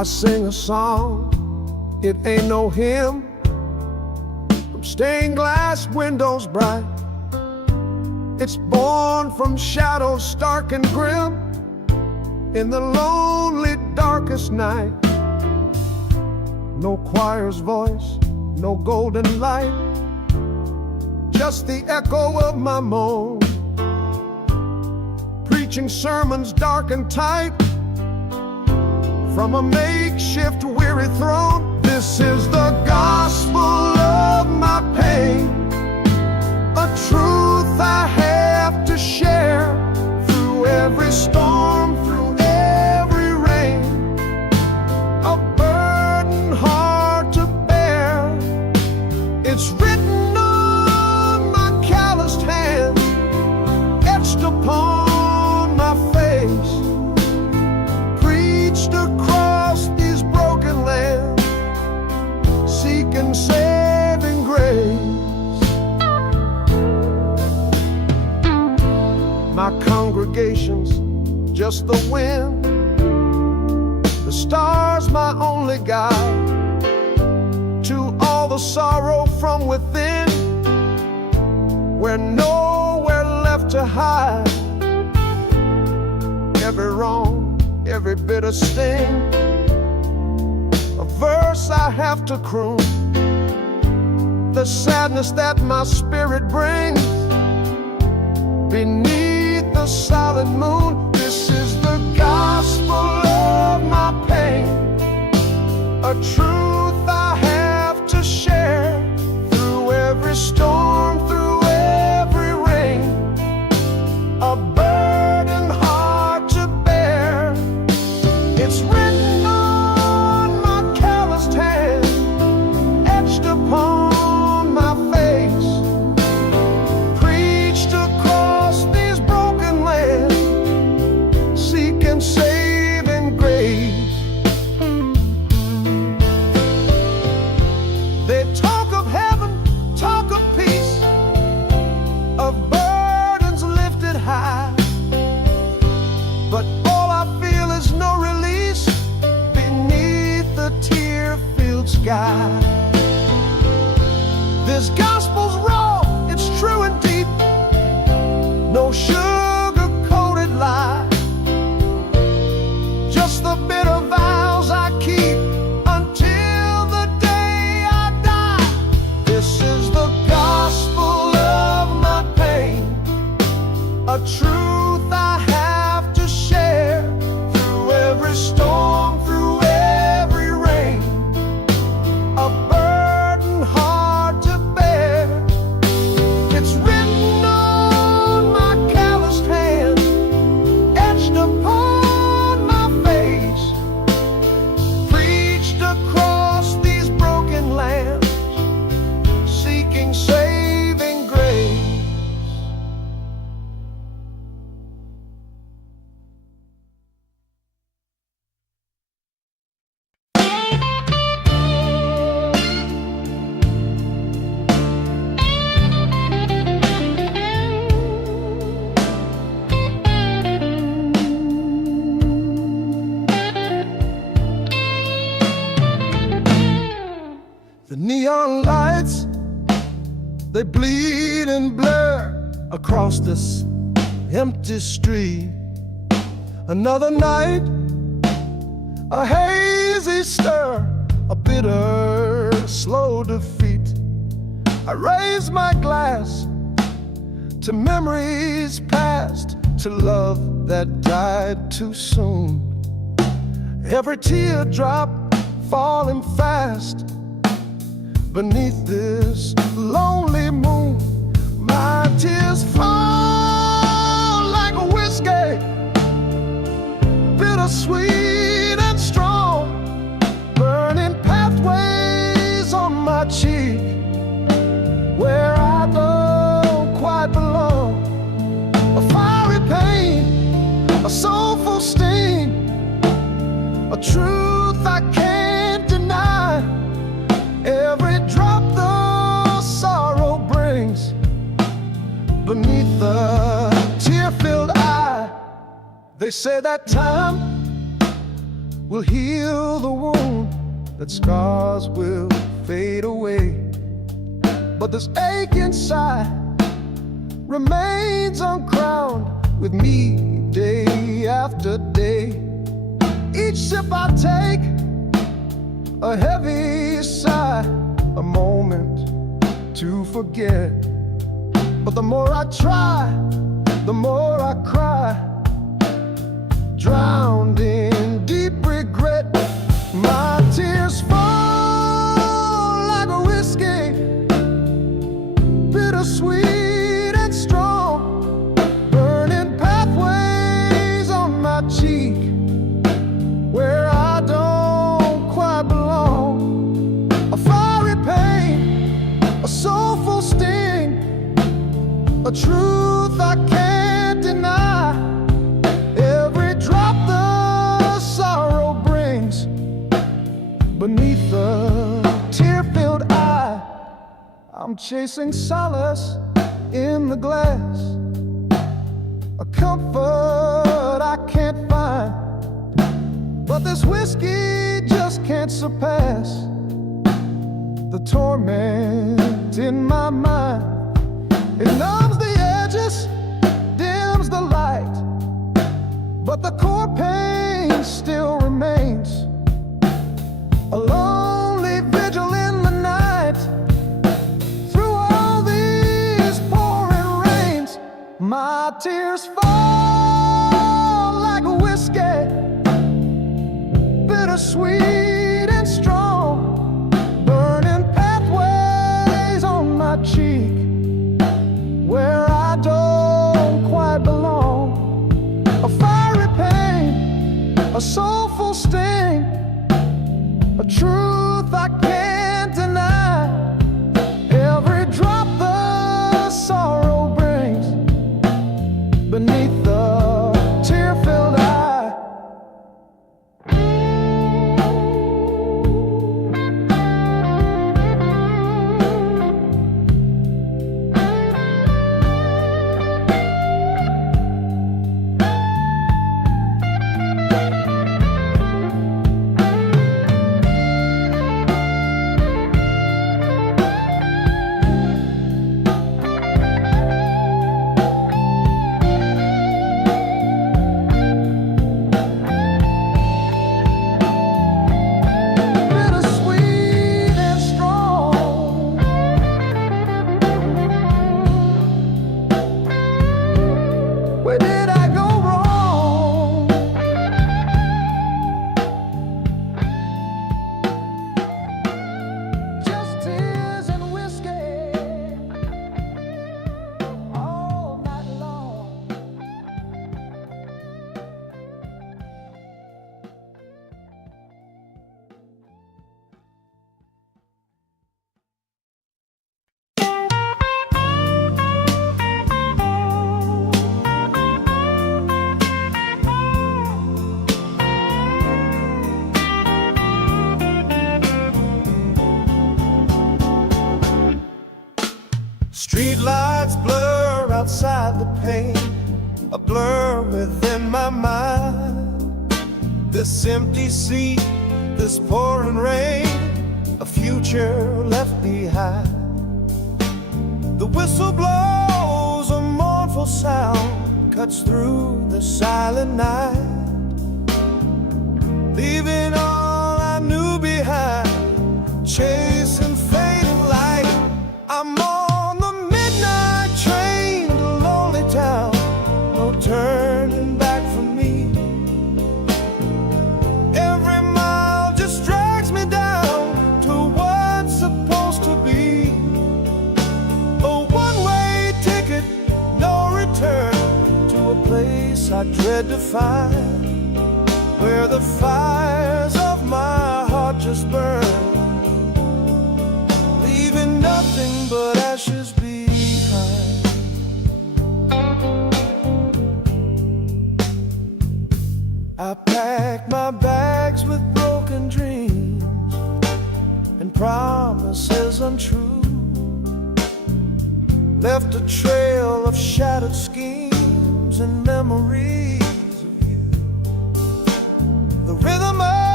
I sing a song, it ain't no hymn, from stained glass windows bright. It's born from shadows stark and grim, in the lonely darkest night. No choir's voice, no golden light, just the echo of my moan, preaching sermons dark and tight, from a makeshift weary throne. This is the gospel of my pain, a truth I have to share, through every storm, through every rain, a burden hard to bear. It's written on my calloused hand, etched upon my face, preached across these broken lands, seeking saving grace. My congregation's just the wind, the stars my only guide, to all the sorrow from within, we're nowhere left to hide. Every wrong, every bitter sting, a verse I have to croon, the sadness that my spirit brings beneath the silent moon. This is the gospel of my pain, a truth I have to share, through every storm, through every rain, a burden hard to bear. It's written on my calloused hand, etched upon my face, preached across these broken lands, seeking saving grace. They talk of heaven, talk of peace, of burdens lifted high, but all I feel is no release beneath the tear-filled sky. This gospel's raw, it's true and deep, no sugar-coated lie, just the bitter vows I keep until the day I die. This is the gospel of my pain, a truth I have to share, through every storm, through every rain, a burden hard to bear. It's written on my calloused hand, etched upon my face, preached across these broken lands, seeking saving grace. The neon lights, they bleed and blur across this empty street. Another night, a hazy stir, a bitter, slow defeat. I raise my glass to memories past, to love that died too soon. Every teardrop falling fast beneath this lonely moon. My tears fall like a whiskey, bittersweet and strong, burning pathways on my cheek, where I don't quite belong. A fiery pain, a soulful sting, a truth I can't deny. Every drop the sorrow brings beneath the tear-filled eye. They say that time will heal the wound, that scars will fade away. But this ache inside remains uncrowned with me day after day. Each sip I take, a heavy sigh, a moment to forget. But the more I try, the more I cry, drowned in deep regret. My tears fall like a whiskey, bittersweet and strong, burning pathways on my cheek where I don't quite belong. A fiery pain, a soulful sting, a truth I can't deny. Every drop the sorrow brings beneath the tear-filled eye. I'm chasing solace in the glass, a comfort I can't find. But this whiskey just can't surpass the torment in my mind. It numbs the edges, dims the light, but the core pain still remains. A lonely vigil in the night, through all these pouring rains. My tears fall like a whiskey, bittersweet and strong, burning pathways on my cheek where I don't quite belong. A fiery pain, a soulful sting, a truth I can't deny. Every drop the sorrow brings beneath the tear-filled eye. Where did I go wrong? Just tears and whiskey all night long. Street lights blur outside the pane, a blur within my mind. This empty seat, this pouring rain, a future left behind. The whistle blows, a mournful sound cuts through the silent night, leaving all I knew behind, chasing fading light. I'm on the midnight train to lonely town, no turning back for me. Every mile just drags me down to what's supposed to be a one-way ticket, no return, to a place I dread to find, where the fires of my heart just burn, leaving nothing but ashes behind. I packed my bags with broken dreams and promises untrue, left a trail of shattered schemes and memories of you. The rhythm of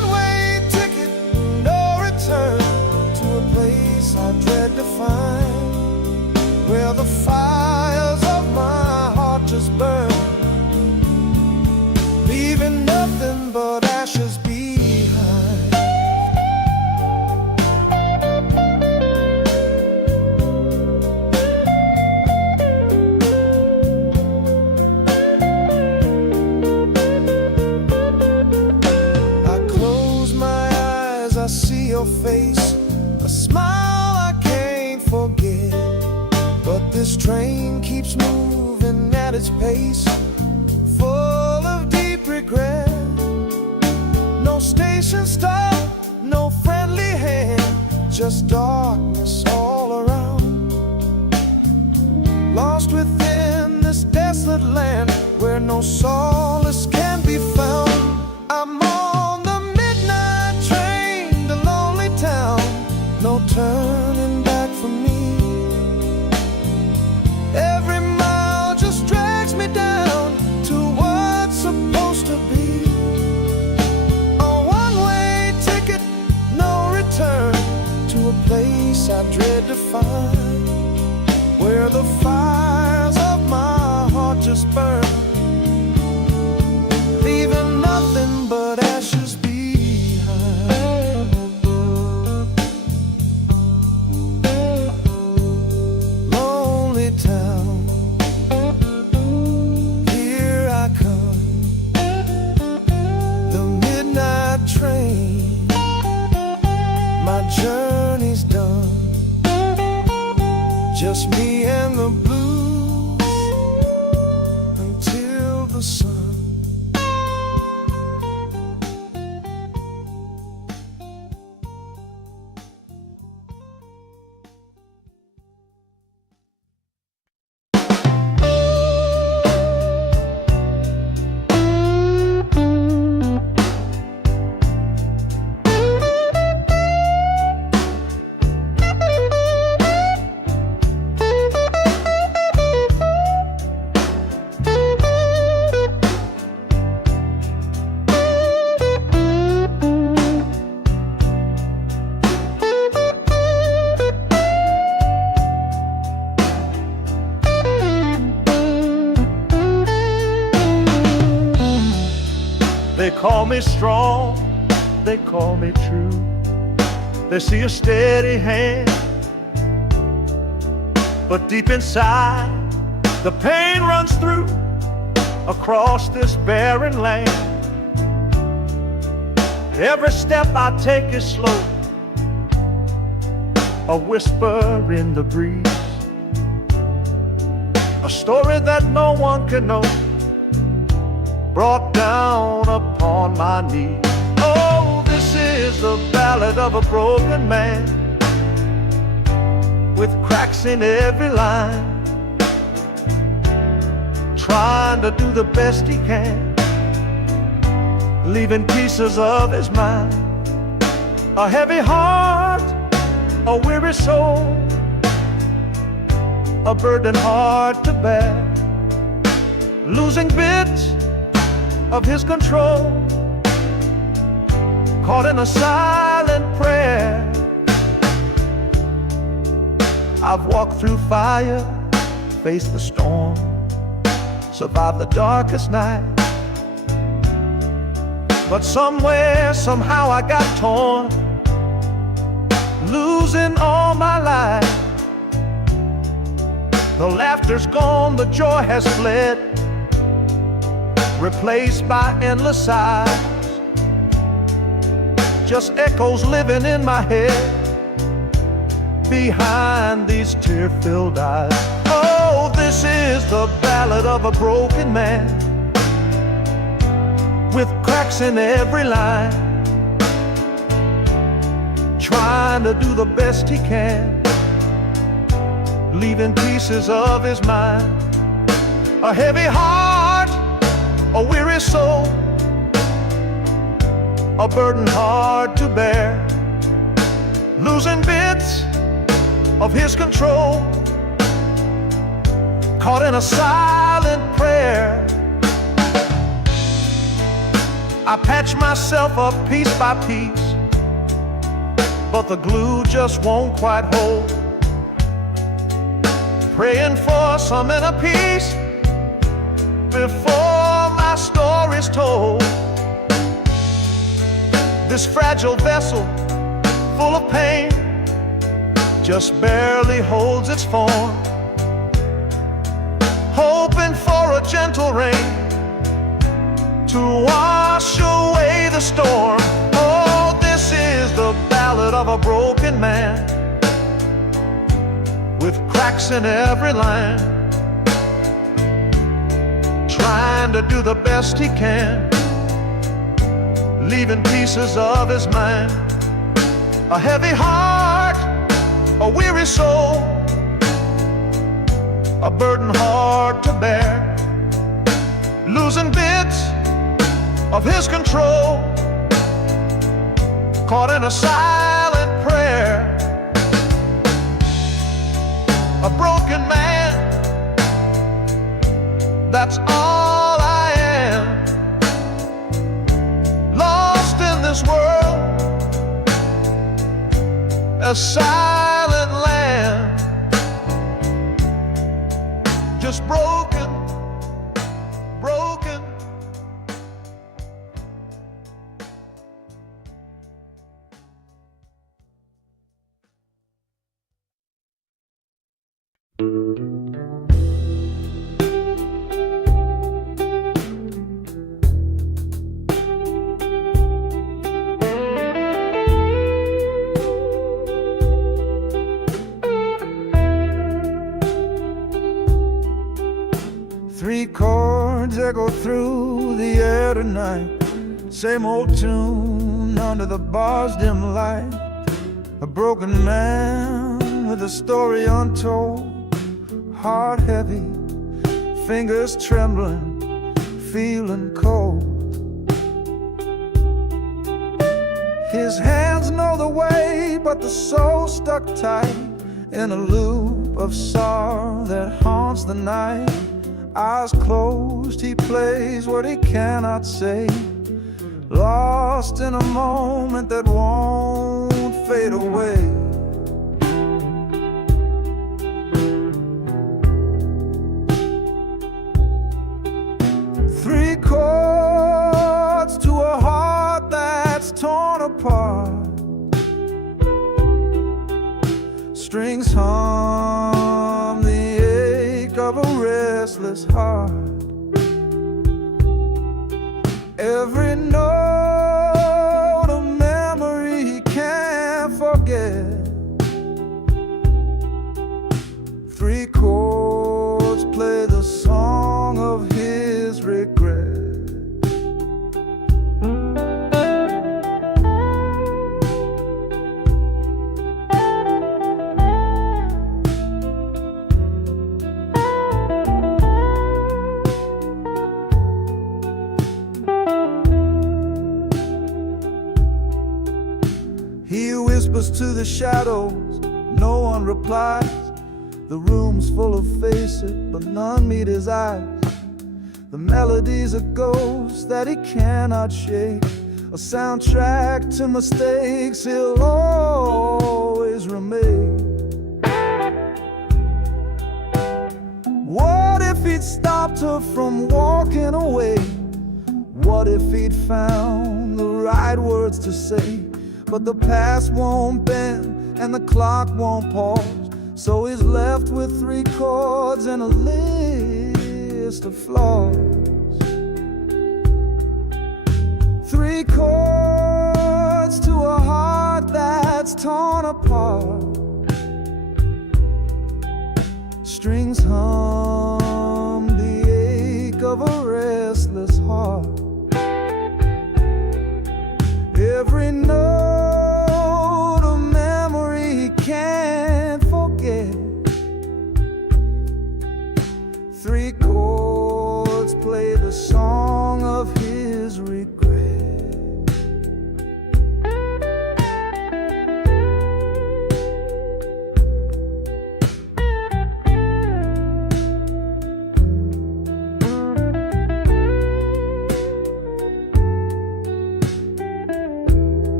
your face, a smile I can't forget. But this train keeps moving at its pace, full of deep regret. No station stop, no friendly hand, just darkness all around. Lost within this desolate land where no solace can be found. I'm on the midnight train to lonely town, no turning back for me. Every mile just drags me down to what's supposed to be. A one-way ticket, no return, to a place I dread to find, where the fires of my heart just burn, leaving nothing but ashes behind. Lonely town, here I come, the midnight train, my journey's done, just me and the blues until the sun. They call me strong, they call me true. They see a steady hand, but deep inside the pain runs through across this barren land. Every step I take is slow, a whisper in the breeze, a story that no one can know, brought down upon my knees. Oh, this is the ballad of a broken man, with cracks in every line, trying to do the best he can, leaving pieces of his mind. A heavy heart, a weary soul, a burden hard to bear, losing bits of his control, caught in a silent prayer. I've walked through fire, faced the storm, survived the darkest night, but somewhere, somehow I got torn, losing all my life. The laughter's gone, the joy has fled, replaced by endless sighs, just echoes living in my head behind these tear-filled eyes. Oh, this is the ballad of a broken man, with cracks in every line, trying to do the best he can, leaving pieces of his mind. A heavy heart, a weary soul, a burden hard to bear, losing bits of his control, caught in a silent prayer. I patch myself up piece by piece, but the glue just won't quite hold, praying for some inner peace before my story's told. This fragile vessel, full of pain, just barely holds its form, hoping for a gentle rain to wash away the storm. Oh, this is the ballad of a broken man with cracks in every line, trying to do the best he can, leaving pieces of his mind. A heavy heart, a weary soul, a burden hard to bear, losing bits of his control, caught in a silent prayer. A broken man, that's all I am, lost in this world, a silent land, just broken, broken. Three chords echo through the air tonight, same old tune under the bar's dim light. A broken man with a story untold, heart heavy, fingers trembling, feeling cold. His hands know the way, but the soul stuck tight in a loop of sorrow that haunts the night. Eyes closed, he plays what he cannot say, lost in a moment that won't fade away. Three chords to a heart that's torn apart, strings hum the ache of a restless heart. Every note a memory he can't forget. Three chords play the song of his regret. He whispers to the shadows, no one replies. The room's full of faces, but none meet his eyes. The melody's a ghost that he cannot shake, a soundtrack to mistakes he'll always remake. What if he'd stopped her from walking away? What if he'd found the right words to say? But the past won't bend and the clock won't pause, so he's left with three chords and a list of flaws. Three chords to a heart that's torn apart, strings hum the ache of a restless heart. Every note a memory he can't forget. Three chords play the song of his regret.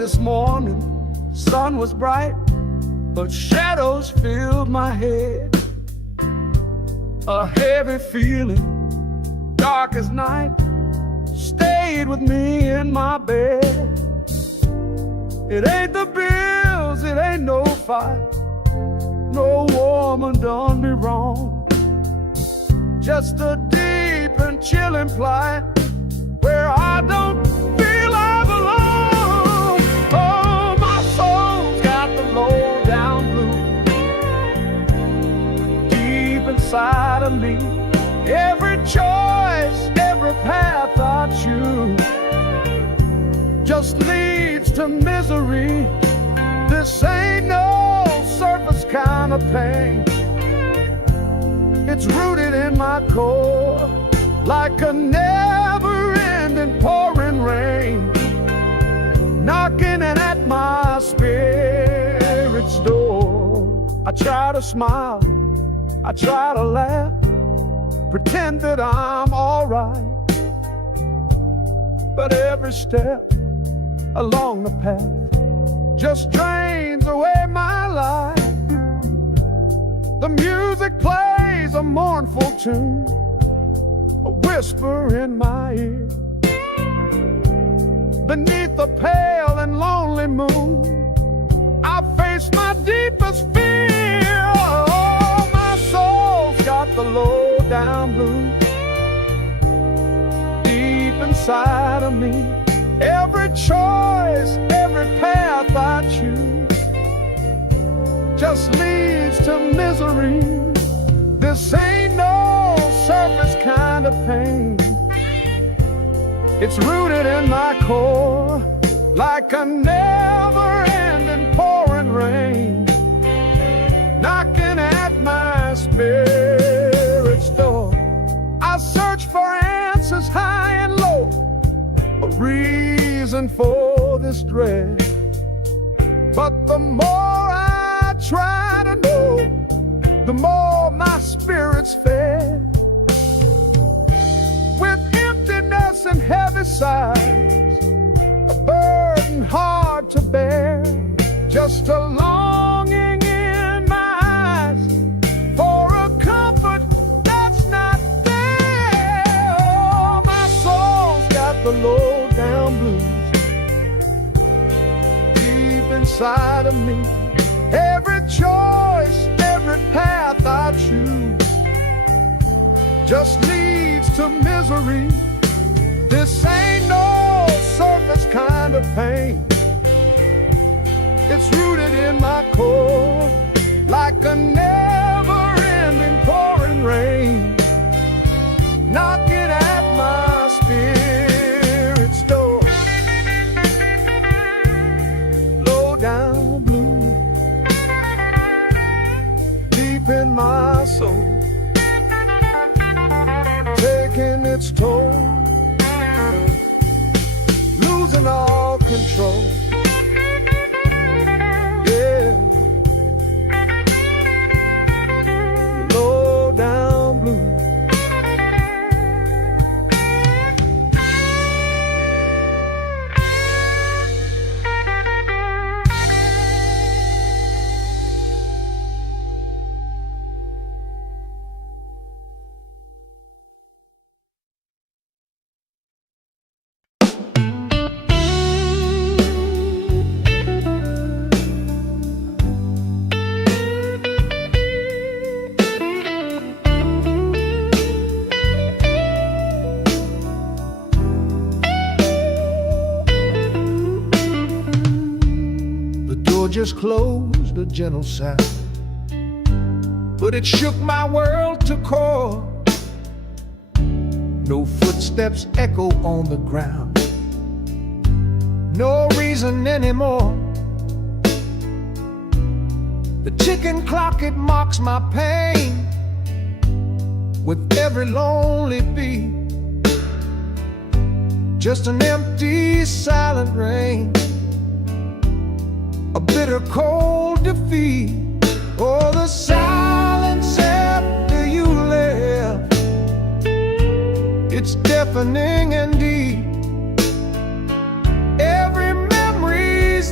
this morning, sun was bright, but shadows filled my head. A heavy feeling, dark as night, stayed with me in my bed. It ain't the bills, it ain't no fight, no woman done me wrong. Just a deep and chilling plight where I don't feel I belong. Oh, my soul's got the low down blues deep inside of me. Every choice, every path I choose just leads to misery. This ain't no surface kind of pain. It's rooted in my core like a never-ending pouring rain, knocking at my spirit's door. I try to smile, I try to laugh, pretend that I'm alright, but every step along the path just drains away my life. The music plays a mournful tune, a whisper in my ear. Beneath the pale and lonely moon, I face my deepest fear. Oh, my soul's got the low down blues deep inside of me. Every choice, every path I choose just leads to misery. This ain't no surface kind of pain. It's rooted in my core like a never-ending pouring rain, knocking at my spirit's door. I search for answers high and low, a reason for this dread, but the more I try to know, the more my spirit's fed. With emptiness and heavy sighs, a burden hard to bear, just a longing in my eyes for a comfort that's not there. Oh, my soul's got the low down blues deep inside of me. Every choice, every path I choose just leads to misery. This ain't no surface kind of pain. It's rooted in my core like a never-ending pouring rain, knocking at my spirit's door. Low down blue deep in my soul, taking its toll, losing all control. Yeah, low down blue. Just closed, a gentle sound, but it shook my world to core. No footsteps echo on the ground, no reason anymore. The ticking clock, it mocks my pain with every lonely beat. Just an empty, silent rain, a bitter cold defeat. Oh, the silence after you left, it's deafening and deep. Every memory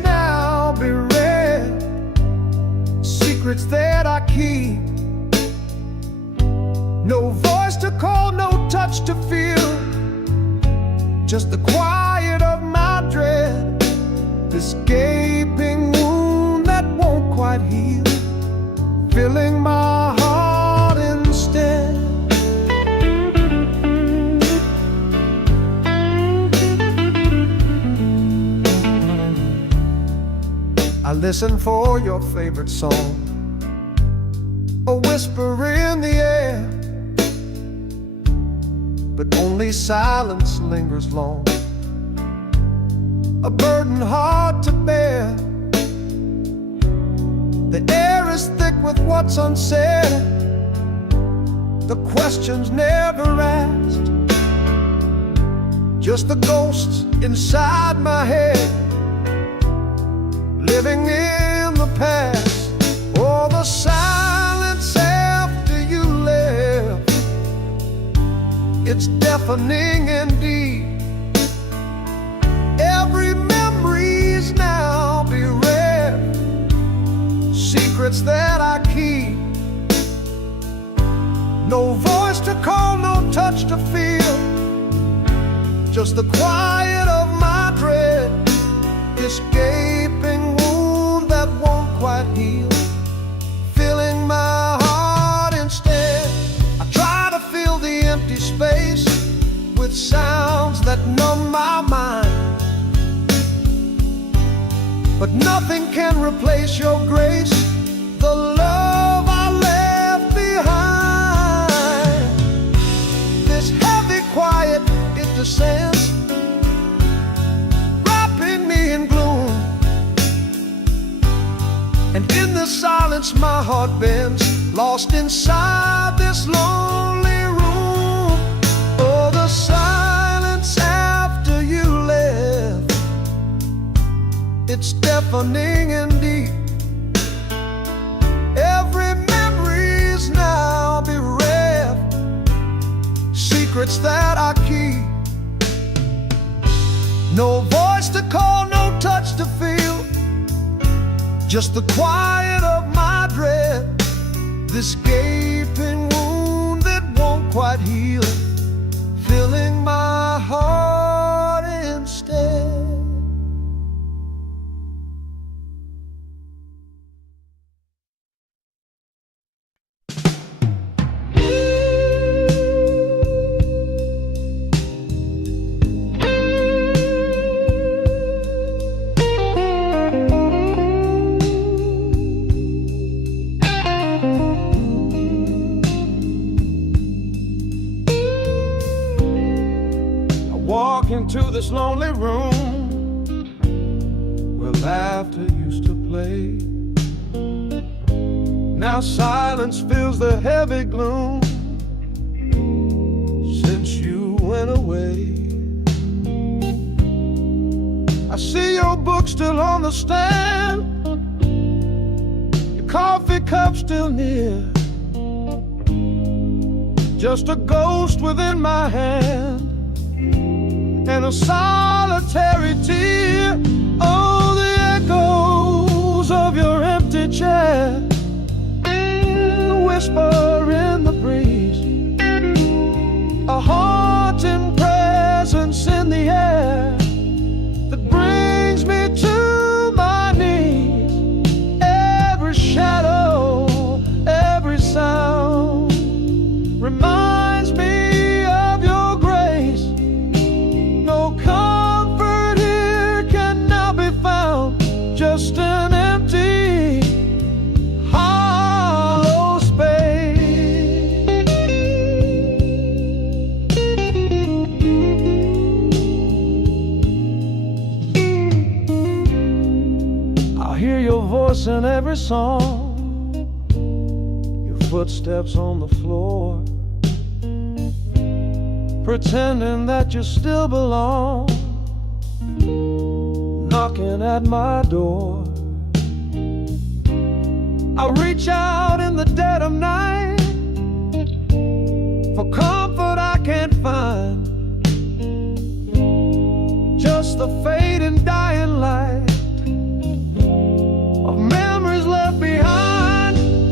secrets that I keep. No voice to call, no touch to feel, just the quiet of my dread, this gaping wound that won't quite heal, filling my heart instead. I listen for your favorite song, a whisper in the air, but only silence lingers long, a burden hard to bear. The air is thick with what's unsaid, the questions never asked, just the ghosts inside my head, living in the past. Oh, the silence after you left, it's deafening indeed. Every memory's now bereft, secrets that I keep. No voice to call, no touch to feel, just the quiet of my dread, this gaping wound that won't quite heal, filling my heart instead. I try to fill the empty space with sounds that numb my mind, but nothing can replace your grace, the love I left behind. This heavy quiet, it descends, wrapping me in gloom, and in the silence my heart bends, lost inside this lonely room. Oh, the silence after you left, it's deafening indeed. Every memory's now bereft, secrets that I keep. No voice to call, no touch to feel, just the quiet of my dread, this gaping wound that won't quite heal, filling my heart instead. Walk into this lonely room where laughter used to play. Now silence fills the heavy gloom since you went away. I see your book still on the stand, your coffee cup still near, just a ghost within my hand and a solitary tear. Oh, the echoes of your empty chair, the whisper in the breeze, a haunting presence in the air that brings me to my knees. Every shadow, every sound reminds me of your grace. No comfort here can now be found, just an empty, hollow space. I hear your voice in every song, your footsteps on the floor, pretending that you still belong, knocking at my door. I reach out in the dead of night for comfort I can't find, just the fading dying light of memories left behind.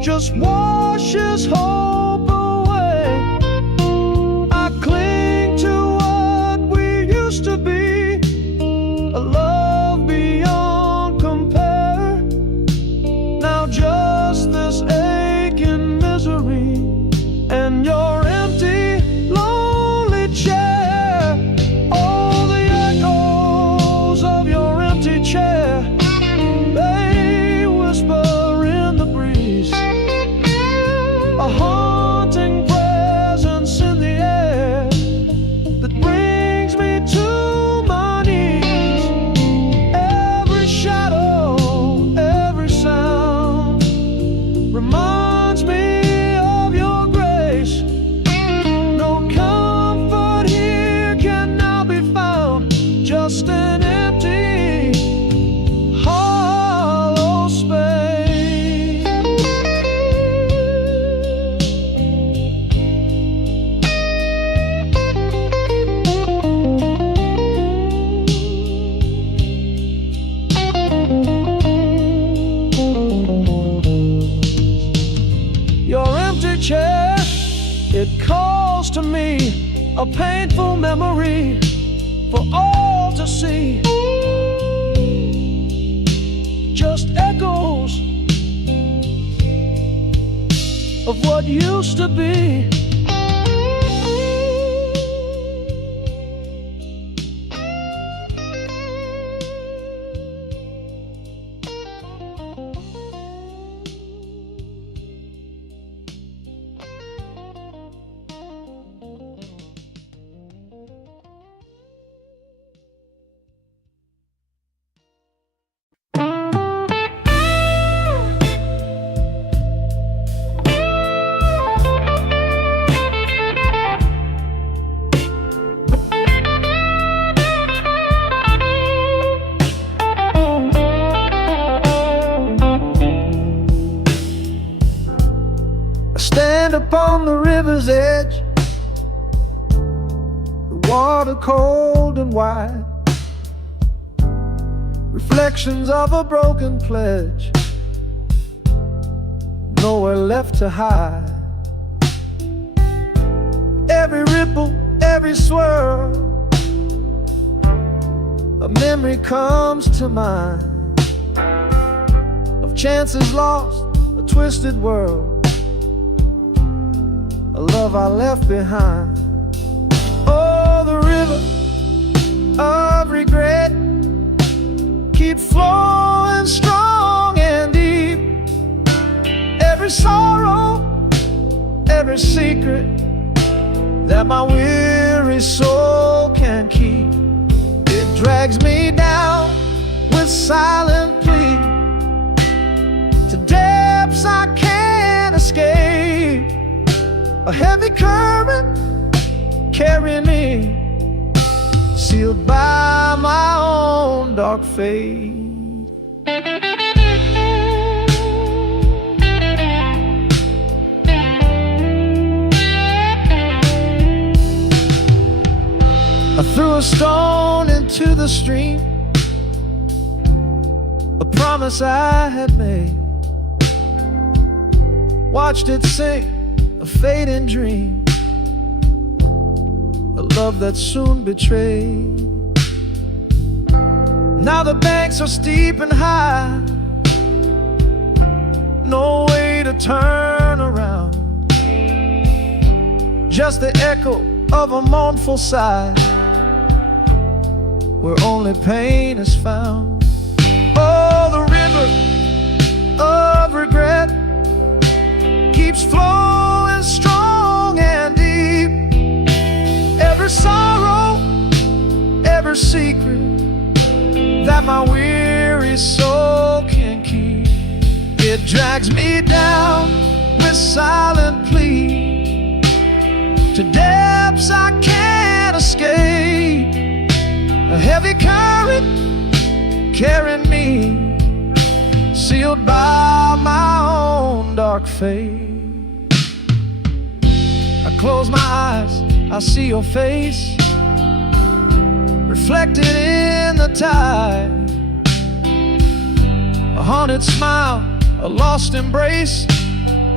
just washes hope away. I cling to what we used to be, a love beyond compare. Now just this aching misery and your empty, lonely chair. Oh, the echoes of your empty chair, they whisper in the breeze, a haunting presence in the air that brings me to my knees. Every shadow, every sound reminds me of your grace. No comfort here can now be found, just an empty, hollow space. Your empty chair, it calls to me, a painful memory for all to see. Just echoes of what used to be. Stand upon the river's edge, the water cold and wide, reflections of a broken pledge, nowhere left to hide. Every ripple, every swirl, a memory comes to mind of chances lost, a twisted world, a love I left behind. Oh, the river of regret keeps flowing strong and deep. Every sorrow, every secret that my weary soul can keep, it drags me down with silent plea to depths I can't escape. A heavy current carrying me, sealed by my own dark fate. I threw a stone into the stream, a promise I had made, watched it sink, a fading dream, a love that soon betrayed. Now the banks are steep and high, no way to turn around, just the echo of a mournful sigh, where only pain is found. Oh, the river of regret keeps flowing strong and deep. Every sorrow, every secret that my weary soul can keep, it drags me down with silent plea to depths I can't escape. A heavy current carrying me, sealed by my own dark fate. I close my eyes, I see your face reflected in the tide, a haunted smile, a lost embrace,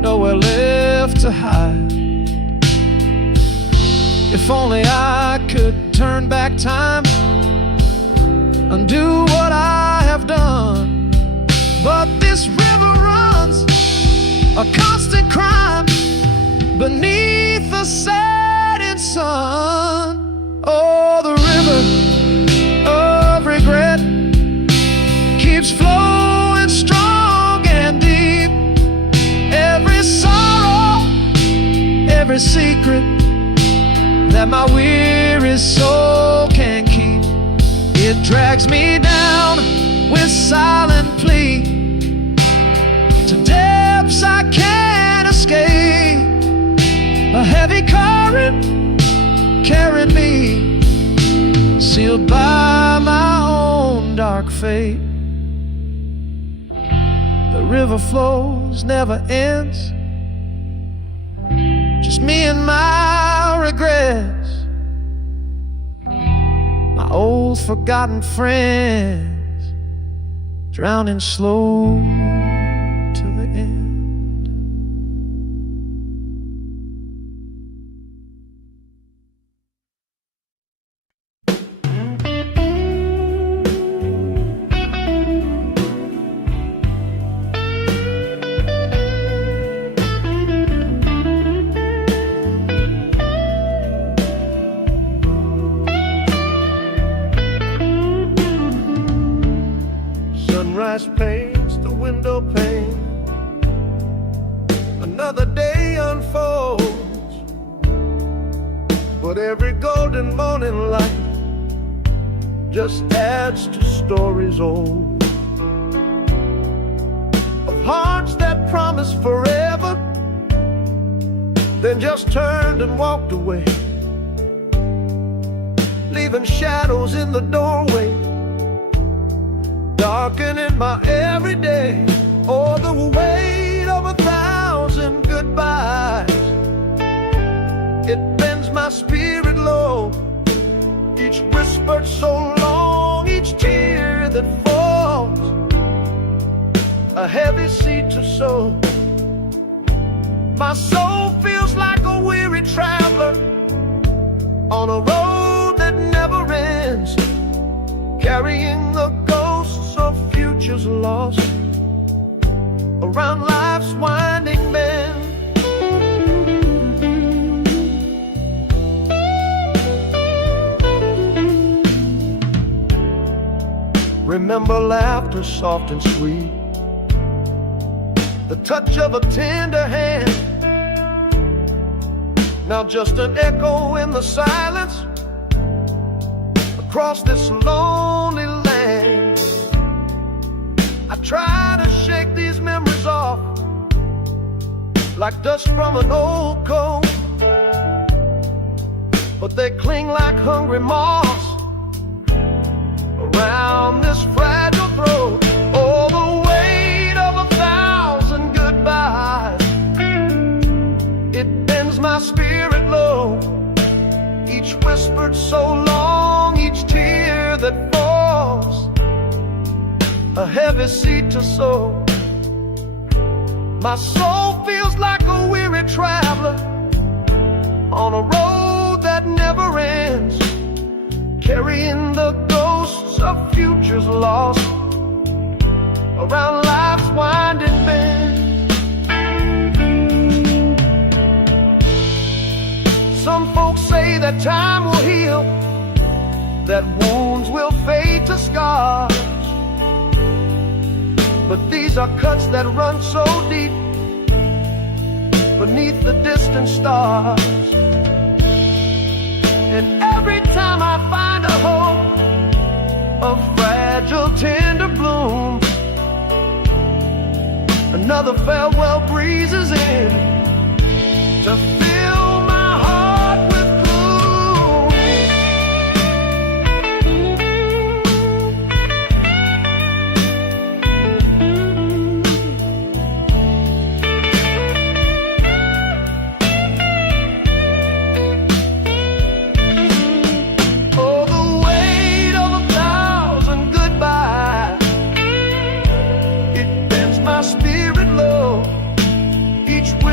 nowhere left to hide. If only I could turn back time, undo what I have done. But this river runs a constant crime beneath the setting sun. Oh, the river of regret keeps flowing strong and deep. Every sorrow, every secret that my weary soul can keep, it drags me down with silent plea to depths I can't escape. A heavy current carried me, sealed by my own dark fate. The river flows, never ends, just me and my regrets, my old forgotten friends, drowning slow to the end. Sunrise paints the window pane, another day unfolds, but every golden morning light just adds to stories old, of hearts that promised forever, then just turned and walked away, leaving shadows in the doorway, darkening my everyday. Oh, the weight of 1,000 goodbyes, it bends my spirit low. Each whispered so long, each tear that falls, a heavy seed to sow. My soul feels like a weary traveler on a road that never ends, carrying the ghosts of futures lost around life's winding bend. Remember laughter soft and sweet, the touch of a tender hand, now just an echo in the silence across this lonely land. I try to shake these memories off like dust from an old coat, but they cling like hungry moths around this fragile throat. Oh, the weight of 1,000 goodbyes, it bends my spirit low. Each whispered so long, each tear that falls, a heavy seed to sow. My soul feels like a weary traveler on a road that never ends, carrying the ghosts of futures lost around life's winding bend. Some folks say that time will heal, that wounds will fade to scars, but these are cuts that run so deep beneath the distant stars. And every time I find a hope, a fragile tender bloom, another farewell breezes in to fill my heart with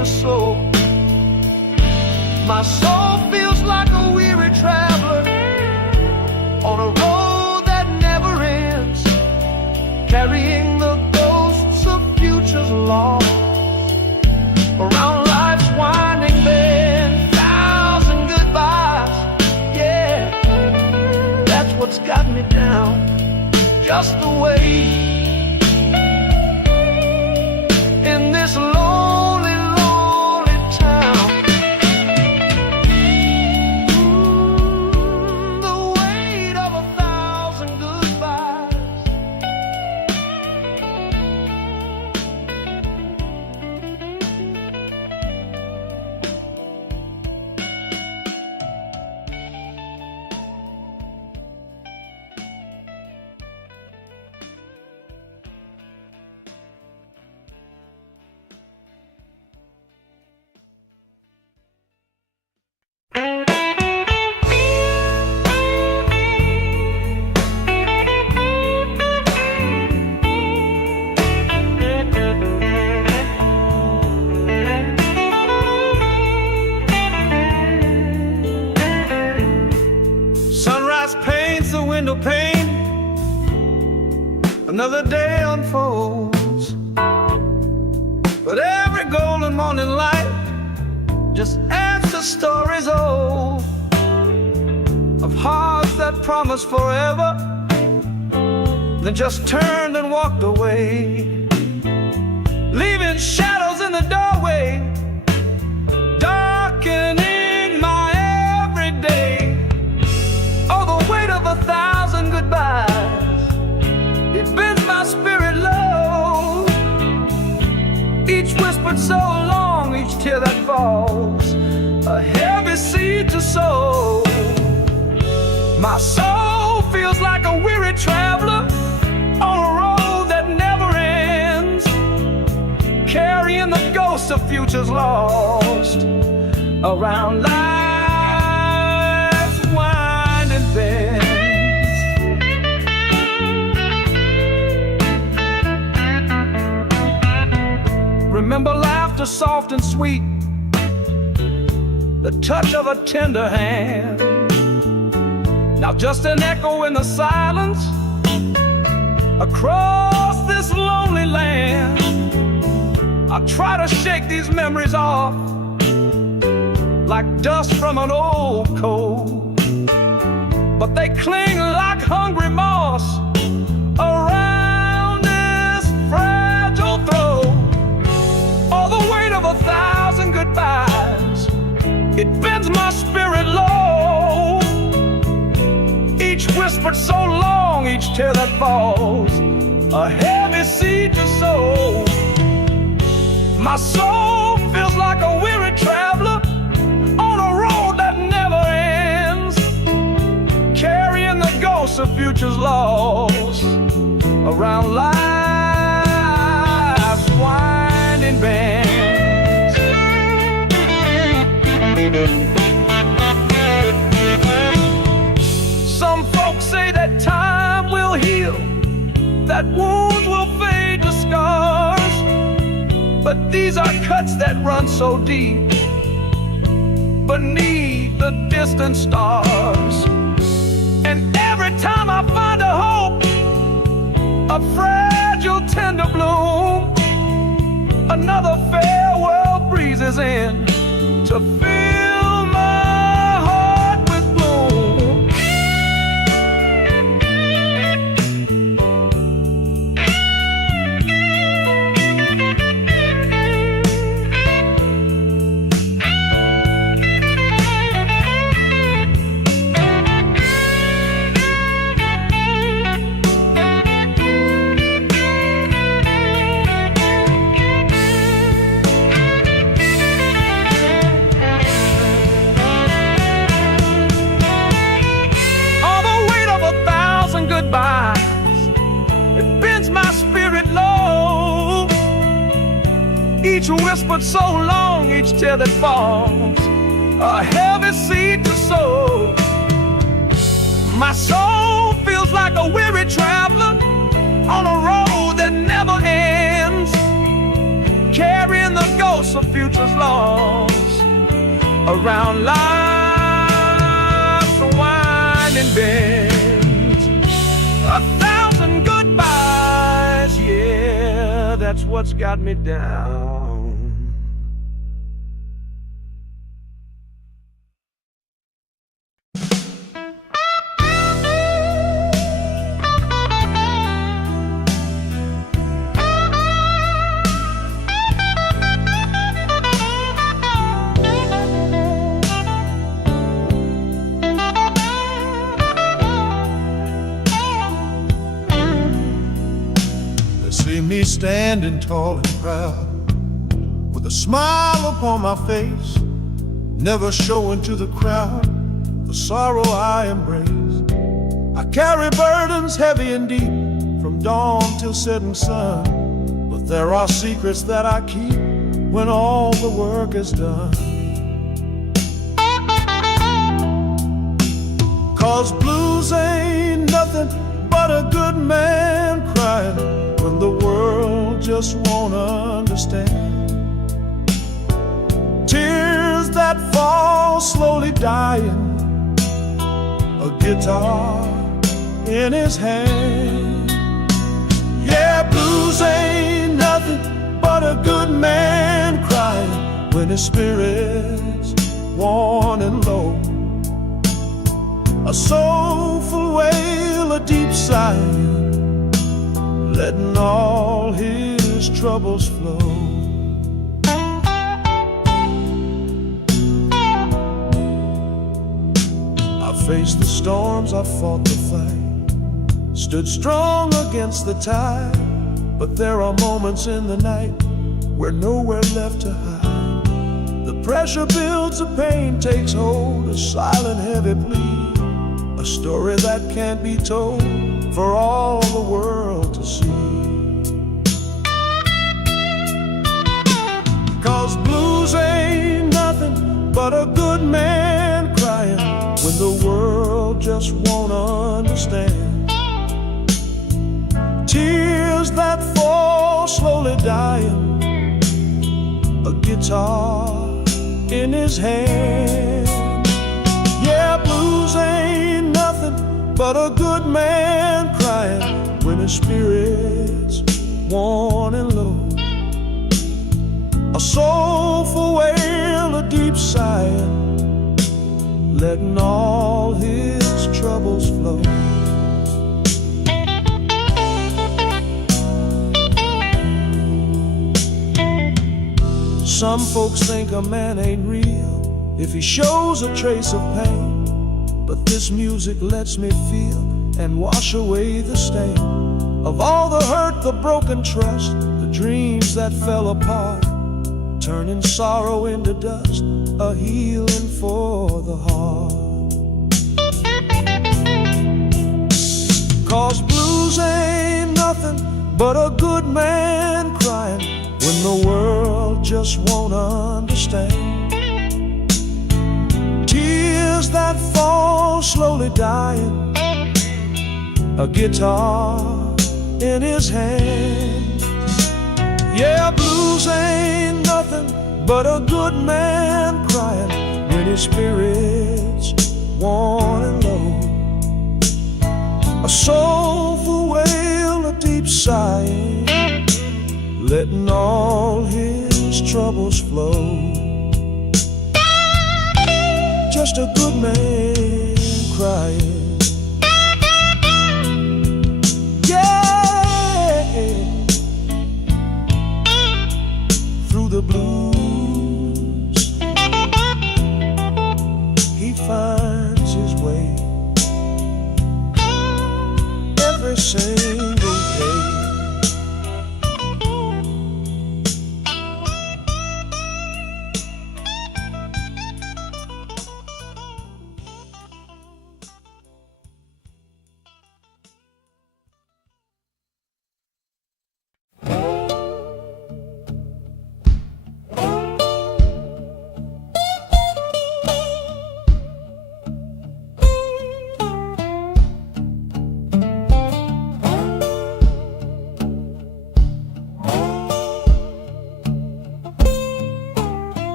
to sow. My soul feels like a weary traveler on a road that never ends, carrying the ghosts of futures lost around life's winding bend. Thousand goodbyes, yeah, that's what's got me down, just the way in this lonely, lonely town. The weight of 1,000 goodbyes. Sunrise paints the window pane, another day unfolds, but every golden morning light just adds to stories old of hearts that promised forever, then just turned and walked away, leaving shadows in the doorway, darkening my everyday. Oh, the weight of 1,000 goodbyes, it bends my spirit low. Each whispered so long, each tear that falls, a heavy seed to sow. My soul feels like a weary traveler on a road that never ends, carrying the ghosts of futures lost around life's winding bends. Remember laughter soft and sweet, the touch of a tender hand. Now just an echo in the silence across this lonely land. I try to shake these memories off like dust from an old coat, but they cling like hungry moss around this fragile throat. All the weight of 1,000 goodbyes, it bends my spirit low. Each whispered so long, each tear that falls, a heavy seed to sow. My soul feels like a weary traveler on a road that never ends, carrying the ghosts of futures lost around life's winding bends. Some folks say that time will heal, that wounds will fade to scars, but these are cuts that run so deep beneath the distant stars. And every time I find a hope, a fragile tender bloom, another farewell breezes in to fill my heart with gloom. It bends my spirit low. Each whispered so long, each tear that falls, a heavy seed to sow. My soul feels like a weary traveler on a road that never ends, carrying the ghosts of future is lost around life's winding bends. 1,000 goodbyes, yeah, that's what's got me down. See me standing tall and proud, with a smile upon my face, never showing to the crowd the sorrow I embrace. I carry burdens heavy and deep, from dawn till setting sun, but there are secrets that I keep when all the work is done. 'Cause blues ain't nothing but a good man crying when the world just won't understand. Tears that fall slowly dying, a guitar in his hand. Yeah, blues ain't nothing but a good man crying when his spirit's worn and low. A soulful wail, a deep sigh, letting all his troubles flow. I faced the storms, I fought the fight, stood strong against the tide, but there are moments in the night where nowhere left to hide. The pressure builds, the pain takes hold, a silent heavy plea, a story that can't be told for all the world to see. 'Cause blues ain't nothing but a good man crying when the world just won't understand. Tears that fall slowly dying, a guitar in his hand. Yeah, blues ain't nothing but a good man crying when his spirit's worn and low. A soulful wail, a deep sigh, letting all his troubles flow. Some folks think a man ain't real if he shows a trace of pain, but this music lets me feel and wash away the stain of all the hurt, the broken trust, the dreams that fell apart, turning sorrow into dust, a healing for the heart. 'Cause blues ain't nothing but a good man crying when the world just won't understand. Tears that fall slowly dying, a guitar in his hand. Yeah, blues ain't nothing but a good man crying when his spirit's worn and low. A soulful wail, a deep sigh, letting all his troubles flow. Just a good man crying. Yeah, through the blues he finds his way every single day.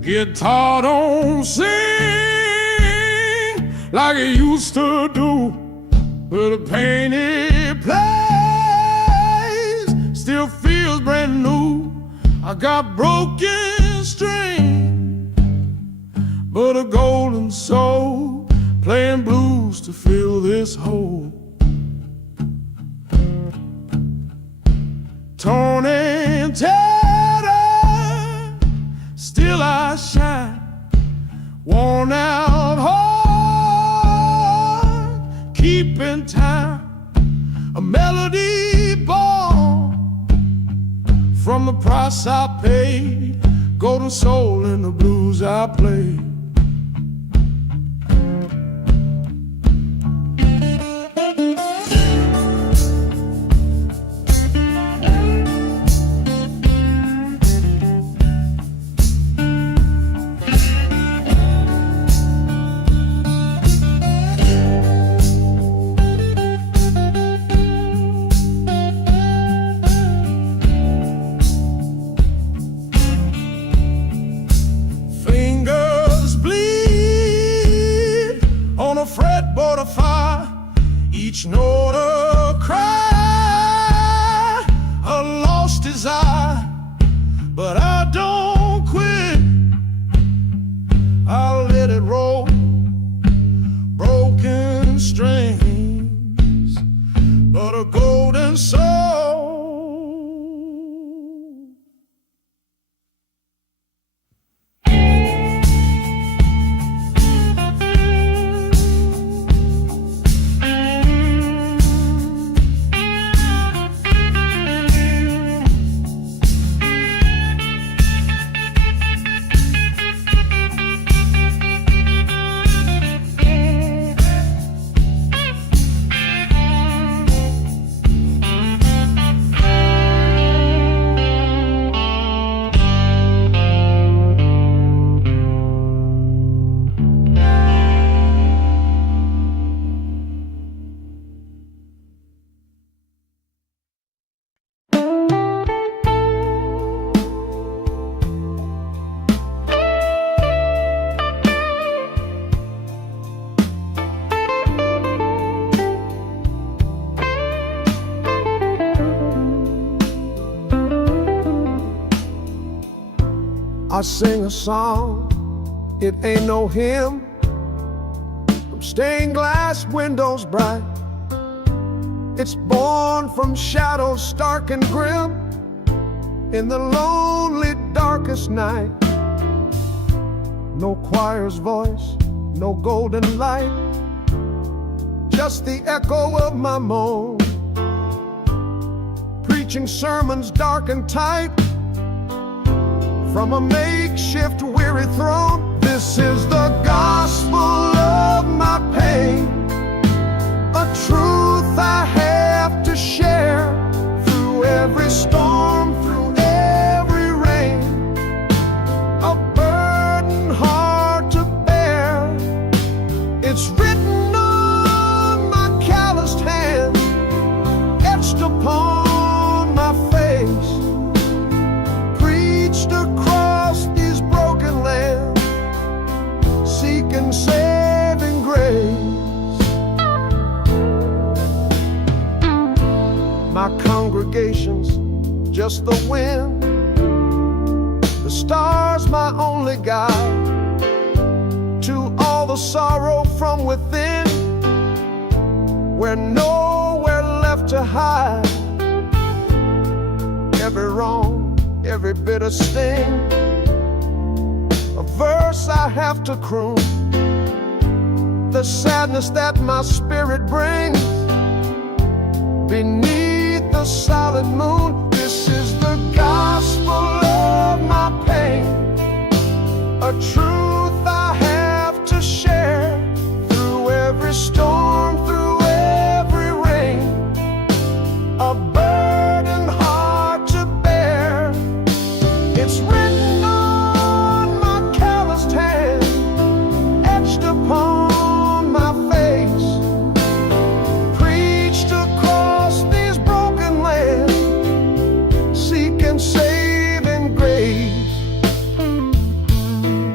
guitar don't sing like it used to do, but the pain it plays still feels brand new. I got broken strings, but a golden soul playing blues to fill this hole. Torn and tattered, still I shine. Worn out heart, keeping time. A melody born from the price I paid. Golden soul in the blues I play. Fretboard of fire, each note a cry, a lost desire. But I don't quit, I'll let it roll. Broken strings, but a golden soul. I sing a song, it ain't no hymn, from stained glass windows bright. It's born from shadows stark and grim, in the lonely darkest night. No choir's voice, no golden light, just the echo of my moan, preaching sermons dark and tight from a makeshift weary throne. This is the gospel of my pain, a truth I have to share through every storm, through every rain, a burden hard to bear. It's written on my calloused hand, etched upon my face, preached across these broken lands, seeking saving grace. My congregation's just the wind, the stars my only guide to all the sorrow from within, where nowhere left to hide. Every wrong, every bitter sting, a verse I have to croon, the sadness that my spirit brings beneath the solid moon. This is the gospel of my pain, a truth I have to share through every storm, through every rain, a burden hard to bear. It's written on my calloused hand, etched upon my face, preached across these broken lands, seeking saving grace.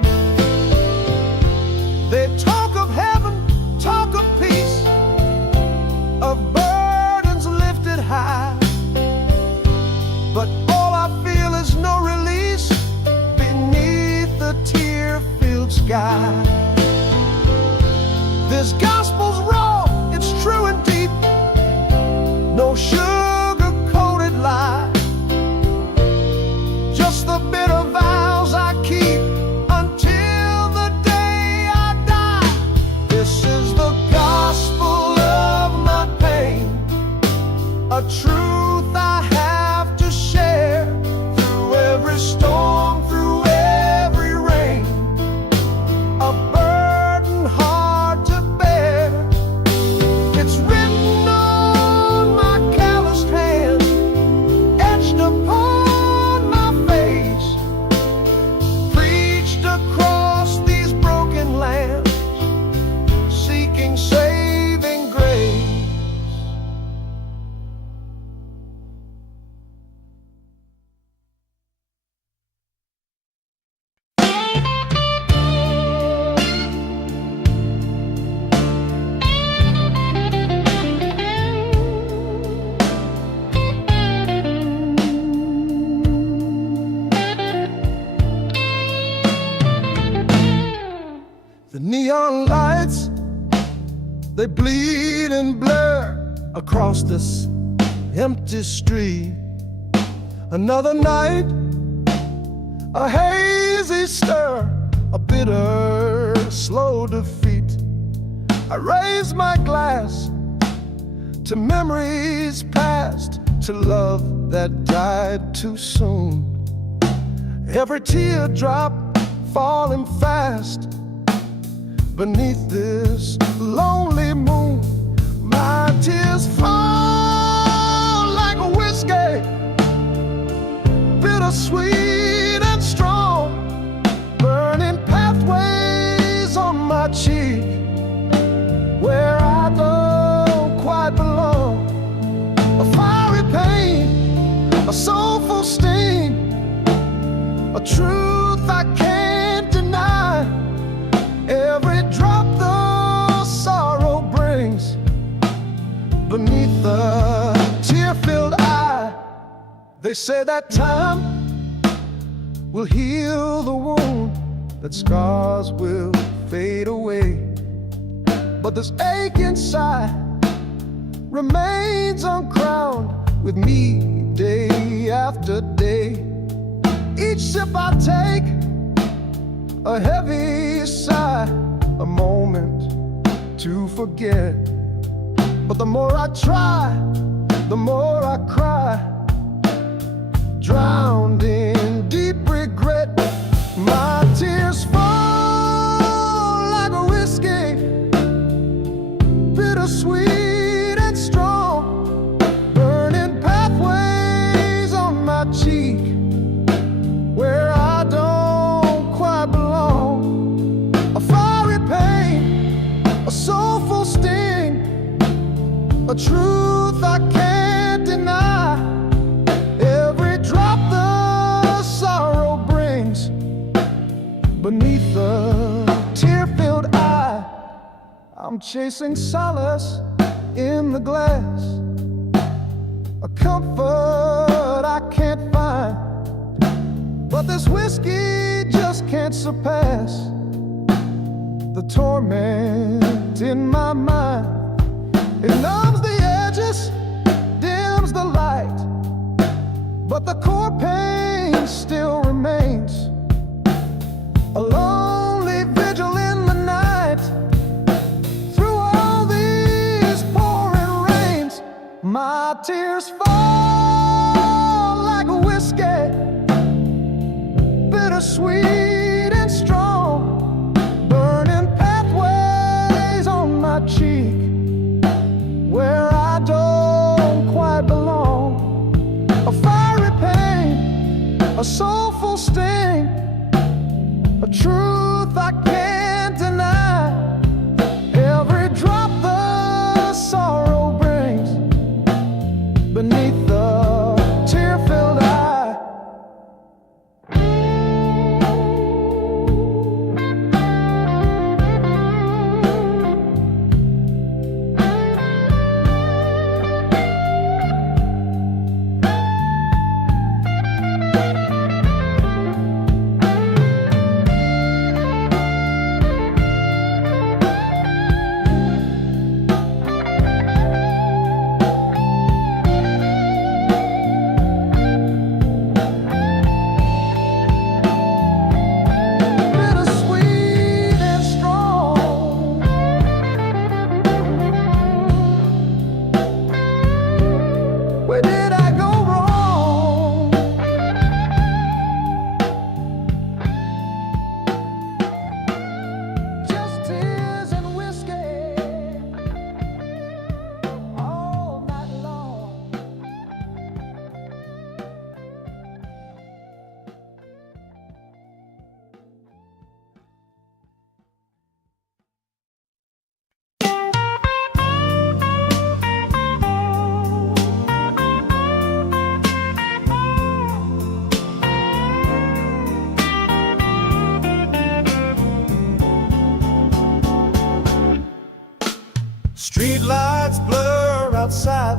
sky. This gospel's raw, it's true and deep, no sugar-coated lie, just the bitter vows I keep until the day I die. This is the gospel of my pain, a truth I have to share through every storm, through every rain, a burden hard to bear. It's written on my calloused hand, etched upon my face, preached across these broken lands, seeking saving grace. The neon lights, they bleed and blur across this empty street. Another night, a hazy stir, a bitter, slow defeat. I raise my glass to memories past, to love that died too soon. Every teardrop falling fast beneath this lonely moon. My tears fall like a whiskey, bittersweet and strong, burning pathways on my cheek, where I don't quite belong. A fiery pain, a soulful sting, a truth I can't deny. Every drop the sorrow brings beneath the tear-filled eye. They say that time will heal the wound, that scars will fade away, but this ache inside remains uncrowned with me day after day. Each sip I take, a heavy sigh, a moment to forget. But the more I try, the more I cry, drowned in deep regret. My tears fall like a whiskey, bittersweet and strong, burning pathways on my cheek, where I don't quite belong. A fiery pain, a soulful sting, a truth I can't deny. Every drop the sorrow brings beneath the tear-filled eye. I'm chasing solace in the glass, a comfort I can't find, but this whiskey just can't surpass the torment in my mind. It numbs the edges, dims the light, but the core pain still remains. A lonely vigil in the night, through all these pouring rains. My tears fall like a whiskey, bittersweet and strong, burning pathways on my cheek, where I don't quite belong. A fiery pain, a soulful sting, a truth I can't deny. Every drop the sorrow brings beneath the tear-filled eye.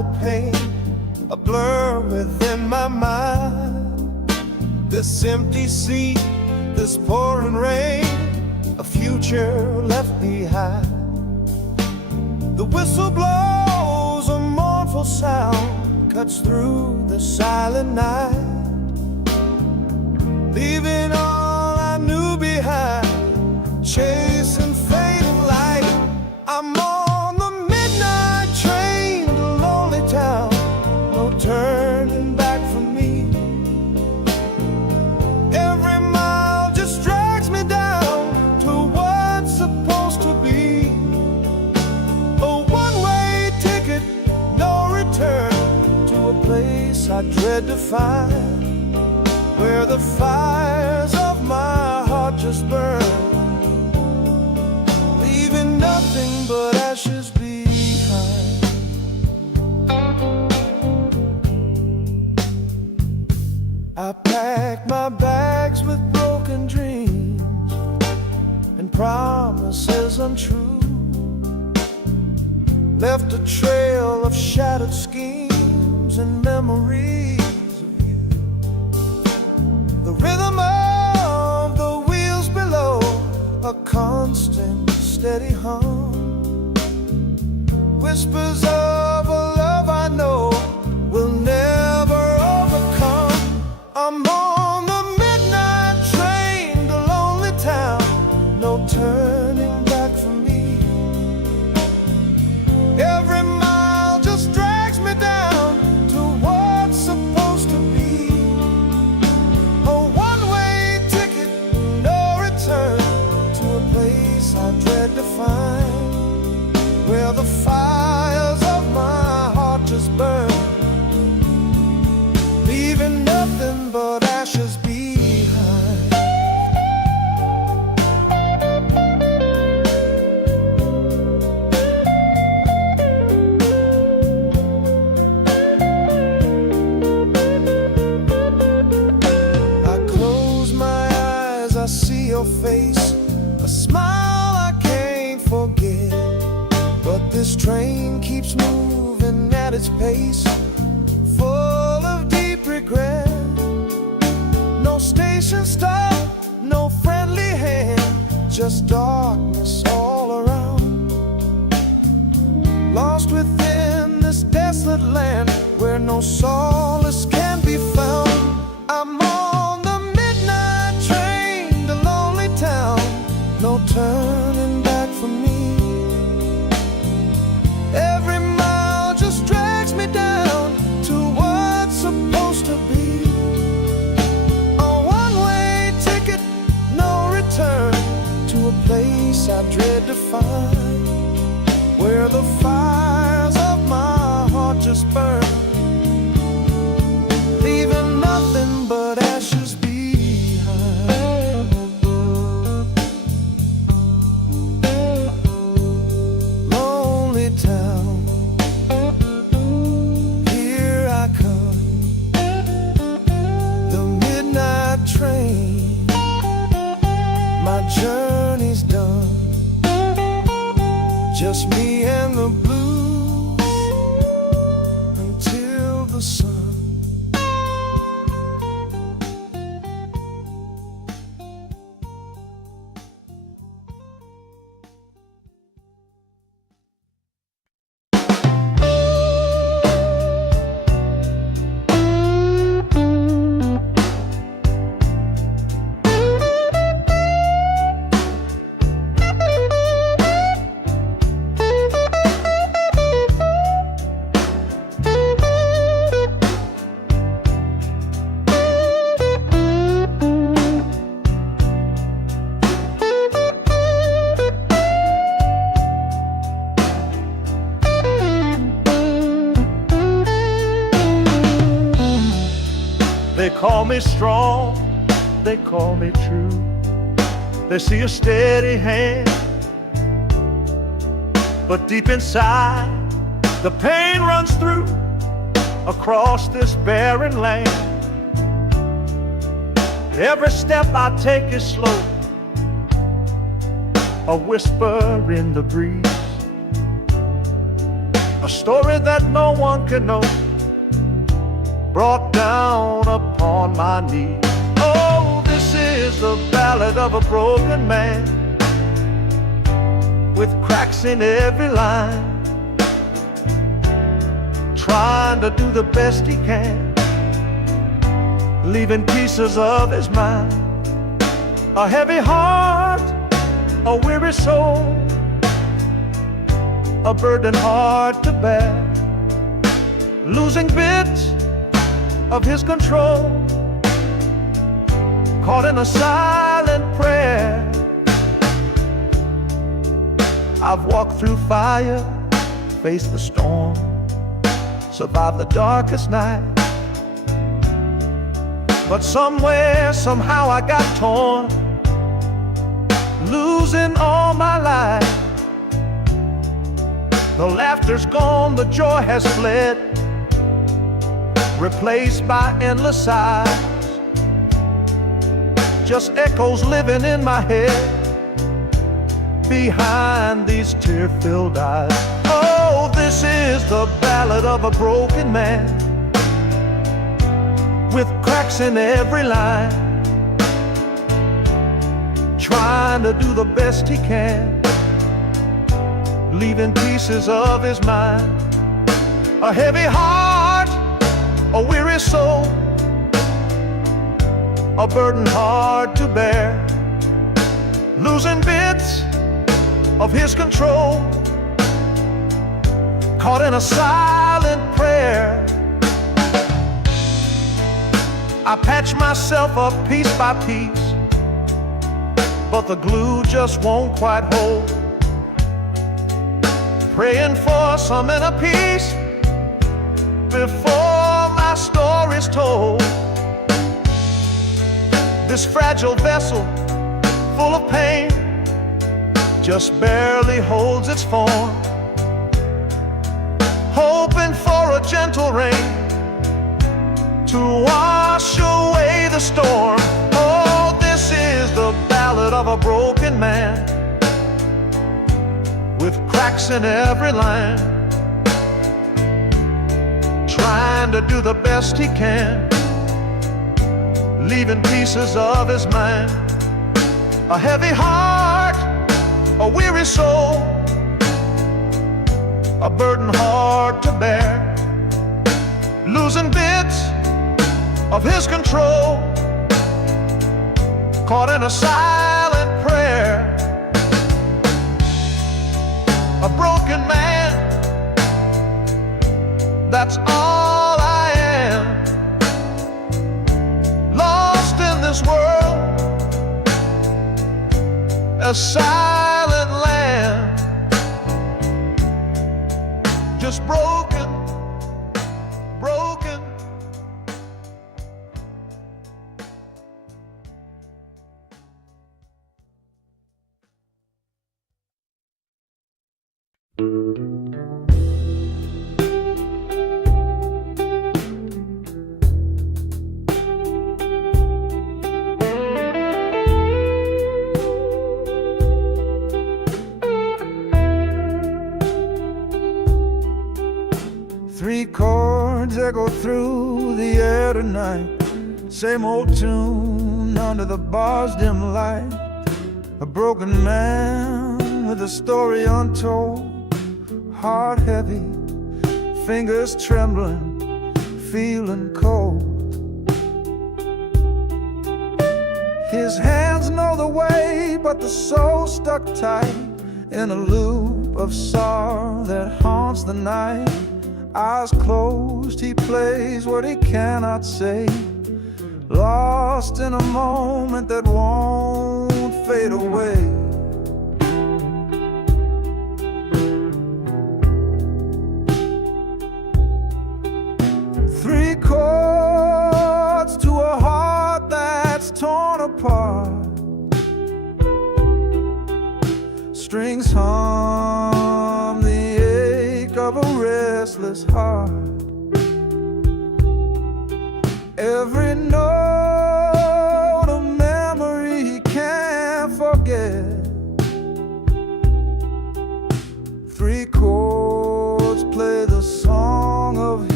the pain, a blur within my mind. This empty seat, this pouring rain, a future left behind. The whistle blows, a mournful sound cuts through the silent night, leaving all I knew behind, chasing fading light. I'm on the midnight train to lonely town, no turning back for me. Every mile just drags me down to what's supposed to be. A one-way ticket, no return, to a place I dread to find, where the fires of my heart just burn, leaving nothing but ashes behind. I packed my bags with broken dreams and promises untrue, left a trail of shattered schemes and memories of you. The rhythm of the wheels below, a constant steady hum, whispers of a love I know will never overcome. I'm on the midnight train to lonely town, no turning back for me. Every mile just drags me down to what's supposed to be. A one-way ticket, no return, to a place I dread to find, where the fires of my heart just burn, leaving nothing but ashes behind. I close my eyes, I see your face, a smile I can't forget. But this train keeps moving at its pace, full of deep regret. No station stop, no friendly hand, just darkness all around. Lost within this desolate land, where no solace can be found. I'm on the midnight train to lonely town, no turning back for me. Every mile just drags me down to what's supposed to be. A one-way ticket, no return, to a place I dread to find, where the fires of my heart just burn, leaving nothing but ashes behind. Lonely town, here I come, the midnight train, my journey's done, just me and the blues until the sun. They call me strong, they call me true. They see a steady hand, but deep inside the pain runs through across this barren land. Every step I take is slow, a whisper in the breeze. a story that no one can know, brought down upon my knee. Oh, this is the ballad of a broken man, with cracks in every line, trying to do the best he can, leaving pieces of his mind. A heavy heart, a weary soul, a burden hard to bear, losing bits of his control, caught in a silent prayer. I've walked through fire, faced the storm, survived the darkest night, but somewhere, somehow I got torn, losing all my life. The laughter's gone, the joy has fled, replaced by endless sighs, just echoes living in my head behind these tear-filled eyes. Oh, this is the ballad of a broken man, with cracks in every line, trying to do the best he can, leaving pieces of his mind. A heavy heart, a weary soul, a burden hard to bear, losing bits of his control, caught in a silent prayer. I patch myself up piece by piece, but the glue just won't quite hold, praying for some inner peace before my story's told. This fragile vessel, full of pain, just barely holds its form, hoping for a gentle rain to wash away the storm. Oh, this is the ballad of a broken man, with cracks in every line, trying to do the best he can, leaving pieces of his mind. A heavy heart, a weary soul, a burden hard to bear, losing bits of his control, caught in a silent prayer. A broken man, that's all I am, lost in this world, a silent land, just broken, broken. Three chords echo through the air tonight, same old tune under the bar's dim light. A broken man with a story untold, heart heavy, fingers trembling, feeling cold. His hands know the way, but the soul stuck tight in a loop of sorrow that haunts the night. Eyes closed, he plays what he cannot say, lost in a moment that won't fade away. Three chords to a heart that's torn apart, strings hum the ache of a restless heart. Every note a memory he can't forget. Three chords play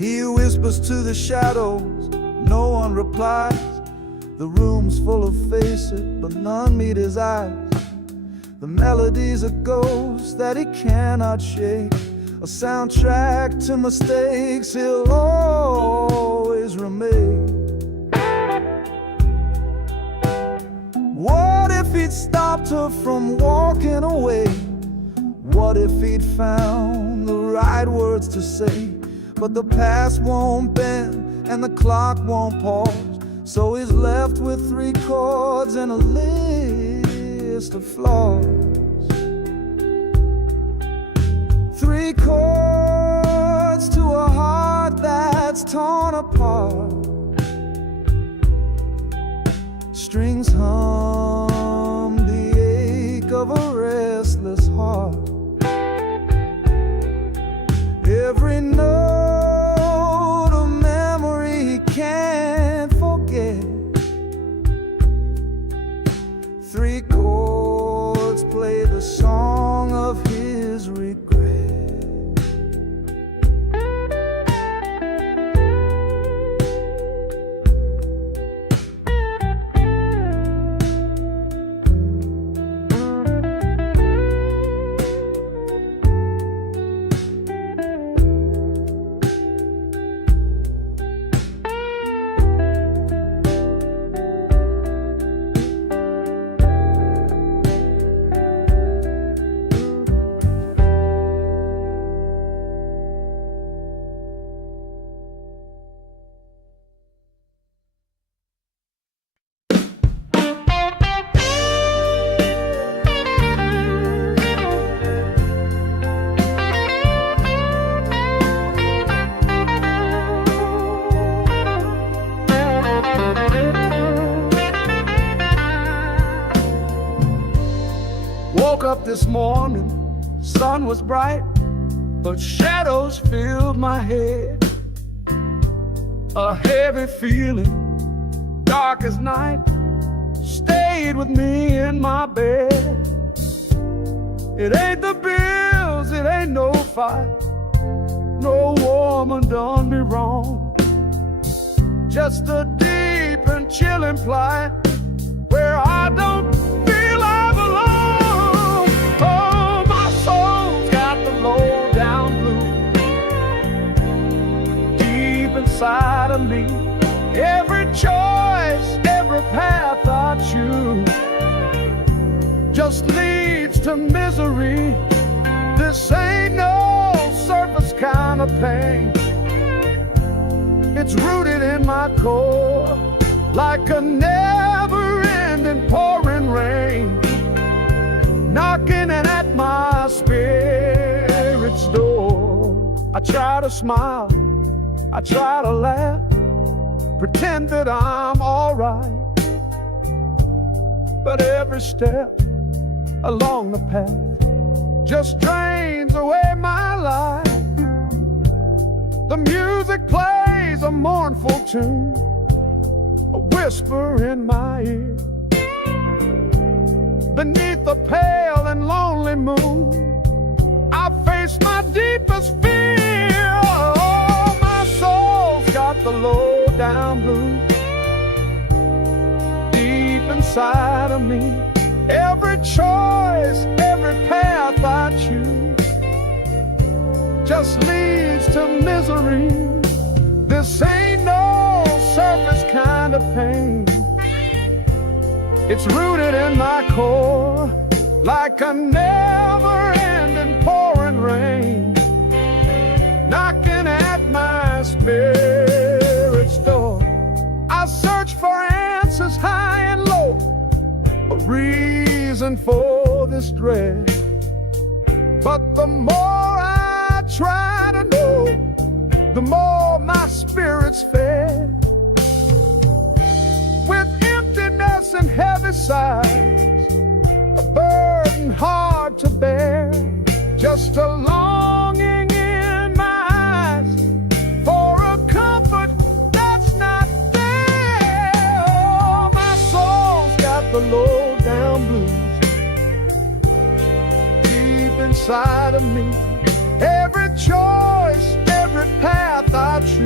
He whispers to the shadows, no one replies. The room's full of faces, but none meet his eyes. The melody's a ghost that he cannot shake, a soundtrack to mistakes he'll always remain. What if he'd stopped her from walking away? What if he'd found the right words to say? But the past won't bend and the clock won't pause, so he's left with 3 chords and a list of flaws. 3 chords to a heart that's torn apart. Strings hum the ache of a restless heart. Every note a memory he can't forget. 3 chords play the song of his regret. Woke up this morning, sun was bright, but shadows filled my head. A heavy feeling, dark as night, stayed with me in my bed. It ain't the bills, it ain't no fight, no woman done me wrong. Just a deep and chilling plight where I don't feel I belong. Oh, my soul's got the low down blues deep inside of me. Every choice, every path I choose just leads to misery. This ain't no surface kind of pain. It's rooted in my core like a never-ending pouring rain, knocking at my spirit's door. I try to smile, I try to laugh, pretend that I'm alright, but every step along the path just drains away my life. The music plays a mournful tune, a whisper in my ear. Beneath the pale and lonely moon, I face my deepest fear. Oh, my soul's got the low down blues deep inside of me. Every choice, every path I choose just leads to misery. This ain't no surface kind of pain. It's rooted in my core like a never-ending pouring rain, knocking at my spirit's door. I search for answers high and low, a reason for this dread. But the more I try to know, the more my spirit's fed. With emptiness and heavy sighs, a burden hard to bear, just a longing in my eyes for a comfort that's not there. Oh, my soul's got the low down blues deep inside of me. Every choice, every path I choose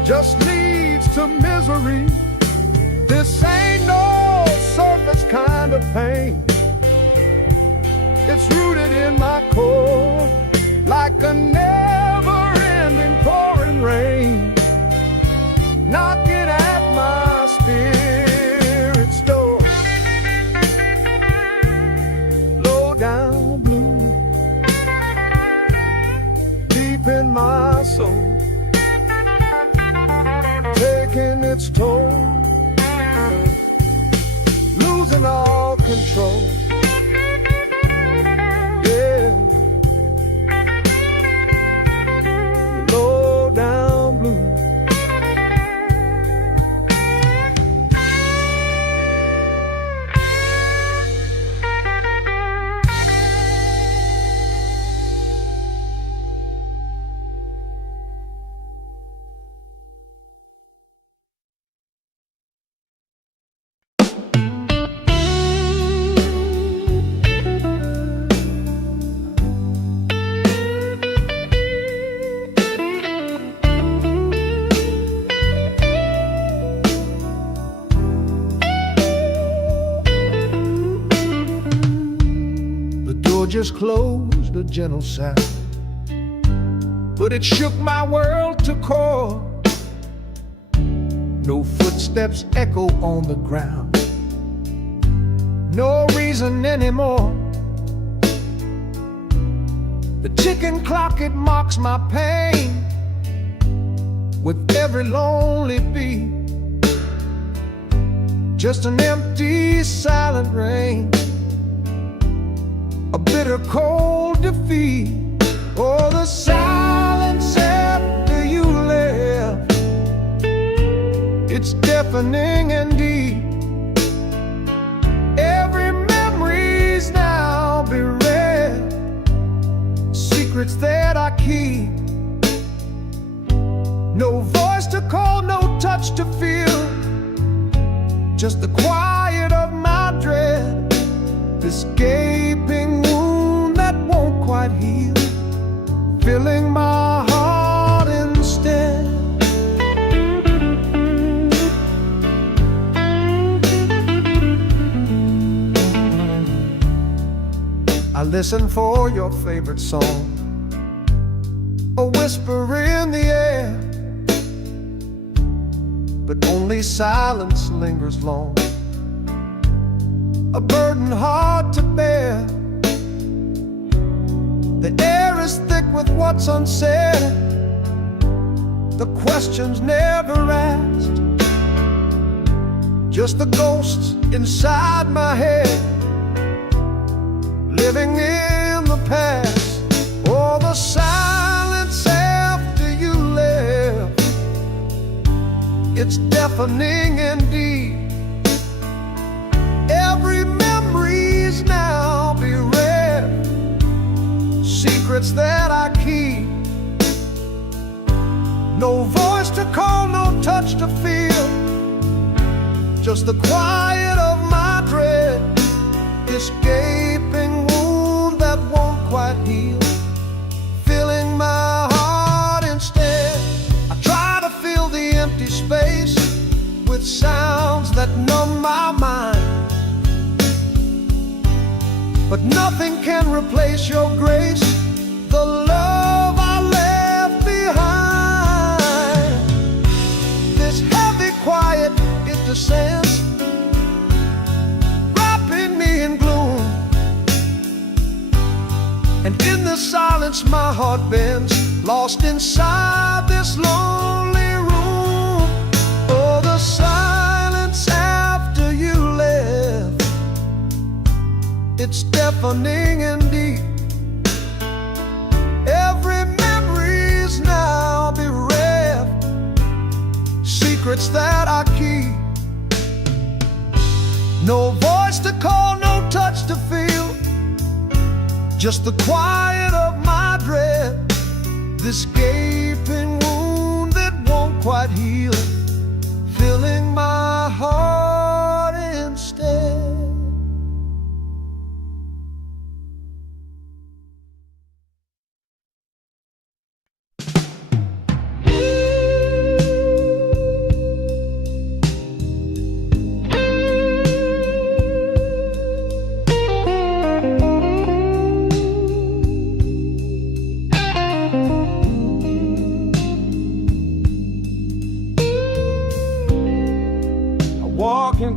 just leads to misery. This ain't no surface kind of pain. It's rooted in my core, like a never-ending pouring rain, knocking at my spirit's door. Low down blue, deep in my soul, taking its toll, losing all control. Yeah, low down blue. Just closed, a gentle sound, but it shook my world to core. No footsteps echo on the ground, no reason anymore. The ticking clock, it mocks my pain with every lonely beat. Just an empty, silent rain, a bitter cold defeat. Oh, the silence after you left, it's deafening and deep. Every memory's now bereft, secrets that I keep. No voice to call, no touch to feel, just the quiet of my dread. This gaping wound that won't quite heal, filling my heart instead. I listen for your favorite song, a whisper in the air, but only silence lingers long, a burden hard to bear. The air is thick with what's unsaid, the questions never asked, just the ghosts inside my head, living in the past. Oh, the silence after you left, it's deafening indeed. Every memory's now bereft, secrets that I keep. No voice to call, no touch to feel, just the quiet of my dread. This gaping wound that won't quite heal, filling my heart instead. I try to fill the empty space with sounds that numb my mind, but nothing can replace your grace, the love I left behind. This heavy quiet, it descends, wrapping me in gloom, and in the silence my heart bends, lost inside this lonely room. Oh, the silence after you left, it's deafening and deep. Every memory's now bereft, secrets that I keep. No voice to call, no touch to feel, just the quiet of my dread. This gaping wound that won't quite heal, filling my heart instead.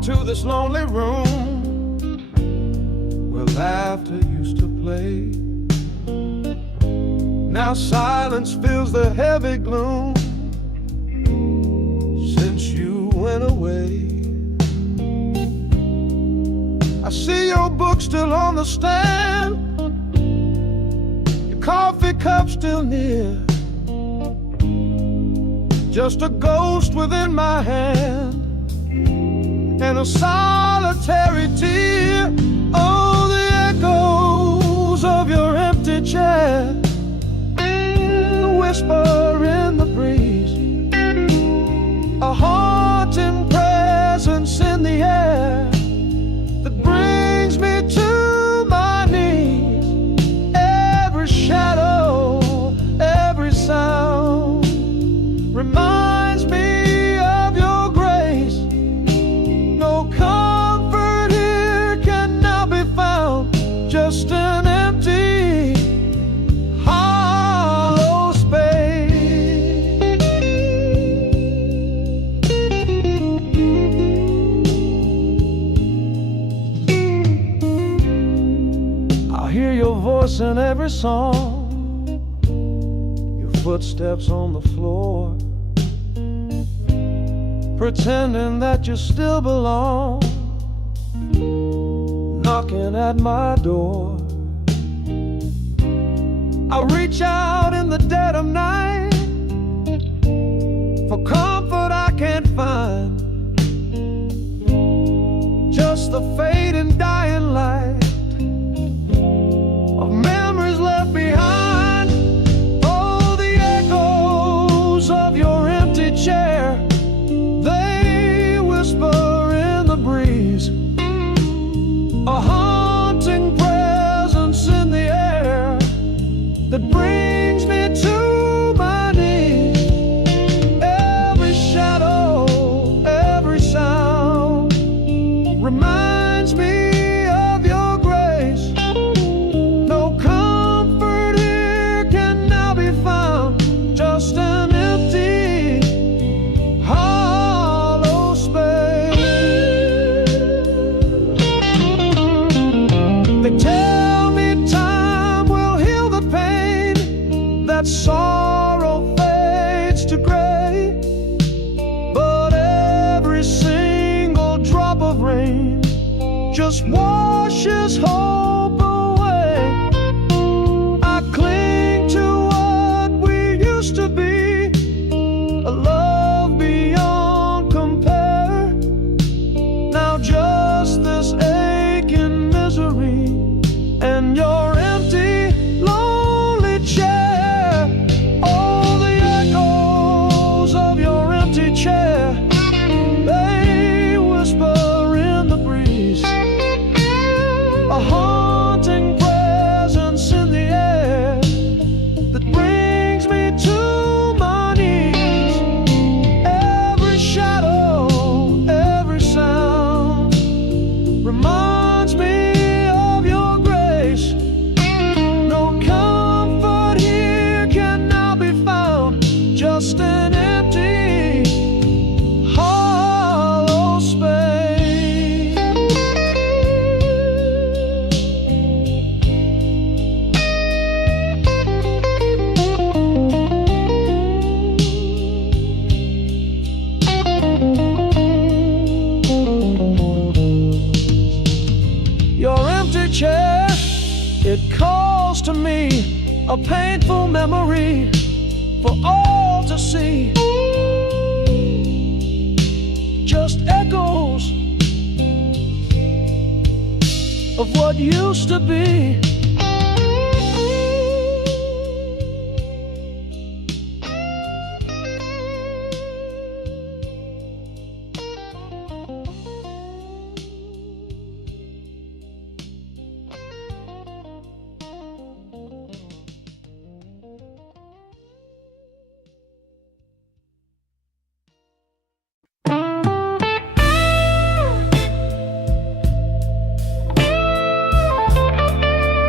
to this lonely room where laughter used to play. Now silence fills the heavy gloom since you went away. I see your book still on the stand, your coffee cup still near, just a ghost within my hand and a solitary tear. Oh, the echoes of your empty chair, the whisper in the breeze, a haunting presence in the air that brings me to my knees. Every shadow, every sound reminds me of your grace. No comfort here can now be found, just an empty, hollow space. I hear your voice in every song, your footsteps on the floor, pretending that you still belong, knocking at my door. I reach out in the dead of night for comfort I can't find, just the fading dying light of memories left behind. Oh, the echoes of your empty chair, they whisper in the breeze, a haunting presence in the air that brings me to my knees. Every shadow, every sound reminds me of your grace. No comfort here can now be found, just an empty, hollow space. They tell me time will heal the pain, that sorrow fades to gray, but every single drop of rain just washes hope away. I cling to what we used to be, a love beyond compare. Now just this aching misery and your empty, lonely chair. Oh, the echoes of your empty chair, they whisper in the breeze, a haunting presence in the air that brings me to my knees. Every shadow, every sound reminds me of your grace. No comfort here can now be found, just an empty, hollow space. Your empty chair, it calls to me, a painful memory for all to see. Just echoes of what used to be.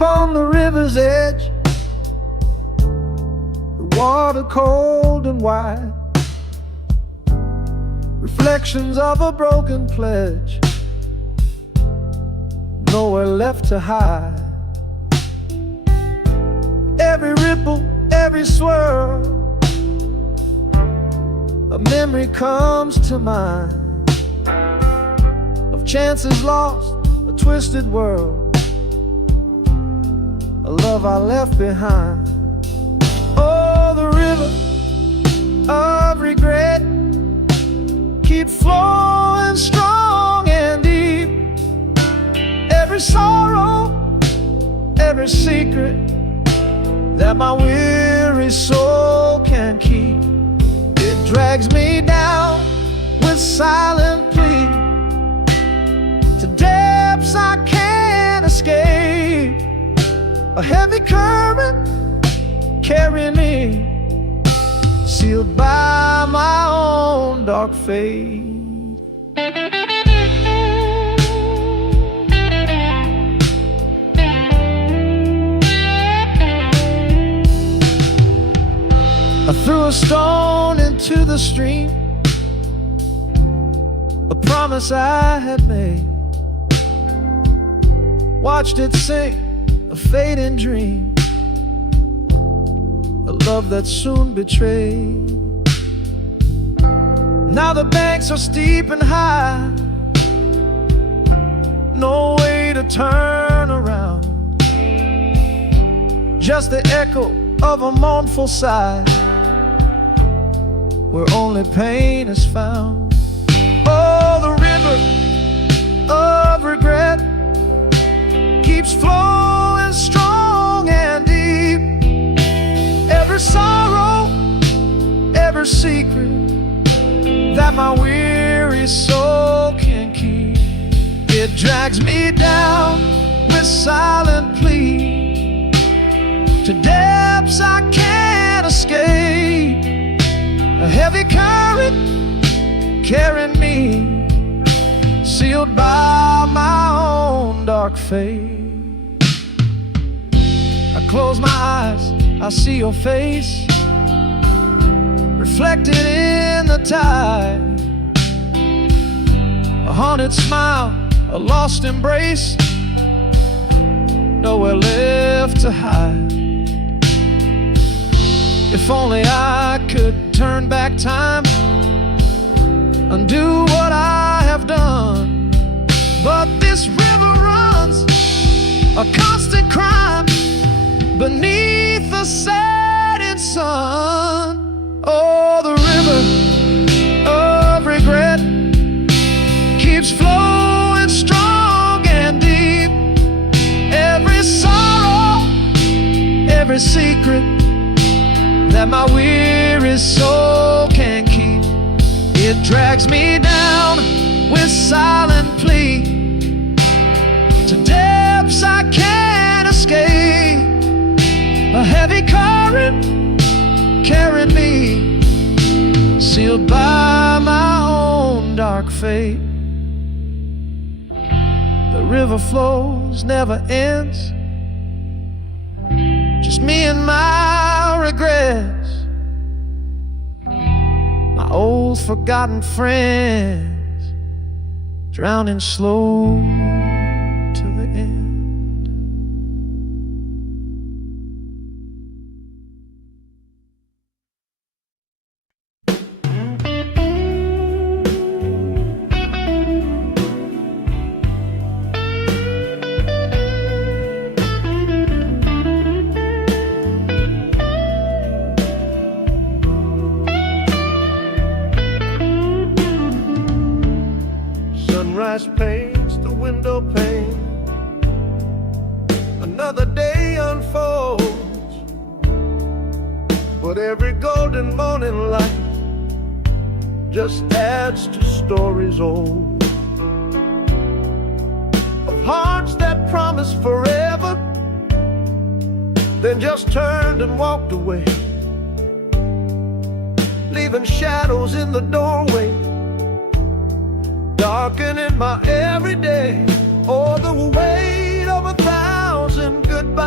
camp on the river's edge, the water cold and wide, reflections of a broken pledge, nowhere left to hide. Every ripple, every swirl, a memory comes to mind of chances lost, a twisted world, a love I left behind. Oh, the river of regret keeps flowing strong and deep. Every sorrow, every secret that my weary soul can keep, it drags me down with silent plea to depths I can't escape. A heavy current carrying me, sealed by my own dark fate. I threw a stone into the stream, a promise I had made, watched it sink, a fading dream, a love that soon betrayed. Now the banks are steep and high, no way to turn around, just the echo of a mournful sigh, where only pain is found. Oh, the river of regret keeps flowing strong and deep. Every sorrow, every secret that my weary soul can keep, it drags me down with silent plea to depths I can't escape. A heavy current carrying me, sealed by my own dark fate. I close my eyes, I see your face reflected in the tide, a haunted smile, a lost embrace, nowhere left to hide. If only I could turn back time, undo what I have done, but this river runs a constant crime beneath the setting sun. Oh, the river of regret keeps flowing strong and deep. Every sorrow, every secret that my weary soul can keep, it drags me down with silent plea to depths I can't escape. A heavy current carrying me, sealed by my own dark fate. The river flows, never ends, just me and my regrets, my old forgotten friends, drowning slow to the end. Sunrise paints the window pane, another day unfolds, but every golden morning light just adds to stories old, of hearts that promised forever, then just turned and walked away, leaving shadows in the doorway, darkening my everyday. Oh, the weight of 1,000 goodbyes.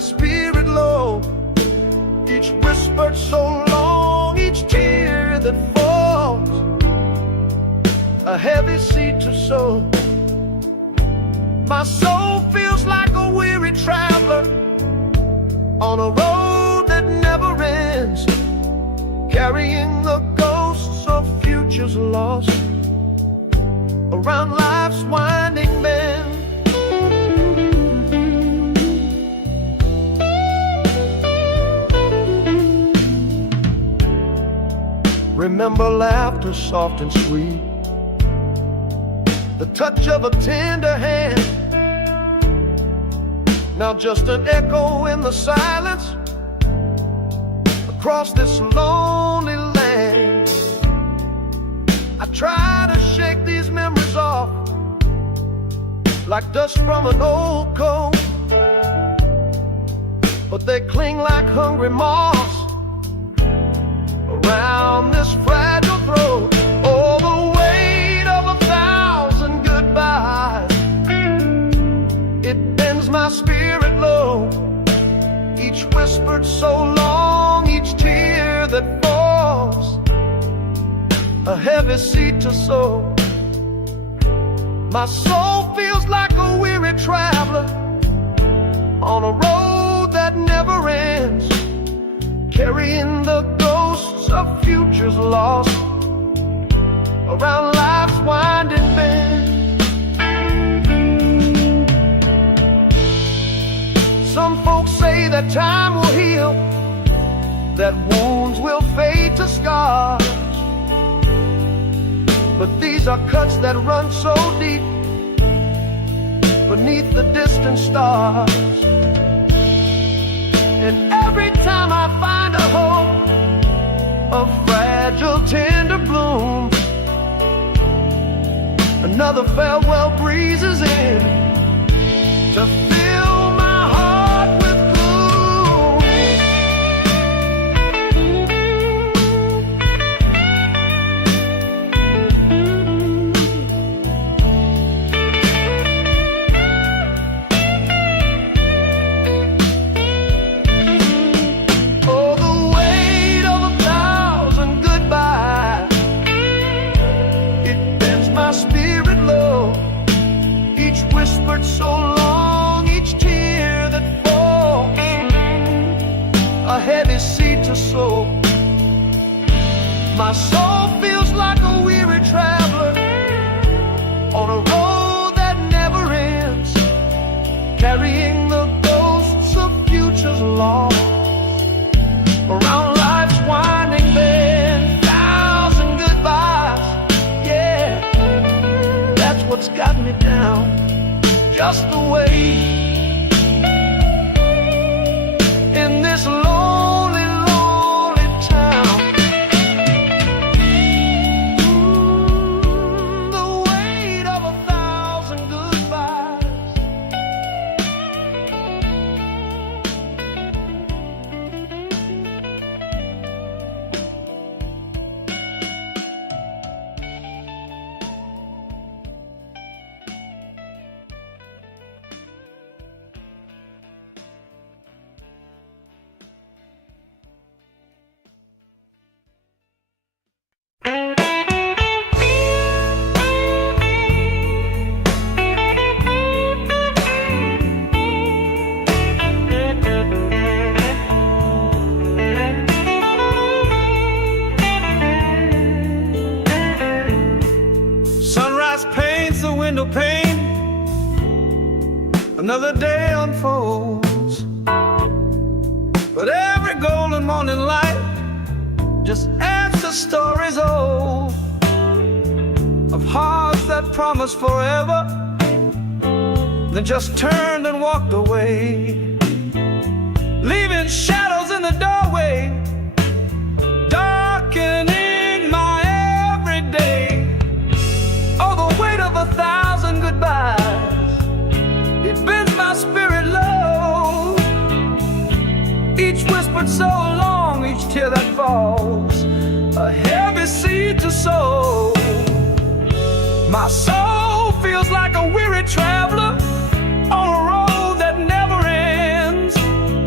spirit low. Each whispered so long, each tear that falls, a heavy seed to sow. My soul feels like a weary traveler on a road that never ends, carrying the ghosts of futures lost around life's winding bend. Remember laughter soft and sweet, the touch of a tender hand. Now just an echo in the silence across this lonely land. I try to shake these memories off like dust from an old coat, but they cling like hungry moths around this fragile throat. Oh, the weight of 1,000 goodbyes, it bends my spirit low. Each whispered so long, each tear that falls, a heavy seed to sow. My soul feels like a weary traveler on a road that never ends, carrying the ghosts of futures lost around life's winding bend. Some folks say that time will heal, that wounds will fade to scars, but these are cuts that run so deep beneath the distant stars. And every time I find a hope, a fragile tender bloom, another farewell breezes in to fill my heart with gloom. Oh, the weight of 1,000 goodbyes, it bends my spirit low. Each whispered so long, each tear that falls, a heavy seed to sow. My soul feels like a weary traveler on a road that never ends, carrying the ghosts of futures lost around life's winding bend. 1,000 goodbyes, yeah, that's what's got me down, just the way in this lonely, lonely town. The weight of 1,000 goodbyes. Sunrise paints the window pane, another day unfolds, but every golden morning light just adds to stories old of hearts that promised forever, then just turned and walked away, leaving shadows in the doorway, darkening my everyday. Oh, the weight of 1,000 goodbyes, it bends my spirit low. Each whispered so long, each tear that falls, a heavy seed to sow. My soul feels like a weary traveler on a road that never ends,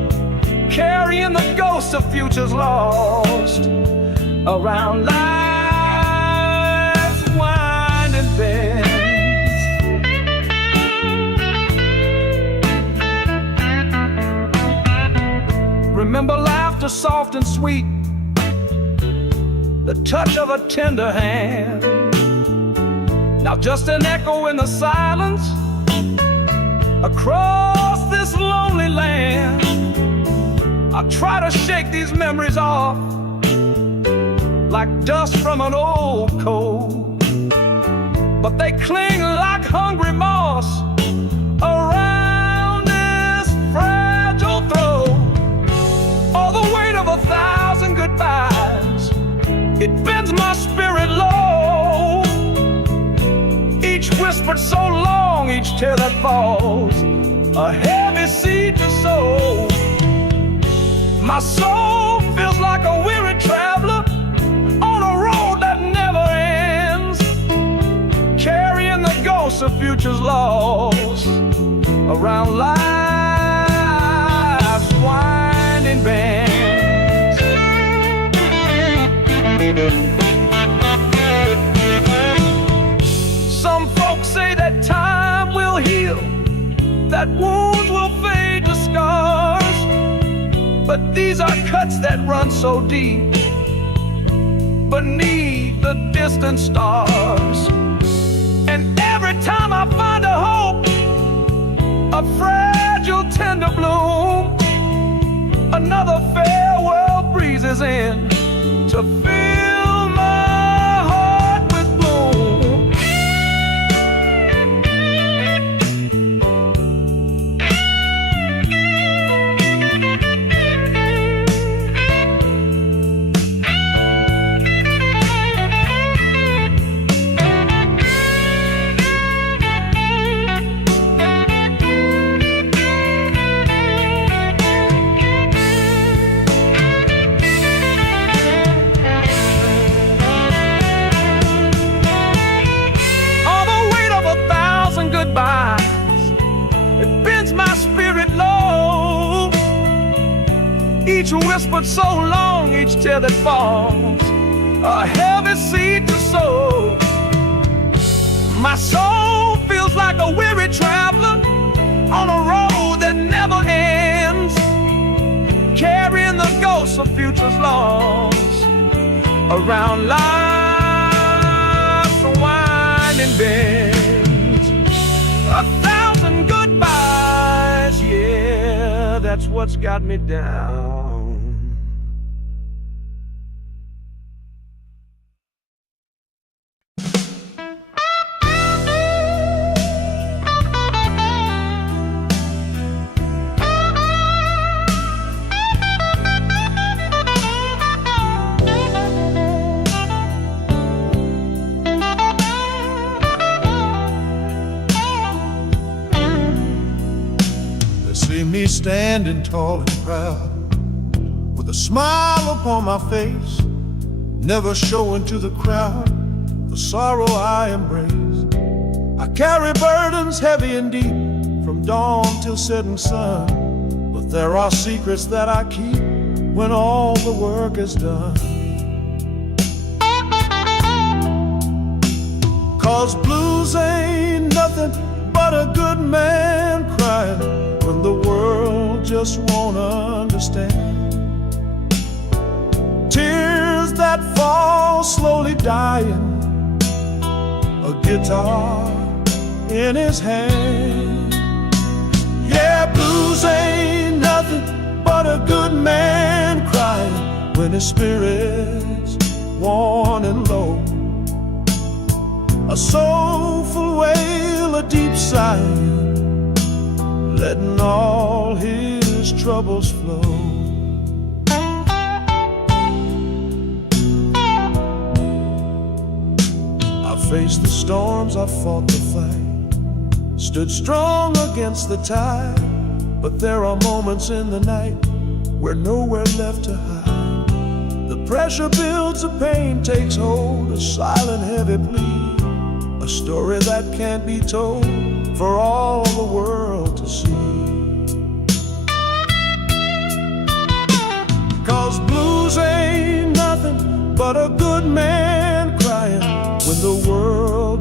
carrying the ghosts of futures lost around life's winding bends. Remember laughter soft and sweet, the touch of a tender hand. Now just an echo in the silence across this lonely land. I try to shake these memories off like dust from an old coat, but they cling like hungry moss around this fragile throat. All the weight of 1,000 goodbyes, it bends my spirit low. Each whispered so long, each tear that falls, a heavy seed to sow. My soul feels like a weary traveler on a road that never ends, carrying the ghosts of futures lost around life's winding bends. Some folks say that time will heal, that wounds will fade to scars, but these are cuts that run so deep beneath the distant stars. And every time I find a hope, a fragile tender bloom, another farewell breezes in to fill my heart with gloom. It bends my spirit low. Each whispered so long, each tear that falls, a heavy seed to sow. My soul feels like a weary traveler on a road that never ends, carrying the ghosts of futures lost around life's winding bend. 1,000 goodbyes, yeah, that's what's got me down. Me standing tall and proud, with a smile upon my face, never showing to the crowd the sorrow I embrace. I carry burdens heavy and deep, from dawn till setting sun, but there are secrets that I keep when all the work is done. 'Cause blues ain't nothing but a good man crying when the world just won't understand. Tears that fall slowly dying, a guitar in his hand. Yeah, blues ain't nothing but a good man crying when his spirit's worn and low. A soulful wail, a deep sigh, letting all his troubles flow. I faced the storms, I fought the fight, stood strong against the tide, but there are moments in the night where nowhere left to hide. The pressure builds, the pain takes hold, a silent heavy plea, a story that can't be told for all the world to see.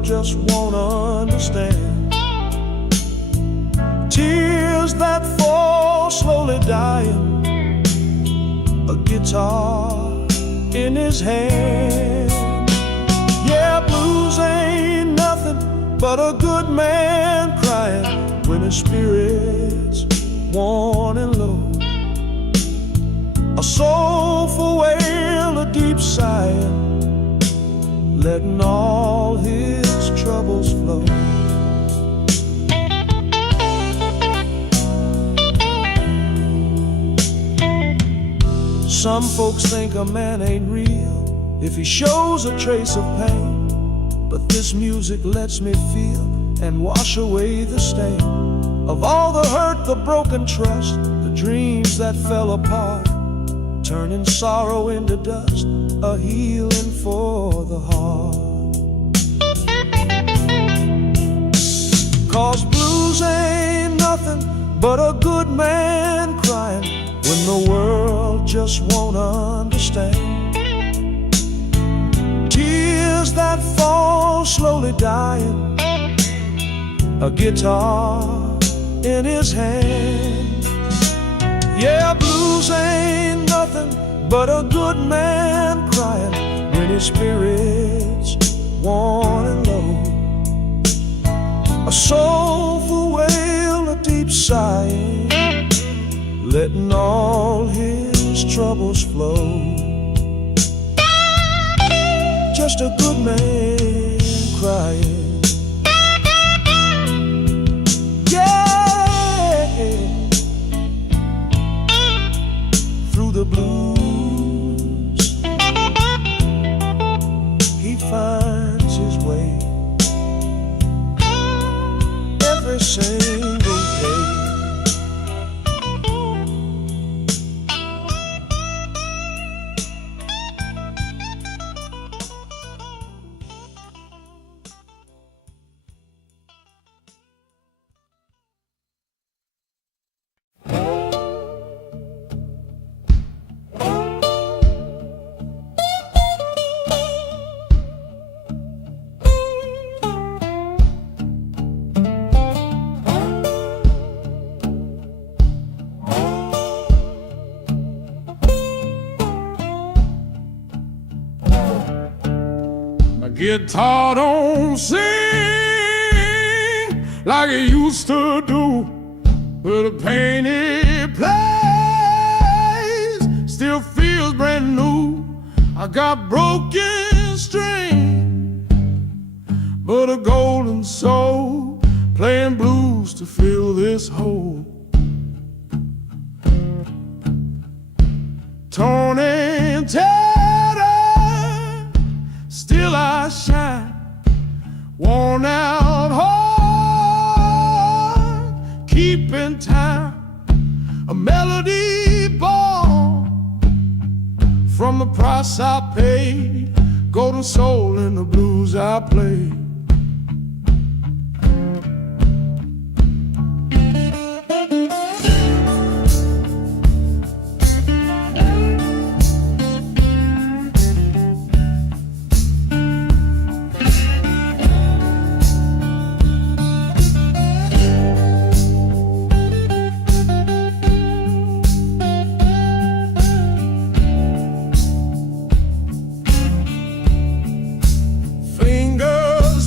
world just won't understand. Tears that fall slowly dying, a guitar in his hand. Yeah, blues ain't nothing but a good man crying when his spirit's worn and low. A soulful wail, a deep sighing, letting all his troubles flow. Some folks think a man ain't real if he shows a trace of pain, but this music lets me feel and wash away the stain of all the hurt, the broken trust, the dreams that fell apart, turning sorrow into dust, a healing for the heart. 'Cause blues ain't nothing but a good man crying when the world just won't understand. Tears that fall slowly dying, a guitar in his hand. Yeah, blues ain't nothing but a good man crying when his spirit's worn and low. A soulful wail, a deep sighing, letting all his troubles flow. Just a good man crying. Yeah, through the blues he finds his way every single day. Guitar don't sing like it used to do, but the pain it plays still feels brand new. I got broken string, but a golden soul playing blues to fill this hole. Torn and tattered, still I shine, worn out heart, keeping time, a melody born from the price I paid, golden soul in the blues I play.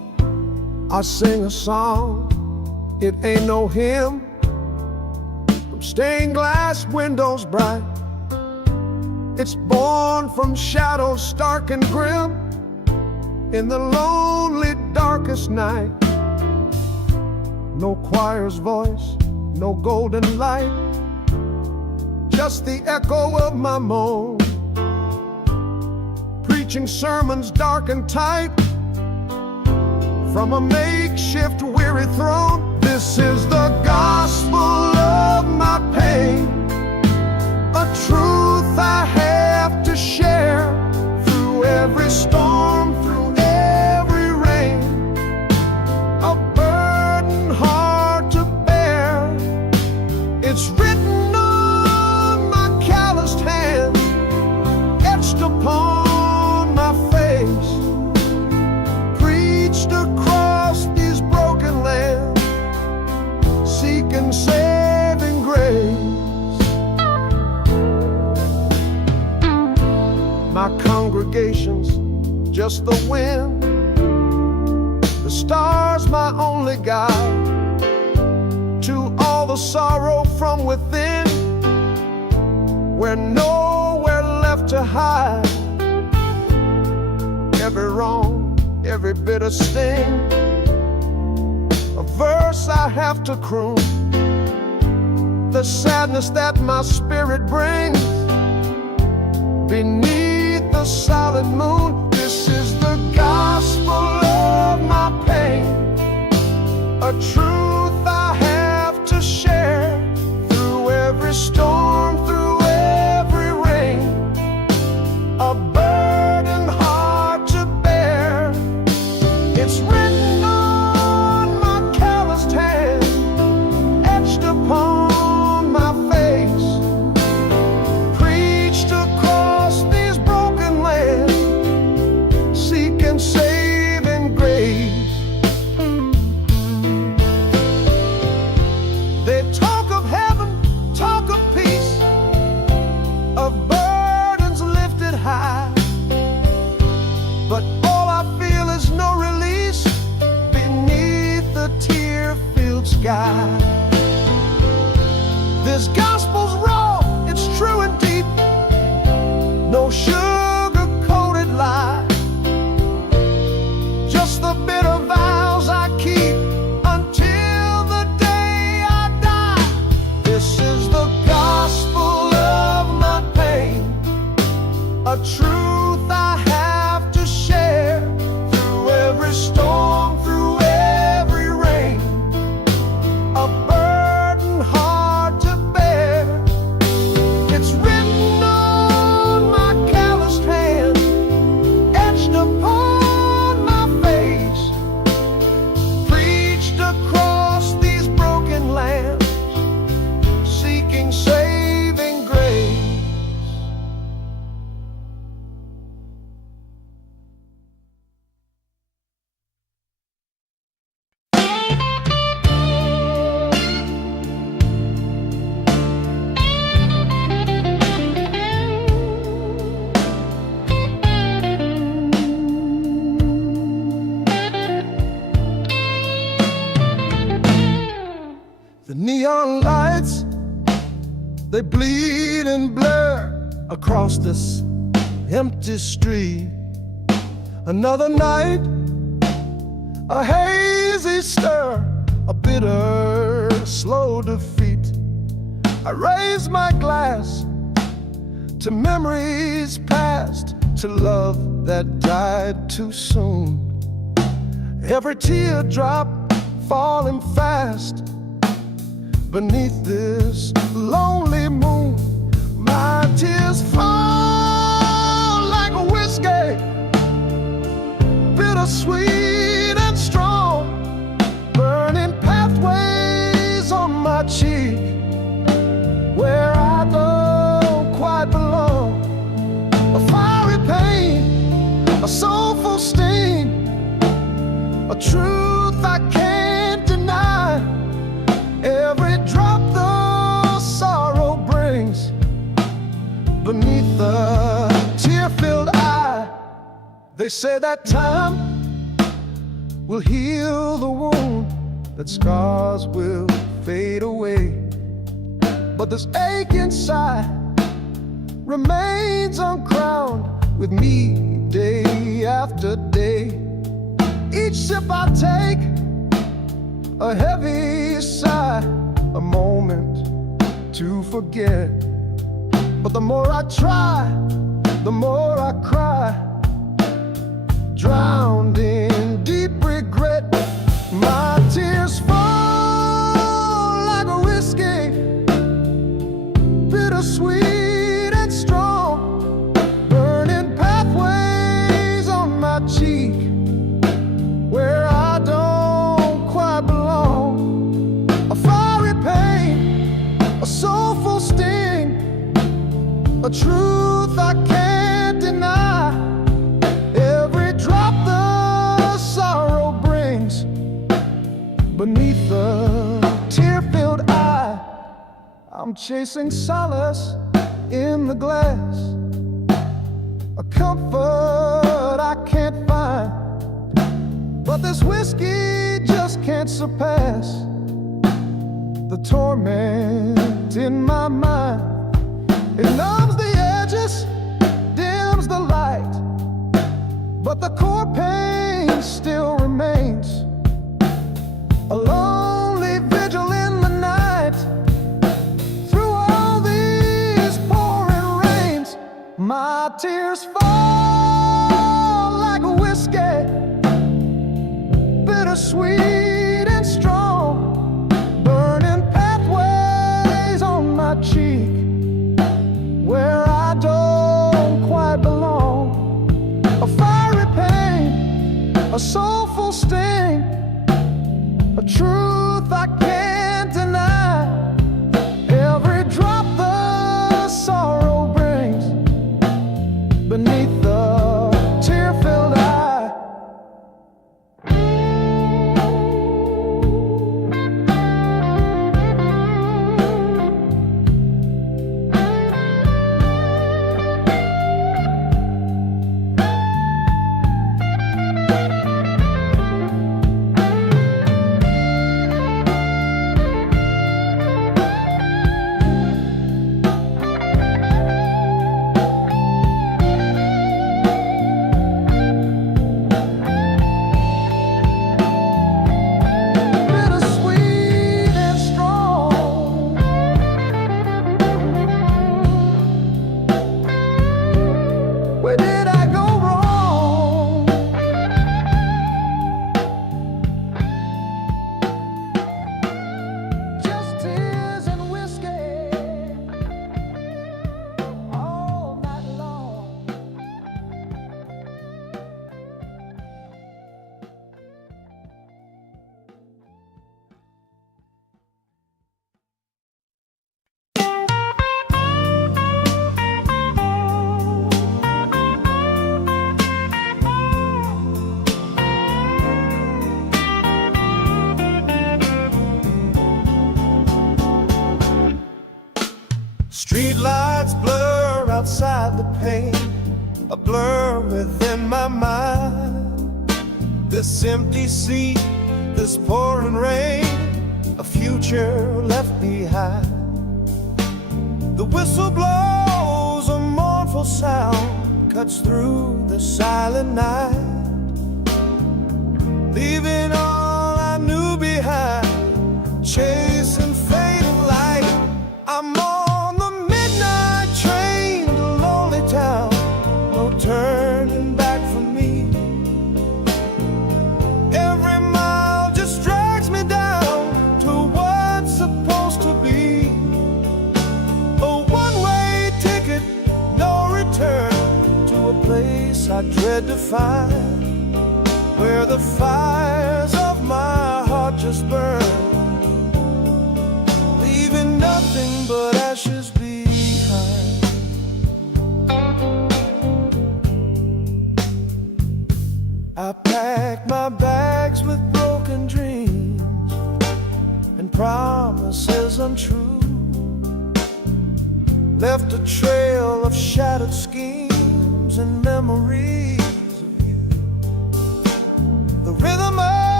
I sing a song, it ain't no hymn, from stained glass windows bright. It's born from shadows stark and grim, in the lonely darkest night. No choir's voice, no golden light, just the echo of my moan, preaching sermons dark and tight from a makeshift weary throne. This is the gospel of my pain, a truth I have to share through every storm, through every rain, a burden hard to bear. It's written on my calloused hands, etched upon my face, preached across these broken lands, seeking saving grace. My congregation's just the wind, the stars my only guide to all the sorrow from within, where nowhere left to hide. Every wrong, every bitter sting, a verse I have to croon, the sadness that my spirit brings beneath the solid moon. This is the gospel of my pain, a truth I have to share through every storm, through every rain, a burden hard to bear. It's written on my calloused hand, etched upon my face, preached across these broken lands, seeking saving grace. They talk of heaven, talk of peace, of burdens lifted high, but all I feel is no release beneath the tear-filled sky. This gospel's raw, it's true and deep, no sugar-coated lie, just the bitter vows I keep until the day I die. This is the gospel of my pain, a truth I have to share through every storm, through every rain, a burden hard to bear. It's written on my calloused hand, etched upon my face, preached across these broken lands, seeking saving grace. The neon lights, they bleed and blur across this empty street. Another night, a hazy stir, a bitter, slow defeat. I raise my glass to memories past, to love that died too soon. Every teardrop falling fast beneath this lonely moon. My tears fall like a whiskey, bittersweet and strong, burning pathways on my cheek, where I don't quite belong. A fiery pain, a soulful sting, a truth I can't deny. Every drop the sorrow brings beneath the tear-filled eye. They say that time will heal the wound, that scars will fade away. But this ache inside remains uncrowned with me day after day. Each sip I take, a heavy sigh, a moment to forget. But the more I try, the more I cry, drowned in deep regret. My tears fall like a whiskey, bittersweet and strong, burning pathways on my cheek where I don't quite belong. A fiery pain, a soulful sting, a truth I can't deny. Every drop the sorrow brings beneath the tear-filled eye. I'm chasing solace in the glass, a comfort I can't find. But this whiskey just can't surpass the torment in my mind. It numbs the edges, dims the light, but the core pain still remains. A lonely vigil in the night, through all these pouring rains. My tears fall like a whiskey, bittersweet and strong, burning pathways on my cheek where I don't quite belong. A fiery pain, a soulful sting, a truth I can't deny. Every drop the sorrow brings beneath the tear-filled eye. Street lights blur outside the pane, a blur within my mind. This empty seat, this pouring rain, a future left behind. The whistle blows, a mournful sound cuts through the silent night, leaving all I knew behind, chasing fatal light. I'm on the midnight train to lonely town, no turning back for me. Every mile just drags me down to what's supposed to be a one-way ticket, no return, to a place I dread to find, where the fires of my heart just burn, leaving nothing but ashes behind. I packed my bags with broken dreams and promises untrue, left a trail of shattered schemes and memories of you. The rhythm of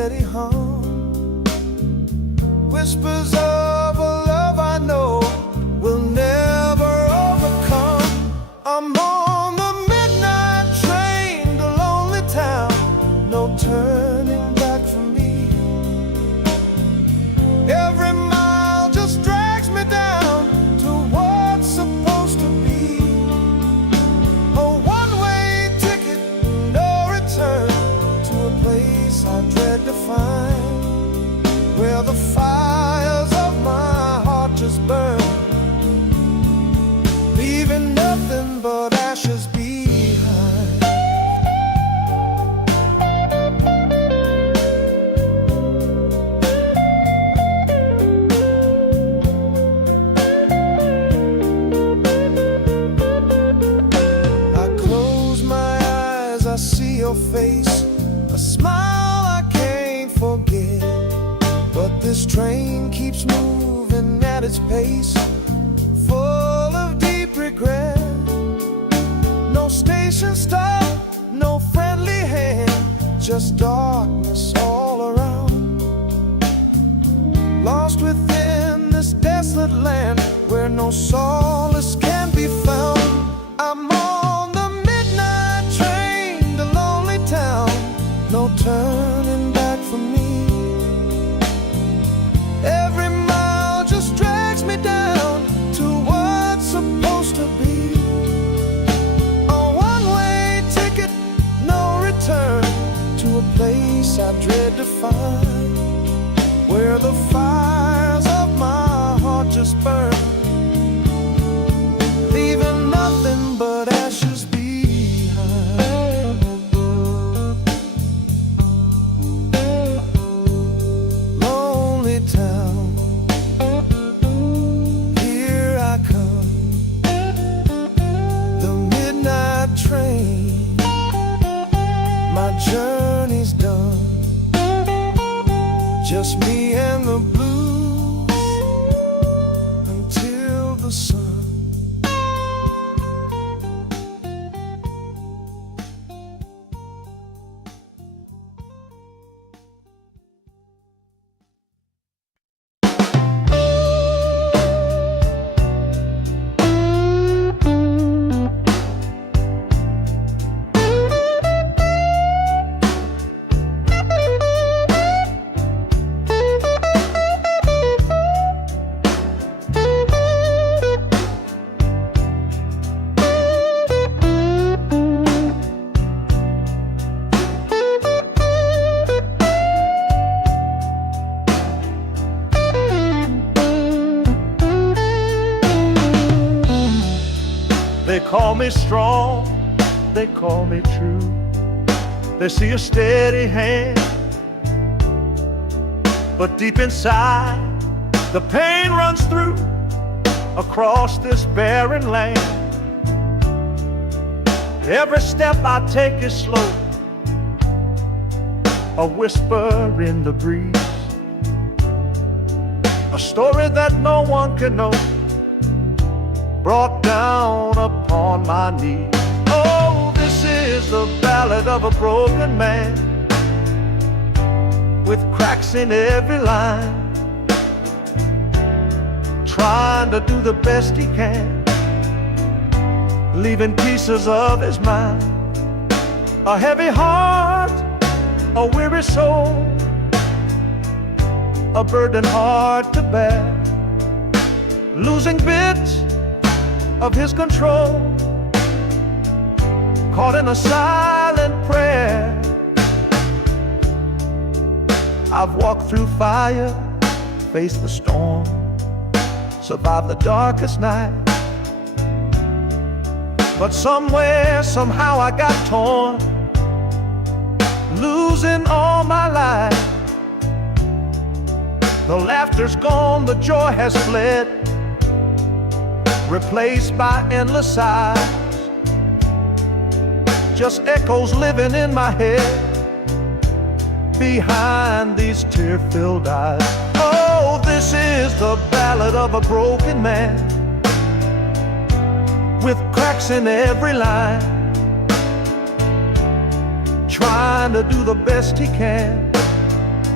steady hum. Whispers of a love I know will never overcome. I'm on the midnight train to lonely town, no turning back for me. Every mile just drags me down to what's supposed to be. A one-way ticket, no return, to a place I dread to find, where the fires of my heart just burn, leaving nothing but ashes behind. I close my eyes, I see your face, a smile I can't forget. But this train keeps moving at its pace, full of deep regret. No station stop, no friendly hand, just darkness all around. Lost within this desolate land where no solace can be found. I'm on the midnight train to lonely town, no turning back for me. Every mile just drags me down to what's supposed to be. A one-way ticket, no return, to a place I dread to find, where the fires of my heart just burn, leaving nothing but ashes behind. Lonely town, here I come, the midnight train, my journey's done, just me and the blues until the sun. They call me strong, they call me true. They see a steady hand, but deep inside the pain runs through across this barren land. Every step I take is slow, a whisper in the breeze, a story that no one can know, brought down upon my knees. Oh, this is the ballad of a broken man, with cracks in every line, trying to do the best he can, leaving pieces of his mind. A heavy heart, a weary soul, a burden hard to bear, losing bits of his control, caught in a silent prayer. I've walked through fire, faced the storm, survived the darkest night, but somewhere, somehow I got torn, losing all my life. The laughter's gone, the joy has fled, replaced by endless sighs, just echoes living in my head behind these tear-filled eyes. Oh, this is the ballad of a broken man, with cracks in every line, trying to do the best he can,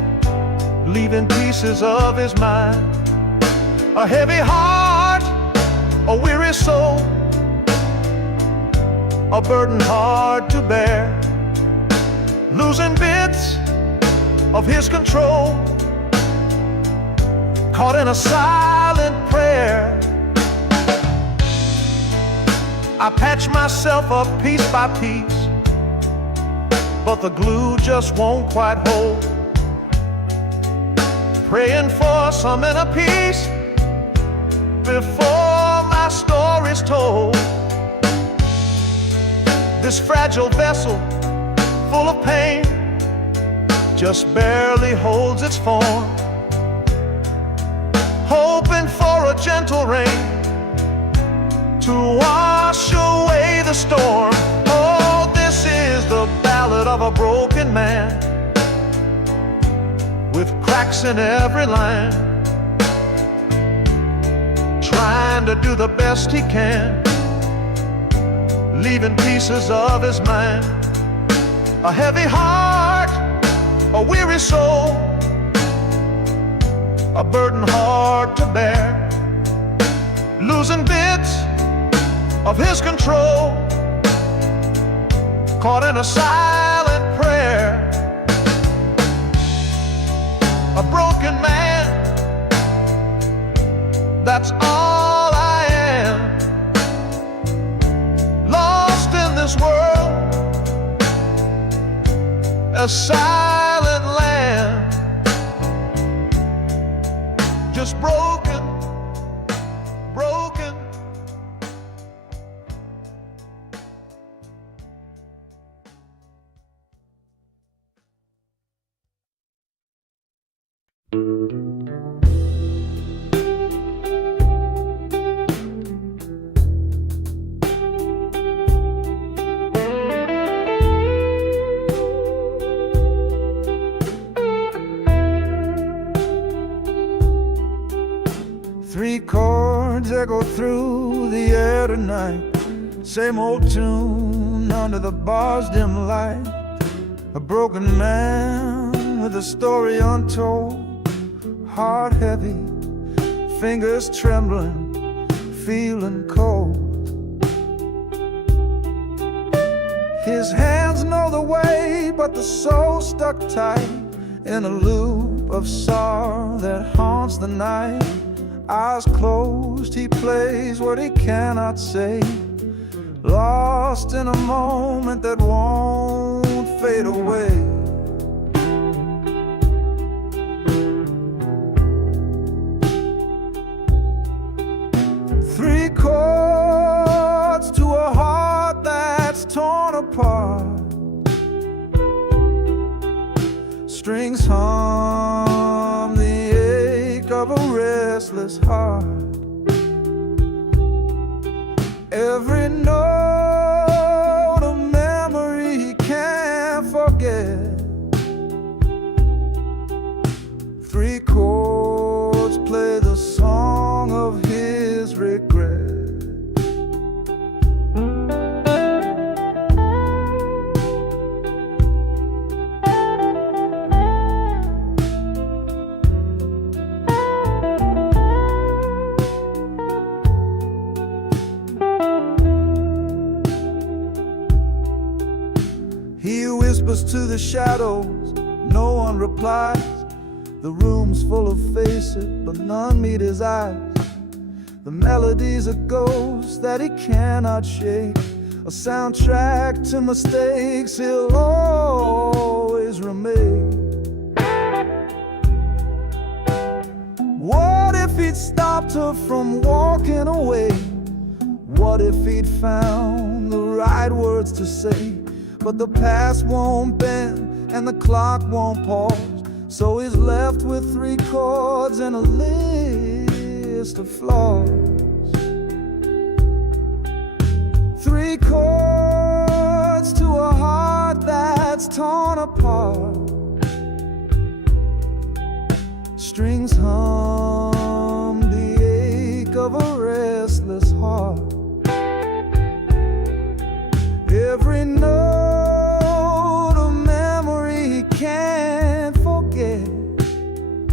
leaving pieces of his mind. A heavy heart, a weary soul, a burden hard to bear, losing bits of his control, caught in a silent prayer. I patch myself up piece by piece, but the glue just won't quite hold. Praying for some inner peace before my story's told. This fragile vessel, full of pain, just barely holds its form, hoping for a gentle rain to wash away the storm. Oh, this is the ballad of a broken man, with cracks in every line, trying to do the best he can, leaving pieces of his mind. A heavy heart, a weary soul, a burden hard to bear, losing bits of his control, caught in a silent prayer. A broken man, that's all I am, lost in this world, a silent land, just broken, broken. Three chords echo through the air tonight, same old tune under the bar's dim light. A broken man with a story untold, heart heavy, fingers trembling, feeling cold. His hands know the way, but the soul stuck tight in a loop of sorrow that haunts the night. Eyes closed, he plays what he cannot say, lost in a moment that won't fade away. Three chords to a heart that's torn apart, strings hum the ache of a restless heart. Every note a memory he can't forget. Three chords play the song of his regret. He whispers to the shadows, no one replies. The room's full of faces, but none meet his eyes. The melody's a ghost that he cannot shake, a soundtrack to mistakes he'll always remake. What if he'd stopped her from walking away? What if he'd found the right words to say? But the past won't bend and the clock won't pause, so he's left with three chords and a list of flaws. Three chords to a heart that's torn apart, strings hum the ache of a restless heart. Every note a memory he can't forget.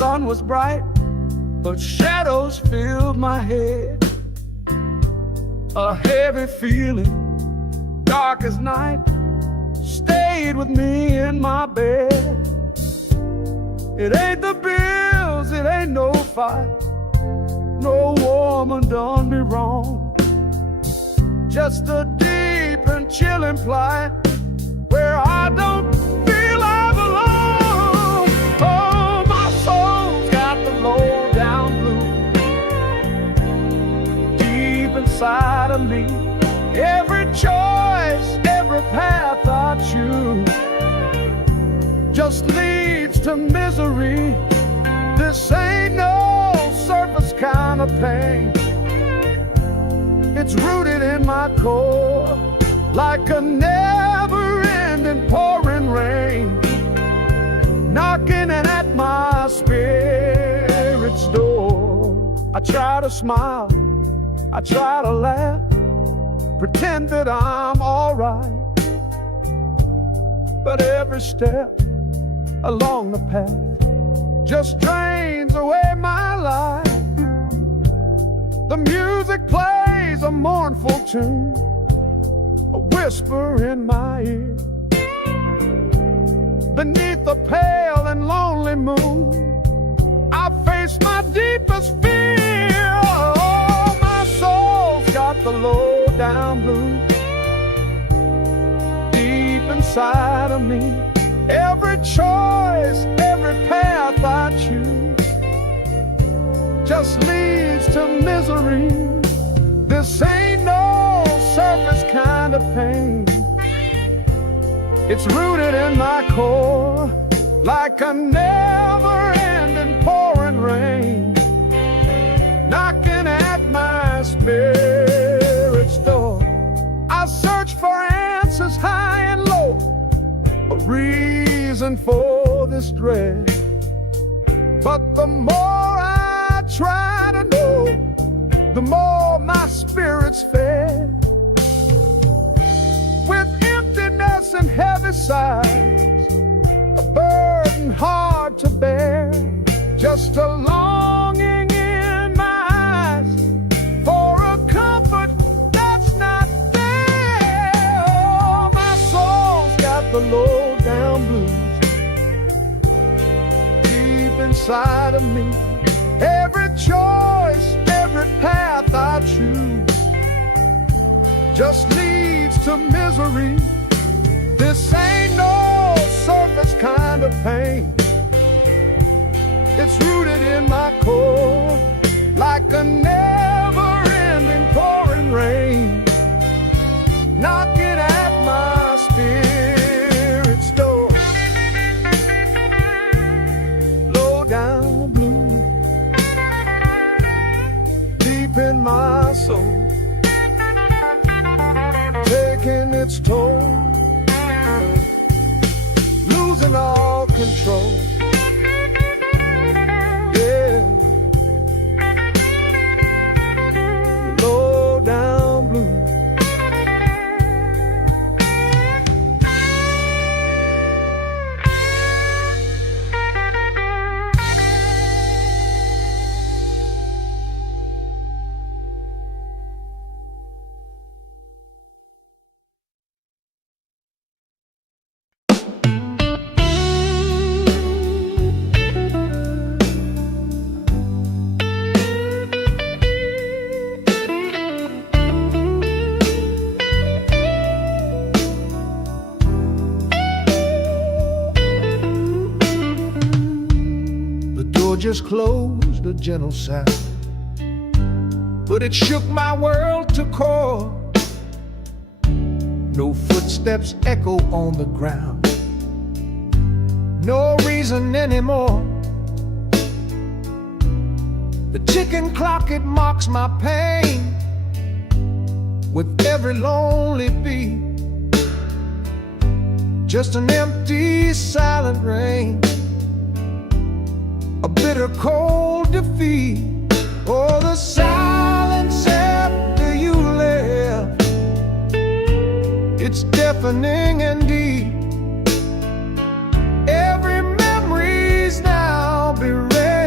sun was bright, but shadows filled my head. A heavy feeling, dark as night, stayed with me in my bed. It ain't the bills, it ain't no fight, no woman done me wrong. Just a deep and chilling plight where I don't feel I belong. Oh, my soul's got the low down blues deep inside of me. Every choice, every path I choose just leads to misery. This ain't no surface kind of pain. It's rooted in my core like a never-ending pouring rain, knocking at my spirit's door. I try to smile, I try to laugh, pretend that I'm alright, but every step along the path just drains away my life. The music plays a mournful tune, a whisper in my ear. Beneath the pale and lonely moon, I face my deepest fear. Oh, my soul's got the low down blues deep inside of me. Every choice, every path I choose just leads to misery. This ain't no surface kind of pain. It's rooted in my core like a never-ending pouring rain, knocking at my spirit's door. I search for answers high and low, a reason for this dread, but the more I try to know, the more my spirit's fed. With emptiness and heavy sighs, a burden hard to bear, just a longing in my eyes for a comfort that's not there. Oh, my soul's got the low down blues deep inside of me. Every choice, every path I choose just leads to misery. This ain't no surface kind of pain. It's rooted in my core like a never-ending pouring rain, knocking at my spirit's door. Low down blue deep in my soul, taking its toll, losing all control. Yeah, low down blue. Just closed, a gentle sound, but it shook my world to core. No footsteps echo on the ground, no reason anymore. The ticking clock, it mocks my pain with every lonely beat. Just an empty, silent rain, a bitter cold defeat. Oh, the silence after you left, it's deafening and deep. Every memory's now bereft.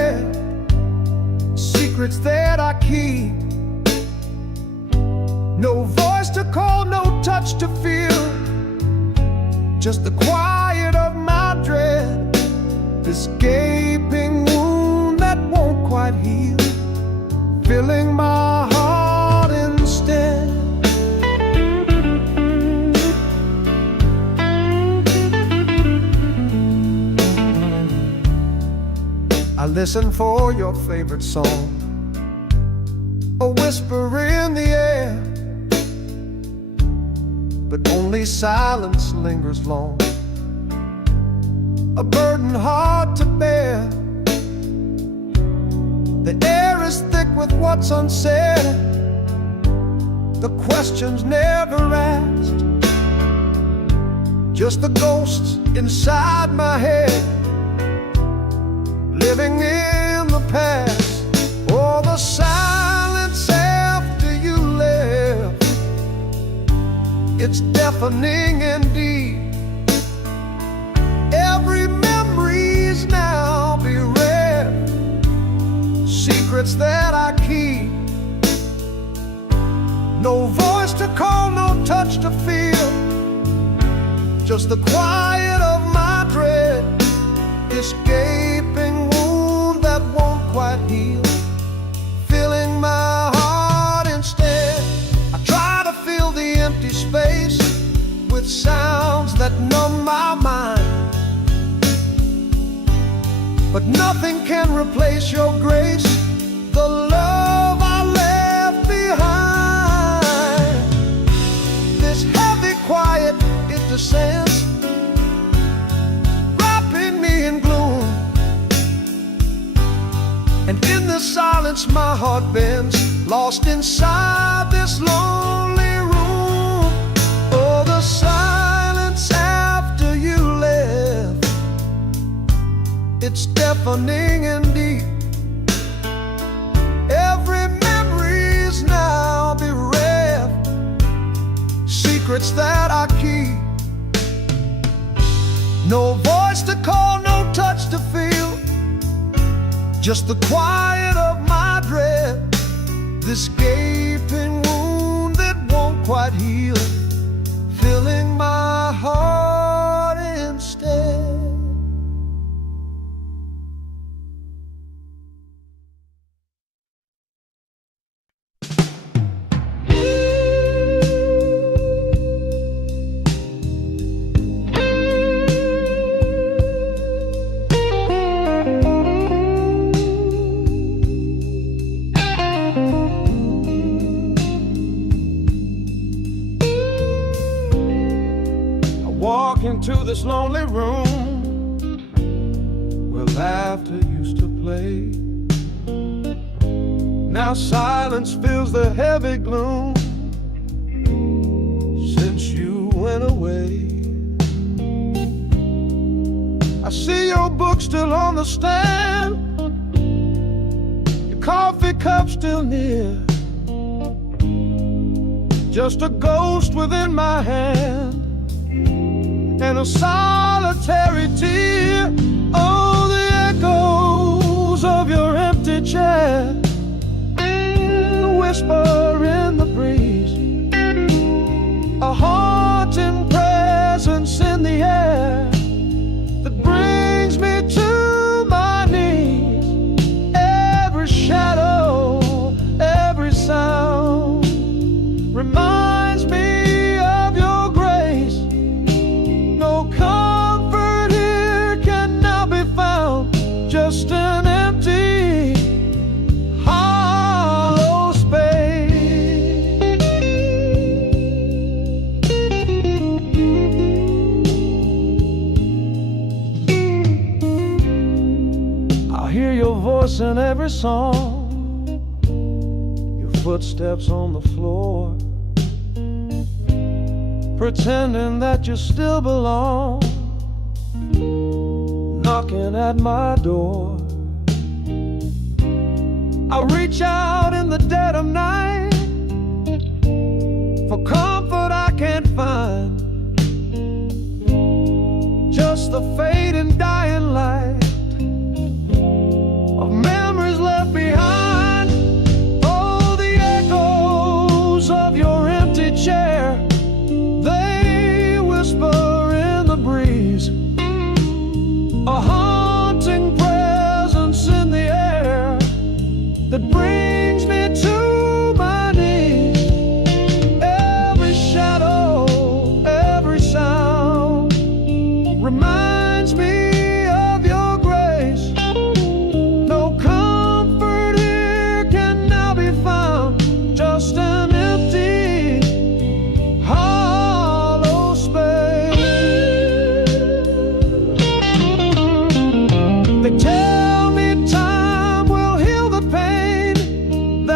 secrets that I keep. No voice to call, no touch to feel, just the quiet of my dread, this gaping wound that won't quite heal, filling my heart instead. I listen for your favorite song, a whisper in the air, but only silence lingers long, a burden hard to bear. The air is thick with what's unsaid, the questions never asked, just the ghosts inside my head, living in the past. Oh, the silence after you left, it's deafening indeed. Every memory's now bereft, secrets that I keep. No voice to call, no touch to feel, just the quiet of my dread, this gaping wound that won't quite heal, filling my heart instead. I try to fill the empty space with sounds that numb my mind, but nothing can replace your grace, the love I left behind. This heavy quiet, it descends, wrapping me in gloom, and in the silence my heart bends, lost inside this lonely room. Oh, the silence after you left, it's deafening indeed. Every memory's now bereft, secrets that I keep. No voice to call, no touch to feel, just the quiet of my dread, this gaping wound that won't quite heal, filling my heart instead. Into this lonely room where laughter used to play. Now silence fills the heavy gloom since you went away. I see your book still on the stand, your coffee cup still near, just a ghost within my hand, and a solitary tear. Oh, the echoes of your empty chair, a whisper in the breeze, a haunting presence in the air that brings me to my knees. Every shadow, every sound reminds me of your grace. No comfort here can now be found, just an empty, hollow space. I hear your voice in every song, your footsteps on the floor, pretending that you still belong, knocking at my door. I reach out in the dead of night for comfort I can't find, just the fading dying light of memories left behind.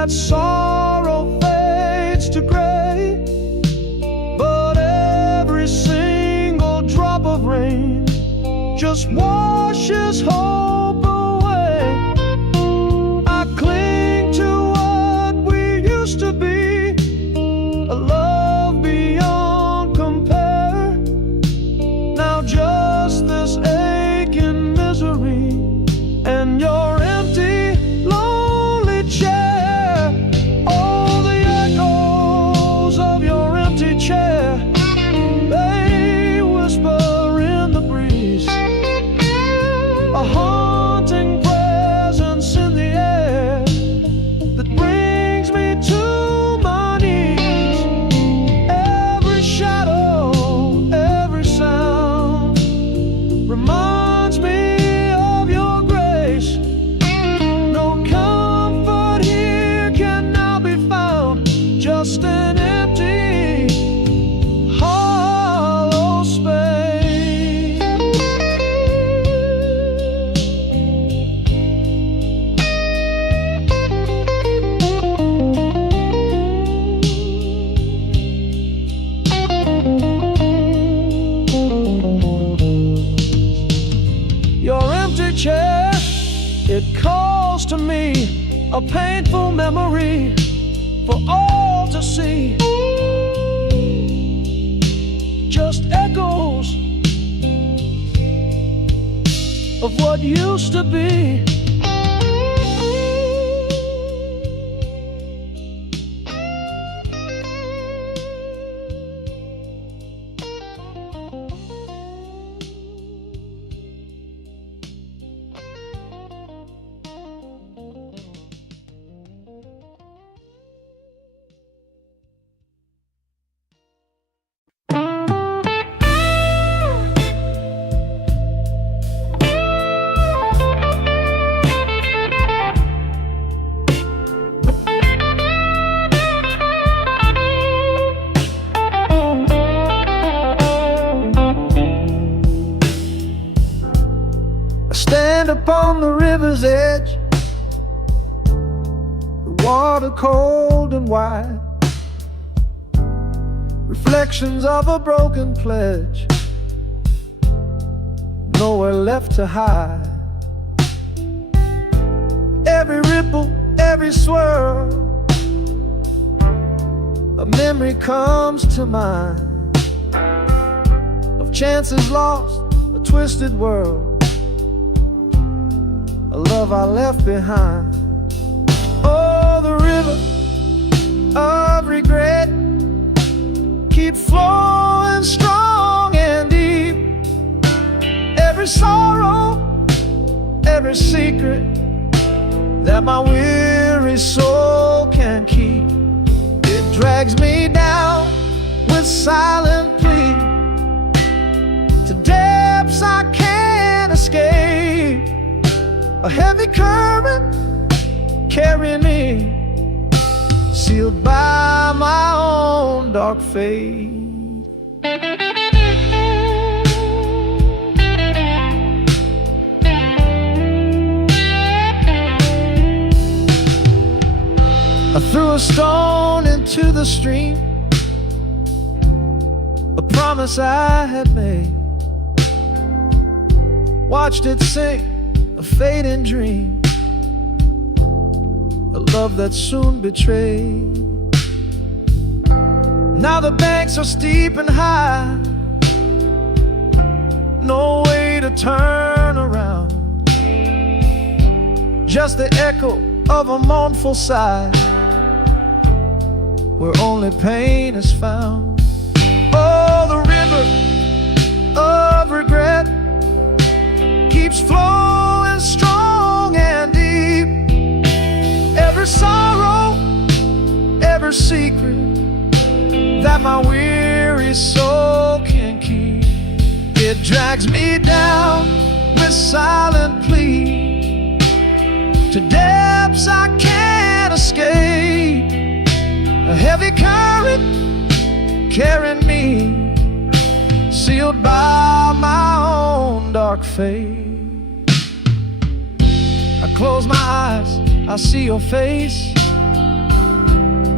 that sorrow fades to gray, but every single drop of rain just washes hope away. I cling to what we used to be, a love beyond compare. Now just this aching misery and your empty, lonely chair. Oh, the echoes of your empty chair, they whisper in the breeze, a haunting presence in the air that brings me to my knees. Every shadow, every sound reminds me of your grace. No comfort here can now be found, just an empty, hollow space. Your empty chair, it calls to me, a painful memory for all to see. Just echoes of what used to be. I stand upon the river's edge, the water cold and wide, reflections of a broken pledge, nowhere left to hide. Every ripple, every swirl, a memory comes to mind of chances lost, a twisted world, a love I left behind. Oh, the river of regret keeps flowing strong and deep. Every sorrow, every secret that my weary soul can keep, it drags me down with silent plea to depths I can't escape. A heavy current carrying me, sealed by my own dark fate. I threw a stone into the stream, a promise I had made, watched it sink, a fading dream, a love that soon betrayed. Now the banks are steep and high, no way to turn around, just the echo of a mournful sigh, where only pain is found. Oh, the river of regret keeps flowing strong and deep. Every sorrow, every secret that my weary soul can keep, it drags me down with silent plea to depths I can't escape. A heavy current carrying me, sealed by my own dark fate. I close my eyes, I see your face,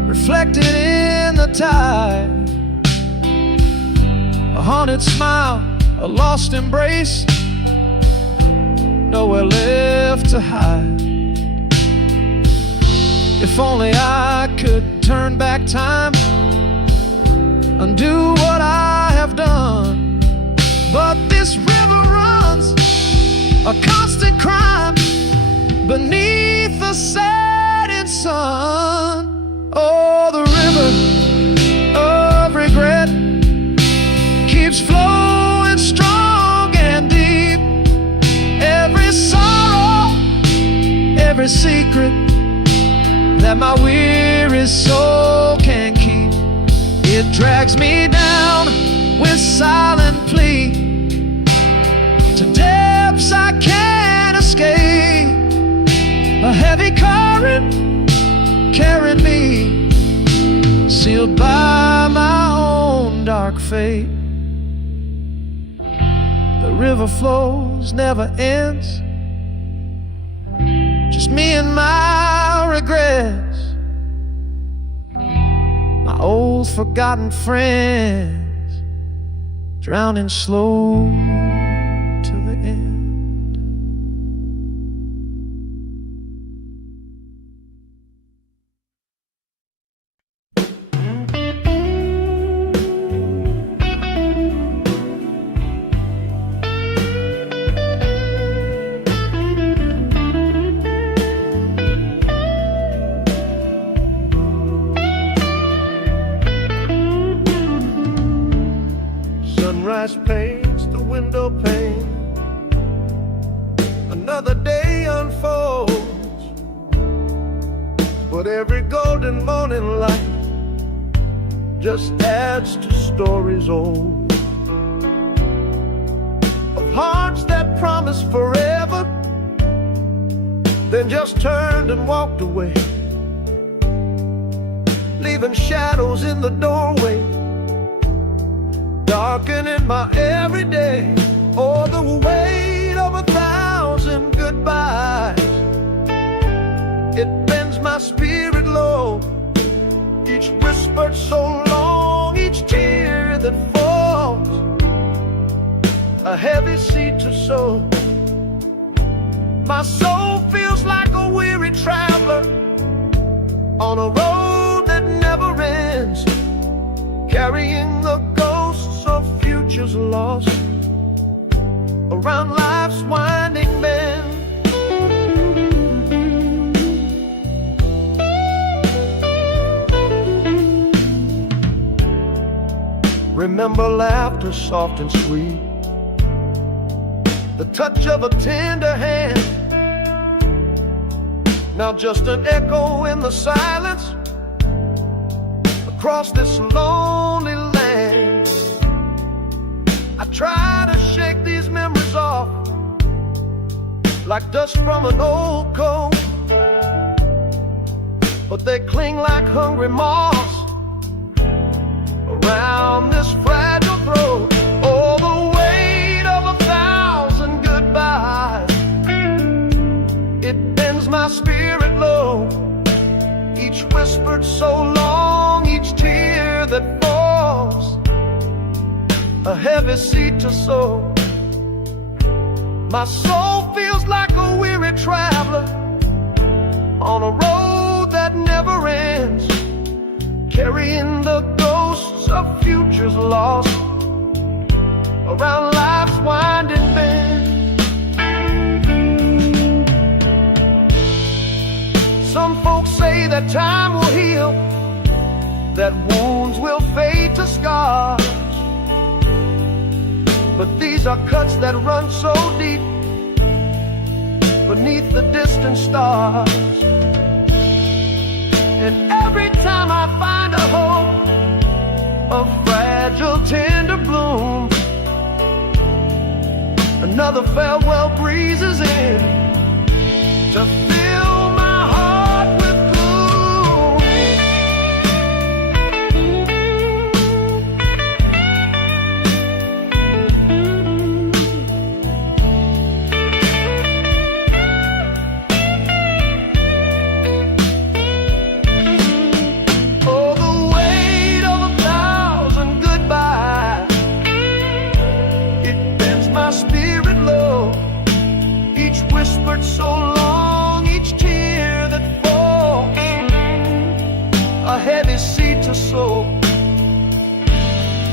reflected in the tide. A haunted smile, a lost embrace, nowhere left to hide. If only I could turn back time, undo what I have done. But this river runs a constant crime beneath the setting sun. Oh, the river of regret keeps flowing strong and deep. Every sorrow, every secret that my weary soul can keep, it drags me down with silent plea to depths I can't escape. A heavy current carrying me, sealed by my own dark fate. The river flows, never ends, just me and my regrets, my old forgotten friends, drowning slow till the end. Sunrise paints the window pane, another day unfolds, but every golden morning light just adds to stories old, of hearts that promised forever, then just turned and walked away, leaving shadows in the doorway, darkening my everyday. Oh, the weight of 1,000 goodbyes, it bends my spirit low. Each whispered so long, each tear that falls, a heavy seed to sow. My soul feels like a weary traveler on a road that never ends, carrying the ghosts of futures lost around life's winding bend. Remember laughter soft and sweet, the touch of a tender hand, now just an echo in the silence across this lonely land. I try to shake these memories off like dust from an old coat, but they cling like hungry moths around this fragile throat. Oh, the weight of 1,000 goodbyes, it bends my spirit low. Each whispered so long, each tear that falls, a heavy seed to sow. My soul feels like a weary traveler on a road that never ends, carrying the ghosts of futures lost around life's winding bend. Some folks say that time will heal, that wounds will fade to scars, but these are cuts that run so deep beneath the distant stars. And every time I find a hope, a fragile tender bloom, another farewell breezes in to fill my heart with gloom.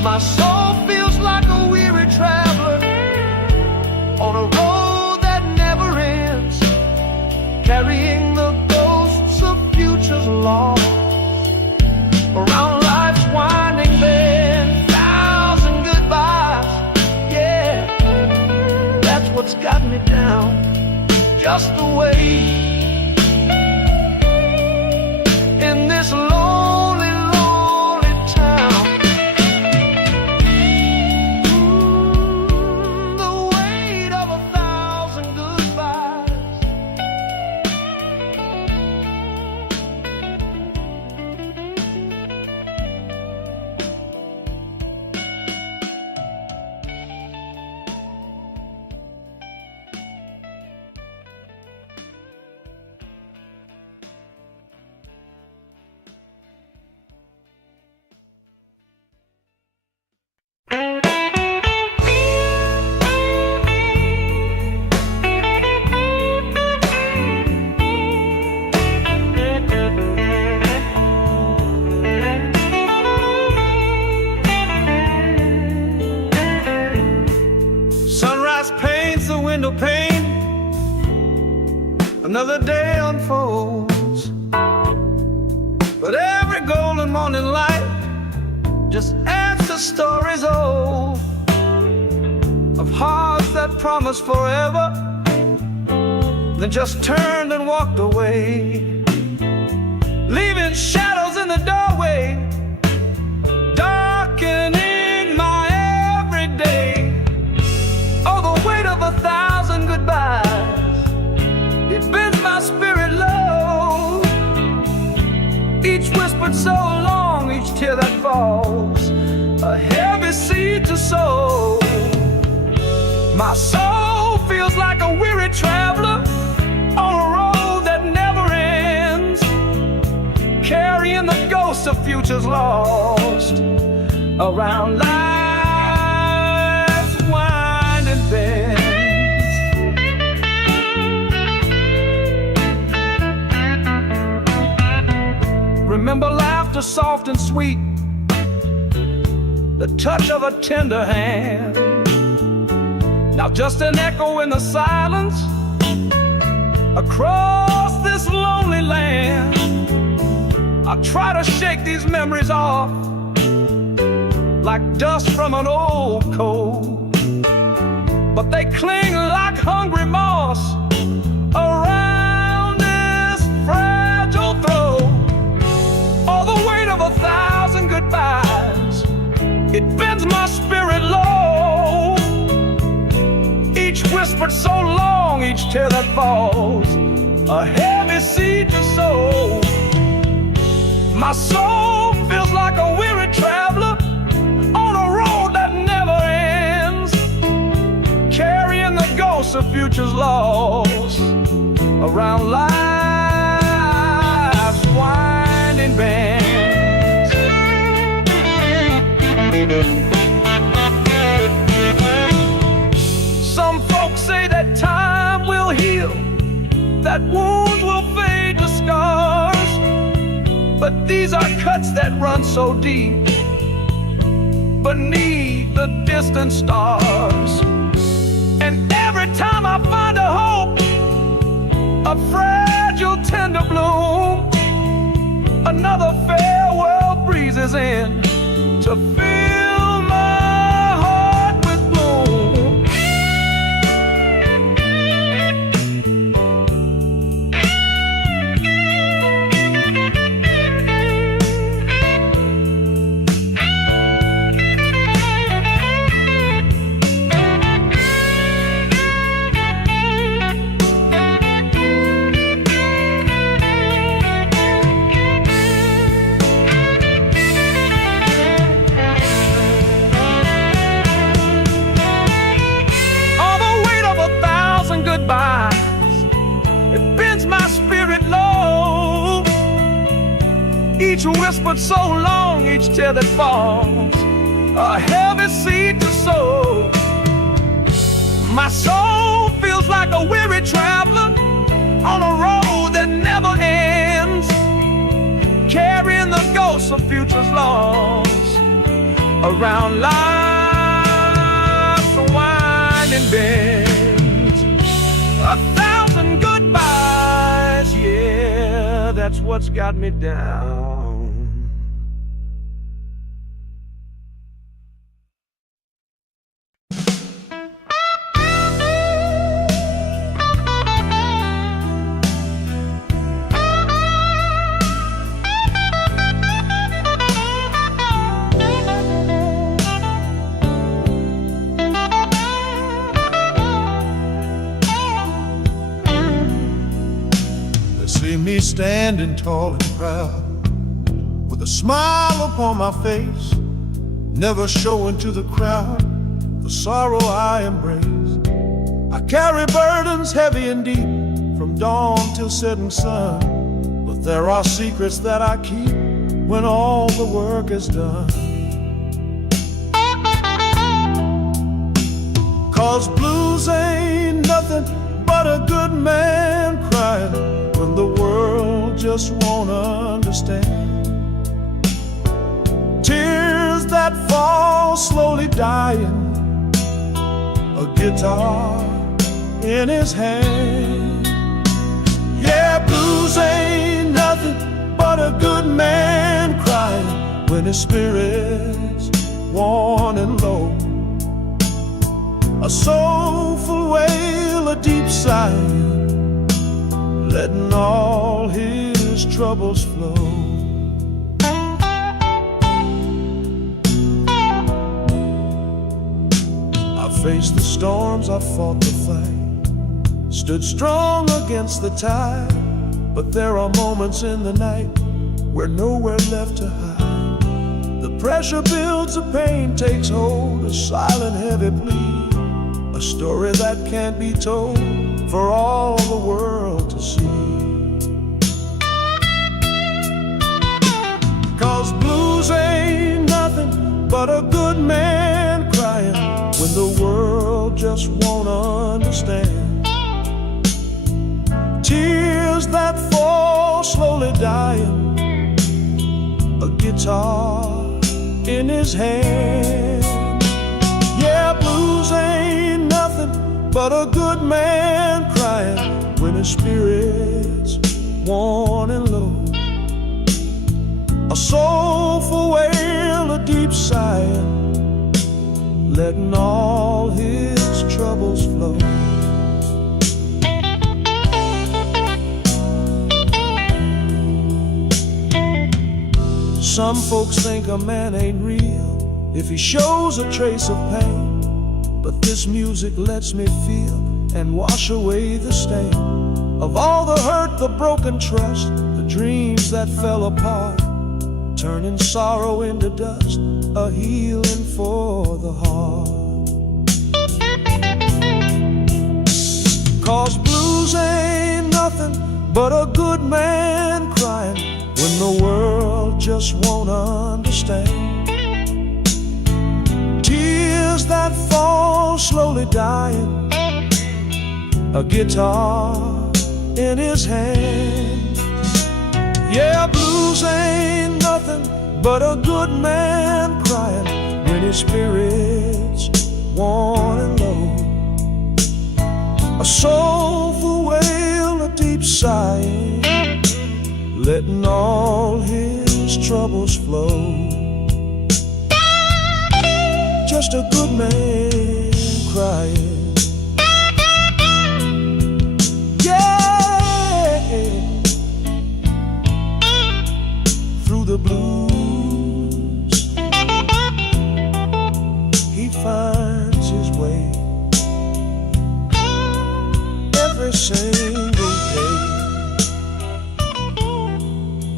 My soul feels like a weary traveler on a road that never ends, carrying the ghosts of futures lost around life's winding bend. Thousand goodbyes, yeah, that's what's got me down. Just the way in this lonely, lonely town. The weight of 1,000 goodbyes. Sunrise paints the window pane, another day unfolds, but every golden morning light just adds to stories old, of hearts that promised forever, then just turned and walked away, leaving shadows in the doorway, darkening my everyday. Oh, the weight of 1,000 goodbyes, it bends my spirit low. Each whispered so long, each tear that falls, a heavy seed to sow. My soul feels like a weary traveler on a road that never ends, carrying the ghosts of futures lost around life's winding bends. Remember laughter soft and sweet, the touch of a tender hand. Now just an echo in the silence across this lonely land. I try to shake these memories off like dust from an old coat, but they cling like hungry moss around this fragile throat. All the weight of 1,000 goodbyes, it bends my spirit low. Each whispered so long, each tear that falls, a heavy seed to sow. My soul feels like a weary traveler on a road that never ends, carrying the ghosts of futures lost around life's winding bends. Some folks say that time will heal, that wounds will fade to scars, but these are cuts that run so deep beneath the distant stars. And every time I find a hope, a fragile tender bloom, another farewell breezes in to fill my heart with gloom. It bends my spirit low. Each whispered so long, each tear that falls, a heavy seed to sow. My soul feels like a weary traveler on a road that never ends, carrying the ghosts of futures lost around life's winding bends. 1,000 goodbyes, yeah, that's what's got me down. See me standing tall and proud, with a smile upon my face, never showing to the crowd the sorrow I embrace. I carry burdens heavy and deep, from dawn till setting sun, but there are secrets that I keep when all the work is done. 'Cause blues ain't nothing but a good man crying when the world just won't understand. Tears that fall slowly dying, a guitar in his hand. Yeah, blues ain't nothing but a good man crying when his spirit's worn and low. A soulful wail, a deep sigh, letting all his troubles flow. I faced the storms, I fought the fight, stood strong against the tide, but there are moments in the night where nowhere left to hide. The pressure builds, the pain takes hold, a silent heavy plea, a story that can't be told for all the world to see. 'Cause blues ain't nothing but a good man crying when the world just won't understand. Tears that fall slowly dying, a guitar in his hand. Yeah, blues ain't nothing but a good man crying when his spirit's worn and low. A soulful wail, a deep sigh, letting all his troubles flow. Some folks think a man ain't real if he shows a trace of pain, but this music lets me feel and wash away the stain of all the hurt, the broken trust, the dreams that fell apart, turning sorrow into dust, a healing for the heart. 'Cause blues ain't nothing but a good man crying when the world just won't understand. Tears that fall slowly dying, a guitar in his hand. Yeah, blues ain't nothing but a good man crying when his spirit's worn and low. A soulful wail, a deep sigh, letting all his troubles flow. Just a good man crying. Yeah, through the blues he finds his way every single day.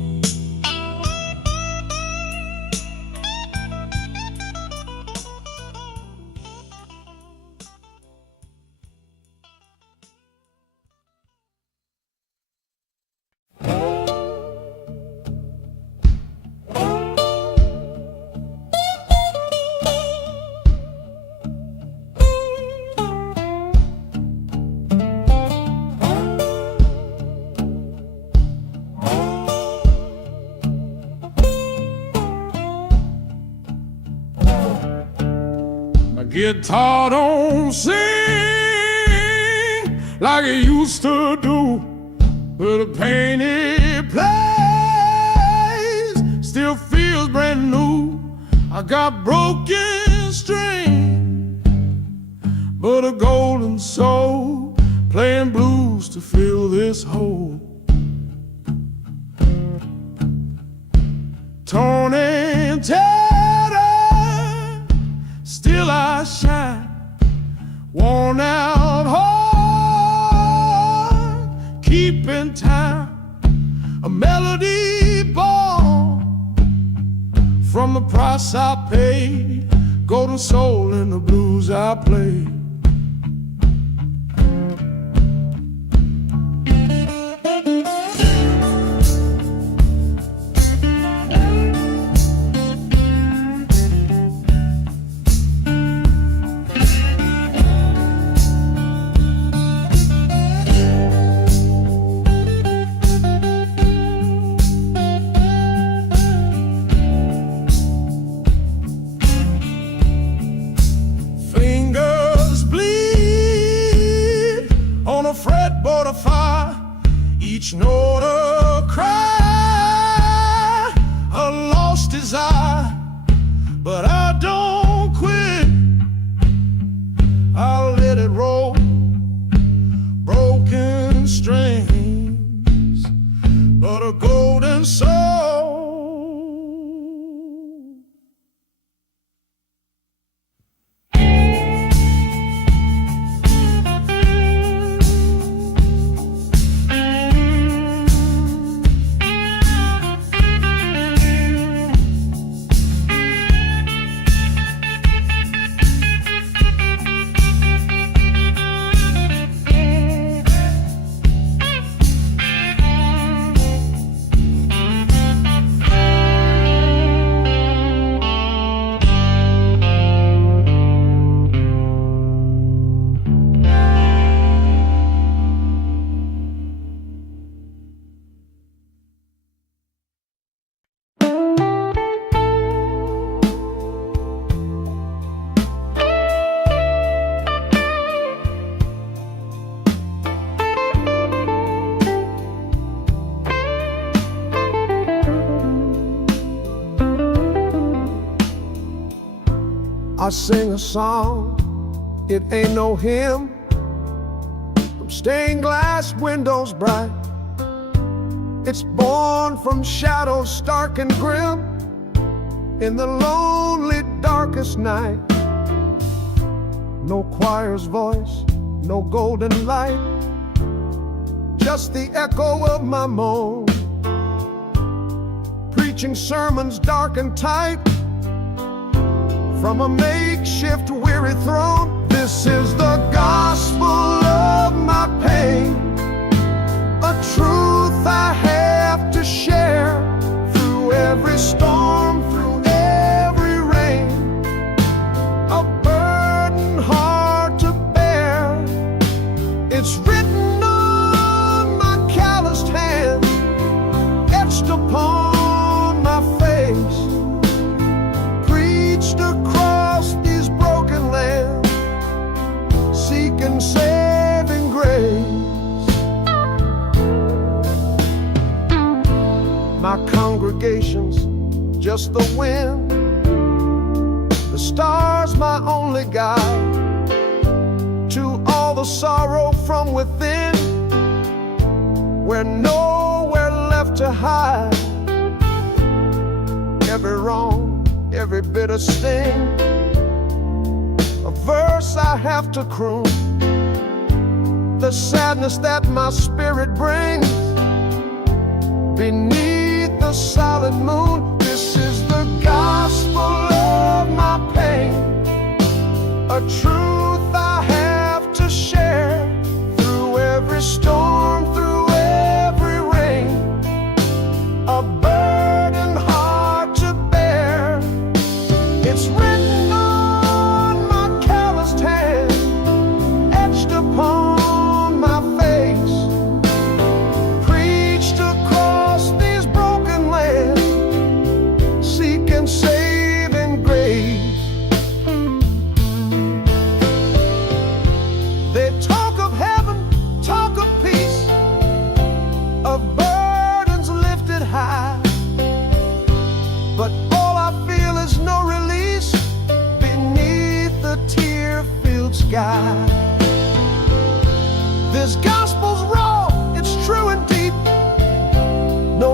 guitar don't sing like it used to do, but the pain it plays still feels brand new. I got broken strings, but a golden soul playing blues to fill this hole. Torn and tattered, still I shine. Worn out heart, keeping time. A melody born from the price I paid. Golden soul in the blues I play. Fretboard of fire, each note a cry, a lost desire, but I don't quit. I'll let it roll, broken strings, but a golden soul. I sing a song, it ain't no hymn, from stained glass windows bright. It's born from shadows stark and grim, in the lonely darkest night. No choir's voice, no golden light, just the echo of my moan, preaching sermons dark and tight from a makeshift weary throne. This is the gospel of my pain, a truth I have to share through every storm, through every rain, a burden hard to bear. It's written on my calloused hand, etched upon my face, preached across these broken lands, seeking saving grace. My congregation's just the wind, the stars my only guide to all the sorrow from within, where nowhere left to hide. Every wrong, every bitter sting, a verse I have to croon, the sadness that my spirit brings beneath the solid moon. This is the gospel of my pain, a truth I have to share through every storm, through every rain, a burden hard to bear. It's written on my calloused hand, etched upon my face, preached across these broken lands, seeking saving grace.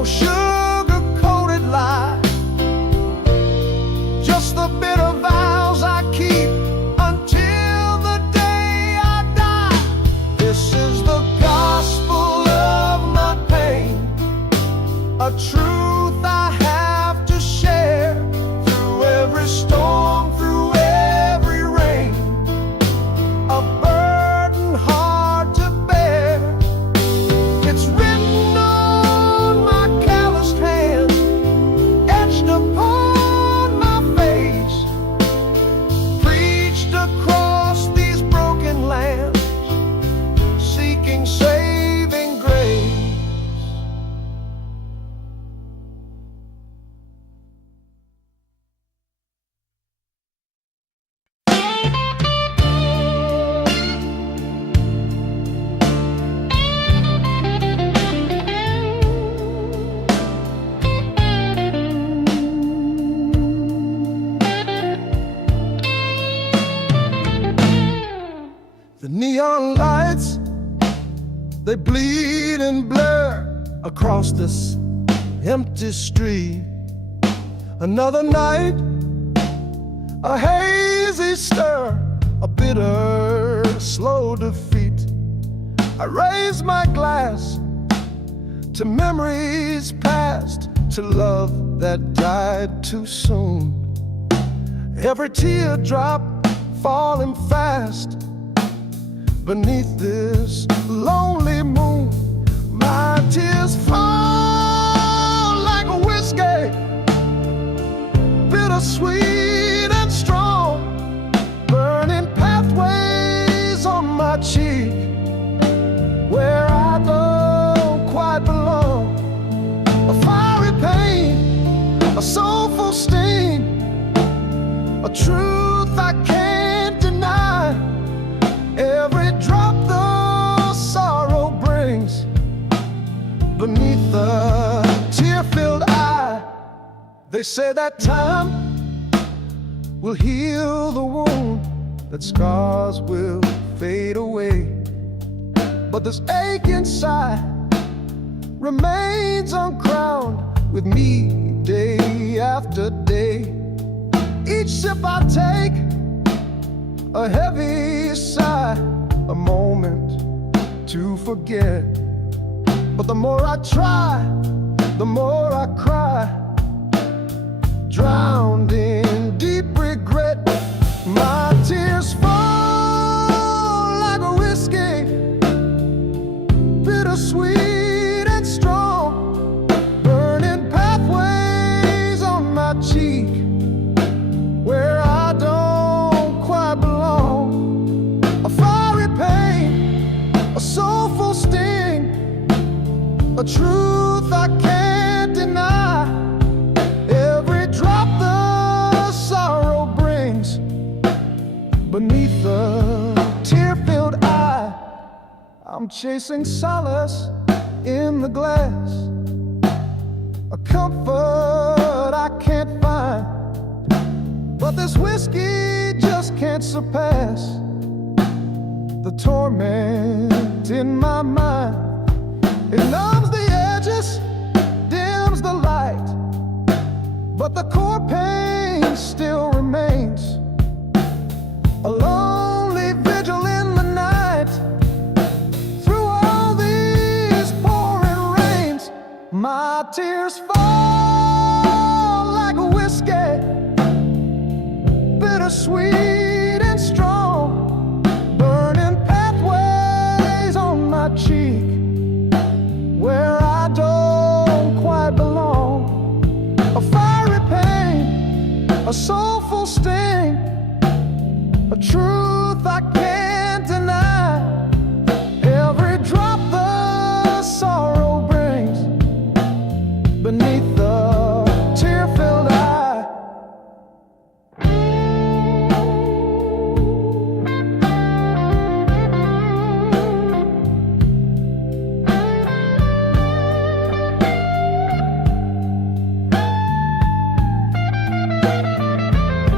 sugar-coated lie, just the bitter vows I keep until the day I die. This is the gospel of my pain, a truth I have to share through every storm, through every rain, a burden hard to bear. It's written on my calloused hand, etched upon my face, preached across these broken lands, seeking saving grace. The neon lights, they bleed and blur across this empty street. Another night, a hazy stir, a bitter, slow defeat. I raise my glass to memories past, to love that died too soon. Every teardrop falling fast beneath this lonely moon. My tears fall like a whiskey, bittersweet and strong, burning pathways on my cheek where I don't quite belong. A fiery pain, a soulful sting, a truth I can't deny. Every drop the sorrow brings beneath the tear-filled eye. They say that time will heal the wound, that scars will fade away, but this ache inside remains uncrowned with me day after day. Each sip I take, a heavy sigh, a moment to forget. But the more I try, the more I cry, drowned in deep regret. My tears fall like a whiskey, bittersweet and strong, burning pathways on my cheek where I don't quite belong. A fiery pain, a soulful sting, a truth I can't deny. Every drop the sorrow brings beneath the tear-filled eye. I'm chasing solace in the glass, a comfort I can't find, but this whiskey just can't surpass the torment in my mind. It numbs the edges, dims the light, but the core pain still remains. A lonely vigil in the night, through all these pouring rains. My tears fall like a whiskey, bittersweet and strong, burning pathways on my cheek where I don't quite belong. A fiery pain, a soulful sting, a truth I can't deny. Every drop the sorrow brings beneath the tear-filled eye.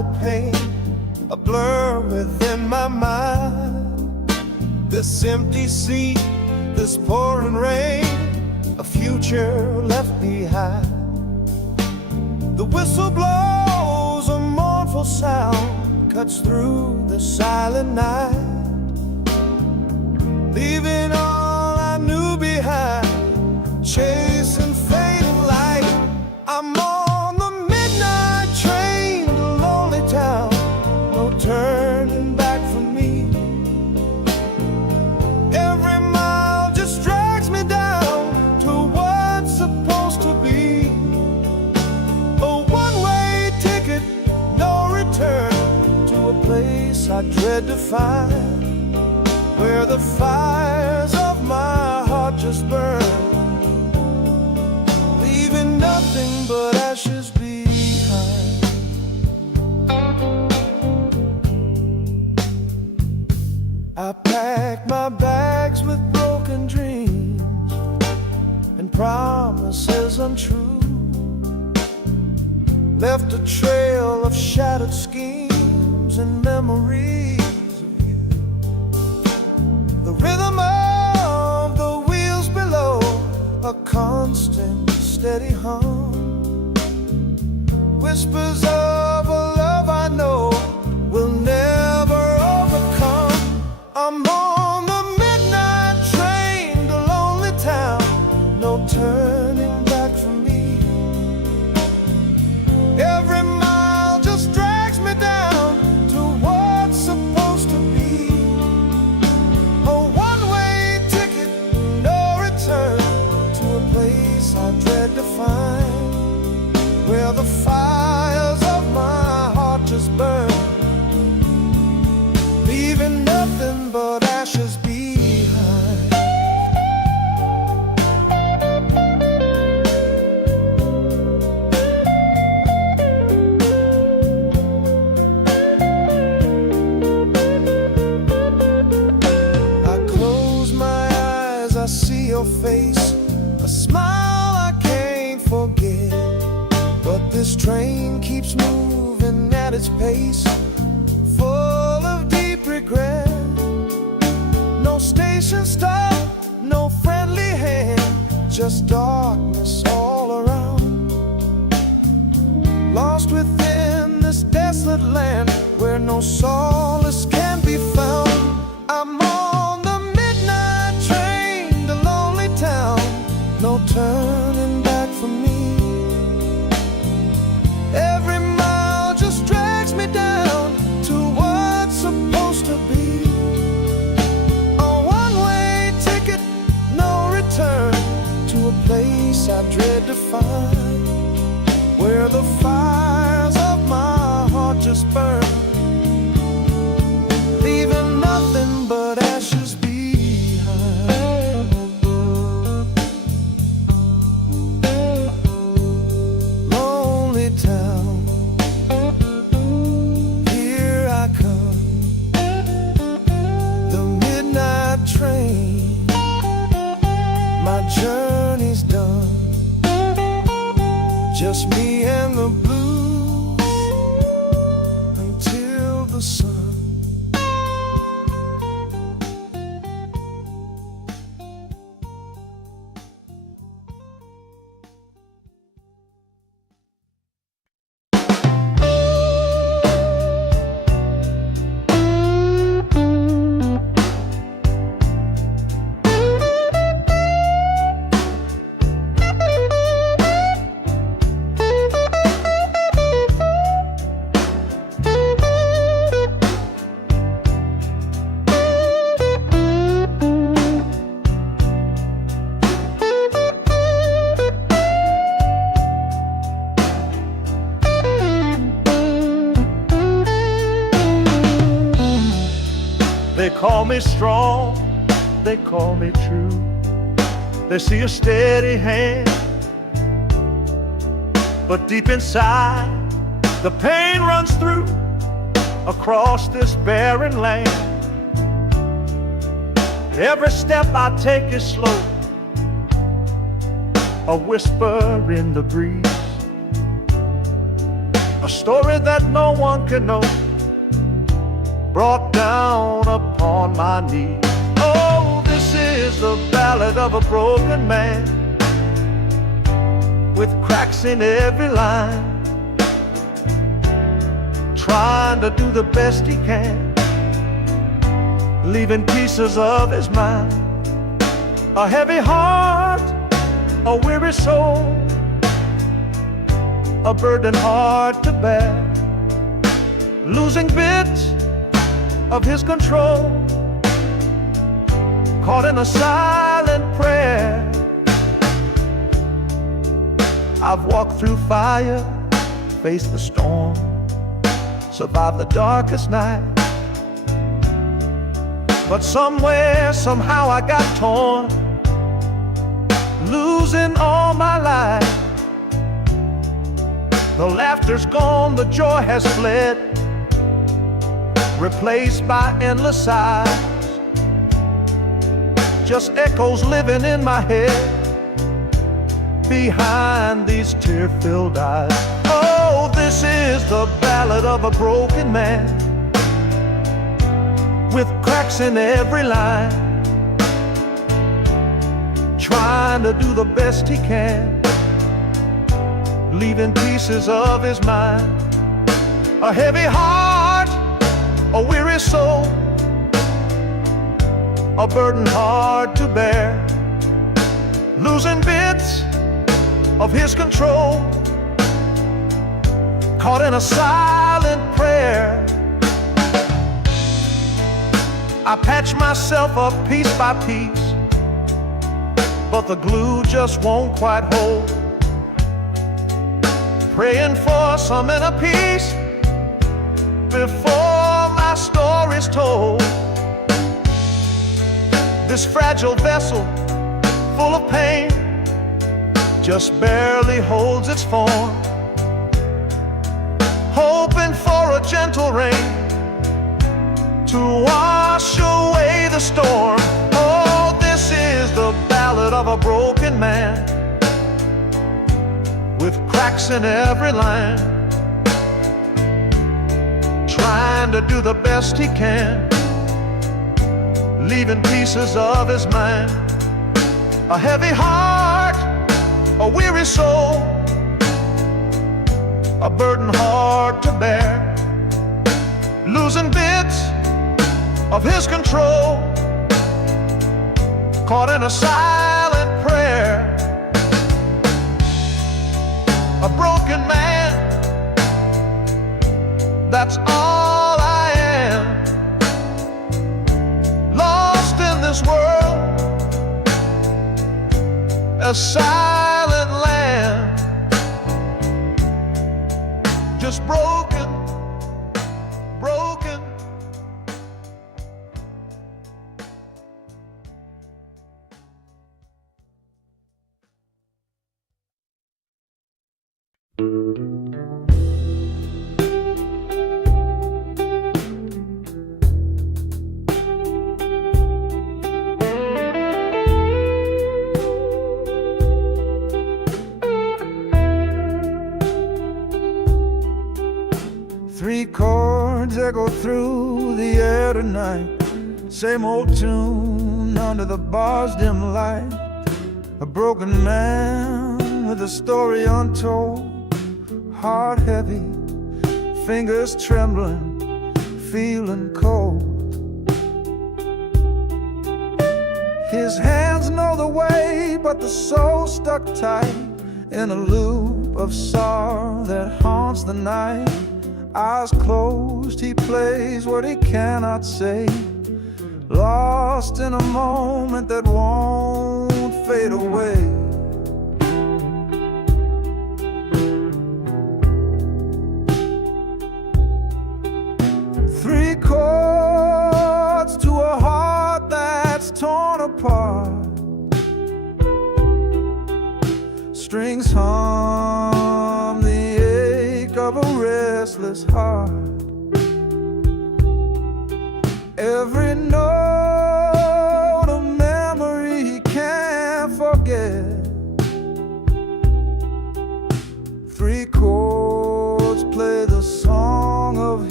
the pain, a blur within my mind. This empty sea, this pouring rain, a future left behind. The whistle blows, a mournful sound cuts through the silent night, leaving all I knew behind, chasing fading light. I'm on the midnight train to lonely town, no turning back for me. Every mile just drags me down to what's supposed to be. A one-way ticket, no return, to a place I dread to find, where the fires of my heart just burn, leaving nothing but ashes behind. I packed my bags with broken dreams and promises untrue, left a trail of shattered schemes and memories of you. The rhythm of the wheels below, a constant steady hum, whispers of a love I know will never overcome. I'm on the midnight train to lonely town, no turning back for me. Every mile just drags me down to what's supposed to be. A one-way ticket, no return, to a place I dread to find, where the fires of my heart just burn, leaving nothing but ashes behind. I close my eyes, I see your face, a smile I can't forget. But this train keeps moving at its pace, full of deep regret. No station stop, no friendly hand, just darkness all around. Lost within this desolate land, where no solace can be found. I'm on the midnight train to lonely town, no turning back for me. Every mile just drags me down to what's supposed to be. A one-way ticket, no return, to a place I dread to find, where the fires of my heart just burn, leaving nothing but ashes behind. Lonely town, here I come, the midnight train, my journey's done, just me and the blues until the sun. They call me strong, they call me true. They see a steady hand, but deep inside the pain runs through across this barren land. Every step I take is slow, a whisper in the breeze. a story that no one can know, brought down upon my knee. Oh, this is the ballad of a broken man, with cracks in every line, trying to do the best he can, leaving pieces of his mind. A heavy heart, a weary soul, a burden hard to bear, losing bits of his control, caught in a silent prayer. I've walked through fire, faced the storm, survived the darkest night, but somewhere, somehow I got torn, losing all my life. The laughter's gone, the joy has fled, replaced by endless sighs, just echoes living in my head behind these tear-filled eyes. Oh, this is the ballad of a broken man, with cracks in every line, trying to do the best he can, leaving pieces of his mind. A heavy heart, a weary soul, a burden hard to bear, losing bits of his control, caught in a silent prayer. I patch myself up piece by piece, but the glue just won't quite hold, praying for some inner peace before my story's told. This fragile vessel, full of pain, just barely holds its form, hoping for a gentle rain to wash away the storm. Oh, this is the ballad of a broken man, with cracks in every line, trying to do the best he can, leaving pieces of his mind. A heavy heart, a weary soul, a burden hard to bear, losing bits of his control, caught in a silent prayer. A broken man, that's all I am, lost in this world, a silent land, just broken, broken. Three chords echo through the air tonight, same old tune under the bar's dim light. A broken man with a story untold, heart heavy, fingers trembling, feeling cold. His hands know the way, but the soul stuck tight in a loop of sorrow that haunts the night. Eyes closed, he plays what he cannot say, lost in a moment that won't fade away. Three chords to a heart that's torn apart, strings hum the ache of a restless heart. Every note a memory he can't forget. Three chords play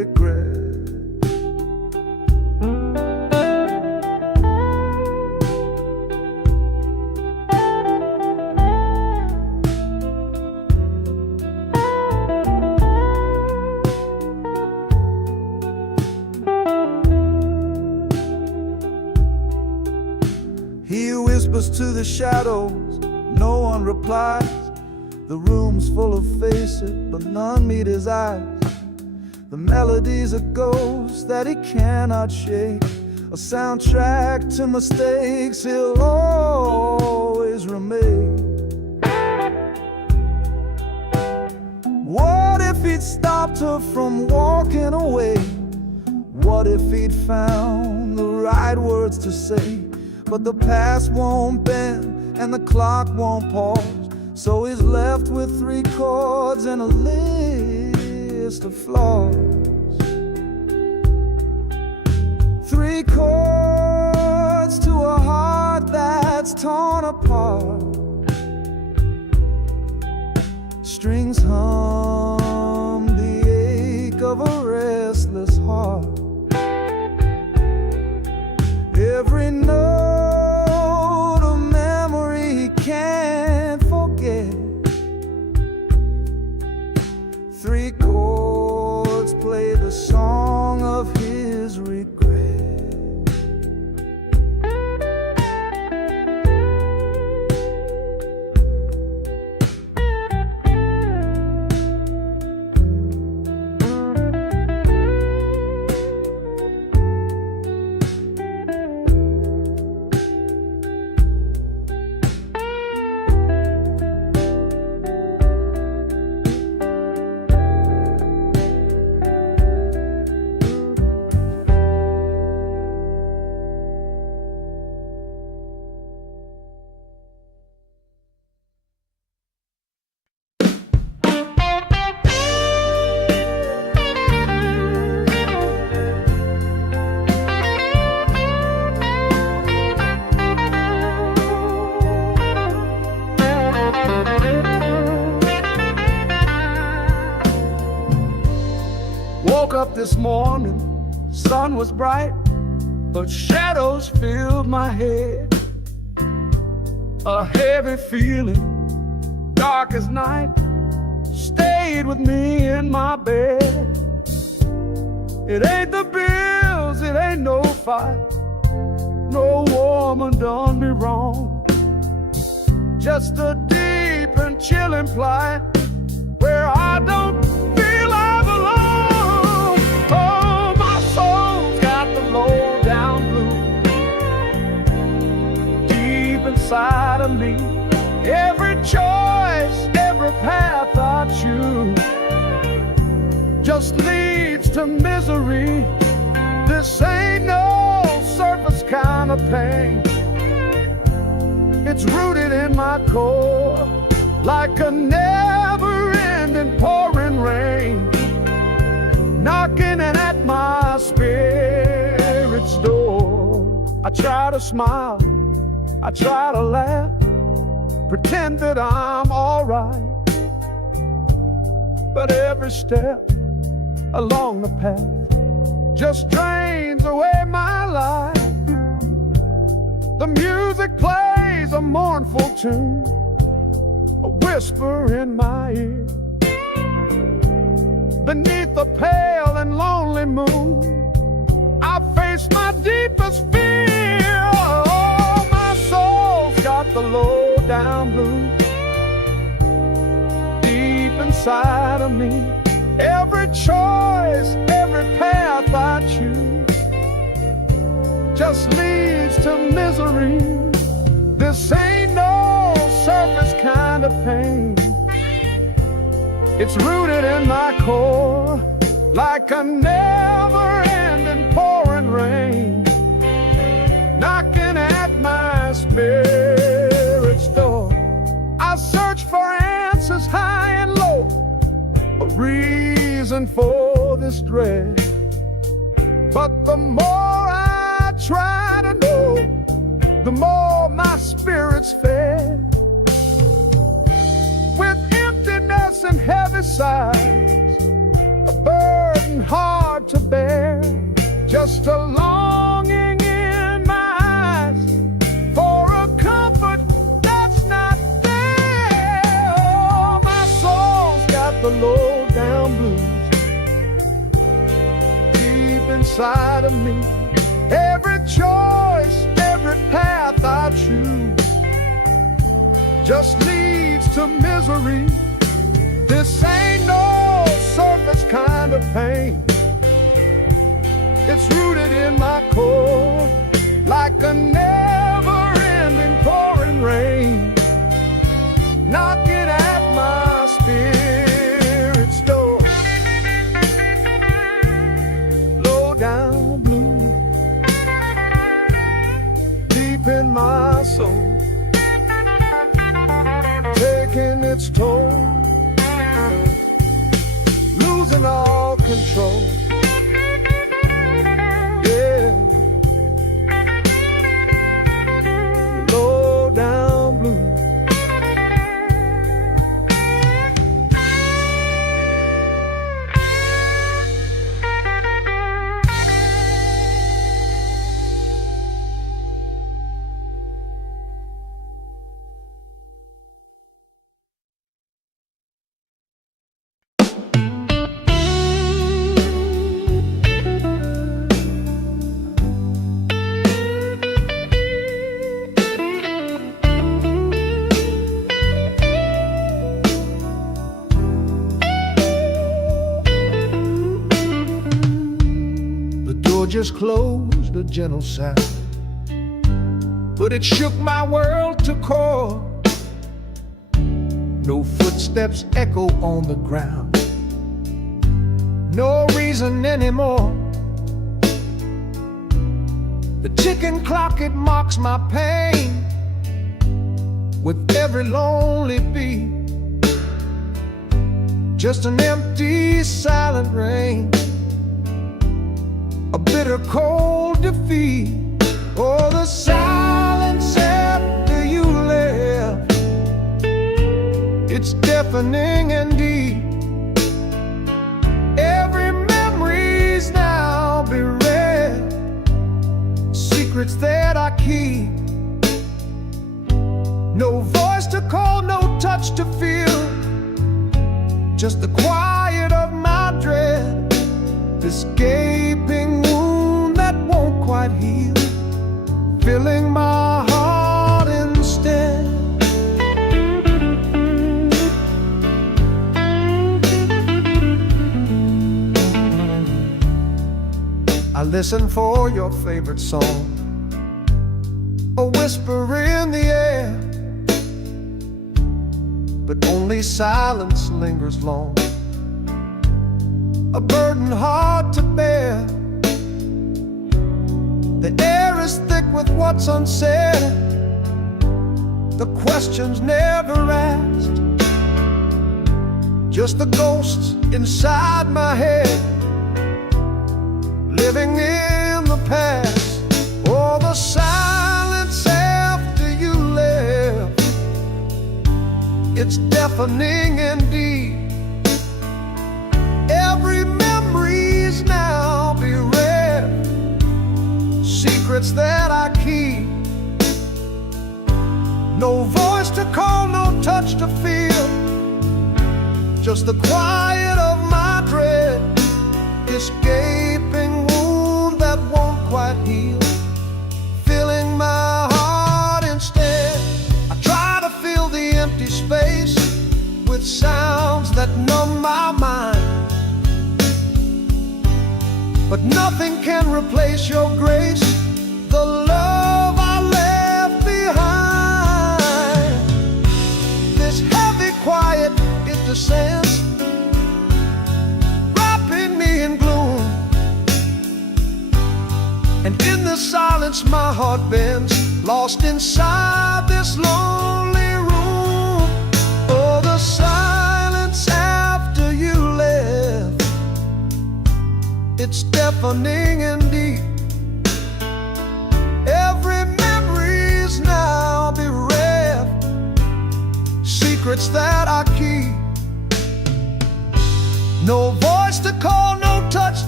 regret. He whispers to the shadows, no one replies. The room's full of faces, but none meet his eyes. The melody's a ghost that he cannot shake, a soundtrack to mistakes he'll always remain. What if he'd stopped her from walking away? What if he'd found the right words to say? But the past won't bend and the clock won't pause, so he's left with 3 chords and a list of flaws. 3 chords to a heart that's torn apart. Strings hum the ache of a restless heart. Every note a memory he can't forget. 3 chords play the song of his regret. Woke up this morning, sun was bright, but shadows filled my head. A heavy feeling, dark as night, stayed with me in my bed. It ain't the bills, it ain't no fight, no woman done me wrong. Just a deep and chilling plight where I don't feel I belong. Oh, my soul's got the low down blues deep inside of me. Every choice, every path I choose just leads to misery. This ain't no surface kind of pain. It's rooted in my core like a never-ending pouring rain, knocking at my spirit's door. I try to smile, I try to laugh, pretend that I'm all right, but every step along the path just drains away my life. The music plays a mournful tune, a whisper in my ear. Beneath the pale and lonely moon, I face my deepest fear. Oh, my soul's got the low down blues deep inside of me. Every choice, every path I choose just leads to misery. This ain't no surface kind of pain. It's rooted in my core like a never-ending pouring rain, knocking at my spirit's door. I search for answers high and low, a reason for this dread, but the more I try to know, the more my spirit's fed. With emptiness and heavy sighs, a burden burden hard to bear, just a longing in my eyes for a comfort that's not there. Oh, my soul's got the low down blues deep inside of me. Every choice, every path I choose just leads to misery. This ain't no surface kind of pain. It's rooted in my core, like a never-ending pouring rain, knocking at my spirit's door. Low down blue, deep in my soul, taking its toll, losing all control. Yeah, low down blue. Just closed, a gentle sound, but it shook my world to core. No footsteps echo on the ground, no reason anymore. The ticking clock, it mocks my pain with every lonely beat. Just an empty, silent rain, a bitter cold defeat. Oh, the silence after you left, it's deafening and deep. Every memory's now bereft, secrets that I keep. No voice to call, no touch to feel, just the quiet of my dread. This gaping wound that won't quite heal, filling my heart instead. I listen for your favorite song, a whisper in the air, but only silence lingers long, a burden hard to bear. The air is thick with what's unsaid, the questions never asked, just the ghosts inside my head, living in the past. Oh, the silence after you left, it's deafening indeed. Every memory's now bereft, secrets that I keep. No voice to call, no touch to feel, just the quiet of my dread. This gaping wound that won't quite heal, filling my heart instead. I try to fill the empty space with sounds that numb my mind, but nothing can replace your grace, the love I left behind. This heavy quiet, it descends, wrapping me in gloom, and in the silence my heart bends, lost inside this lonely room. Oh, the silence after you left, it's deafening and deep. Every memory's now bereft, secrets that I keep. No voice to call, no touch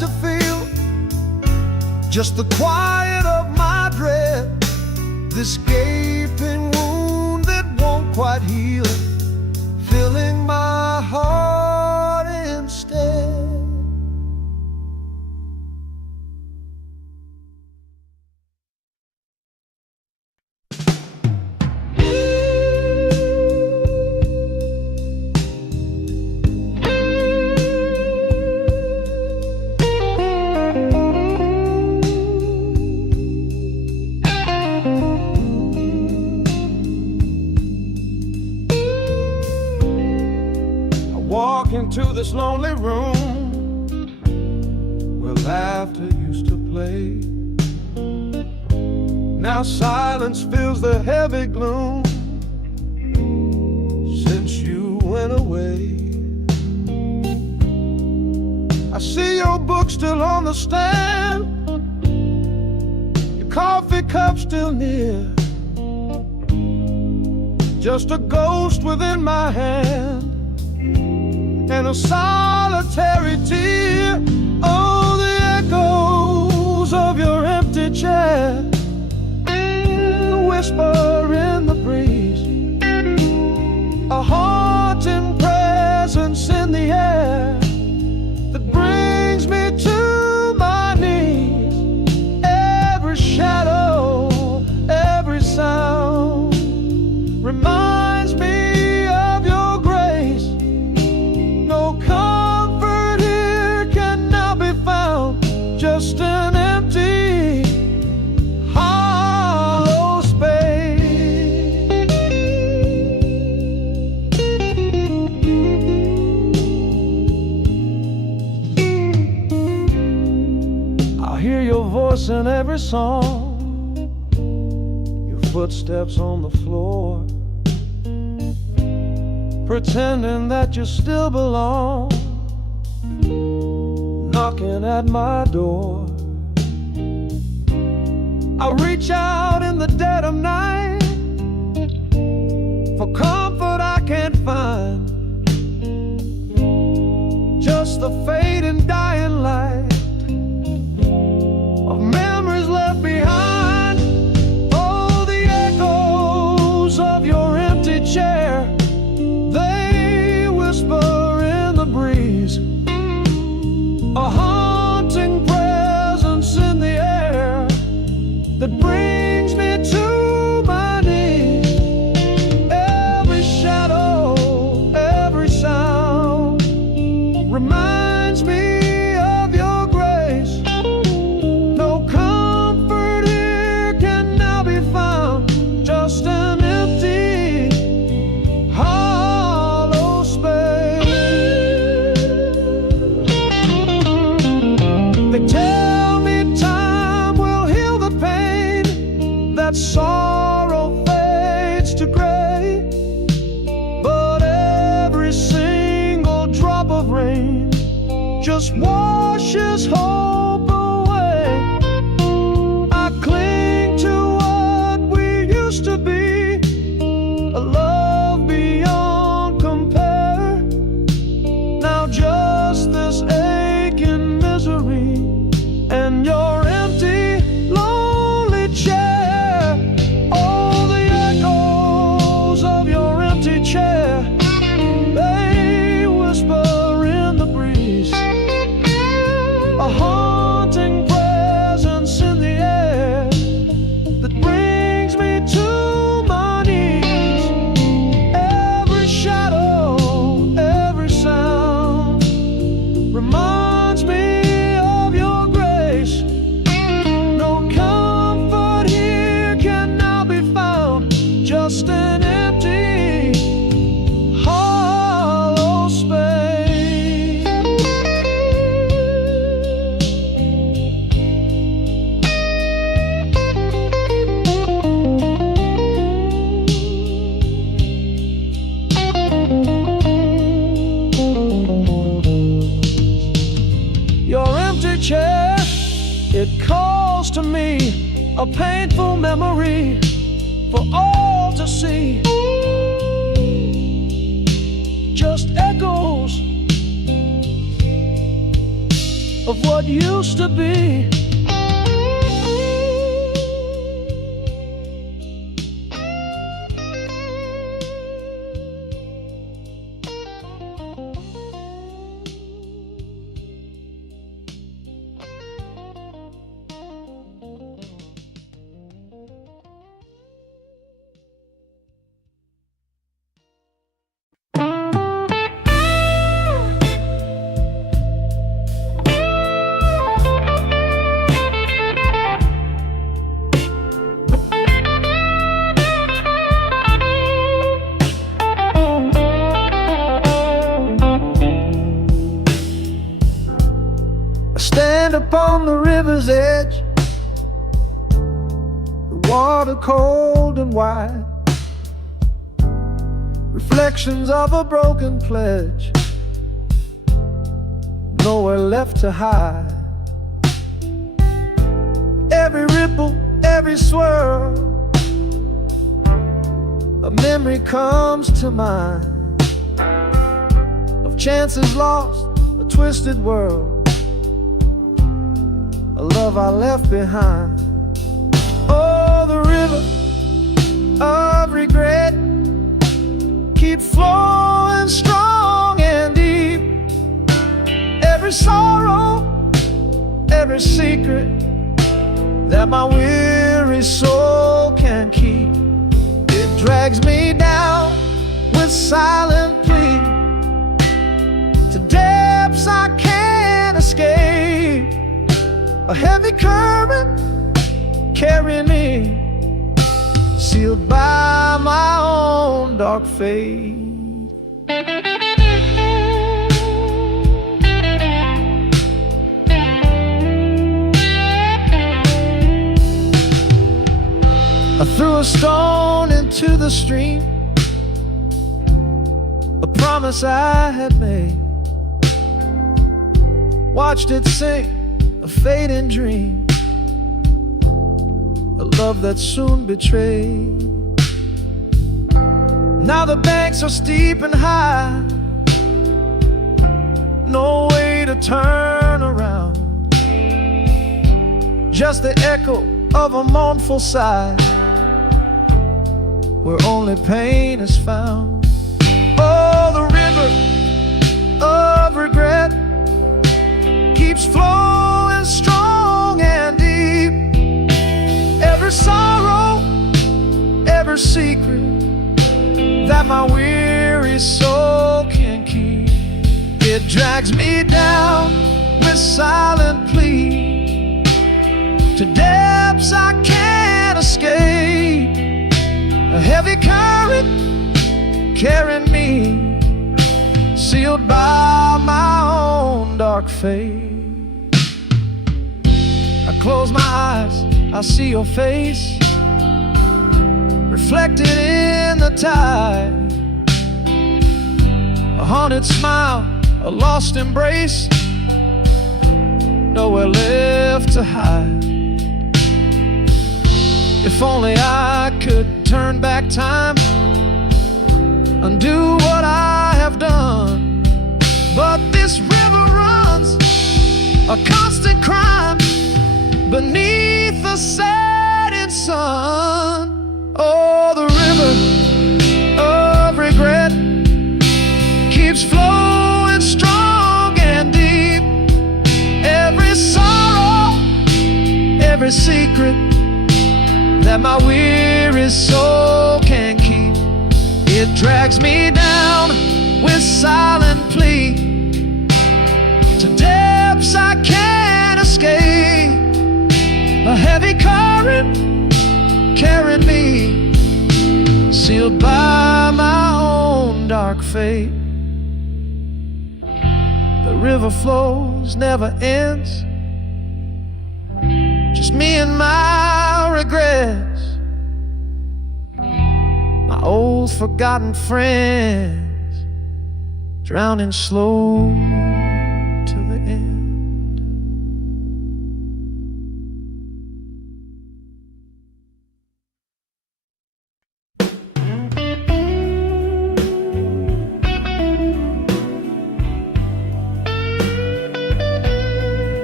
to feel just the quiet of my dread, this gaping wound that won't quite heal, filling my heart instead. Walk into this lonely room where laughter used to play. Now silence fills the heavy gloom since you went away. I see your book still on the stand, your coffee cup still near, just a ghost within my hand and a solitary tear. Oh, the echoes of your empty chair, the whisper in the breeze, a haunting presence in the air that brings me to my knees. Every shadow, every sound reminds me of your grace. No comfort here can now be found, just an empty, hollow space. I hear your voice in every song, your footsteps on the floor, pretending that you still belong, knocking at my door. I reach out in the dead of night for comfort I can't find, just the fading dying light of memories left behind. Oh, the echoes of your empty chair, they whisper in the breeze, a haunting presence in the air that brings me to my knees. Every shadow, every sound reminds me of your grace. No comfort here can now be found, just an empty, hollow space. They tell me time will heal the pain, that sorrow fades to gray, but every single drop of rain just washes hope away. I cling to what we used to be, a love beyond compare. Now just this aching misery and your empty, lonely chair. Oh, the echoes of your empty chair, they whisper in the breeze, a haunting presence in the air that brings me to my knees. Every shadow, every sound reminds me of your grace. No comfort here can now be found, just an empty, hollow space. Your empty chair, it calls to me, a painful memory for all to see. Just echoes of what used to be. Stand upon the river's edge, the water cold and wide, reflections of a broken pledge, nowhere left to hide. Every ripple, every swirl, a memory comes to mind of chances lost, a twisted world, a love I left behind. Oh, the river of regret keeps flowing strong and deep. Every sorrow, every secret that my weary soul can keep, it drags me down with silent plea to depths I can't escape. A heavy current carrying me, sealed by my own dark fate. I threw a stone into the stream, a promise I had made, watched it sink, a fading dream, a love that soon betrayed. Now the banks are steep and high, no way to turn around, just the echo of a mournful sigh, where only pain is found. Oh, the river of regret keeps flowing strong and deep. Every sorrow, every secret that my weary soul can keep, it drags me down with silent plea to depths I can't escape. A heavy current carrying me, sealed by my own dark fate. I close my eyes, I see your face reflected in the tide, a haunted smile, a lost embrace, nowhere left to hide. If only I could turn back time, undo what I have done, but this river runs a constant crime beneath the setting sun. Oh, the river of regret keeps flowing strong and deep. Every sorrow, every secret that my weary soul can keep, it drags me down with silent plea to depths I can't escape. A heavy current carrying me, sealed by my own dark fate. The river flows, never ends, just me and my regrets, my old forgotten friends, drowning slow to the end.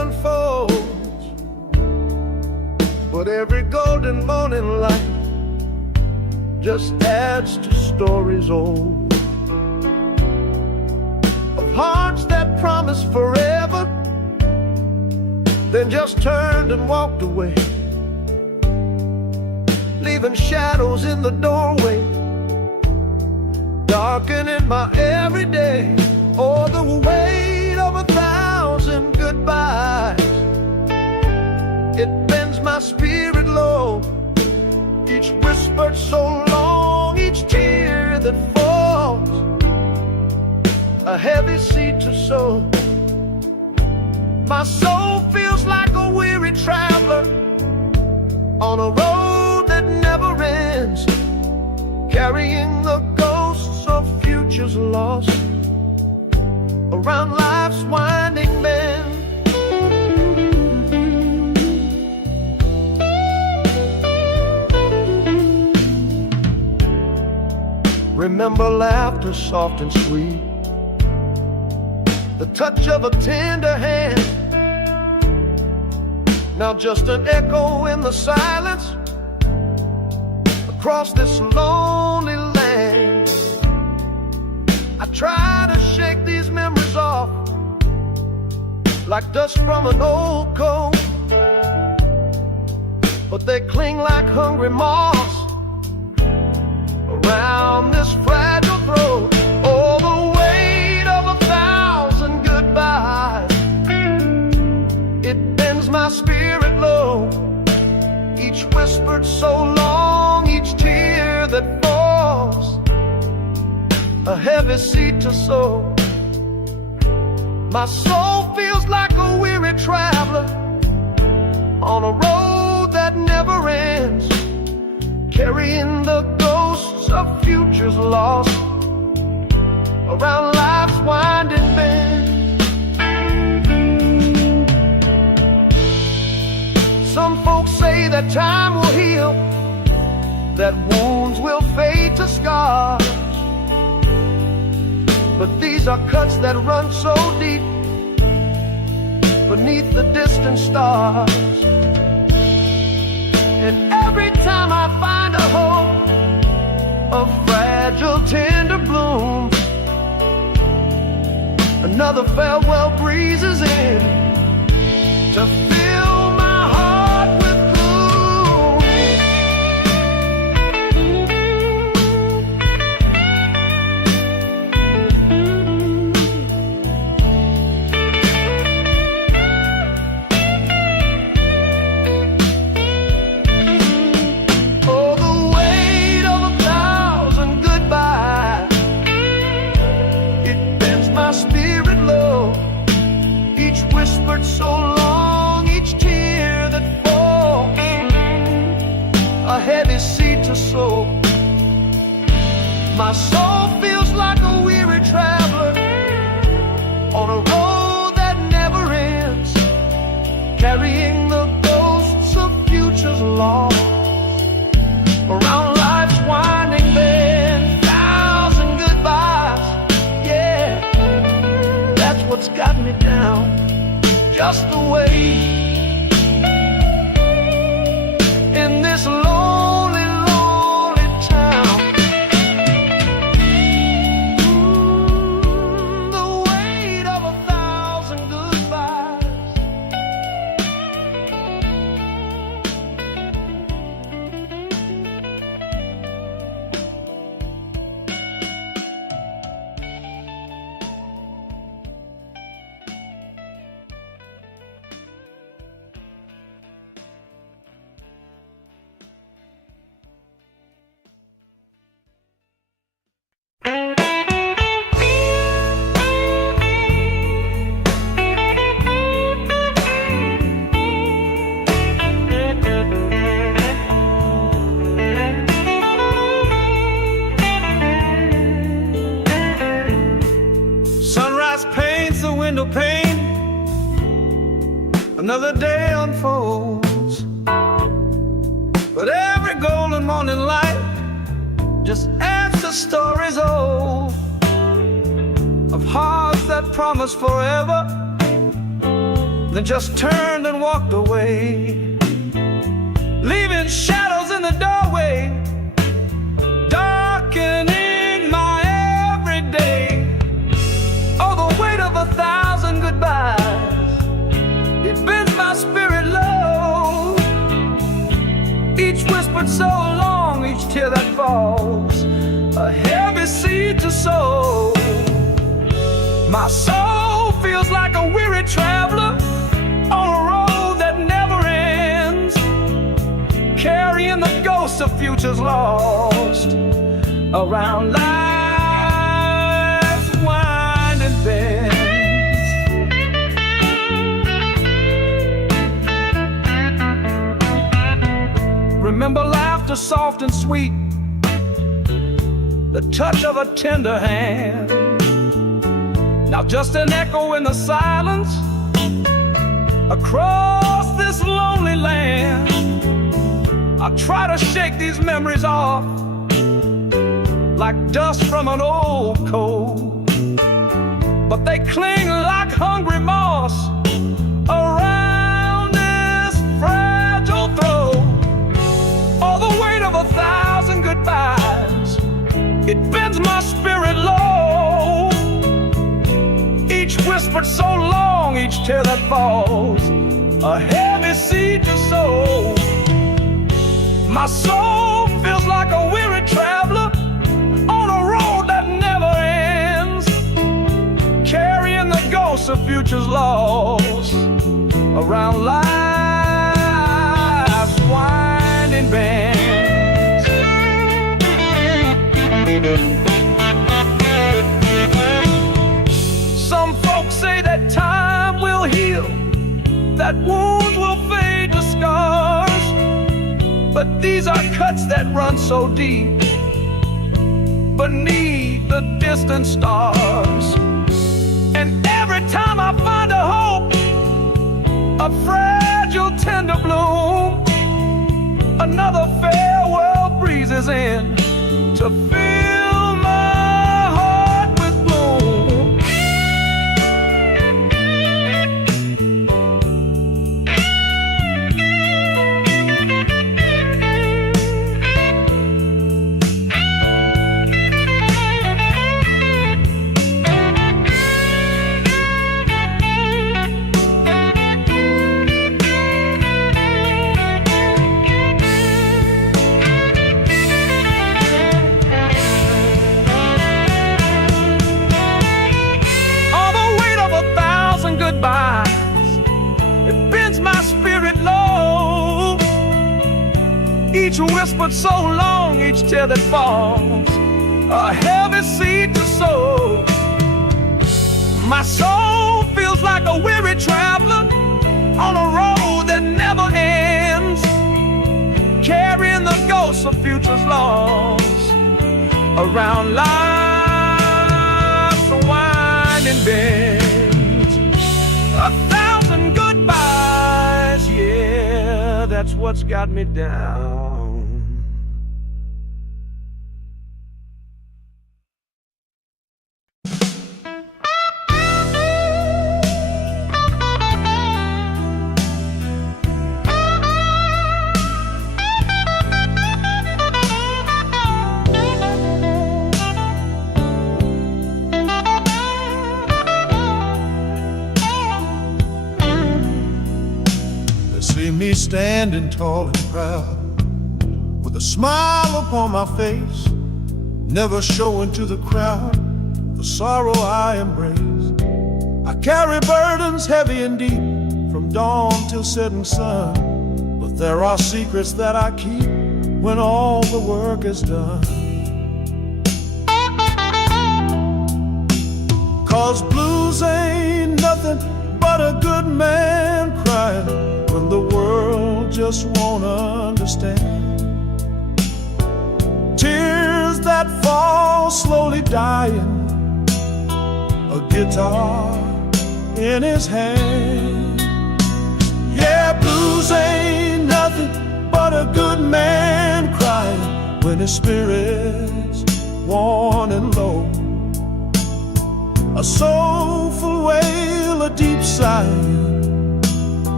unfolds, but every golden morning light just adds to stories old of hearts that promised forever, then just turned and walked away, leaving shadows in the doorway, darkening my everyday. Oh, the weight of 1,000 goodbyes, it bends my spirit low. Each whispered so long, each tear that falls, a heavy seed to sow. My soul feels like a weary traveler on a road that never ends, carrying the ghosts of futures lost around life's winding bend. Remember laughter soft and sweet, the touch of a tender hand, now just an echo in the silence across this lonely land. I try to shake these memories off like dust from an old coat, but they cling like hungry moths around this fragile throat. Oh, the weight of 1,000 goodbyes, it bends my spirit low. Each whispered so long, each tear that falls, a heavy seed to sow. My soul feels like a weary traveler on a road that never ends, carrying the ghosts of futures lost around life's winding bend. Some folks say that time will heal, that wounds will fade to scars, but these are cuts that run so deep beneath the distant stars. And every time I find a hope, a fragile tender bloom, another farewell breezes in to fill my heart with gloom. Oh, the weight of 1,000 goodbyes, it bends my spirit low. Each whispered so long, each tear that falls, a heavy seed to sow. My soul feels like a weary traveler on a road that never ends, carrying the ghosts of futures lost around life's winding bend. 1,000 goodbyes, yeah, that's what's got me down, just the way in this lonely, lonely town. The weight of 1,000 goodbyes. Sunrise paints the window pane, another day unfolds, but every golden morning light just adds to stories old of hearts that promise forever, then just turned and walked away, leaving shadows in the doorway, darkening my everyday. Oh, the weight of 1,000 goodbyes, it bends my spirit low. Each whispered so long, each tear that falls, a heavy seed to sow. My soul feels like a weary traveler on a road that never ends, carrying the ghosts of futures lost around life's winding bends. Remember laughter soft and sweet, the touch of a tender hand. Now just an echo in the silence across this lonely land. I try to shake these memories off like dust from an old coat, but they cling like hungry moss around this fragile throat. All the weight of 1,000 goodbyes, it bends my spirit low. Each whispered so long, each tear that falls, a heavy seed to sow. My soul feels like a weary traveler on a road that never ends, carrying the ghosts of futures lost around life's winding bends. Some folks say that time will heal, that wounds will fade to scars, but these are cuts that run so deep beneath the distant stars. And every time I find a hope, a fragile tender bloom, another farewell breezes in to fill my heart with gloom. It bends my spirit low. Each whispered so long, each tear that falls, a heavy seed to sow. My soul feels like a weary traveler on a road that never ends, carrying the ghosts of futures lost around life's winding bend. 1,000 goodbyes, yeah, that's what's got me down. Me standing tall and proud, with a smile upon my face, never showing to the crowd the sorrow I embrace. I carry burdens heavy and deep, from dawn till setting sun, but there are secrets that I keep when all the work is done. 'Cause blues ain't nothing but a good man crying when the world just won't understand. Tears that fall slowly dying, a guitar in his hand. Yeah, blues ain't nothing but a good man crying when his spirit's worn and low. A soulful wail, a deep sigh,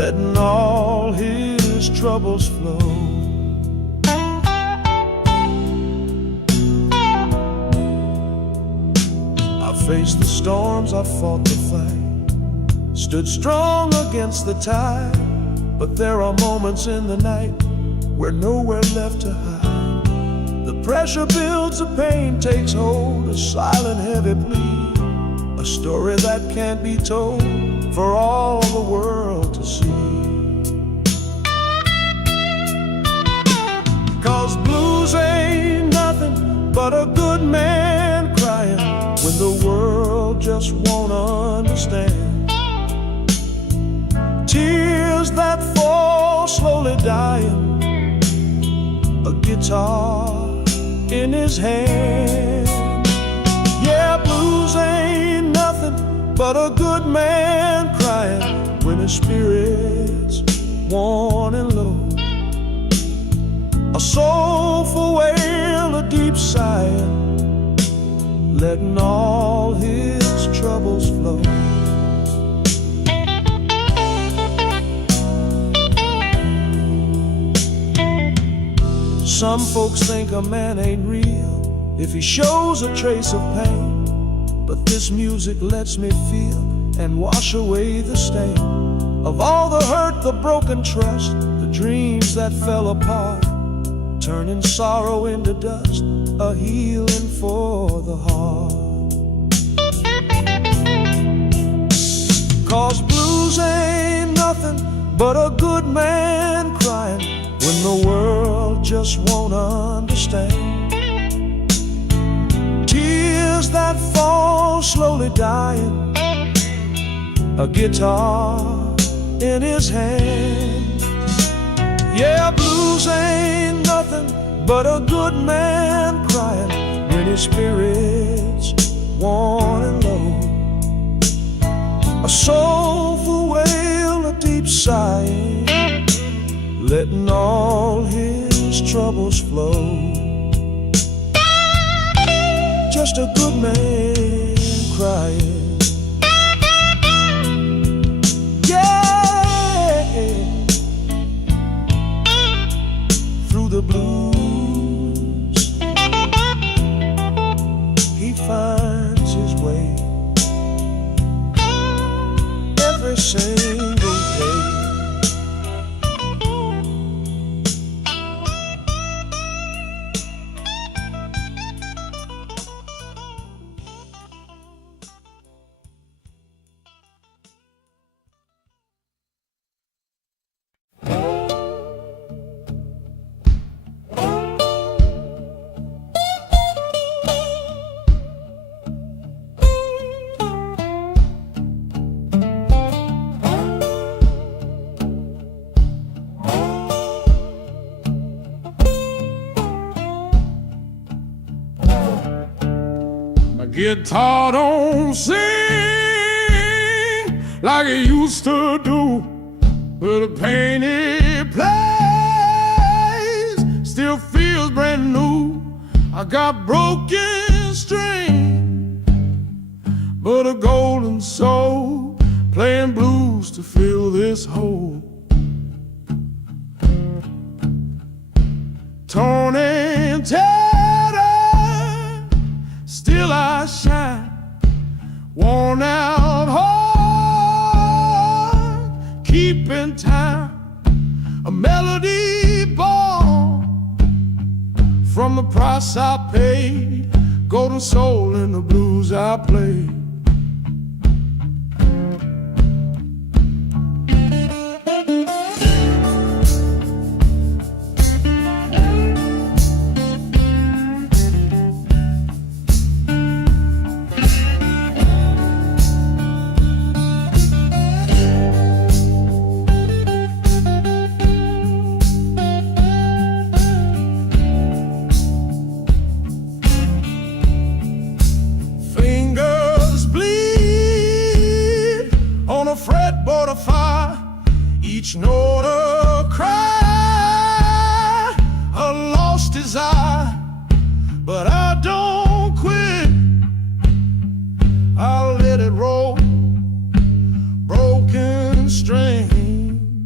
letting all his troubles flow. I faced the storms, I fought the fight, stood strong against the tide. But there are moments in the night where nowhere left to hide. The pressure builds, the pain takes hold, a silent heavy plea, a story that can't be told for all the world to see. 'Cause blues ain't nothing but a good man crying when the world just won't understand. Tears that fall slowly dying, a guitar in his hand. Yeah, blues ain't nothing but a good man crying when his spirit's worn and low. A soulful wail, a deep sigh, letting all his troubles flow. Some folks think a man ain't real if he shows a trace of pain, but this music lets me feel and wash away the stain of all the hurt, the broken trust, the dreams that fell apart, turning sorrow into dust, a healing for the heart. 'Cause blues ain't nothing but a good man crying when the world just won't understand. Tears that fall slowly dying, a guitar in his hand. Yeah, blues ain't nothing but a good man crying when his spirit's worn and low. A soulful wail, a deep sigh, letting all his troubles flow. Just a good man crying. Yeah, through the blues he finds his way every single day. Guitar don't sing like it used to do, but the pain it plays still feels brand new. I got broken string, but a golden soul playing blues to fill this hole. Torn and tattered, still I shine, worn out heart, keeping time, a melody born from the price I paid, golden soul in the blues I play. Fretboard of fire, each note a cry, a lost desire, but I don't quit. I'll let it roll, broken string.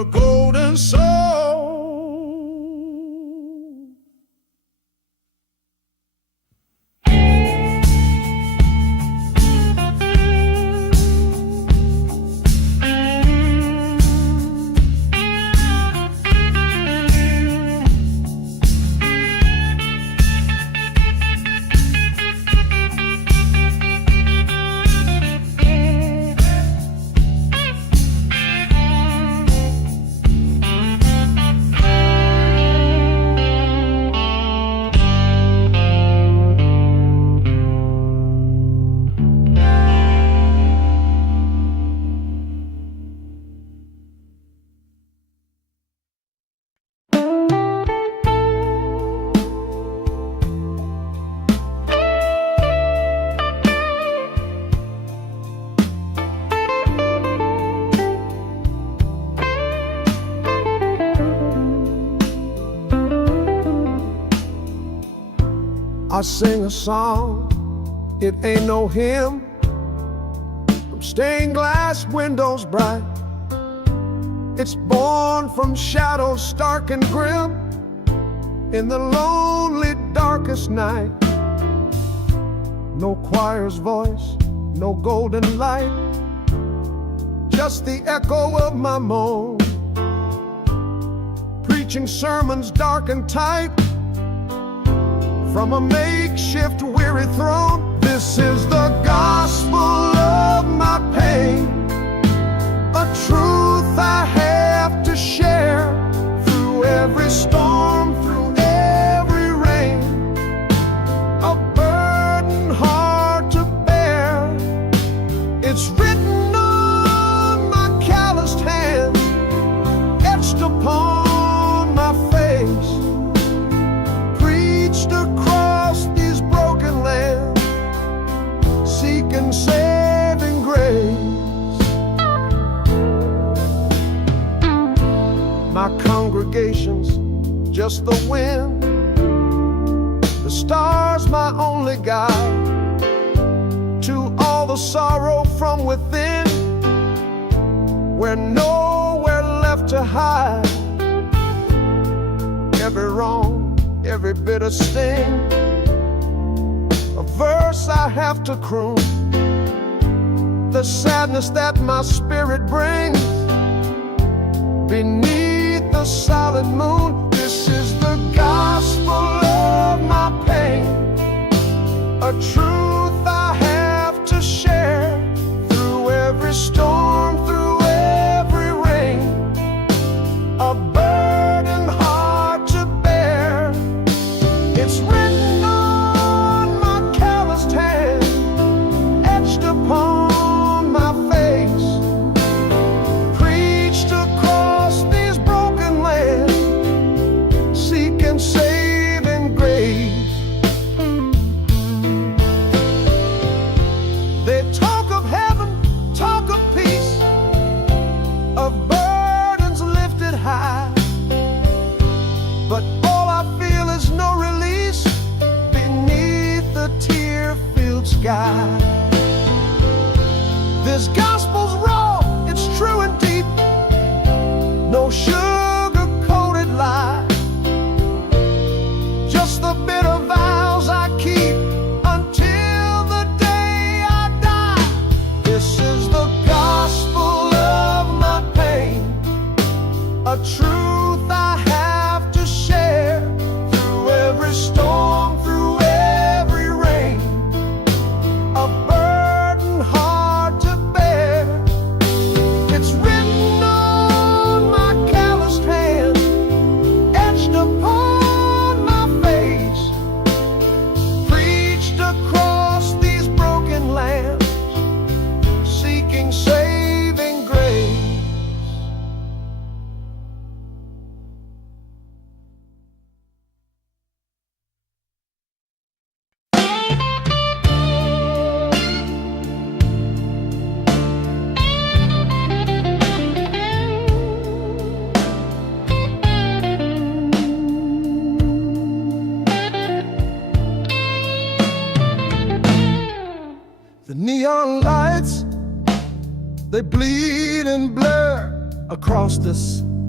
her golden soul. I sing a song, it ain't no hymn, from stained glass windows bright. It's born from shadows stark and grim, in the lonely darkest night. No choir's voice, no golden light, just the echo of my moan, preaching sermons dark and tight, from a makeshift weary throne. This is the gospel of my pain, a truth I have to share, through every storm, through every rain, a burden hard to bear. It's written on my calloused hands, etched upon my face, preached across these broken lands, seeking saving grace. My congregation's just the wind, the stars my only guide, to all the sorrow from within, we're nowhere left to hide. Every wrong, every bitter sting, a verse I have to croon, the sadness that my spirit brings beneath the solid moon. This is the gospel of my pain, a truth I have to share, through every storm, through every rain, a burden hard to bear. It's written on my calloused hand, etched upon my face, preached across these broken lands, seeking saving grace. They talk of heaven, talk of peace, of burdens lifted high, but all I feel is no release beneath the tear-filled sky. This gospel's raw, it's true and deep, no sugar-coated lie, just the bitter vows I keep until the day I die. This is the gospel of my pain, a truth I have to share, through every storm, through every rain, a burden hard to bear. It's written on my calloused hand, etched upon my face, preached across these broken lands, seeking saving grace. The neon lights, they bleed and blur across this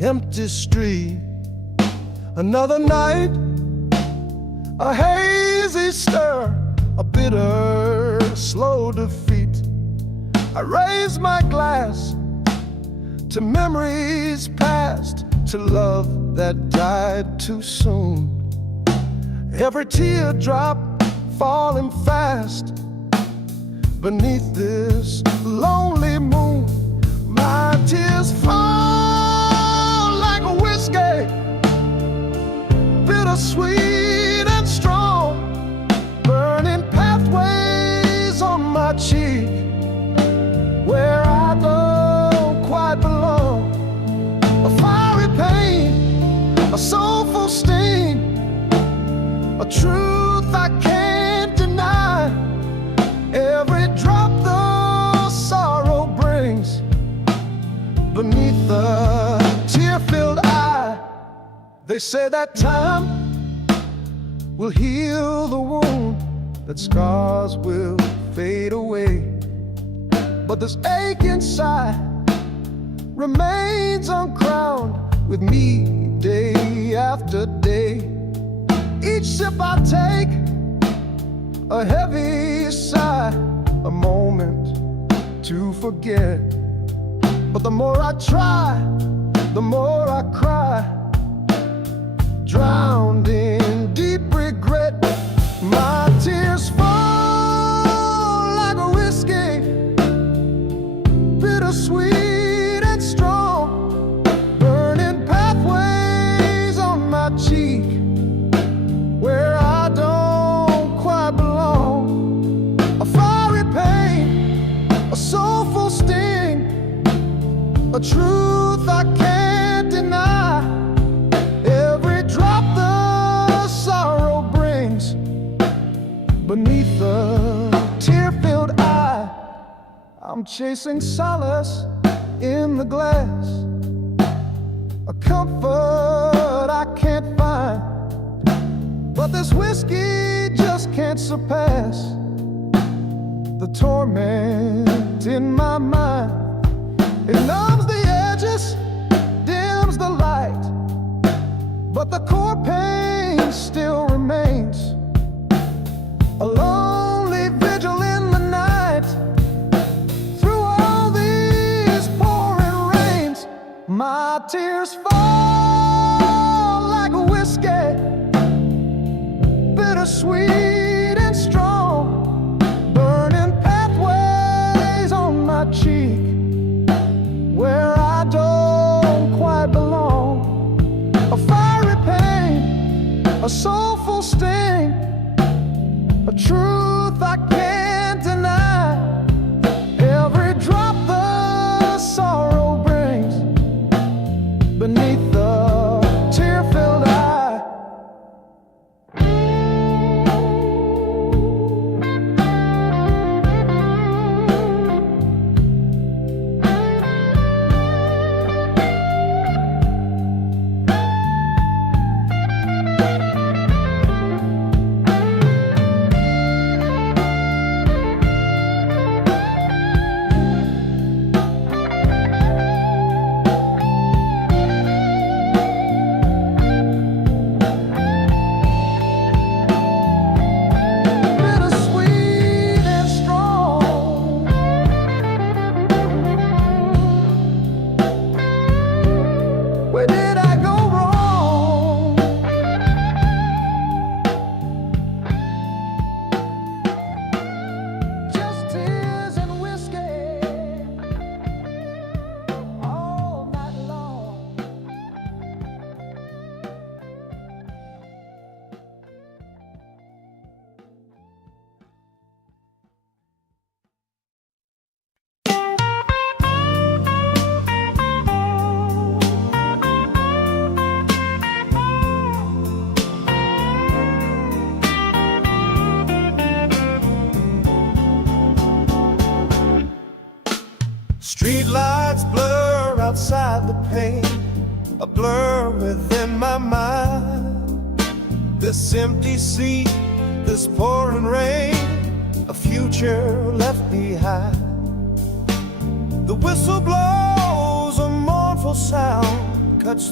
empty street. Another night, a hazy stir, a bitter, slow defeat. I raise my glass to memories past, to love that died too soon. Every teardrop falling fast beneath this lonely moon. My tears fall like a whiskey, bittersweet and strong, burning pathways on my cheek, where I don't quite belong. A fiery pain, a soulful sting, a truth I can't deny. Every drop the sorrow brings beneath the tear-filled eye. They say that time will heal the wound, that scars will fade away, but this ache inside remains uncrowned with me day after day. Each sip I take, a heavy sigh, a moment to forget. But the more I try, the more I cry, drowned in deep regret. My tears fall like a whiskey, bittersweet and strong, burning pathways on my cheek, where I don't quite belong. A fiery pain, a soulful sting, a truth I can't deny. Every drop the sorrow brings beneath the tear-filled eye. I'm chasing solace in the glass, a comfort I can't find, but this whiskey just can't surpass the torment in my mind. It numbs the edges, dims the light, but the core pain still remains. A lonely vigil in the night, through all these pouring rains. My tears fall like a whiskey, bittersweet and strong, burning pathways on my cheek, where I don't quite belong. A fiery pain, a soulful sting, a truth I can't deny. Every drop the sorrow brings beneath the tear-filled eye. Street lights blur outside the pane, a blur within my mind. This empty seat, this pouring rain, a future left behind. The whistle blows a mournful sound, cut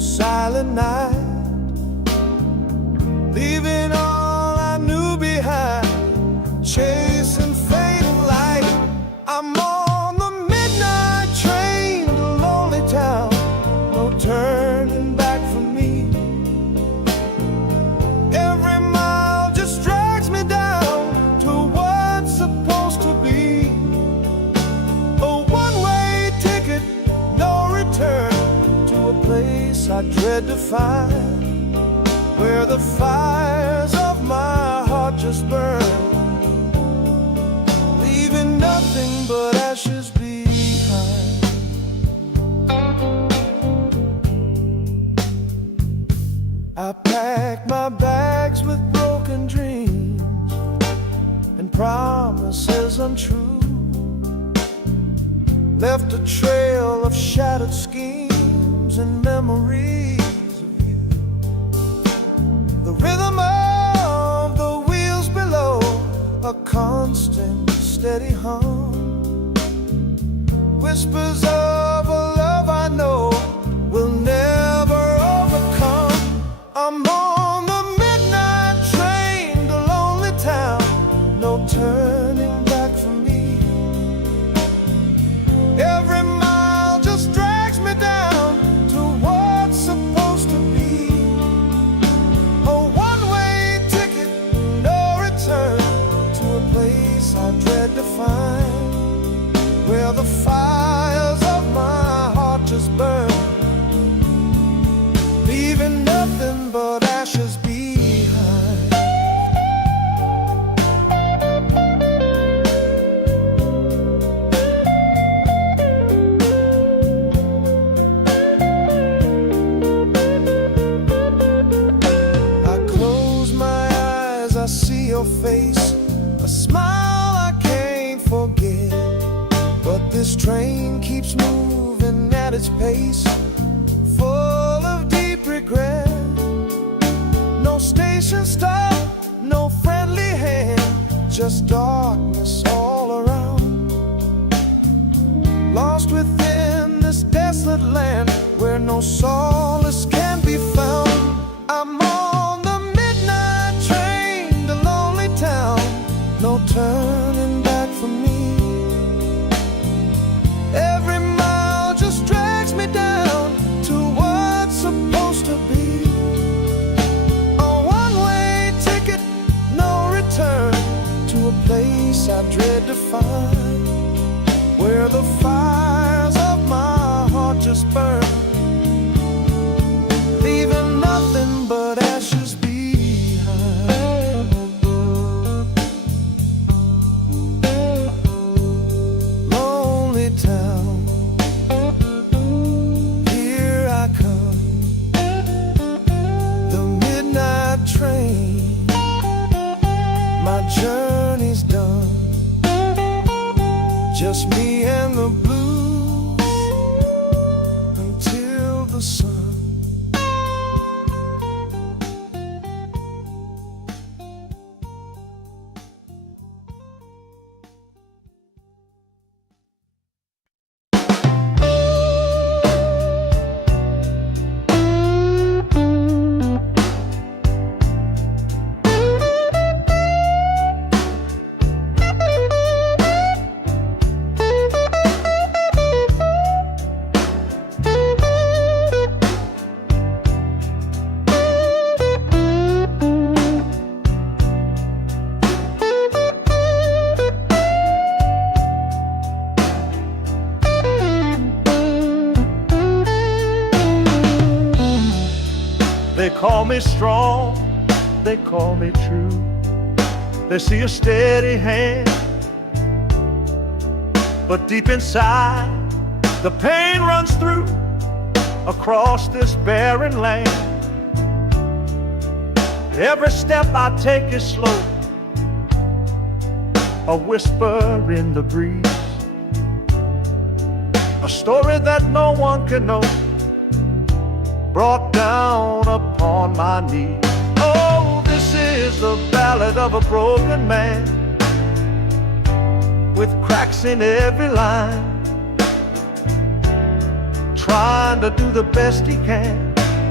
silent night, leaving all I knew behind, chasing fading light. I'm on the midnight train to lonely town, no turning back for me. Every mile just drags me down to what's supposed to be a one-way ticket, no return, to a place I dread to find, where the fires of my heart just burn, leaving nothing but ashes behind. I packed my bags with broken dreams and promises untrue, left a trail of shattered schemes and memories of you. The rhythm of the wheels below, a constant steady hum, whispers of a love I know will never overcome. I'm on the midnight train to lonely town, no turning back for me. Every mile just drags me down to what's supposed to be a one-way ticket, no return, to a place I dread to find, where the fires of my heart just burn, leaving nothing but ashes behind. I close my eyes, I see your face, a smile I can't forget. But this train keeps moving at its pace, full of deep regret. No station stop, no friendly hand, just darkness all around. Lost within this desolate land, where no solace can be found. I'm on the midnight train to lonely town, no turning back for me. Every mile just drags me down to what's supposed to be a one-way ticket, no return, to a place I dread to find, where the fires of my heart just burn, leaving nothing but ashes behind. Lonely town, here I come, the midnight train, my journey's done, just me and the blues until the sun. They call me strong, they call me true. They see a steady hand, but deep inside the pain runs through across this barren land. Every step I take is slow, a whisper in the breeze, a story that no one can know, brought down upon my knees. Oh, this is the ballad of a broken man, with cracks in every line, trying to do the best he can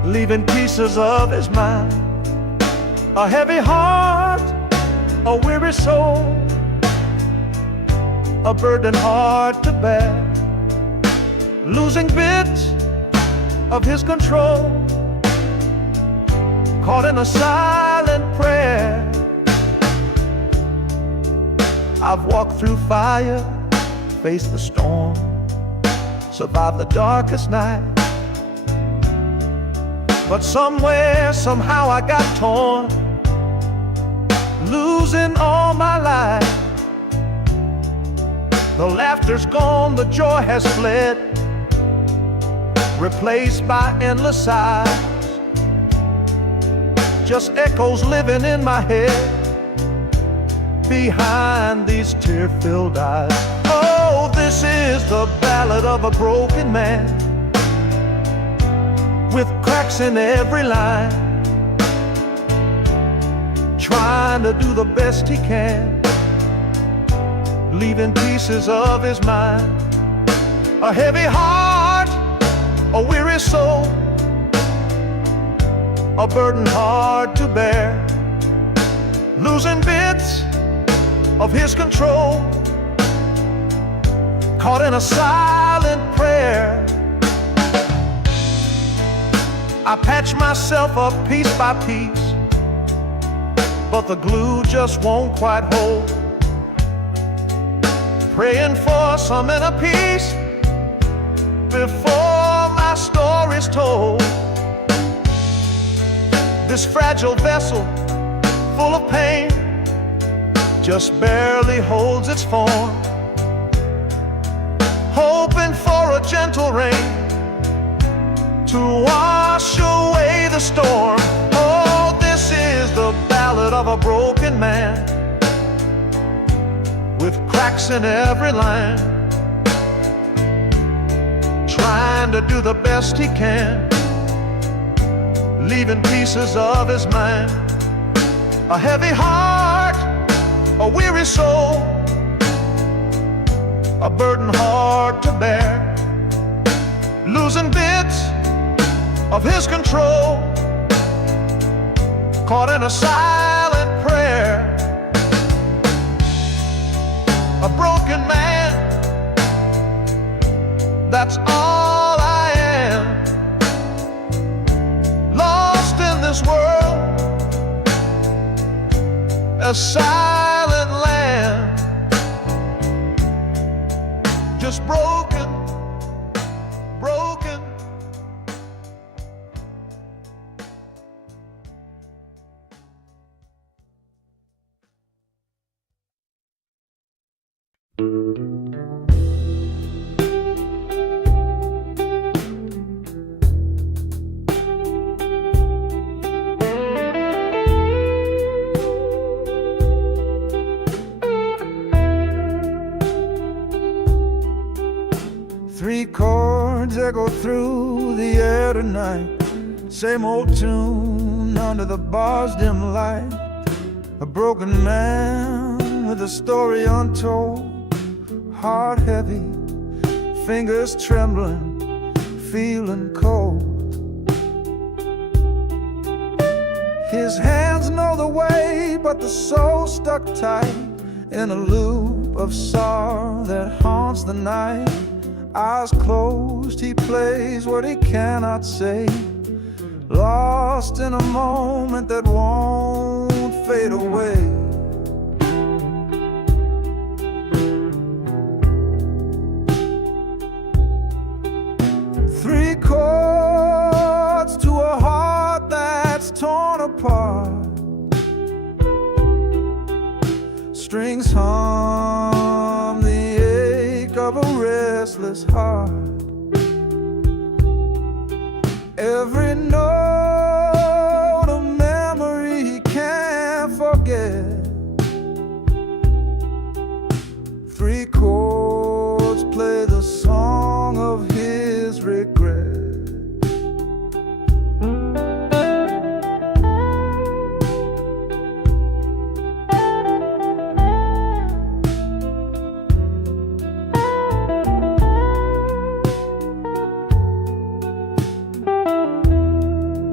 leaving pieces of his mind. A heavy heart, a weary soul, a burden hard to bear, losing bits of his control, caught in a silent prayer. I've walked through fire, faced the storm, survived the darkest night. But somewhere, somehow I got torn, losing all my life. The laughter's gone, the joy has fled, replaced by endless sighs. Just echoes living in my head, behind these tear-filled eyes. Oh, this is the ballad of a broken man, with cracks in every line, trying to do the best he can, leaving pieces of his mind. A heavy heart, a weary soul, a burden hard to bear, losing bits of his control, caught in a silent prayer. I patch myself up piece by piece, but the glue just won't quite hold. Praying for some inner peace before my story's told. This fragile vessel, full of pain, just barely holds its form, hoping for a gentle rain to wash away the storm. Oh, this is the ballad of a broken man, with cracks in every line, trying to do the best he can, leaving pieces of his mind. A heavy heart, a weary soul, a burden hard to bear, losing bits of his control, caught in a silent prayer. A broken man, that's all I am, lost in this world, a silent land, just broken, broken. Three chords echo through the air tonight, same old tune under the bar's dim light. A broken man with a story untold, heart heavy, fingers trembling, feeling cold. His hands know the way, but the soul stuck tight in a loop of sorrow that haunts the night. Eyes closed, he plays what he cannot say, lost in a moment that won't fade away. Three chords to a heart that's torn apart, strings hum the ache of a restless heart. Every note a memory he can't forget. Three chords play the song of his regret.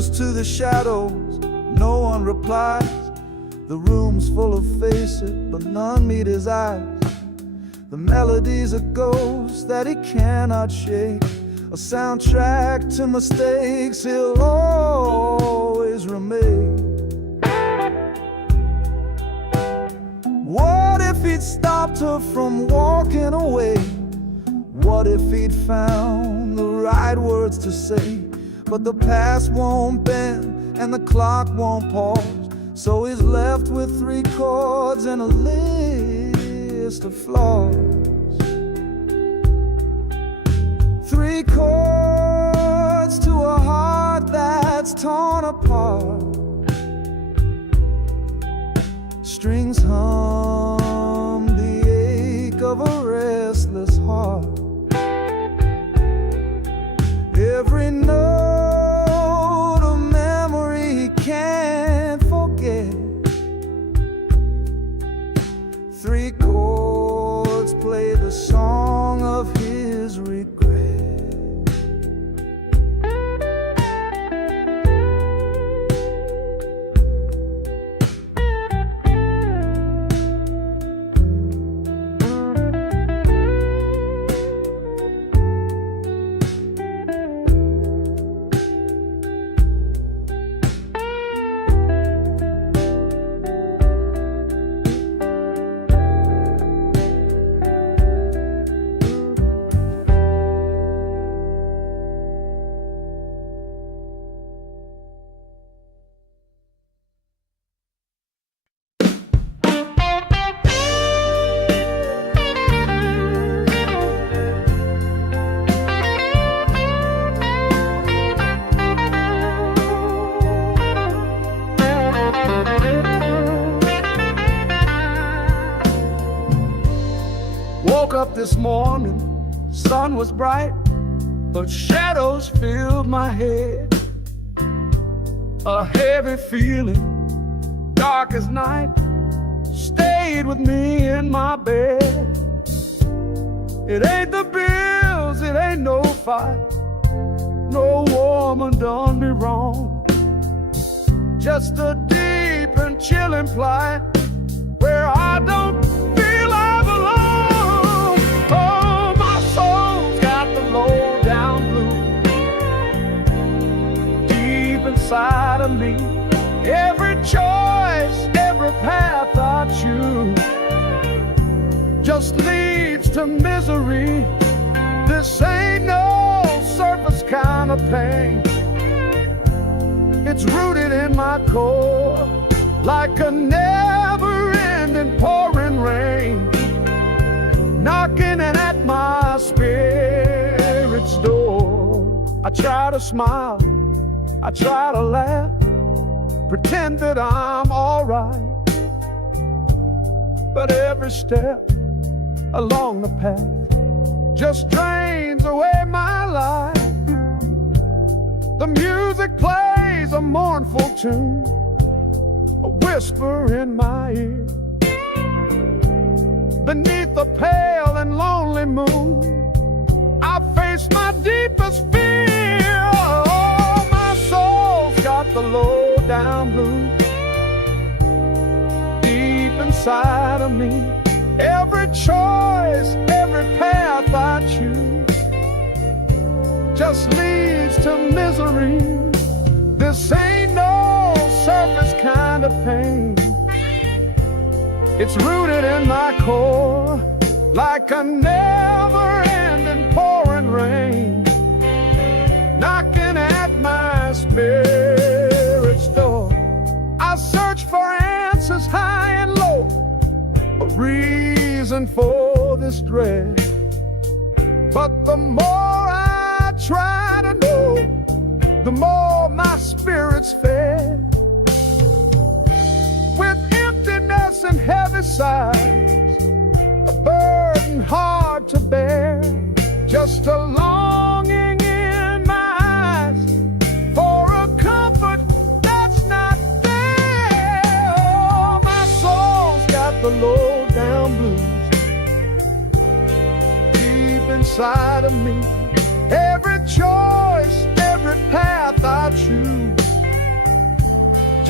whispers to the shadows, no one replies. The room's full of faces, but none meet his eyes. The melody's a ghost that he cannot shake, a soundtrack to mistakes he'll always remain. What if he'd stopped her from walking away? What if he'd found the right words to say? But the past won't bend and the clock won't pause, so he's left with 3 chords and a list of flaws. 3 chords to a heart that's torn apart. Strings hum the ache of a restless heart. Every note a memory he can't forget. 3 chords play the song of his regret. Woke up this morning, sun was bright, but shadows filled my head. A heavy feeling, dark as night, stayed with me in my bed. It ain't the bills, it ain't no fight, no woman done me wrong. Just a deep and chilling plight where I don't feel I belong. Oh, my soul's got the low down blues deep inside of me. Every choice, every path I choose just leads to misery. This ain't no surface kind of pain. It's rooted in my core like a never-ending pouring rain, knocking at my spirit's door. I try to smile, I try to laugh, pretend that I'm all right, but every step along the path just drains away my life. The music plays a mournful tune, a whisper in my ear. Beneath the pale and lonely moon, I face my deepest fear. Oh, my soul's got the low down blues deep inside of me. Every choice, every path I choose just leads to misery. This ain't no surface kind of pain. It's rooted in my core like a never-ending pouring rain, knocking at my spirit's door. I search for answers high and low, a reason for this dread, but the more I try to know, the more my spirit's fed. With emptiness and heavy sighs, a burden hard to bear, just a longing in my eyes for a comfort that's not there. Oh, my soul's got the low down blues deep inside of me. Every choice, every path I choose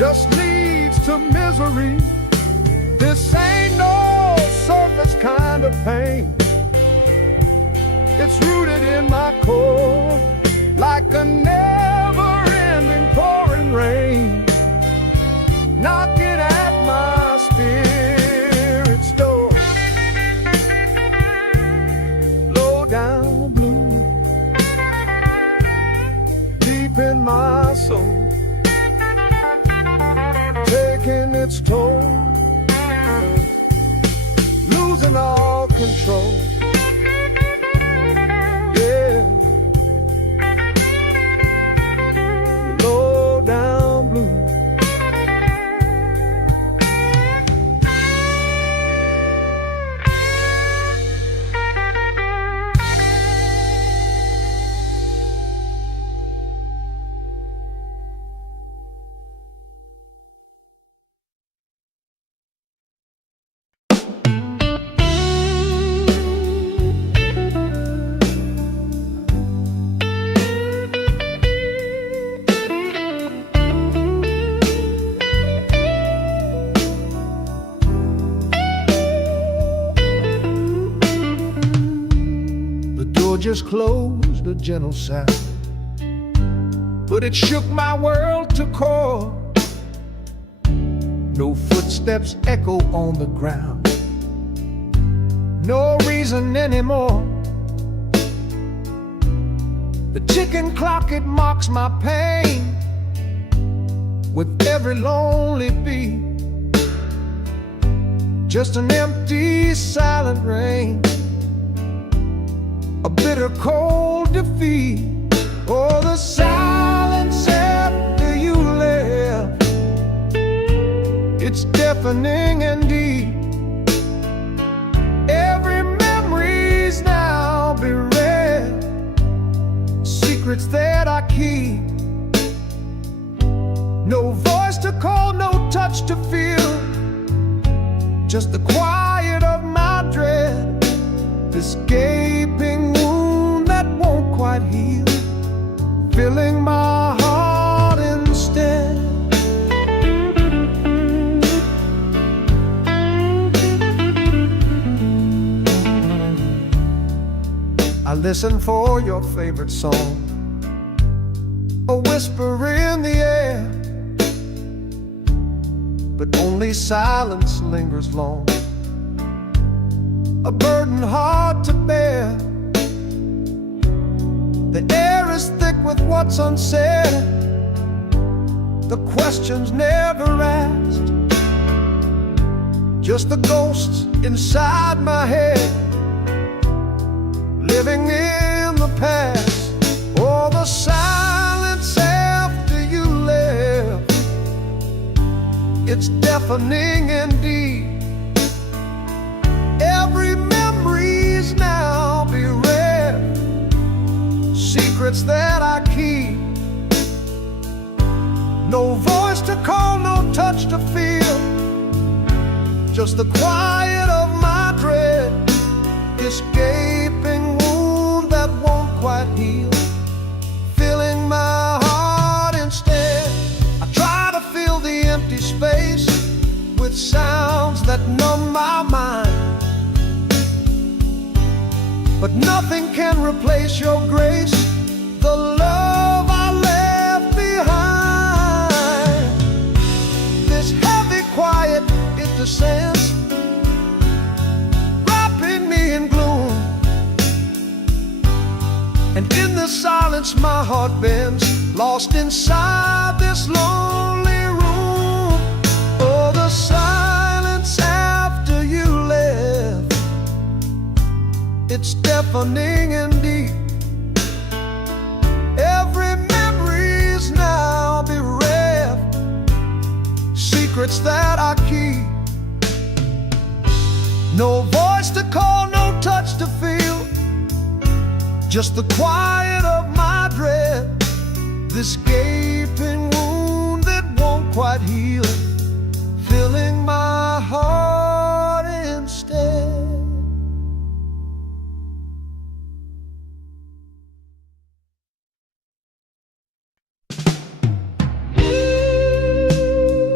just leads to misery. This ain't no surface kind of pain. It's rooted in my core, like a never-ending pouring rain, knocking at my spirit's door. Low down blue, deep in my soul, taking its toll, losing all control. Yeah, low down blue. Just closed, a gentle sound, but it shook my world to core. No footsteps echo on the ground, no reason anymore. The ticking clock, it mocks my pain with every lonely beat. Just an empty, silent rain, a bitter cold defeat. Oh, the silence after you left, it's deafening and deep. Every memory's now bereft, secrets that I keep. No voice to call, no touch to feel, just the quiet of my dread. This gaping wound that won't quite heal, filling my heart instead. I listen for your favorite song, a whisper in the air, but only silence lingers long, a burden hard to bear. The air is thick with what's unsaid, the questions never asked, just the ghosts inside my head, living in the past. Oh, the silence after you left, it's deafening indeed. Every memory's now bereft, secrets that I keep. No voice to call, no touch to feel, just the quiet of my dread. This gaping wound that won't quite heal, filling my heart instead. I try to fill the empty space with sounds that numb my mind, but nothing can replace your grace, the love I left behind. This heavy quiet, it descends, wrapping me in gloom, and in the silence my heart bends, lost inside this lonely room. Oh, the silence after you left, it's deafening and deep. Every memory's now bereft, secrets that I keep. No voice to call, no touch to feel, just the quiet of my dread. This gaping wound that won't quite heal, filling my heart instead.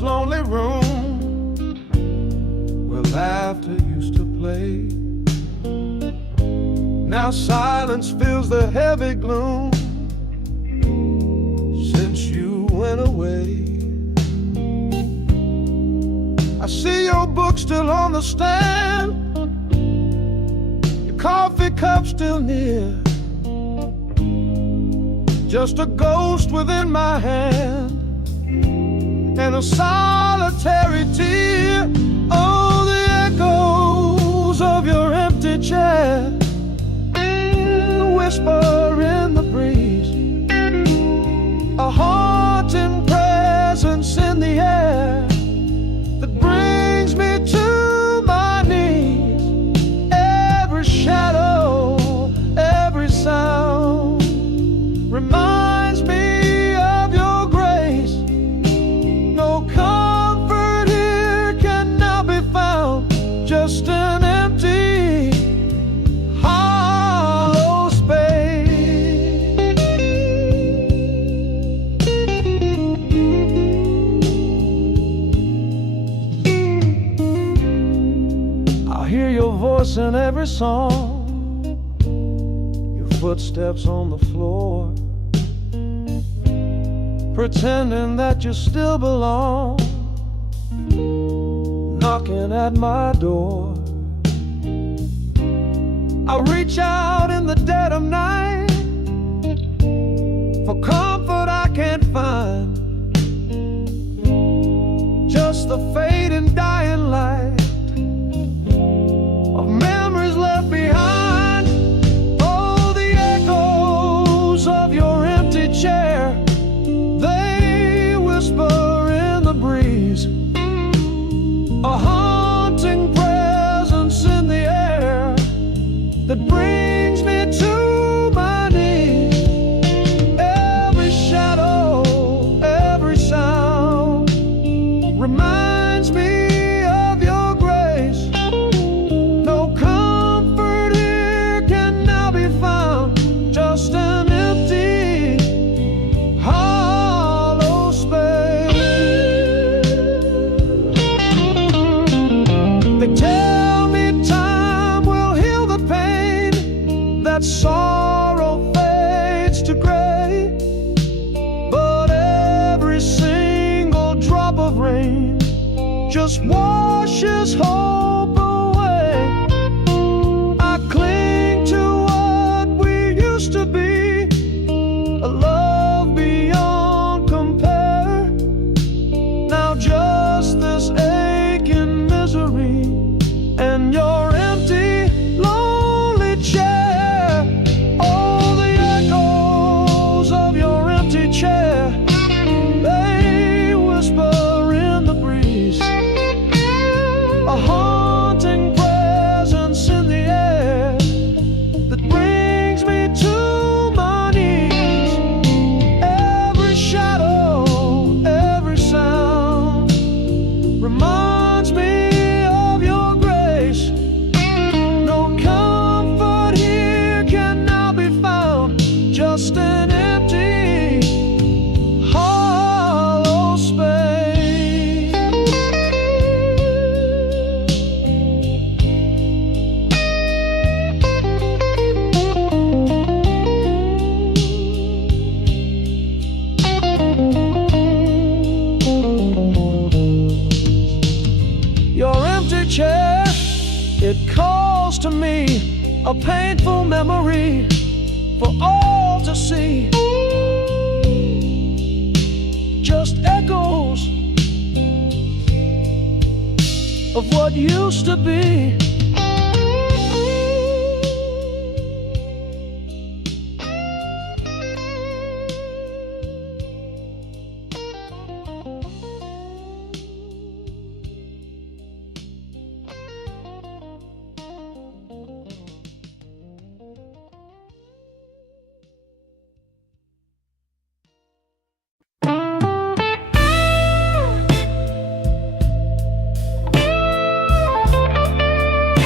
this lonely room where laughter used to play. Now silence fills the heavy gloom since you went away. I see your book still on the stand, your coffee cup still near, just a ghost within my hand and a solitary tear. Oh, the echoes of your empty chair, the whisper in the breeze, a haunting presence in the air that brings me to my knees. Every shadow, every sound reminds me of your grace. No comfort here can now be found, just an empty, hollow space. I hear your voice in every song, your footsteps on the floor, pretending that you still belong, knocking at my door. I reach out in the dead of night for comfort I can't find, just the fading dying light of memories left behind. Oh, the echoes of your empty chair, they whisper in the breeze, a haunting presence in the air that brings me to my knees. Every shadow, every sound reminds me of your grace. No comfort here can now be found, just an empty, hollow space. They tell me time will heal the pain, that sorrow fades to gray, but every single drop of rain just washes hope away. I cling to what we used to be, a love beyond compare. Now just this aching misery and your empty, lonely chair. Oh, the echoes of your empty chair, they whisper in the breeze, a haunting presence in the air that brings me to my knees. Every shadow, every sound reminds me of your grace. No comfort here can now be found, just an empty, hollow space. Your empty chair, it calls to me, a painful memory for all to see. Just echoes of what used to be.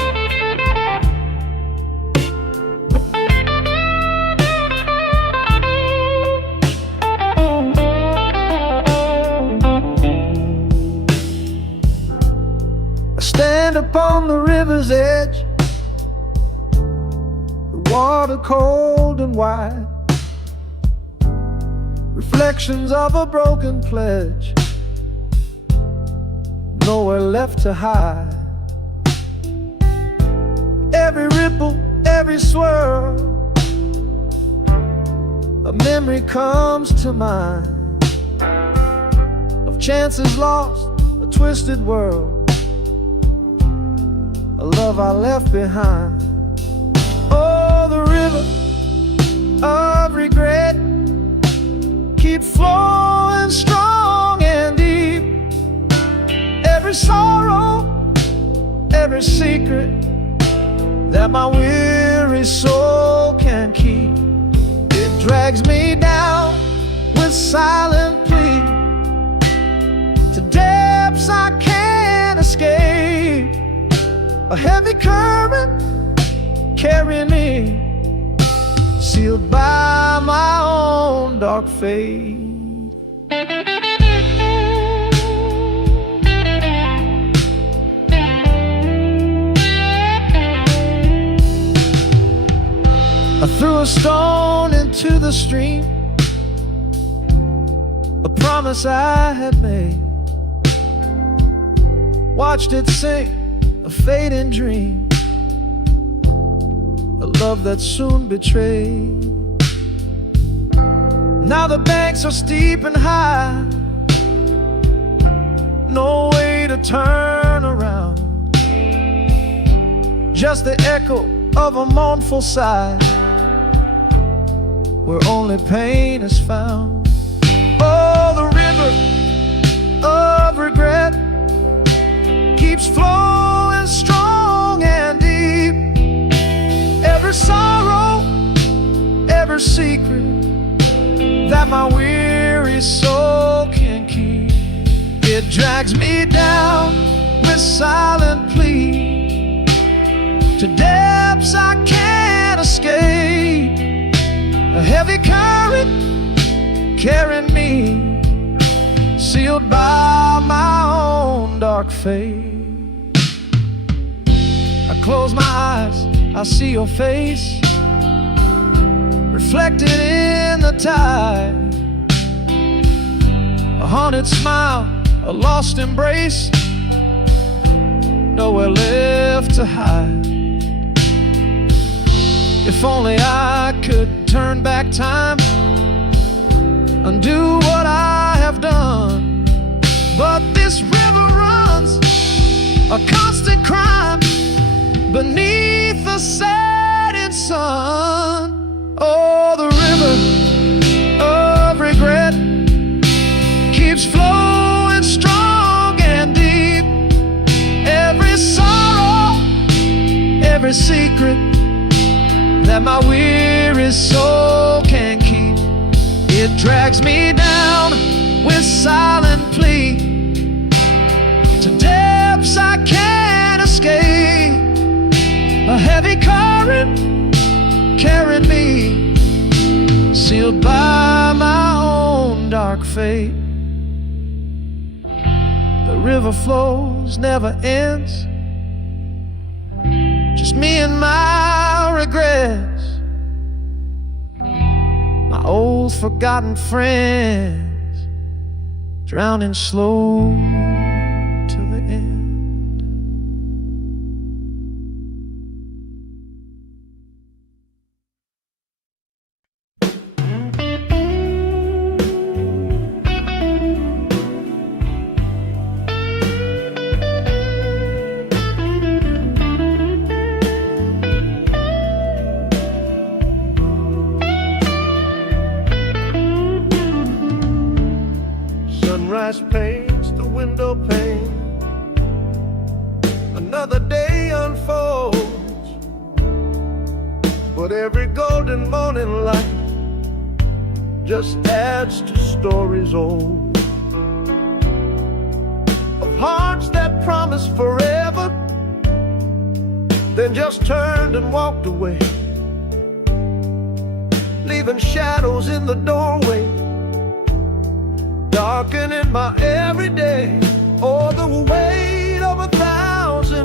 stand upon the river's edge, the water cold and wide, reflections of a broken pledge, nowhere left to hide. Every ripple, every swirl, a memory comes to mind of chances lost, a twisted world, a love I left behind. Oh, the river of regret keeps flowing strong and deep. Every sorrow, every secret that my weary soul can keep, it drags me down with silent plea to depths I can't escape. A heavy current carrying me, sealed by my own dark fate. I threw a stone into the stream, a promise I had made, watched it sink, a fading dream, a love that soon betrayed. Now the banks are steep and high, no way to turn around, just the echo of a mournful sigh, where only pain is found. Oh, the river of regret keeps flowing strong and deep. Every sorrow, every secret that my weary soul can keep, it drags me down with silent plea to depths I can't escape. A heavy current carrying me, sealed by my own dark fate. I close my eyes, I see your face reflected in the tide, a haunted smile, a lost embrace, nowhere left to hide. If only I could turn back time, undo what I have done, but this river runs a constant crime beneath the setting sun. Oh, the river of regret keeps flowing strong and deep. Every sorrow, every secret that my weary soul can keep, it drags me down with silent plea to depths I can't escape. A heavy current carrying me, sealed by my own dark fate. The river flows, never ends, just me and my regrets, my old forgotten friends, drowning slow till the end. Sunrise paints the window pane, another day unfolds, but every golden morning light just adds to stories old, of hearts that promised forever, then just turned and walked away, leaving shadows in the doorway, darkening my everyday. Oh, the weight of 1,000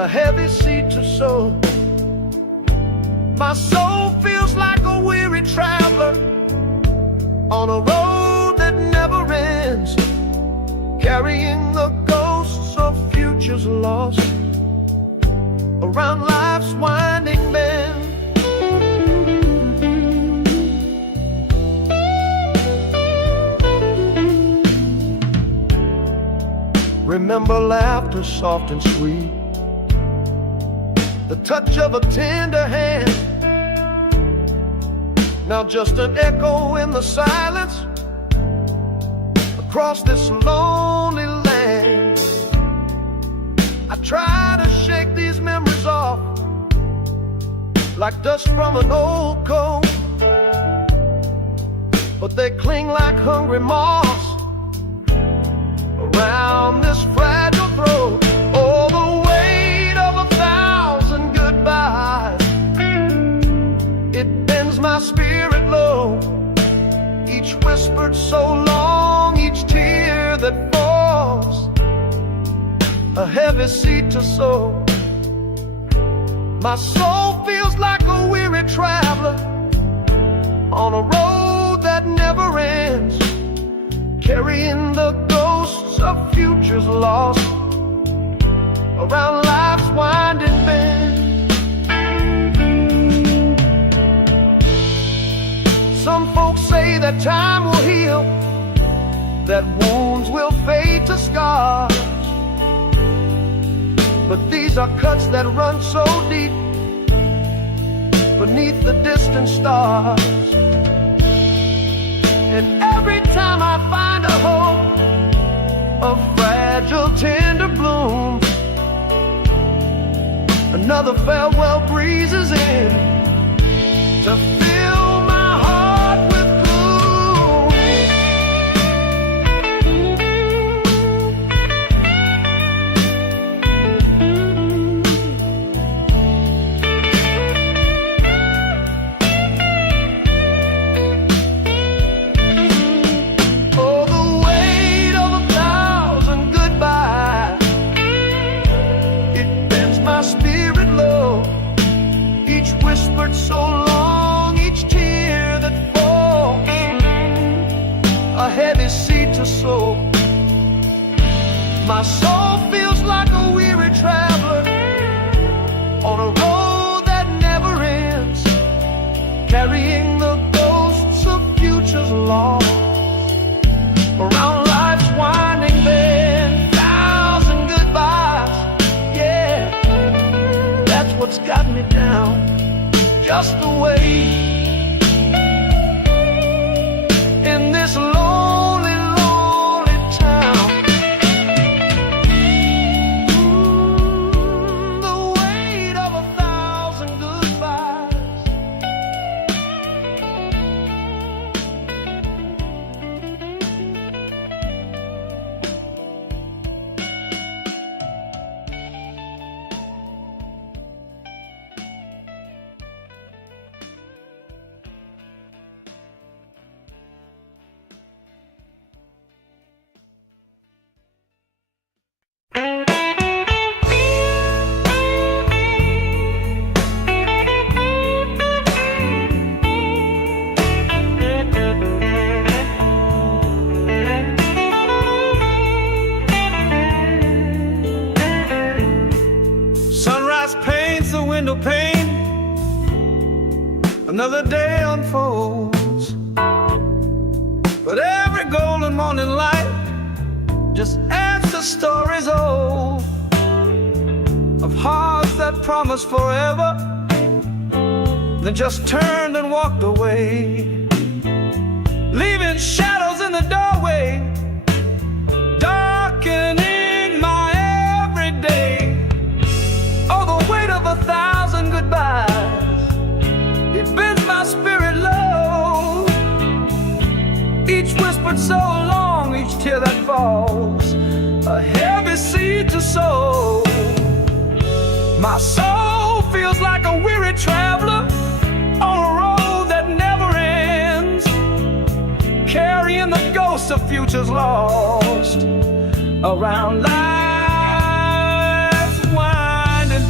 a heavy seed to sow. My soul feels like a weary traveler on a road that never ends, carrying the ghosts of futures lost around life's winding bend. Remember laughter soft and sweet, the touch of a tender hand. Now just an echo in the silence across this lonely land. I try to shake these memories off like dust from an old coat, but they cling like hungry moths around this fragile throat. Oh, the weight of 1,000 goodbyes, it bends my spirit low. Each whispered so long, each tear that falls, a heavy seed to sow. My soul feels like a weary traveler on a road that never ends, carrying the ghosts of futures lost around life's winding bend. Some folks say that time will heal, that wounds will fade to scars, but these are cuts that run so deep beneath the distant stars. And every time I find a hope, a fragile tender bloom, another farewell breezes in to fill my heart with gloom. Oh, the weight of 1,000 goodbyes, it bends my spirit low. Each whispered so long, each tear that falls, a heavy seed to sow. My soul feels like a weary traveler on a road that never ends, carrying the ghosts of futures lost around life's winding bend. 1,000 goodbyes, yeah, that's what's got me down. Just the way in this lonely, lonely town. The weight of 1,000 goodbyes. Sunrise paints the window pane, another day unfolds, but every golden morning light just adds to stories old of hearts that promised forever, then just turned and walked away, leaving shadows in the doorway, darkening my everyday. Oh, the weight of 1,000 goodbyes, it bends my spirit low. Each whispered so long, each tear that falls, a heavy seed to sow. My soul feels like a weary traveler on a road that never ends, carrying the ghosts of futures lost around life's winding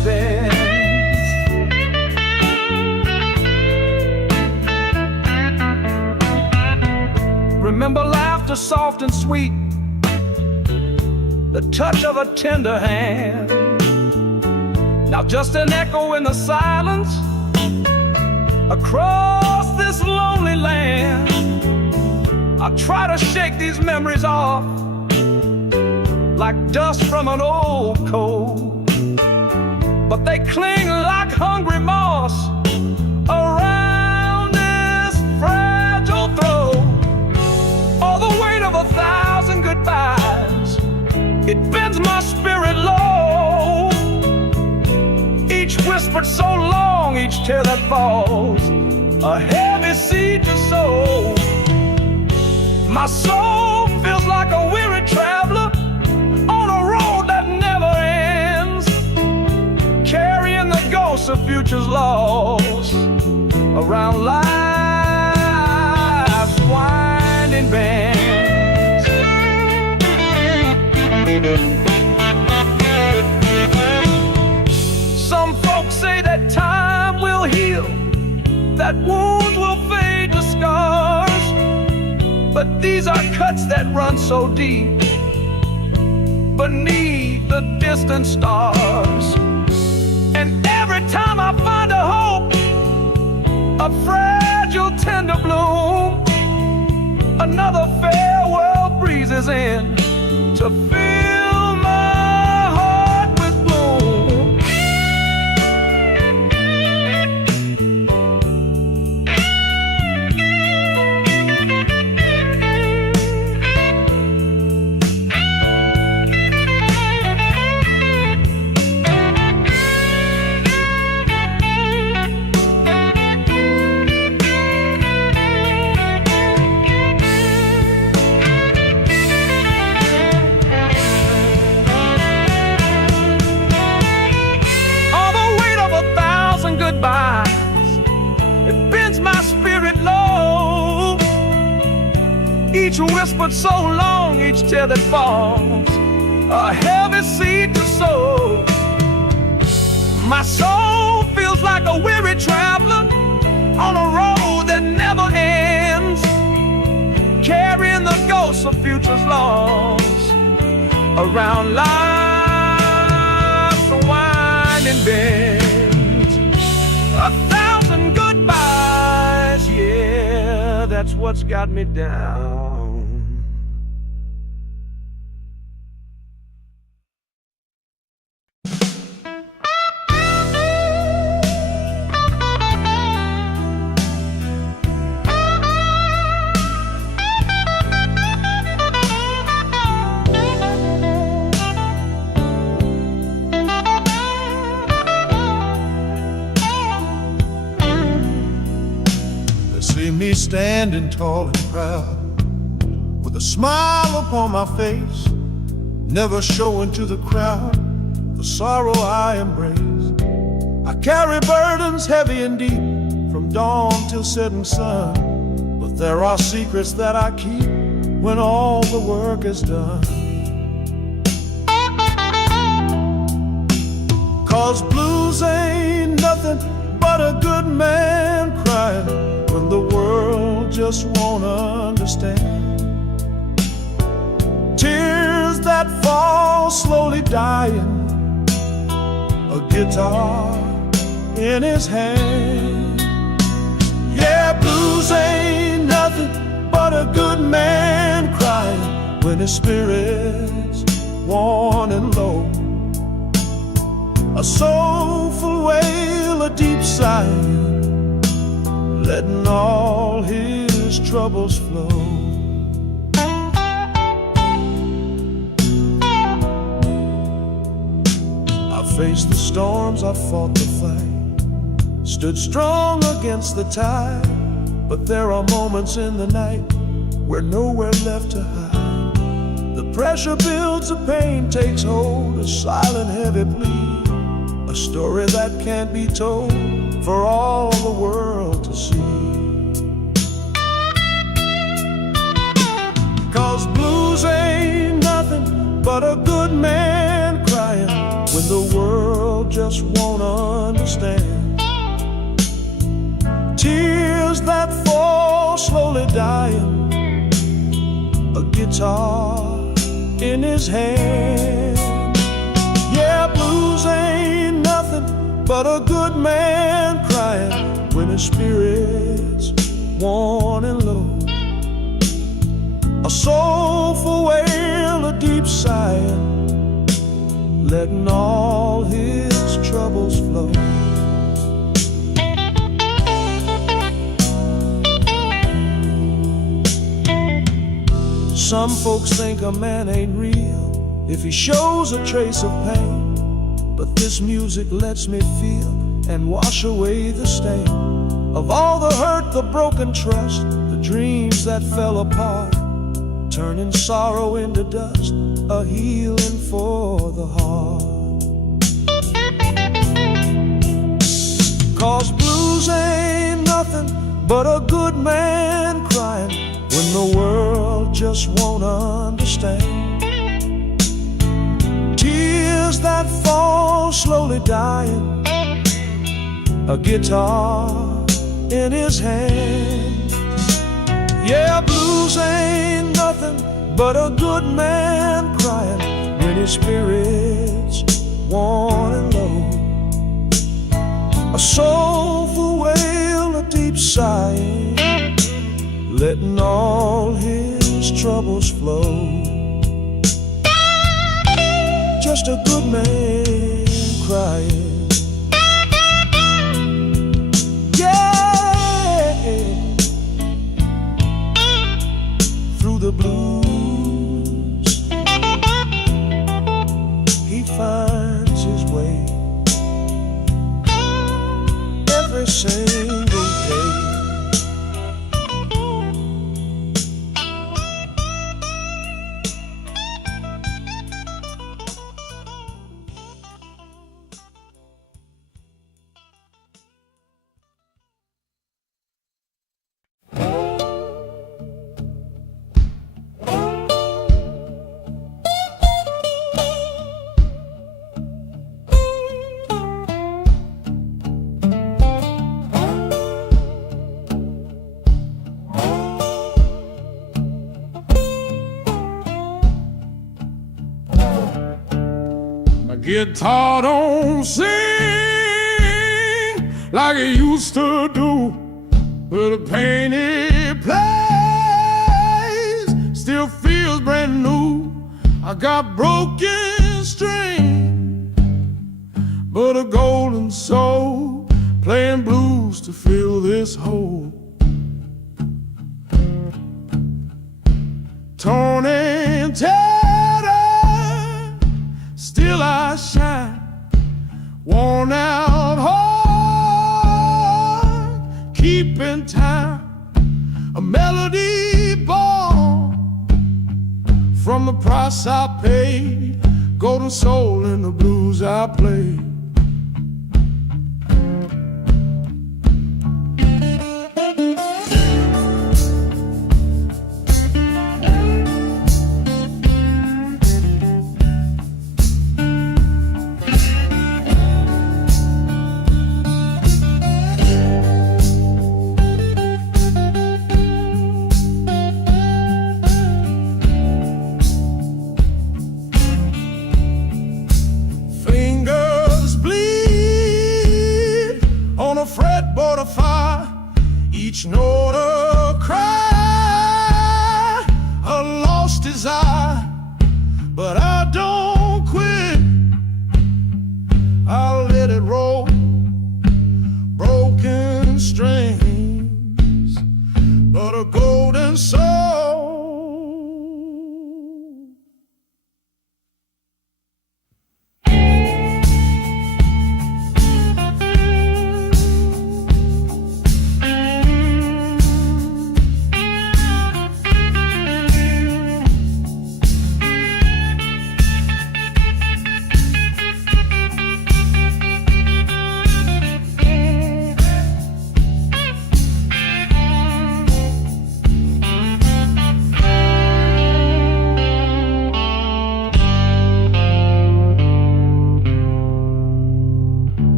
laughter soft and sweet, the touch of a tender hand. Now just an echo in the silence across this lonely land. I try to shake these memories off like dust from an old coat, but they cling like hungry moss around this fragile throat. Oh, the weight of 1,000 goodbyes, it bends my spirit low. Each whispered so long, each tear that falls, a heavy seed to sow. My soul feels like a weary traveler on a road that never ends, carrying the ghosts of futures lost around life's winding bends. Some folks say that time will heal, that wounds will fade to scars, but these are cuts that run so deep beneath the distant stars. And every time I find a hope, a fragile tender bloom, another farewell breezes in to fill my heart with gloom. It bends my spirit low. Each whispered so long, each tear that falls, a heavy seed to sow. My soul feels like a weary traveler on a road that never ends, carrying the ghosts of futures lost around life's winding bend. 1,000 goodbyes, yeah, that's what's got me down. Me standing tall and proud, with a smile upon my face, never showing to the crowd the sorrow I embrace. I carry burdens heavy and deep, from dawn till setting sun, but there are secrets that I keep when all the work is done. 'Cause blues ain't nothing but a good man crying when the world just won't understand. Tears that fall slowly dying, a guitar in his hand. Yeah, blues ain't nothing but a good man crying when his spirit's worn and low. A soulful wail, a deep sigh, letting all his troubles flow. I faced the storms, I fought the fight, stood strong against the tide, but there are moments in the night where nowhere left to hide. The pressure builds, the pain takes hold, a silent heavy plea, a story that can't be told for all the world to see. 'Cause blues ain't nothing but a good man crying when the world just won't understand. Tears that fall slowly dying, a guitar in his hand. Yeah, blues ain't nothing but a good man crying when his spirit's worn and low. A soulful wail, a deep sighing, letting all his troubles flow. Some folks think a man ain't real if he shows a trace of pain, but this music lets me feel and wash away the stain of all the hurt, the broken trust, the dreams that fell apart, turning sorrow into dust, a healing for the heart. 'Cause blues ain't nothing but a good man crying when the world just won't understand. Tears that fall slowly dying, a guitar in his hand. Yeah, blues ain't nothing but a good man crying when his spirit's worn and low. A soulful wail, a deep sighing, letting all his troubles flow. Just a good man crying. Yeah, through the blues he finds his way every single day. Guitar don't sing like it used to do, but the pain it plays still feels brand new. I got broken string, but a golden soul playing blues to fill this hole. Torn and tattered, still I shine, worn out heart, keeping time, a melody born from the price I paid, golden soul in the blues I play. Fretboard of fire, each note a cry, a lost desire, but I don't quit. I'll let it roll, broken strings, but a golden soul.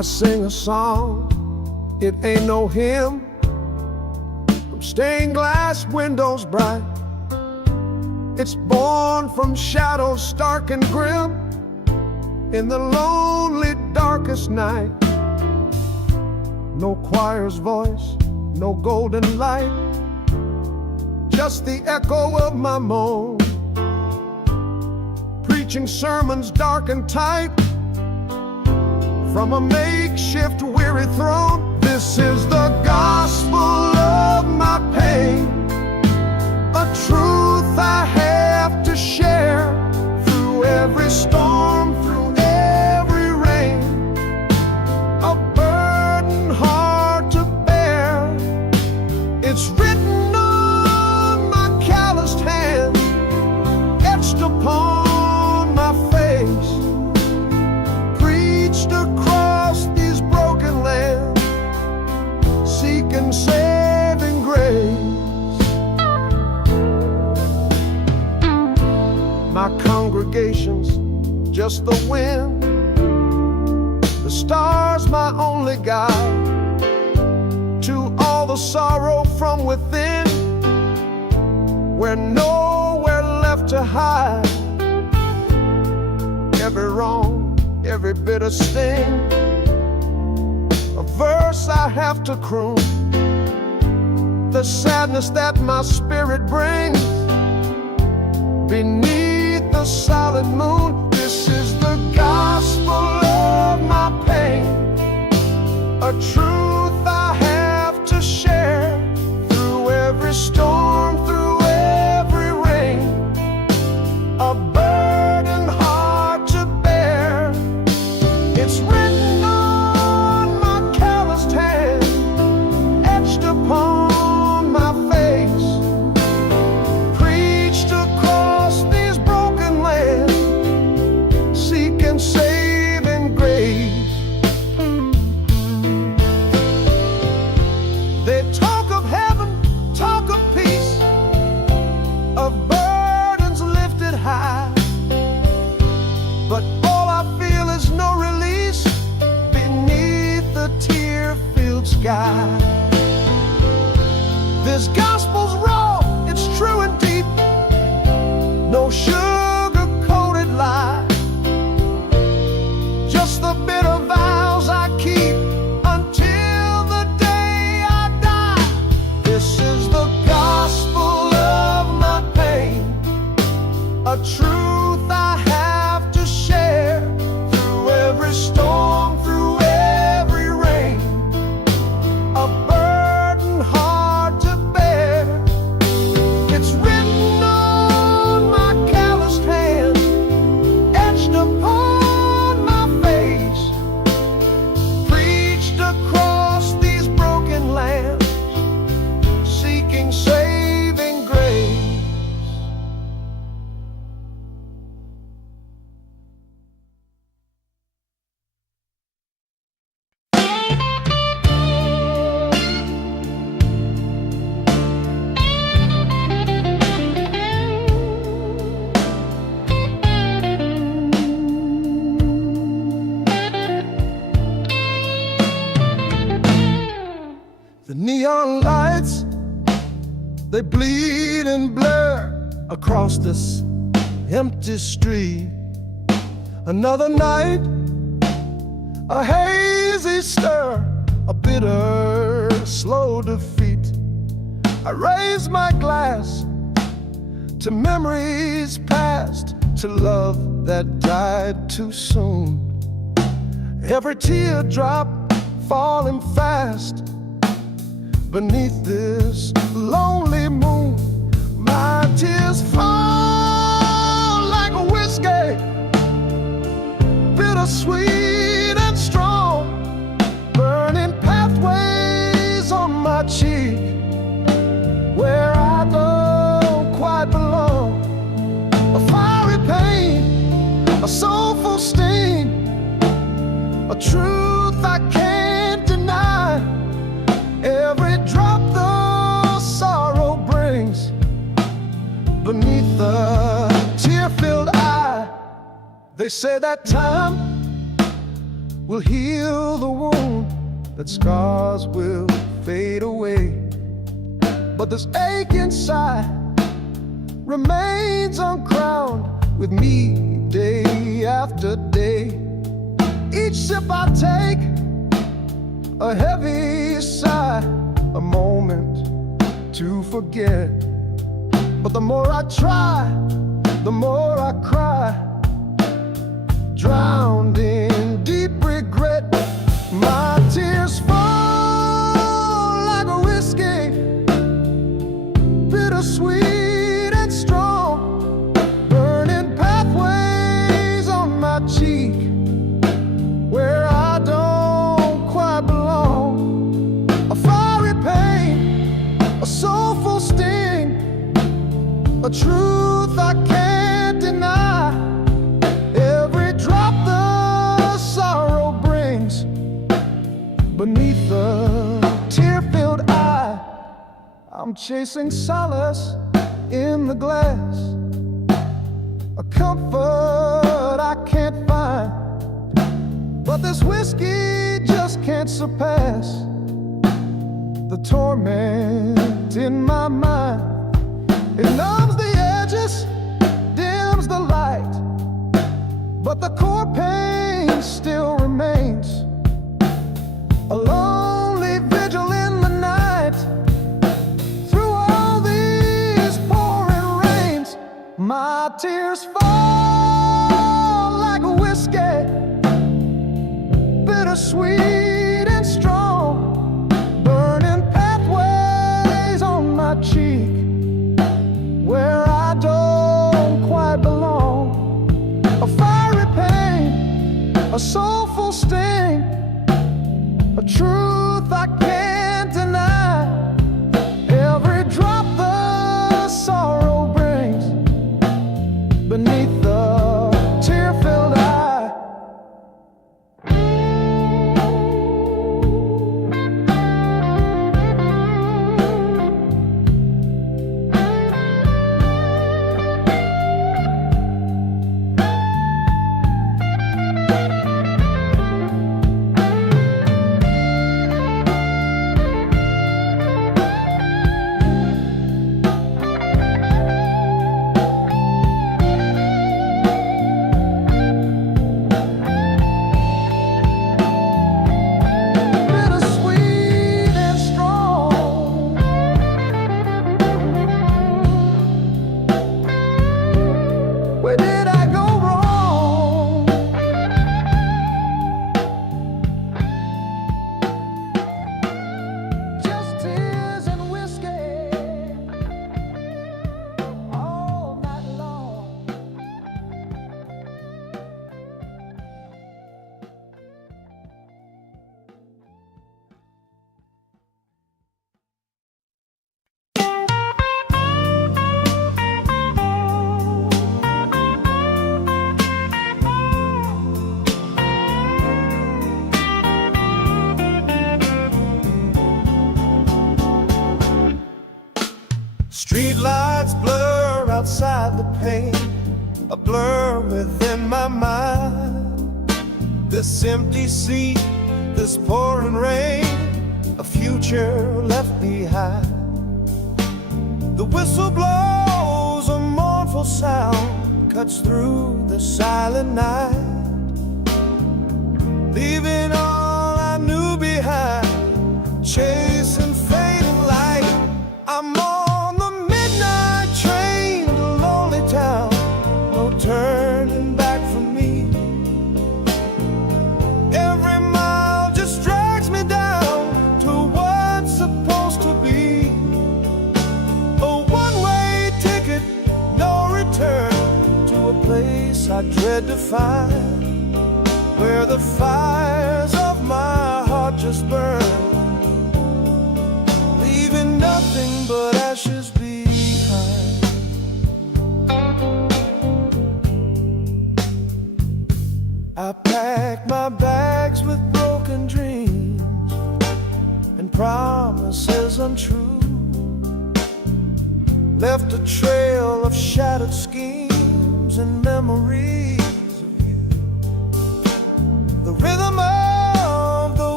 I sing a song, it ain't no hymn, from stained glass windows bright. It's born from shadows stark and grim, in the lonely darkest night. No choir's voice, no golden light, just the echo of my moan, preaching sermons dark and tight from a makeshift weary throne. This is the gospel of my pain, a truth I have to share through every storm, through every rain, a burden hard to bear. It's written on my calloused hand, etched upon my face, preached across these broken lands, seeking saving grace. My congregation's just the wind, the stars my only guide, to all the sorrow from within, we're nowhere left to hide. Every wrong, every bitter sting, a verse I have to croon, the sadness that my spirit brings beneath the solid moon. This is the gospel of my pain, a truth I have to share through every storm, through every rain, a burden hard to bear. It's written on my calloused hand, etched upon my face, preached across these broken lands, seeking saving grace. They talk of heaven, talk of peace, of burdens lifted high, but all I feel is no release beneath the tear-filled sky. This gospel's raw, it's true and deep, no sugar-coated lie, just the bitter vows I keep until the day I die. This is the gospel of my pain, a truth I have to share through every storm, through every rain, a burden hard to bear. It's written on my calloused hand, etched upon my face, preached across these broken lands, seeking saving grace. The neon lights, they bleed and blur across this empty street. Another night, a hazy stir, a bitter, slow defeat. I raise my glass to memories past, to love that died too soon. Every teardrop falling fast beneath this lonely moon. My tears fall like a whiskey, bittersweet and strong, burning pathways on my cheek where I don't quite belong. A fiery pain, a soulful sting, a truth I can't deny. Every drop the sorrow brings beneath the tear-filled eye. They say that time will heal the wound, that scars will fade away. But this ache inside remains uncrowned with me day after day. Each sip I take, a heavy sigh, a moment to forget. But the more I try, the more I cry, drowned in deep regret. My tears fall like a whiskey, bittersweet and strong, burning pathways on my cheek where I don't quite belong. A fiery pain, a soulful sting, a truth I can't deny. Every drop the sorrow brings beneath the tear-filled eye. I'm chasing solace in the glass, a comfort I can't find. But this whiskey just can't surpass the torment in my mind. It numbs the edges, dims the light, but the core pain still remains. A lonely vigil in the night, through all these pouring rains. My tears fall like a whiskey, bittersweet and strong, burning pathways on my cheek where I don't quite belong. A fiery pain, a soulful sting, a truth I can't deny. Every drop the sorrow brings beneath the tear-filled eye. Where did I go wrong? Just tears and whiskey all night long. Street lights blur outside the pane, a blur within my mind. This empty seat, this pouring rain, a future left behind. The whistle blows, a mournful sound cuts through the silent night, leaving all I knew behind, chasing fading light. I'm on the midnight train to lonely town, no turning back for me. Every mile just drags me down to what's supposed to be a one-way ticket, no return, to a place I dread to find, where the fires of my heart just burn, leaving nothing but ashes behind. I packed my bags with broken dreams and promises untrue, left a trail of shattered schemes and memories of you. The rhythm of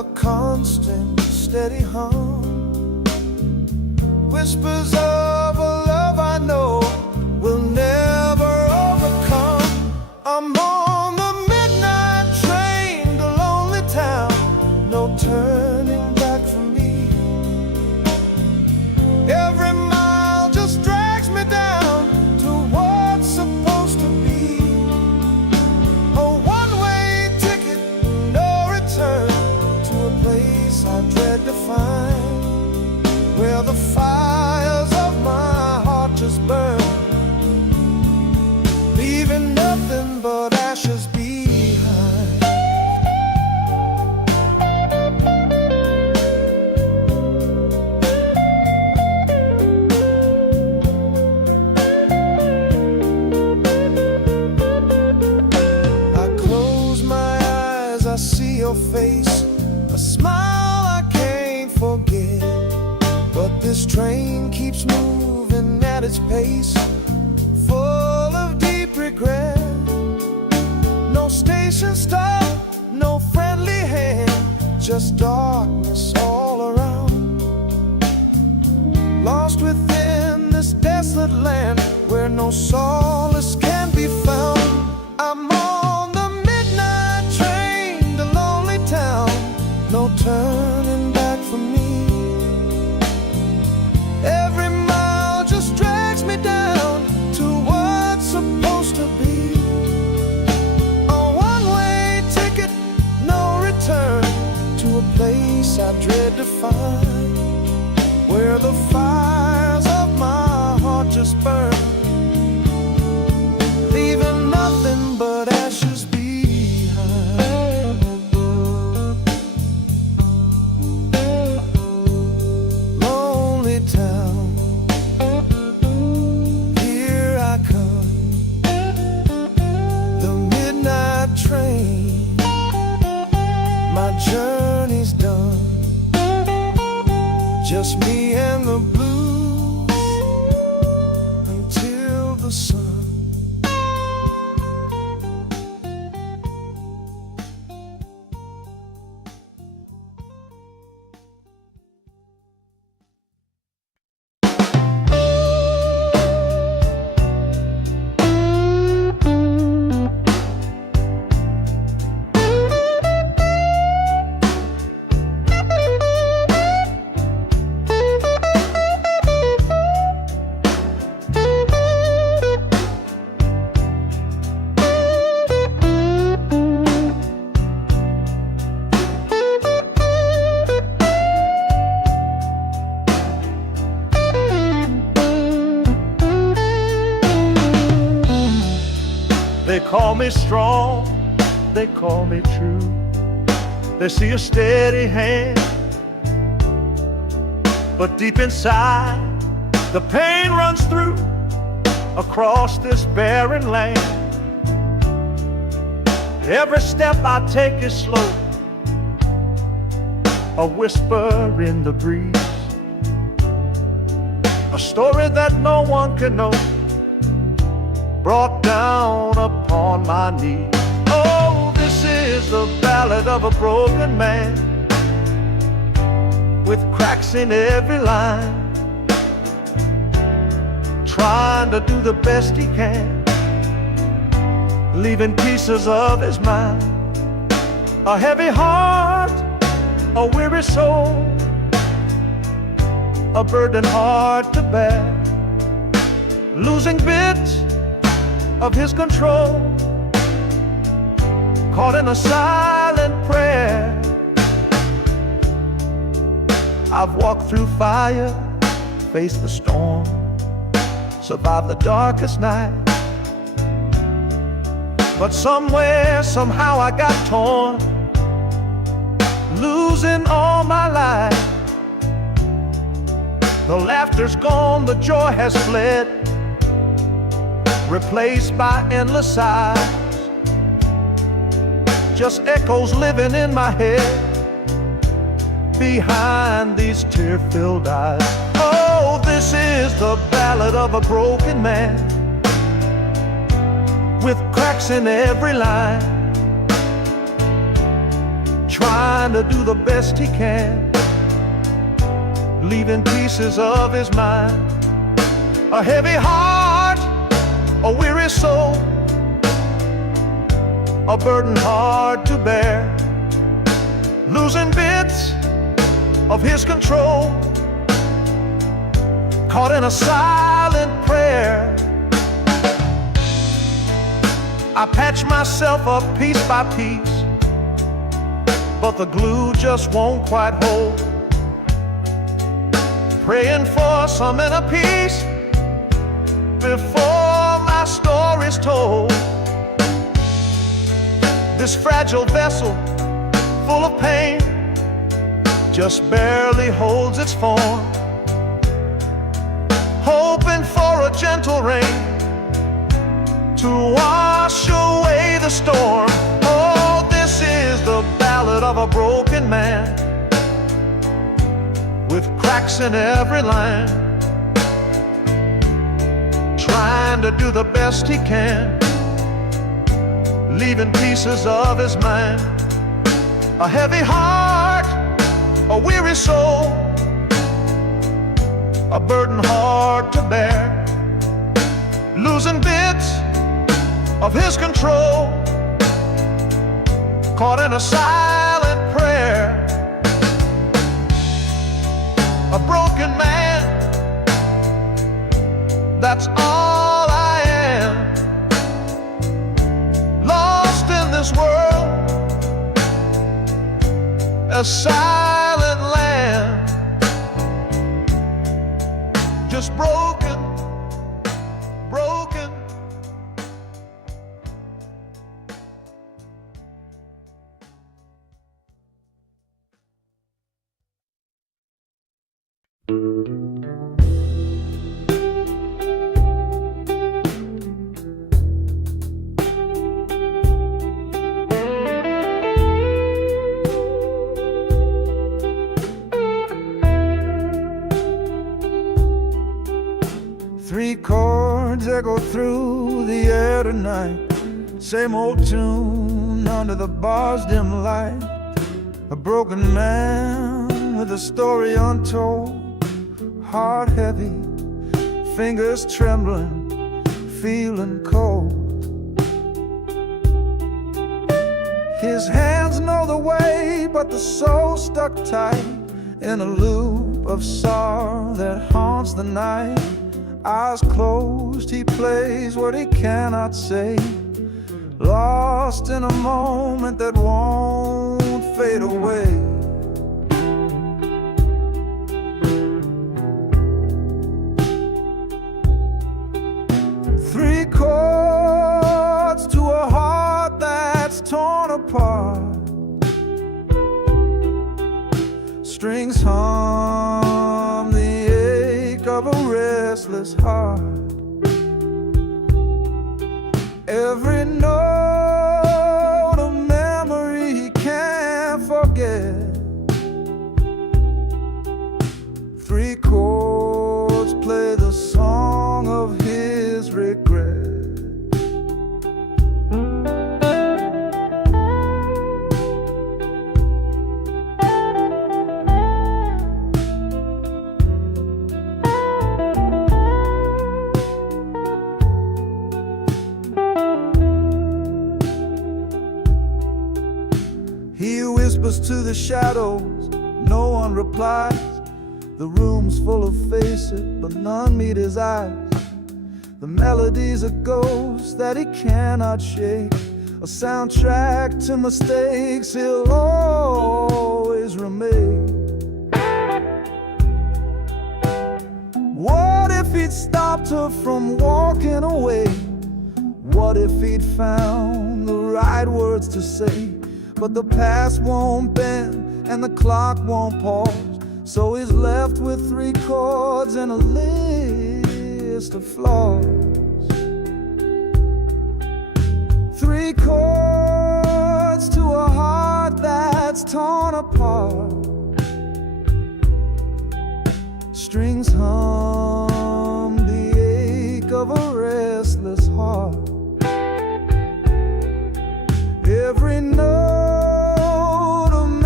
a constant, steady hum. Whispers of a love I know will never overcome. I'm on the midnight train to lonely town, no turning back for me. Every mile just drags me down to what's supposed to be. A one-way ticket, no return, to a place I dread to find, where the fires of my heart just burn, leaving nothing but ashes behind. I close my eyes, I see your face, a smile I can't forget. But this train keeps moving at its pace, full of deep regret. No station stop, no friendly hand, just darkness all around. Lost within this desolate land where no solace can be found. I'm on the midnight train to lonely town, no turning back for me. Every mile just drags me down to what's supposed to be. A one-way ticket, no return, to a place I dread to find, where the fires of my heart just burn, leaving nothing but ashes behind. Lonely town, here I come, the midnight train, my journey's done, just me and the blues until the sun. They call me strong, they call me true. They see a steady hand, but deep inside the pain runs through across this barren land. Every step I take is slow, a whisper in the breeze, a story that no one can know, brought down upon my knees. Oh, this is the ballad of a broken man, with cracks in every line, trying to do the best he can, leaving pieces of his mind. A heavy heart, a weary soul, a burden hard to bear, losing bits of his control, caught in a silent prayer. I've walked through fire, faced the storm, survived the darkest night, but somewhere, somehow I got torn, losing all my life. The laughter's gone, the joy has fled, replaced by endless sighs, just echoes living in my head behind these tear-filled eyes. Oh, this is the ballad of a broken man, with cracks in every line, trying to do the best he can, leaving pieces of his mind. A heavy heart, a weary soul, a burden hard to bear, losing bits of his control, caught in a silent prayer. I patch myself up piece by piece, but the glue just won't quite hold. Praying for some inner peace before my story's told. This fragile vessel, full of pain, just barely holds its form, hoping for a gentle rain to wash away the storm. Oh, this is the ballad of a broken man, with cracks in every line, trying to do the best he can, leaving pieces of his mind. A heavy heart, a weary soul, a burden hard to bear, losing bits of his control, caught in a silent prayer. A broken man, that's all I am, lost in this world, a silent land, just broken, broken. Three chords echo through the air tonight, same old tune under the bar's dim light. A broken man with a story untold, heart heavy, fingers trembling, feeling cold. His hands know the way, but the soul stuck tight in a loop of sorrow that haunts the night. Eyes closed, he plays what he cannot say, lost in a moment that won't fade away. Three chords to a heart that's torn apart, strings hum the ache of a restless heart. Every note a memory he can't forget. Three chords play the song of his regret. He whispers to the shadows, no one replies. The room's full of faces, but none meet his eyes. The melody's a ghost that he cannot shake, a soundtrack to mistakes he'll always remake. What if he'd stopped her from walking away? What if he'd found the right words to say? But the past won't bend and the clock won't pause, so he's left with three chords and a list of flaws. Three chords to a heart that's torn apart, strings hum the ache of a restless heart. Every note a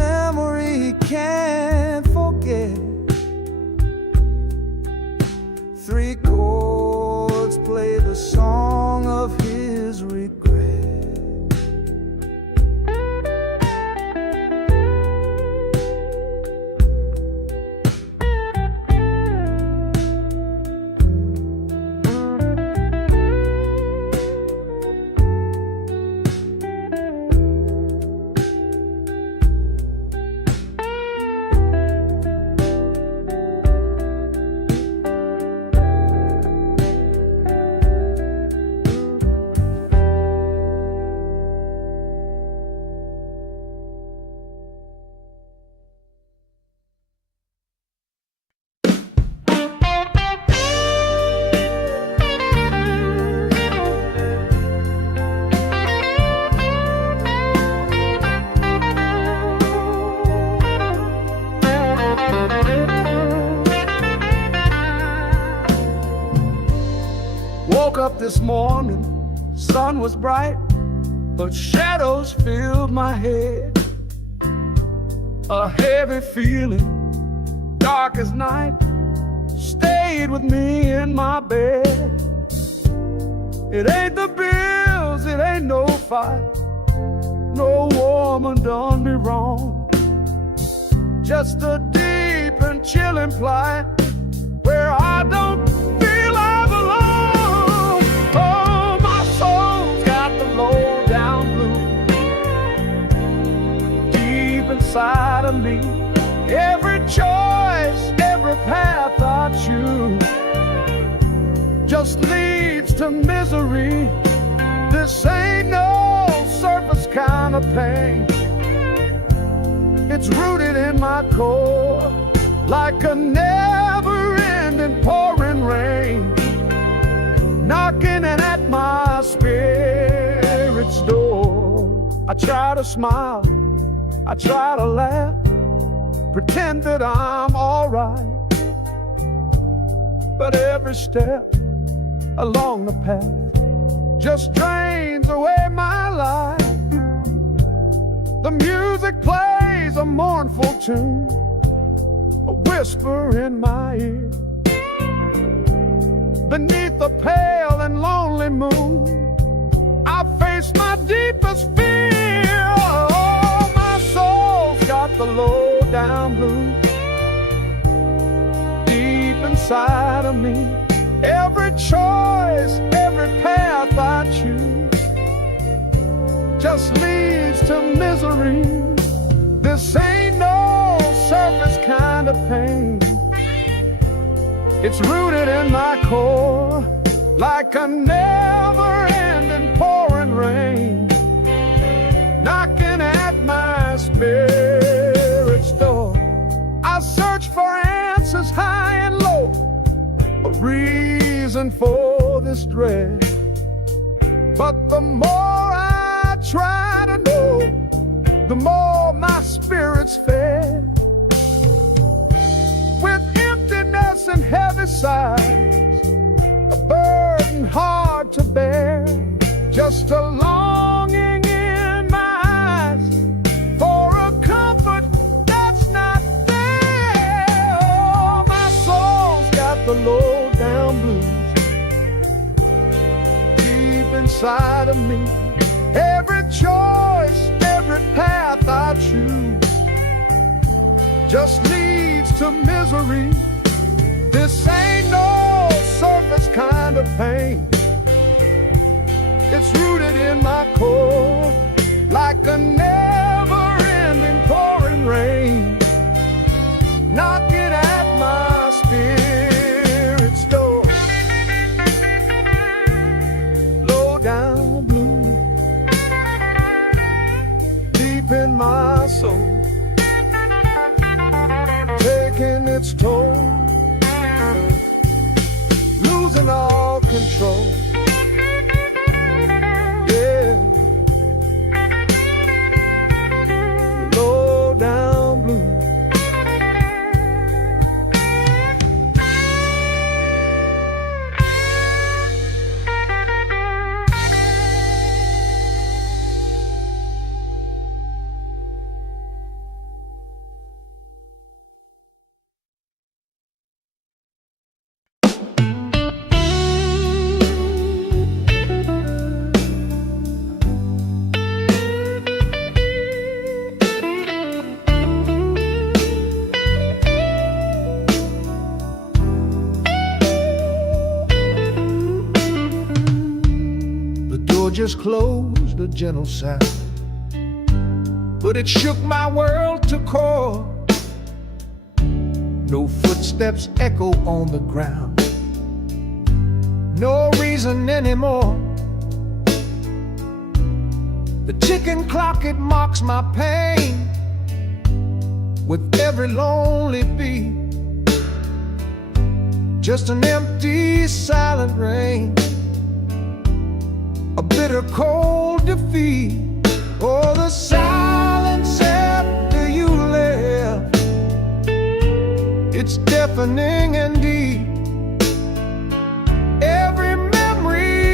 up this morning, sun was bright, but shadows filled my head. A heavy feeling, dark as night, stayed with me in my bed. It ain't the bills, it ain't no fight, no woman done me wrong. Just a deep and chilling plight where I don't feel I belong. Oh, my soul's got the low down blues deep inside of me. Every choice, every path I choose just leads to misery. This ain't no surface kind of pain. It's rooted in my core like a never-ending pouring rain, knocking at my spirit's door. I try to smile, I try to laugh, pretend that I'm alright, but every step along the path just drains away my life. The music plays a mournful tune, a whisper in my ear. Beneath the pale and lonely moon, I face my deepest fear. Oh, my soul's got the low down blues deep inside of me. Every choice, every path I choose just leads to misery. This ain't no surface kind of pain. It's rooted in my core like a never-ending pouring rain, knocking at my spirit's door. I search for answers high and low, a reason for this dread, but the more I try to know, the more my spirit's fed. With emptiness and heavy sighs, a burden hard to bear, just a longing in my eyes for a comfort that's not there. Oh, my soul's got the low down blues deep inside of me. Every choice, every path I choose just leads to misery. This ain't no surface kind of pain. It's rooted in my core like a never-ending pouring rain, knocking at my spirit's door. Low down blue deep in my soul, taking its toll, losing all control. Yeah, low down blue. Just closed, a gentle sound, but it shook my world to core. No footsteps echo on the ground, no reason anymore. The ticking clock, it mocks my pain with every lonely beat. Just an empty, silent rain, a bitter cold defeat. Oh, the silence after you left, it's deafening and deep. Every memory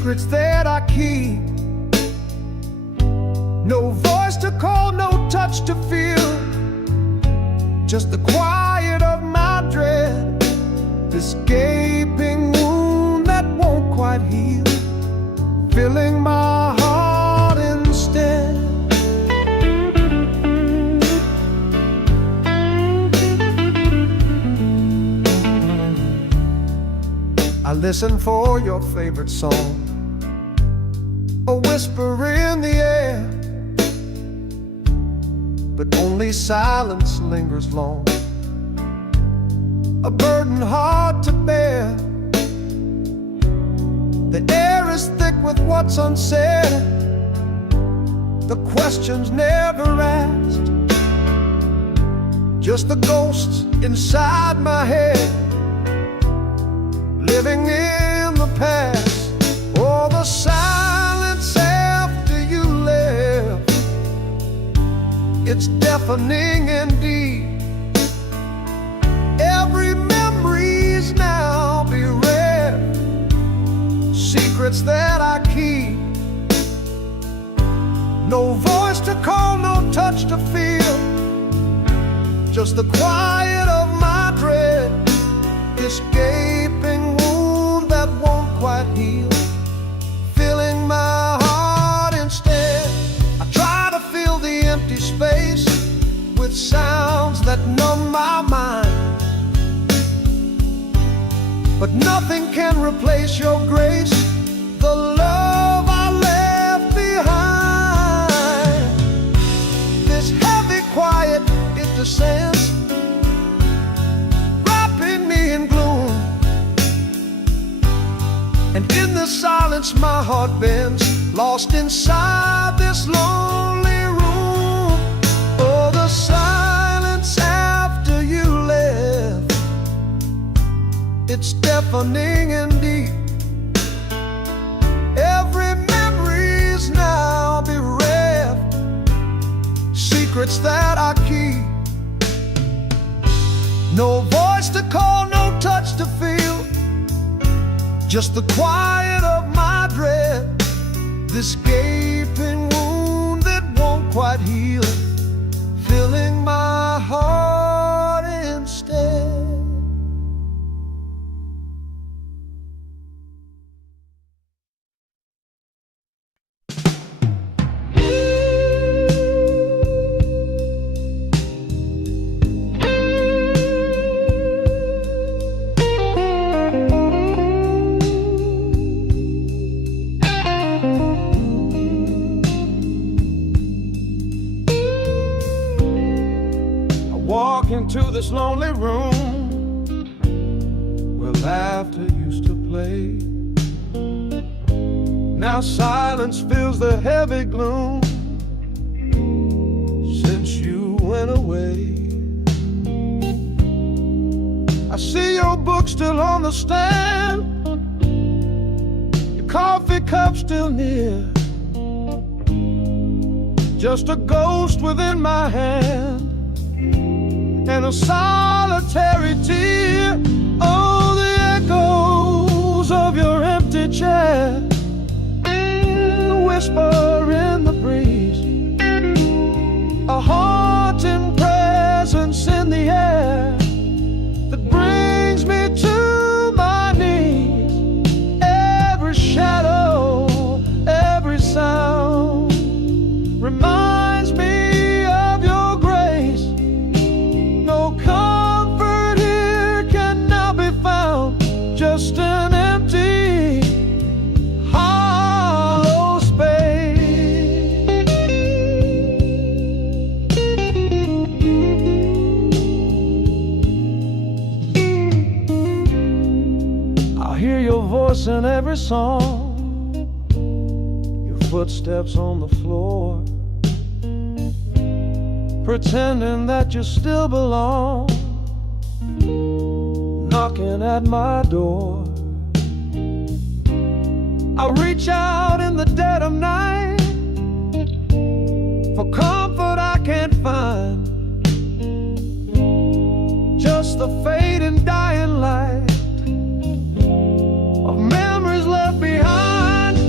secrets that I keep. No voice to call, no touch to feel, just the quiet of my dread, this gaping wound that won't quite heal, filling my heart instead. I listen for your favorite song, a whisper in the air, but only silence lingers long, a burden hard to bear. The air is thick with what's unsaid, the questions never asked, just the ghosts inside my head, living in the past. Oh, the silence after you left, it's deafening indeed. Every memory's now bereft, secrets that I keep. No voice to call, no touch to feel, just the quiet of my dread, this gaping wound that won't quite heal, filling my heart instead. I try to fill the empty space with sounds that numb my mind, but nothing can replace your grace, the love I left behind. This heavy quiet, it descends, wrapping me in gloom, and in the silence my heart bends, lost inside this lonely room. Oh, the silence after you left, it's deafening indeed. Every memory's now bereft, secrets that I keep. No voice to call, no touch to feel, just the quiet of my dread, this gaping wound that won't quite heal, filling my heart instead. Into this lonely room where laughter used to play. Now silence fills the heavy gloom since you went away. I see your book still on the stand, your coffee cup still near, just a ghost within my hand and a solitary tear. Oh, the echoes of your empty chair, the whisper in the breeze, a haunting presence in the air that brings me to my knees. Every shadow, every sound reminds me of your grace. No comfort here can now be found, just an empty, hollow space. I hear your voice in every song, your footsteps on the floor, pretending that you still belong, knocking at my door. I reach out in the dead of night for comfort I can't find, just the fading dying light of memories left behind.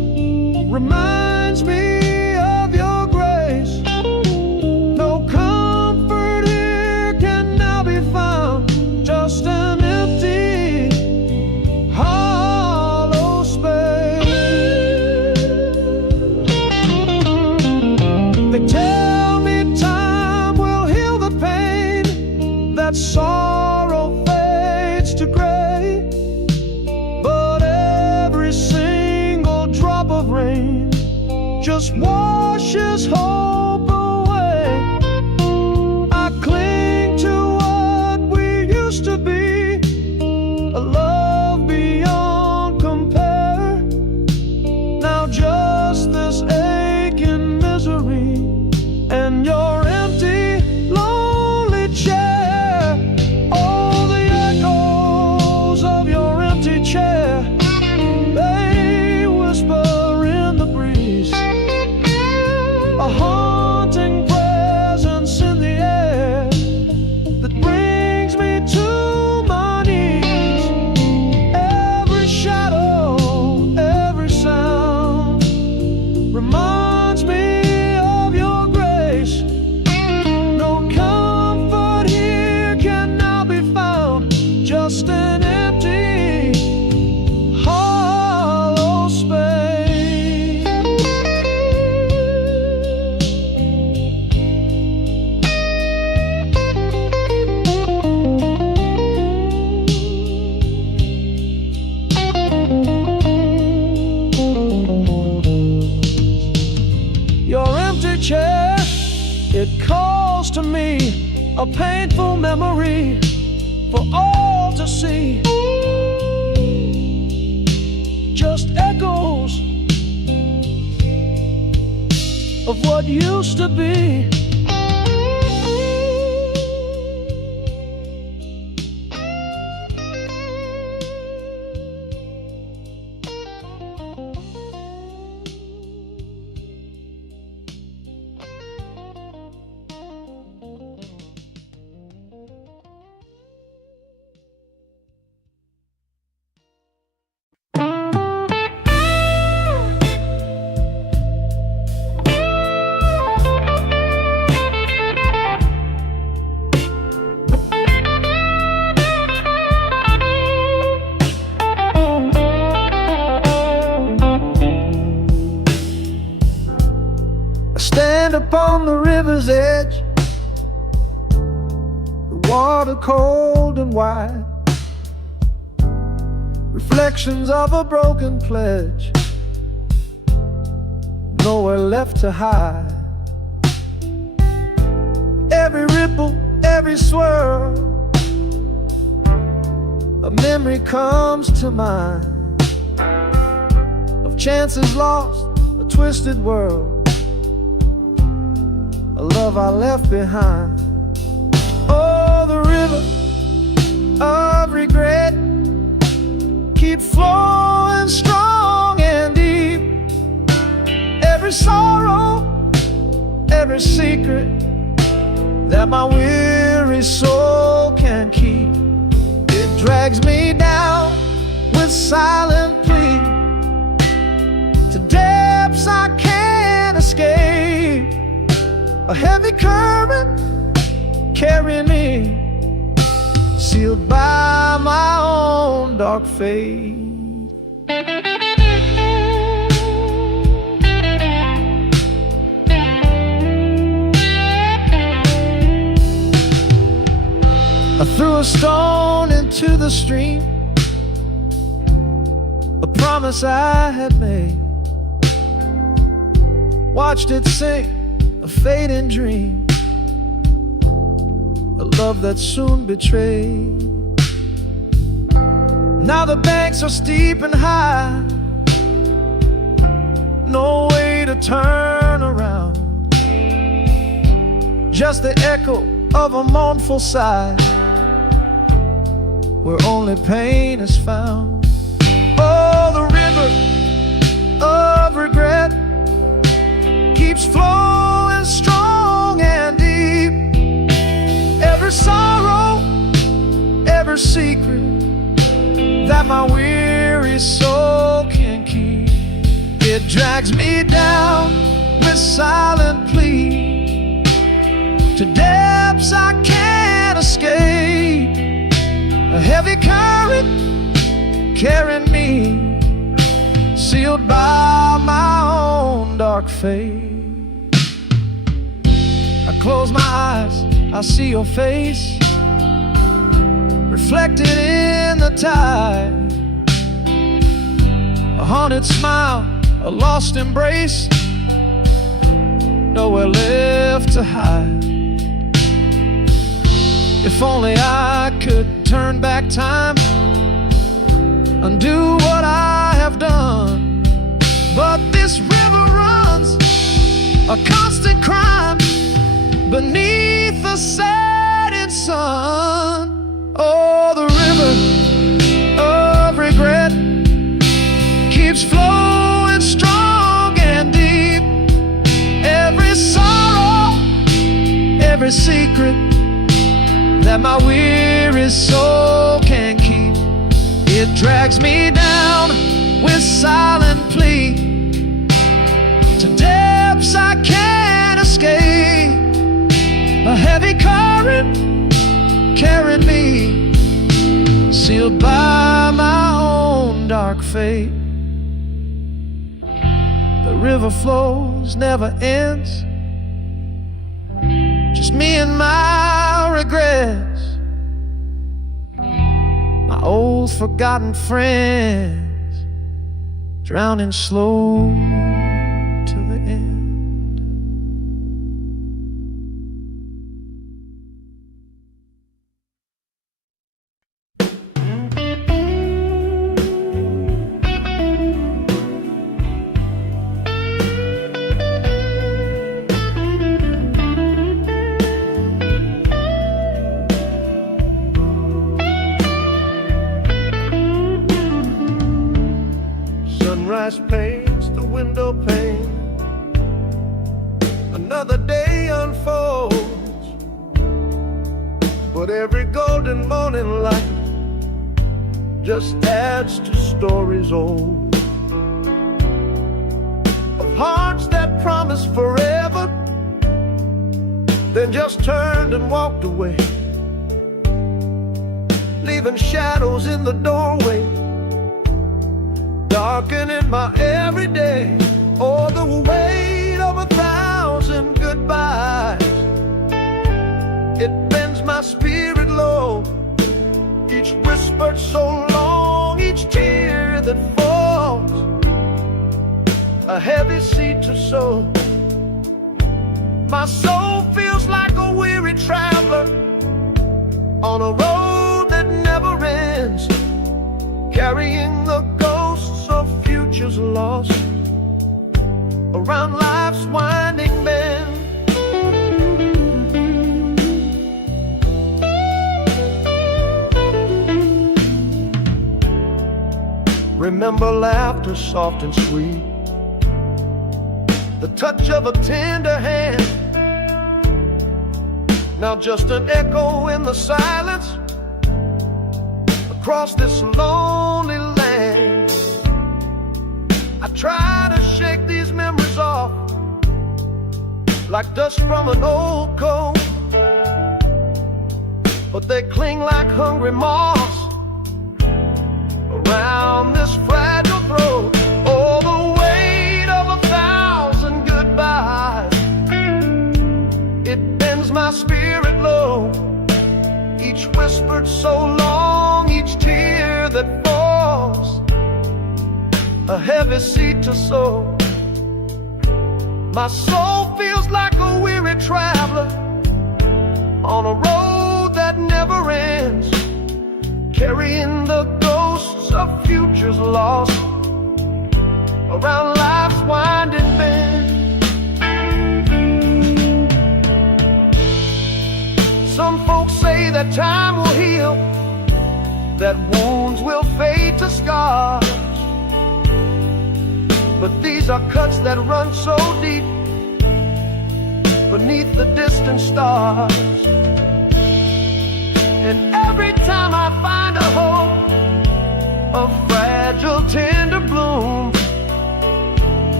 reminds me of your grace. No comfort here can now be found, just an empty, hollow space. They tell me time will heal the pain, that sorrow fades to gray, but every single drop of rain just washes hope away. I cling to what we used to be, a love beyond compare. Now just this aching misery and your empty, lonely chair. Oh, the echoes of your empty chair, they whisper in the breeze, a haunting presence in the air that brings me to my knees. Every shadow, every sound reminds me of your grace. No comfort here can now be found, just an empty, hollow space. Your empty chair, it calls to me, a painful memory for all to see. Just echoes of what used to be. I stand upon the river's edge, the water cold and wide, reflections of a broken pledge, nowhere left to hide. Every ripple, every swirl, a memory comes to mind of chances lost, a twisted world, a love I left behind. Oh, the river of regret keeps flowing strong and deep. Every sorrow, every secret that my weary soul can keep, it drags me down with silent plea to depths I can't escape. A heavy current carrying me, sealed by my own dark fate. I threw a stone into the stream, a promise I had made, watched it sink, a fading dream, a love that soon betrayed. Now the banks are steep and high, no way to turn around, just the echo of a mournful sigh, where only pain is found. Oh, the river of regret keeps flowing strong and deep. Every sorrow, every secret that my weary soul can keep, It drags me down with silent plea to depths I can't escape. A heavy current carrying me, sealed by my own dark fate. I close my eyes, I see your face reflected in the tide. A haunted smile, a lost embrace, nowhere left to hide. If only I could turn back time, undo what I have done. But this river runs a constant crime beneath the setting sun. Oh, the river of regret keeps flowing strong and deep. Every sorrow, every secret that my weary soul can keep, it drags me down with silent plea to depths I can't escape. A heavy current carrying me, sealed by my own dark fate. The river flows, never ends, just me and my regrets, my old forgotten friends, drowning slow to the end. Sunrise paints the window pane, another day unfolds, but every golden morning light just adds to stories old, of hearts that promised forever, then just turned and walked away, leaving shadows in the doorway, darkening my everyday. Oh, the weight of 1,000 goodbyes, it bends my spirit low. Each whispered so long, each tear that falls, a heavy seed to sow. My soul feels like a weary traveler on a road that never ends, carrying the ghosts of futures lost around life's winding bend. Remember laughter soft and sweet, the touch of a tender hand, now just an echo in the silence across this lonely land. I try to shake these memories off like dust from an old coat, but they cling like hungry moths around this fragile throat. Oh, the weight of 1,000 goodbyes, it bends my spirit low. Each whispered so long, each tear that falls, a heavy seed to sow. My soul feels like a weary traveler on a road that never ends, carrying the ghosts of futures lost around life's winding bend. Some folks say that time will heal, that wounds will fade to scars, but these are cuts that run so deep beneath the distant stars. And every time I find a hope, a fragile tender bloom,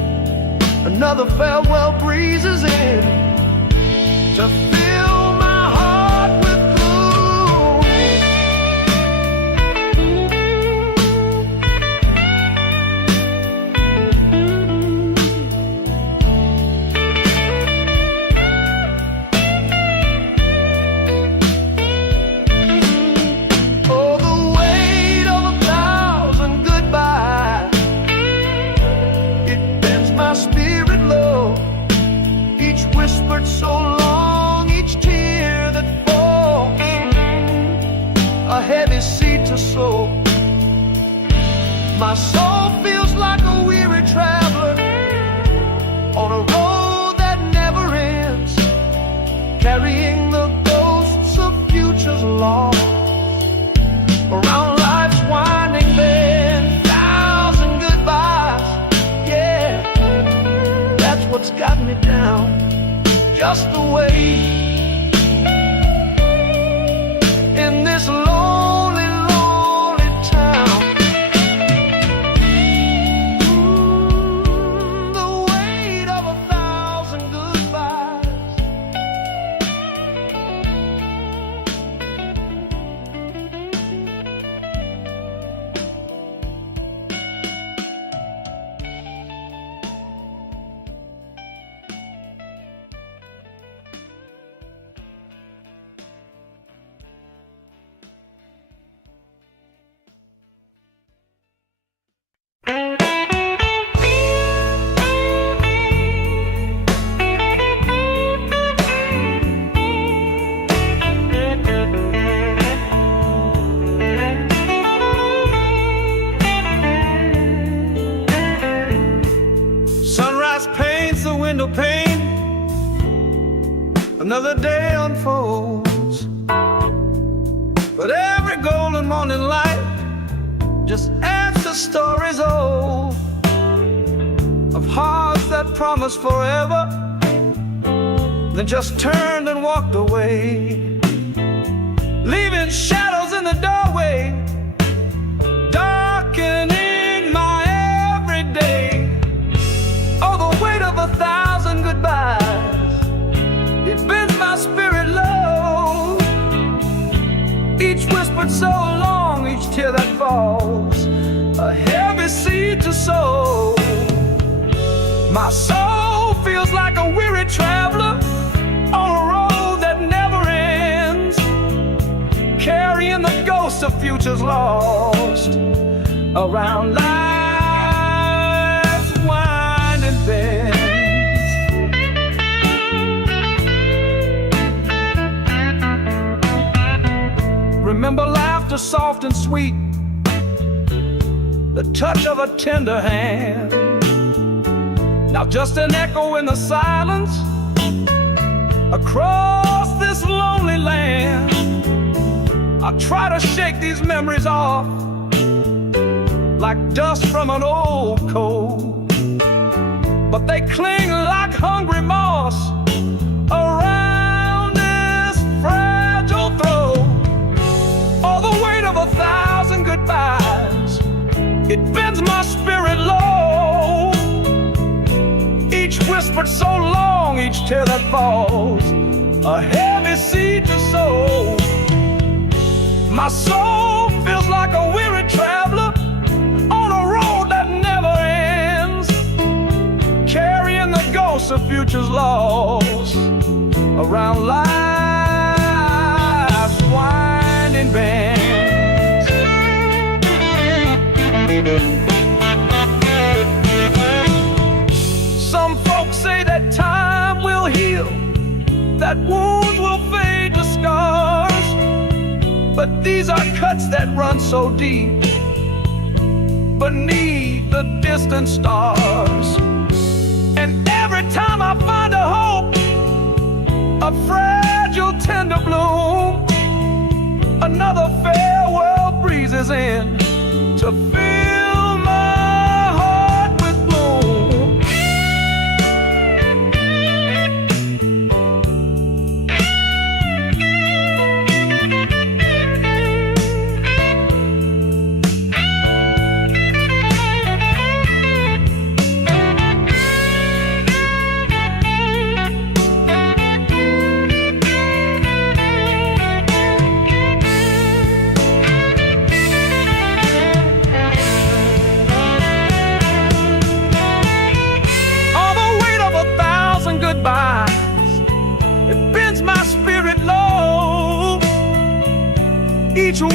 Another farewell breeze is in to fill my heart with gloom. Oh, the weight of 1,000 goodbyes, it bends my spirit low. Each whispered so long, each tear that falls, a heavy seed to sow. My soul feels like a weary traveler on a road that never ends, carrying the ghosts of futures lost around life's winding bend. 1,000 goodbyes, yeah, that's what's got me down. Just the way in this lonely, lonely town. The weight of 1,000 goodbyes. Sunrise paints the window pane, another day unfolds. But every golden morning light just adds to stories old, of hearts that promised forever, then just turned and walked away, leaving shadows in the doorway, darkening my everyday. Oh, the weight of 1,000 goodbyes, it bends my spirit low. Each whispered so long, each tear that falls, a heavy seed to sow. My soul feels like a weary traveler on a road that never ends, carrying the ghosts of futures lost around life's winding bends. Remember laughter soft and sweet, the touch of a tender hand. Now just an echo in the silence across this lonely land. I try to shake these memories off like dust from an old coat, but they cling like hungry moss around this fragile throat. All the weight of 1,000 goodbyes, it bends my spirit low. Each whispered so long, each tear that falls, a heavy seed to sow. My soul feels like a weary traveler on a road that never ends, carrying the ghosts of futures lost around life's winding bends. Some folks say that time will heal, that wounds will fade to scars, but these are cuts that run so deep beneath the distant stars. And every time I find a hope, a fragile tender bloom, another farewell breezes in to fill my heart with gloom.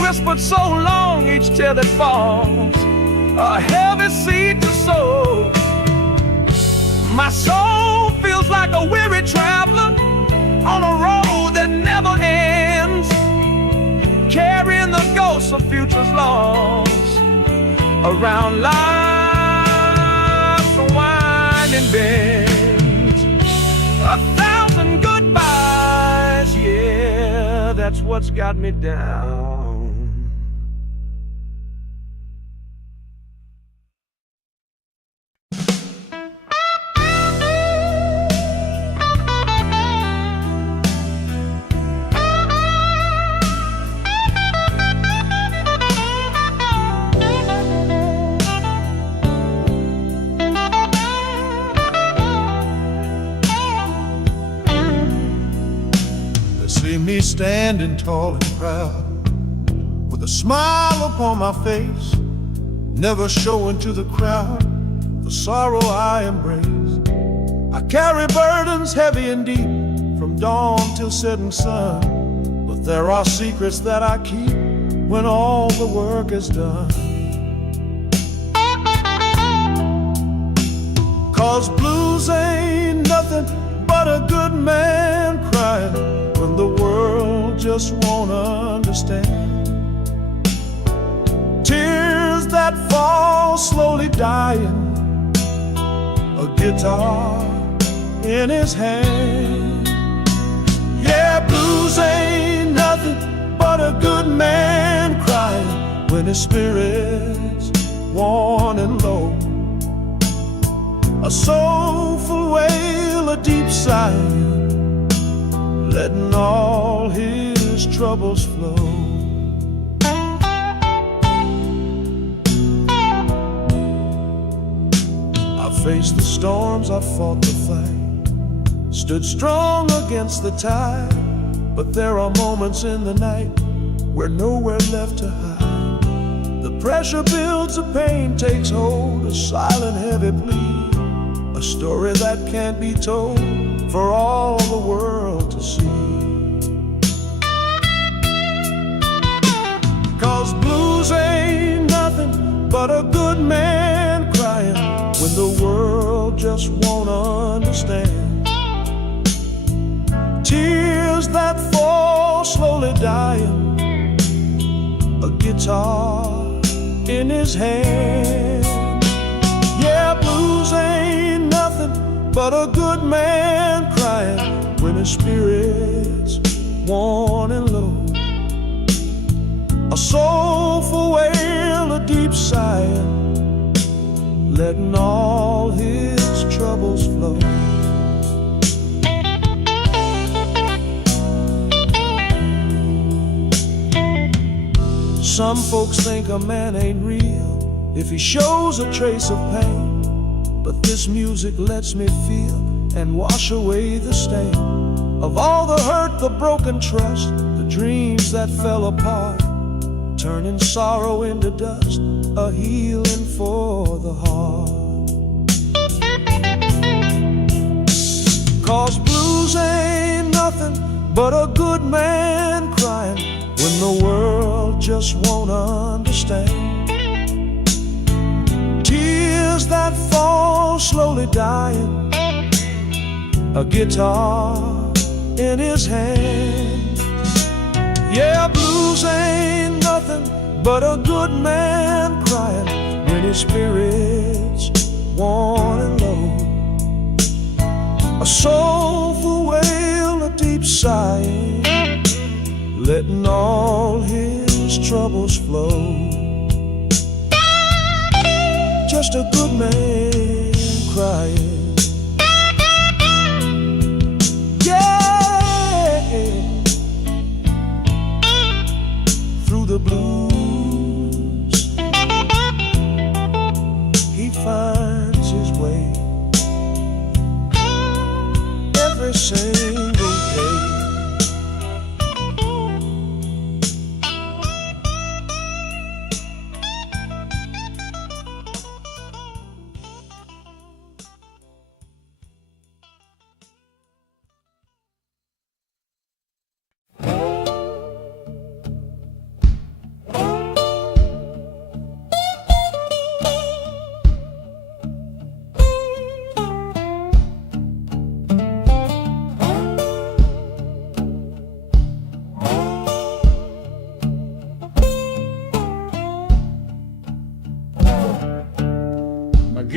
whispered so long, each tear that falls a heavy seed to sow. My soul feels like a weary traveler on a road that never ends, carrying the ghosts of futures lost around life's winding bends. 1,000 goodbyes, yeah, that's what's got me down. See me standing tall and proud, with a smile upon my face, never showing to the crowd the sorrow I embrace. I carry burdens heavy and deep, from dawn till setting sun, but there are secrets that I keep when all the work is done. 'Cause blues ain't nothing but a good man crying when the world just won't understand. Tears that fall slowly dying, a guitar in his hand. Yeah, blues ain't nothing but a good man crying when his spirit's worn and low. A soulful wail, a deep sigh, letting all his troubles flow. I faced the storms, I fought the fight, stood strong against the tide, but there are moments in the night where nowhere left to hide. The pressure builds, the pain takes hold, a silent heavy plea, a story that can't be told for all the world to see. 'Cause blues ain't nothing but a good man crying when the world just won't understand. Tears that fall slowly dying, a guitar in his hand. Yeah, blues ain't nothing but a good man crying when his spirit's worn and low. A soulful wail, a deep sigh, letting all his troubles flow. Some folks think a man ain't real if he shows a trace of pain, but this music lets me feel and wash away the stain of all the hurt, the broken trust, the dreams that fell apart, turning sorrow into dust, a healing for the heart. 'Cause blues ain't nothing but a good man crying when the world just won't understand. Tears that fall slowly dying, a guitar in his hand. Yeah, blues ain't nothing but a good man crying when his spirit's worn and low. A soulful wail, a deep sigh, letting all his troubles flow. Just a good man crying. Yeah, through the blues he finds his way every single day.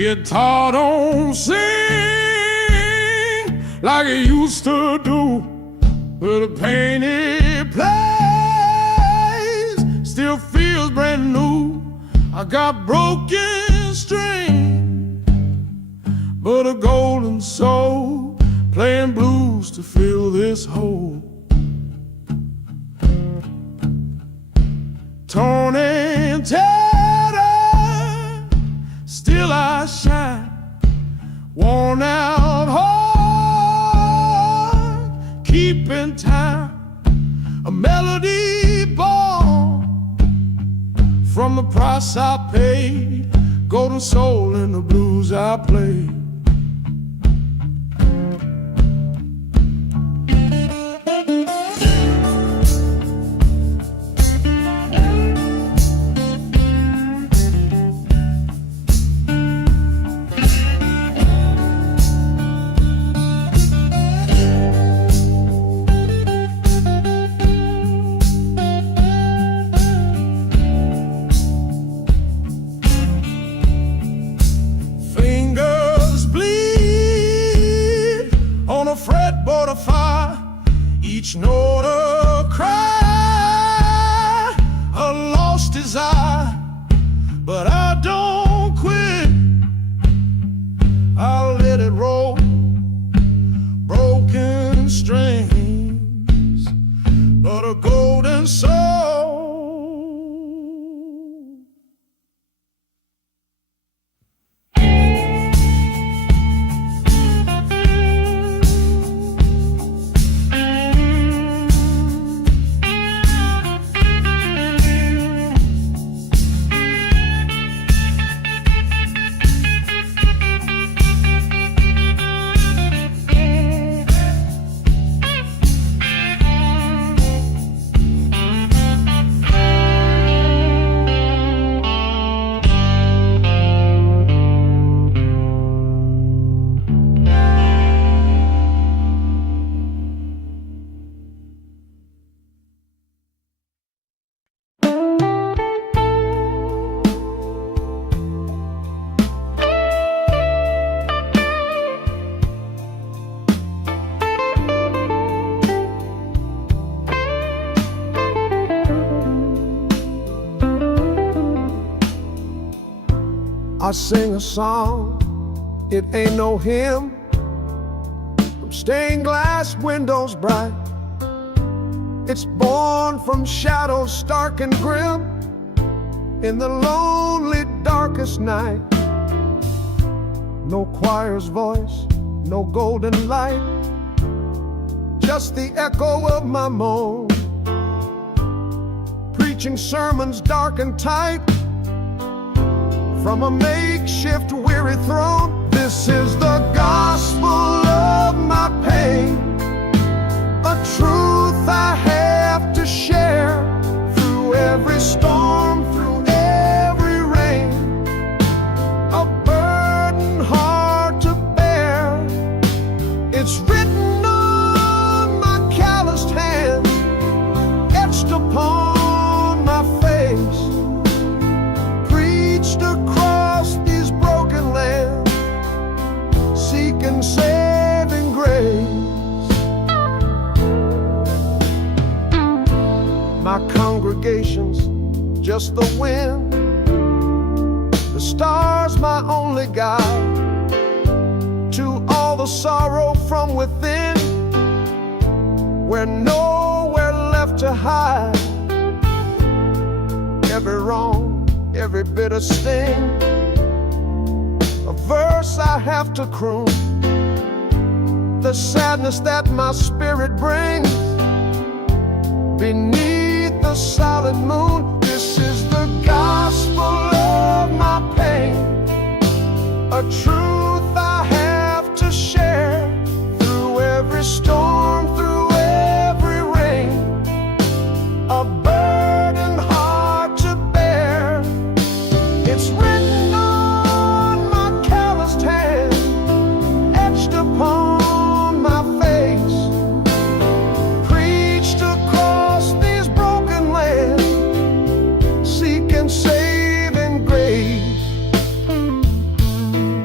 Guitar don't sing like it used to do, but the pain it plays still feels brand new. I got broken strings, but a golden soul playing blues to fill this hole. Torn and tattered, still I shine. Worn out heart, keeping time. A melody born from the price I paid. Golden soul in the blues I play. Fretboard of fire, each note a cry, a lost desire. But I don't quit, I'll let it roll. Broken strings, but a golden soul. I sing a song, it ain't no hymn, from stained glass windows bright. It's born from shadows stark and grim, in the lonely darkest night. No choir's voice, no golden light, just the echo of my moan, preaching sermons dark and tight from a makeshift weary throne. This is the gospel of my pain, a truth I have to share through every storm, through every rain, a burden hard to bear. It's written on my calloused hands, etched upon my face, preached across these broken lands, seeking saving grace. My congregation's just the wind, the stars my only guide to all the sorrow from within, where nowhere left to hide. Every wrong, every bitter sting, a verse I have to croon, the sadness that my spirit brings beneath the solid moon. This is the gospel of my pain, a truth I have to share through every storm, through every rain, a burden hard to bear. It's written on my calloused hand, etched upon my face, preached across these broken lands, seeking saving grace.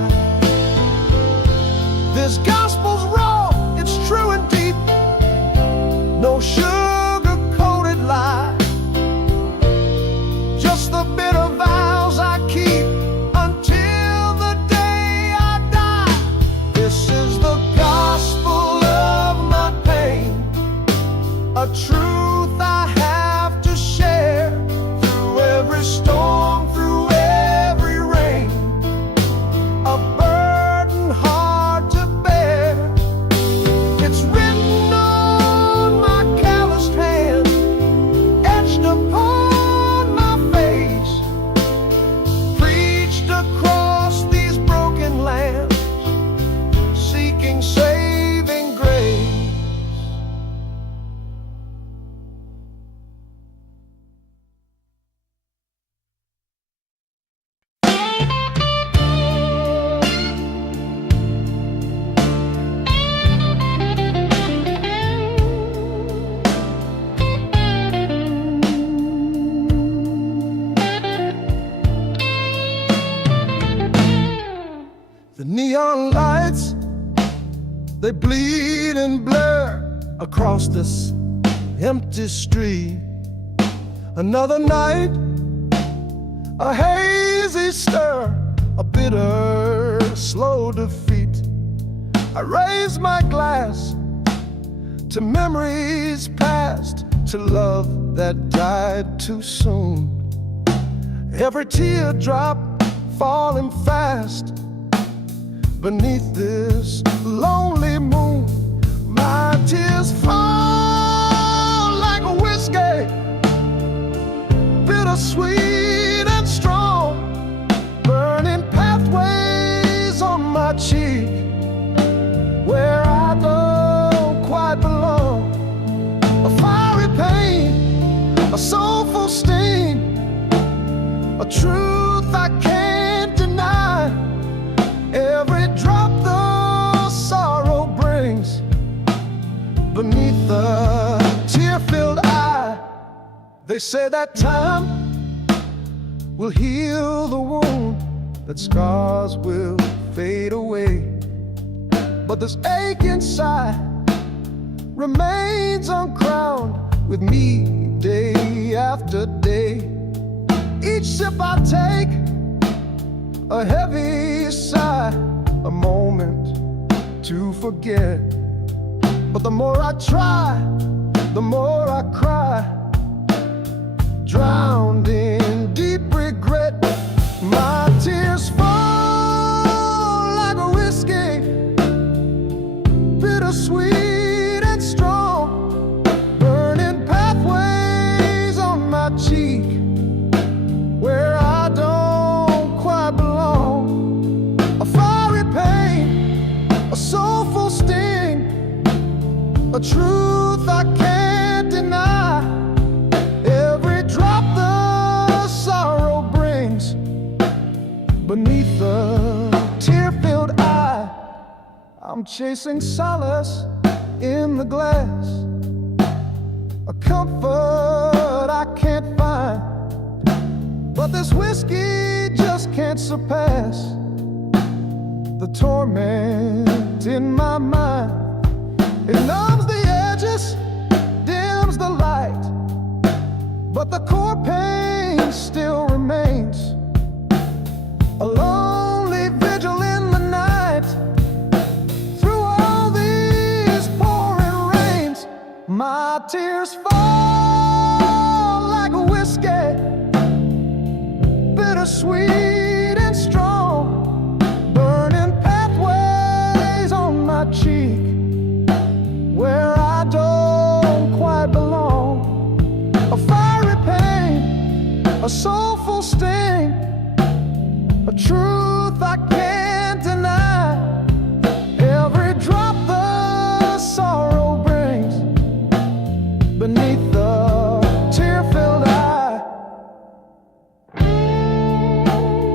This gospel's raw, it's true and deep. No sugar-coated lie. Just the bitter vows I keep until the day I die. This is the gospel of my pain, a truth I have to share. Through every storm, through every rain, a burden hard to bear. It's written on my calloused hand, etched upon my face, preached across these broken lands, seeking saving grace. The neon lights, they bleed and blur across this empty street. Another night, a hazy stir, a bitter, slow defeat. I raise my glass to memories past, to love that died too soon. Every teardrop falling fast beneath this lonely moon. My tears fall like a whiskey, bittersweet and strong, burning pathways on my cheek, where I don't quite belong. A fiery pain, a soulful sting, a truth I can't deny. Every drop the sorrow brings beneath the tear-filled eye. They say that time will heal the wound, that scars will fade away, but this ache inside remains uncrowned with me day after day. Each sip I take, a heavy sigh, a moment to forget. But the more I try, the more I cry, drowned in deep regret. My tears fall like a whiskey, bittersweet and strong, burning pathways on my cheek, where I don't quite belong. A fiery pain, a soulful sting, a truth I can't deny. Every drop the sorrow brings beneath the tear-filled eye. I'm chasing solace in the glass, a comfort I can't find, but this whiskey just can't surpass the torment in my mind. It numbs the edges, dims the light, but the core pain still remains. A lonely vigil in the night, through all these pouring rains. My tears fall like a whiskey, bittersweet and strong, burning pathways on my cheek, where I don't quite belong. A fiery pain, a soulful sting, a truth I can't deny. Every drop the sorrow brings beneath the tear-filled eye.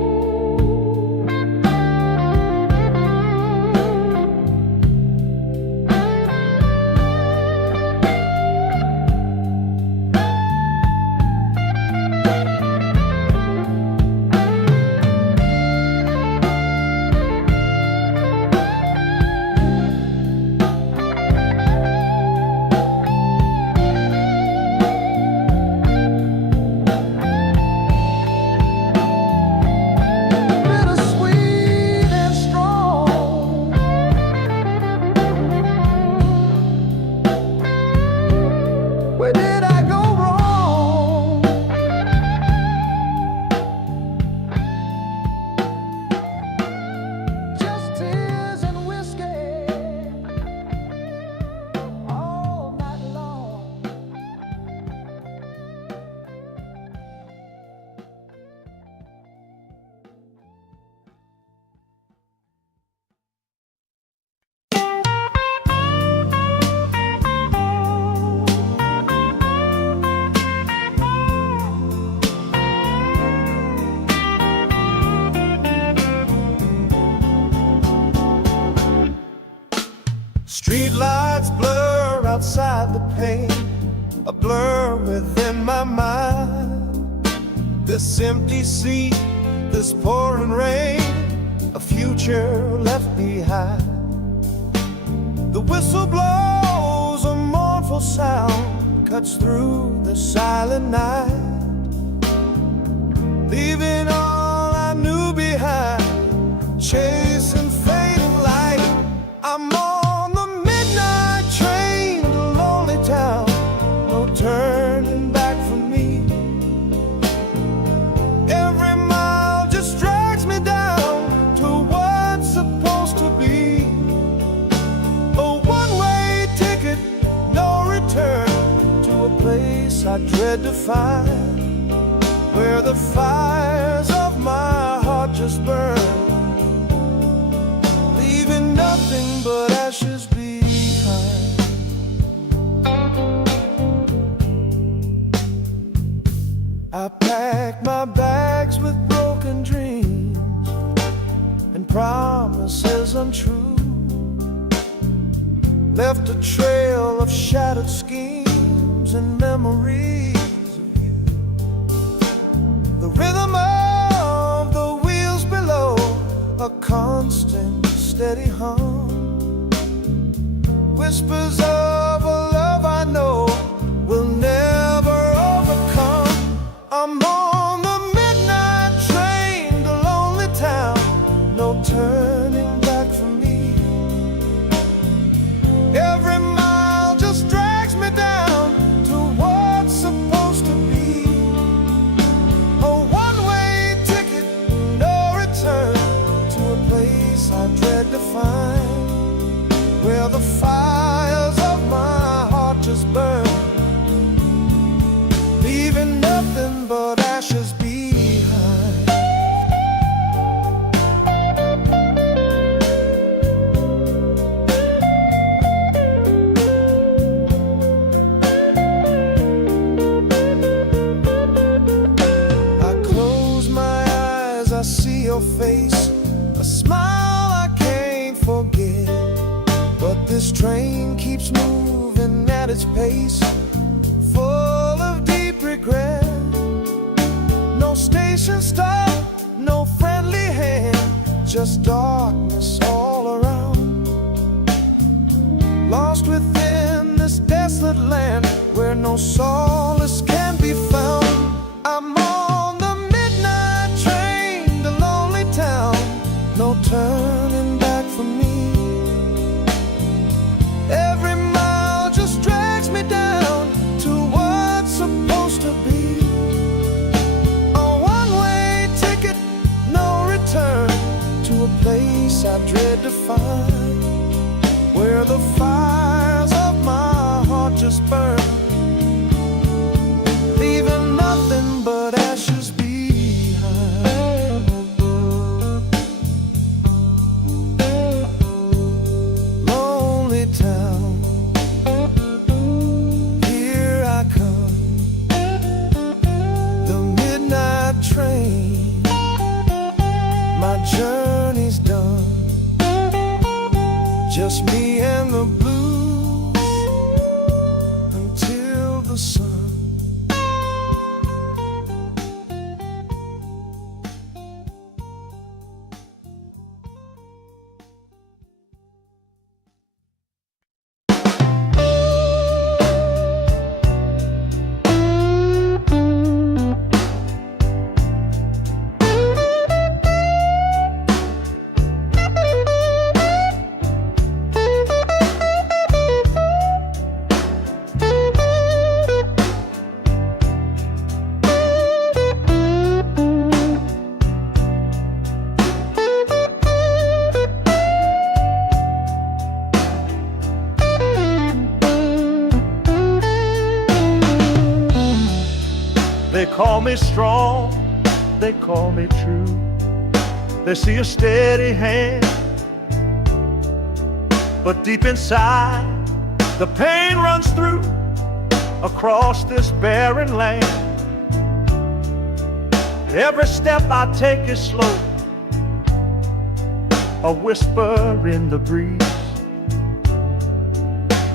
Streetlights blur outside the pane, a blur within my mind. This empty seat, this pouring rain, a future left behind. The whistle blows, a mournful sound cuts through the silent night, leaving all I knew behind, chasing fading light. I'm on the midnight train to lonely town, no turning back for me. Every mile just drags me down to what's supposed to be. A one-way ticket, no return, to a place I dread to find, where the fires of my heart just burn, leaving nothing but ashes behind. I packed my bags with broken dreams and promises untrue, left a trail of shattered schemes and memories of you. The rhythm of the wheels below, a constant steady hum, whispers of a love I know will never overcome. I'm on the midnight train to lonely town, no turning back for me. Every mile just drags me down to what's supposed to be. A one-way ticket, no return, to a place I dread to find, where the fires of my heart just burn, leaving nothing but ashes behind. I close my eyes, I see your face, a smile I can't forget. But this train keeps moving at its pace, full of deep regret. No station stop, no friendly hand, just darkness all around. Lost within this desolate land, where no solace can be found. I'm on the midnight train to lonely town, no turning back for me. Every mile just drags me down to what's supposed to be. A one-way ticket, no return, to a place I dread to find, where the fires of my heart just burn, leaving nothing but ashes behind. Lonely town, here I come, the midnight train, my journey's done, just me and the blues until the sun. They call me strong, they call me true. They see a steady hand, but deep inside the pain runs through across this barren land. Every step I take is slow, a whisper in the breeze.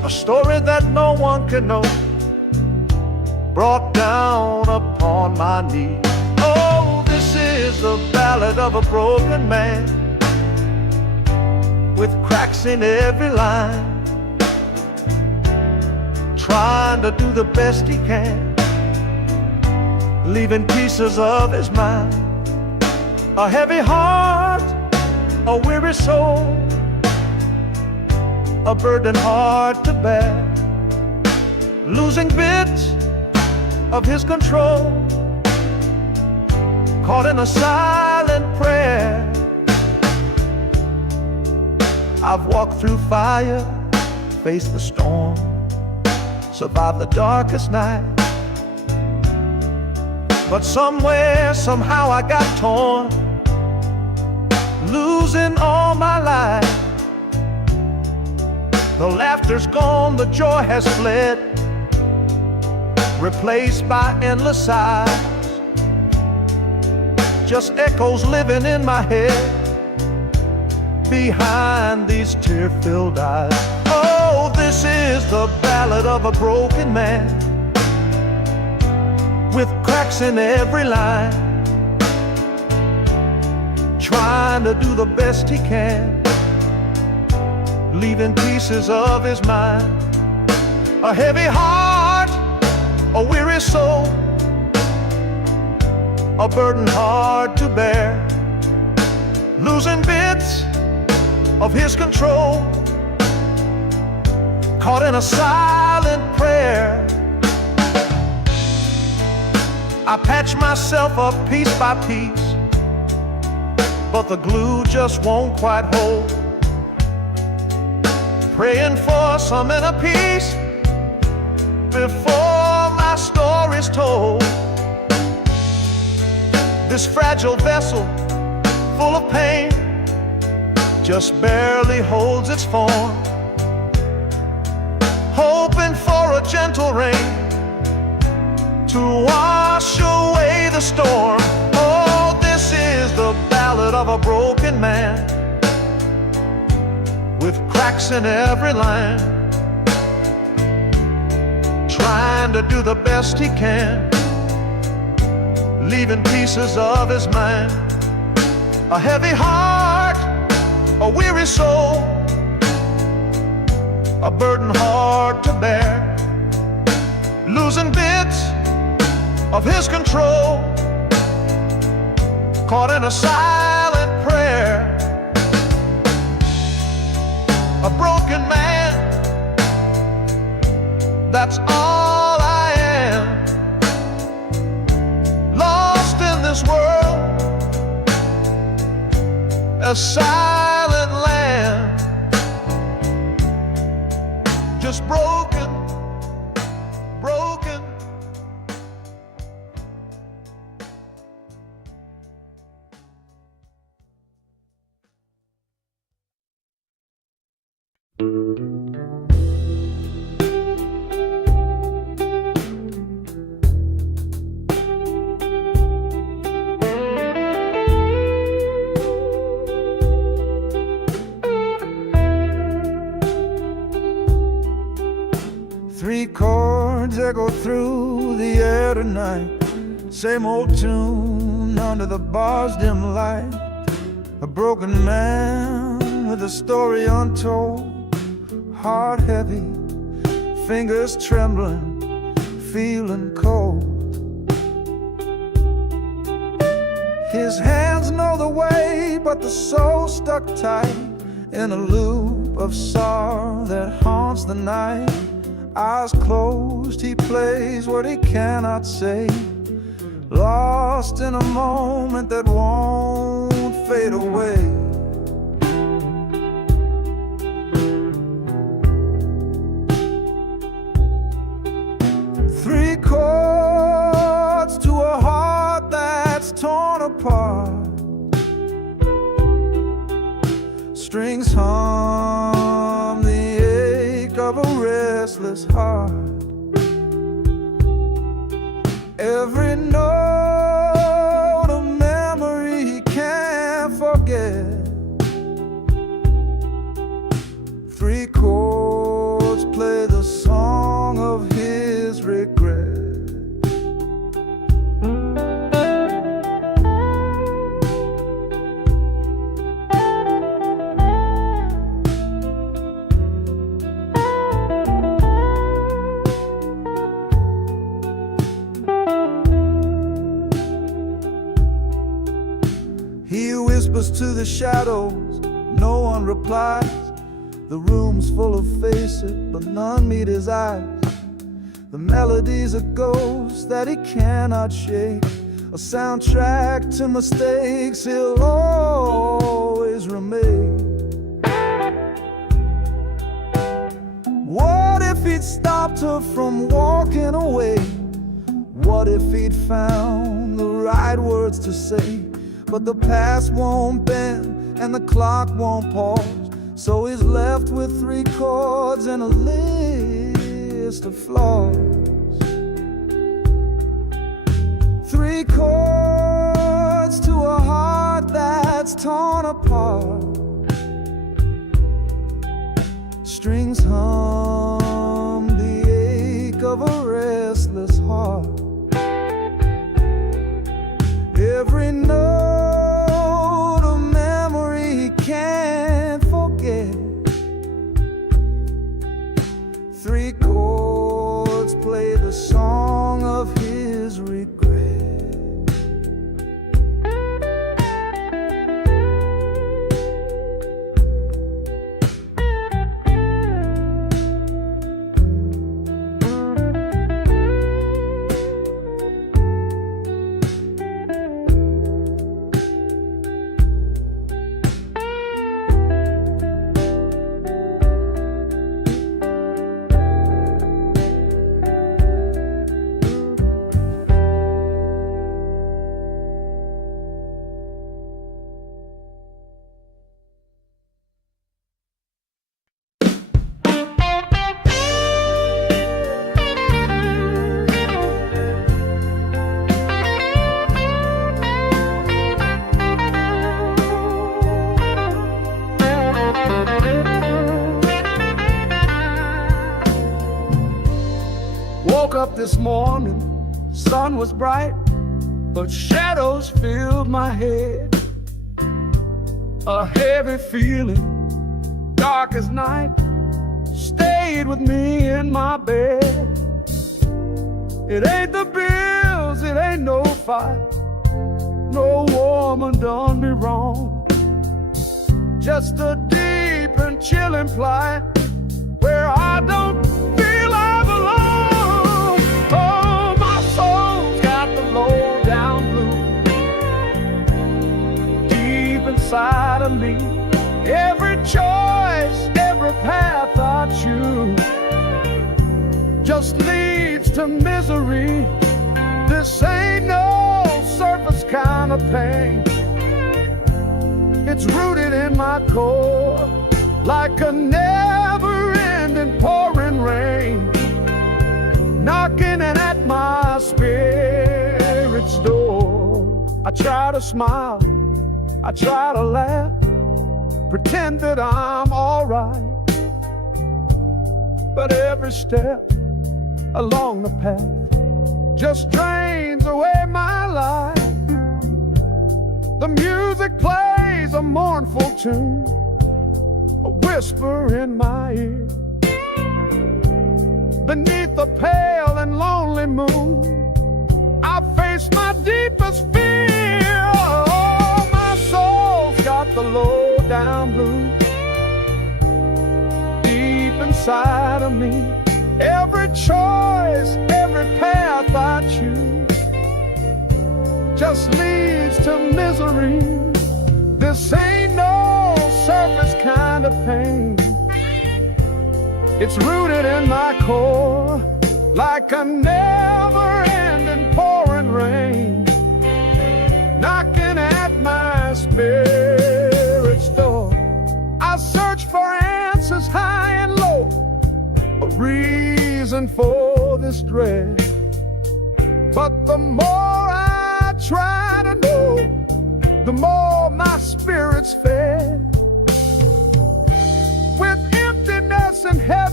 a story that no one can know, brought down upon my knee. Oh, this is the ballad of a broken man, with cracks in every line, trying to do the best he can, leaving pieces of his mind. A heavy heart, a weary soul, a burden hard to bear, losing bits of his control, caught in a silent prayer. I've walked through fire, faced the storm, survived the darkest night, but somewhere, somehow I got torn, losing all my life. The laughter's gone, the joy has fled, replaced by endless sighs, just echoes living in my head behind these tear-filled eyes. Oh, this is the ballad of a broken man, with cracks in every line, trying to do the best he can, leaving pieces of his mind. A heavy heart, a weary soul, a burden hard to bear, losing bits of his control, caught in a silent prayer. I patch myself up piece by piece, but the glue just won't quite hold, praying for some inner peace before my story's told. This fragile vessel, full of pain, just barely holds its form, hoping for a gentle rain to wash away the storm. Oh, this is the ballad of a broken man, with cracks in every line, trying to do the best he can, leaving pieces of his mind. A heavy heart, a weary soul, a burden hard to bear, losing bits of his control, caught in a silent prayer. A broken man, that's all I am, lost in this world, a silent land, just broken, broken. Three chords echo through the air tonight, same old tune under the bar's dim light. A broken man with a story untold, heart heavy, fingers trembling, feeling cold. His hands know the way, but the soul stuck tight in a loop of sorrow that haunts the night. Eyes closed, he plays what he cannot say, lost in a moment that won't fade away. Three chords to a heart that's torn apart, strings hum the ache of a restless heart. Every note a memory he can't forget. Three chords play the song of his regret. He whispers to the shadows, no one replies. The room's full of faces, but none meet his eyes. The melody's a ghost that he cannot shake, a soundtrack to mistakes he'll always remain. What if he'd stopped her from walking away? What if he'd found the right words to say? But the past won't bend and the clock won't pause, so he's left with 3 chords and a list of flaws. 3 chords to a heart that's torn apart. Strings hum the ache of a restless heart. Every note a memory he can't forget. 3 chords play the song of his regret. Woke up this morning, sun was bright, but shadows filled my head. A heavy feeling, dark as night, stayed with me in my bed. It ain't the bills, it ain't no fight, no woman done me wrong. Just a deep and chilling plight where I don't feel I belong. Oh, my soul's got the low down blues deep inside of me. Every choice, every path I choose just leads to misery. This ain't no surface kind of pain. It's rooted in my core like a never-ending pouring rain, knocking at my spirit's door. I try to smile, I try to laugh, pretend that I'm all right, but every step along the path just drains away my life. The music plays a mournful tune, a whisper in my ear. Beneath the pale and lonely moon, I face my deepest fear. Oh, my soul's got the low down blues deep inside of me. Every choice, every path I choose just leads to misery. This ain't no surface kind of pain. It's rooted in my core like a never-ending pouring rain, knocking at my spirit's door. I search for answers high and low, a reason for this dread, but the more I try to know, the more my spirit's fed. With emptiness and heavy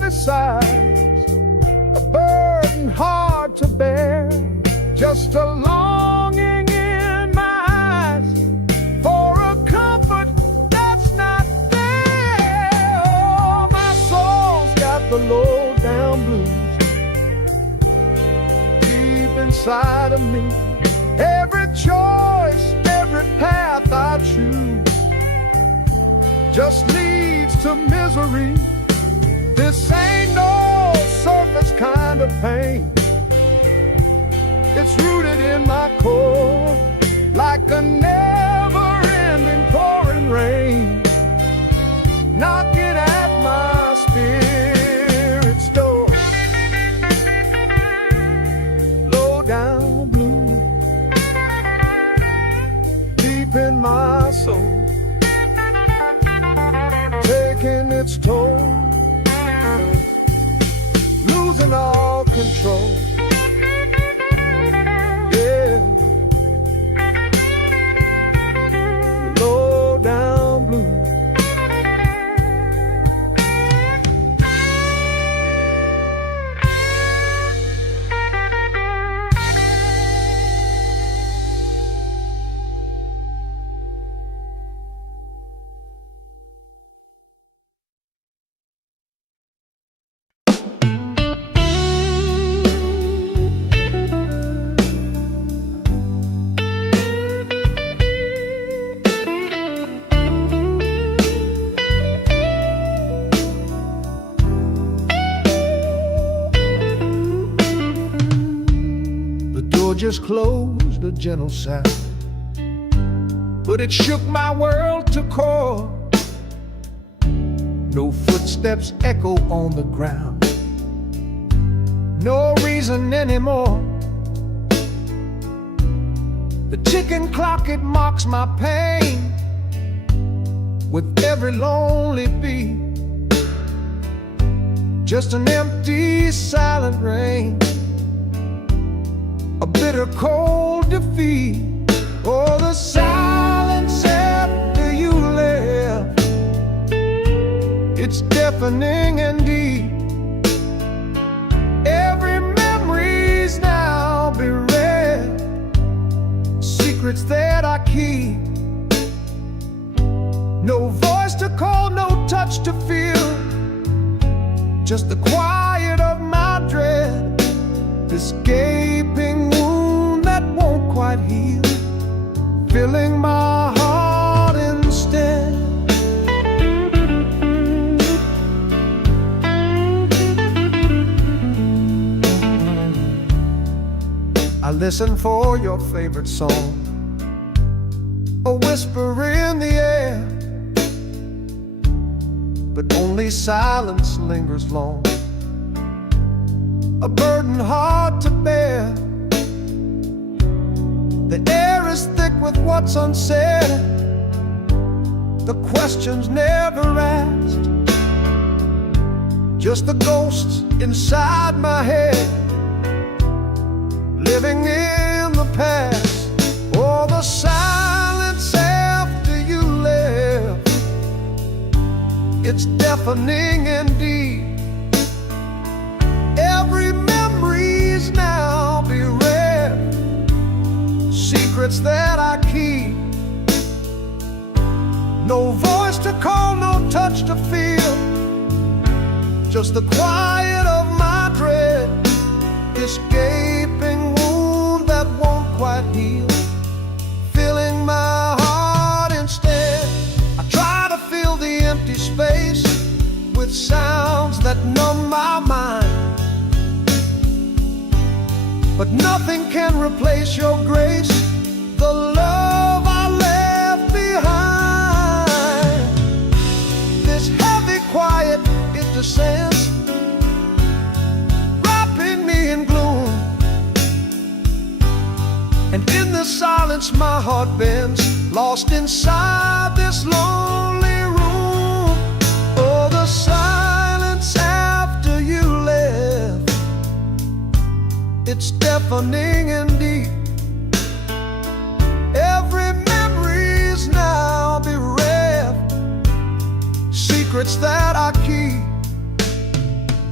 besides, a burden hard to bear, just a longing in my eyes for a comfort that's not there. Oh, my soul's got the low down blues deep inside of me. Every choice, every path I choose just leads to misery. This ain't no surface kind of pain. It's rooted in my core, like a never-ending pouring rain, knocking at my spirit's door. Low down blue, deep in my soul, taking its toll, losing all control. Yeah, low down blue. Just closed, a gentle sound, but it shook my world to core. No footsteps echo on the ground, no reason anymore. The ticking clock, it mocks my pain with every lonely beat. Just an empty, silent rain, a bitter cold defeat. Oh, the silence after you left, it's deafening and deep. Every memory's now bereft, secrets that I keep. No voice to call, no touch to feel, just the quiet of my dread. This gaping wound that won't quite heal, filling my heart instead. I listen for your favorite song, a whisper in the air, but only silence lingers long, a burden hard to bear. The air is thick with what's unsaid, the questions never asked, just the ghosts inside my head, living in the past. Oh, the silence after you left, it's deafening indeed. Every memory's now bereft, secrets that I keep. No voice to call, no touch to feel, just the quiet of my dread. This gaping wound that won't quite heal, filling my heart instead. I try to fill the empty space with sounds that numb my mind, but nothing can replace your grace, the love I left behind. This heavy quiet, it descends, wrapping me in gloom, and in the silence my heart bends, lost inside this lonely room. Oh, the silence after you left, it's deafening and deep. Every memory's now bereft, secrets that I keep.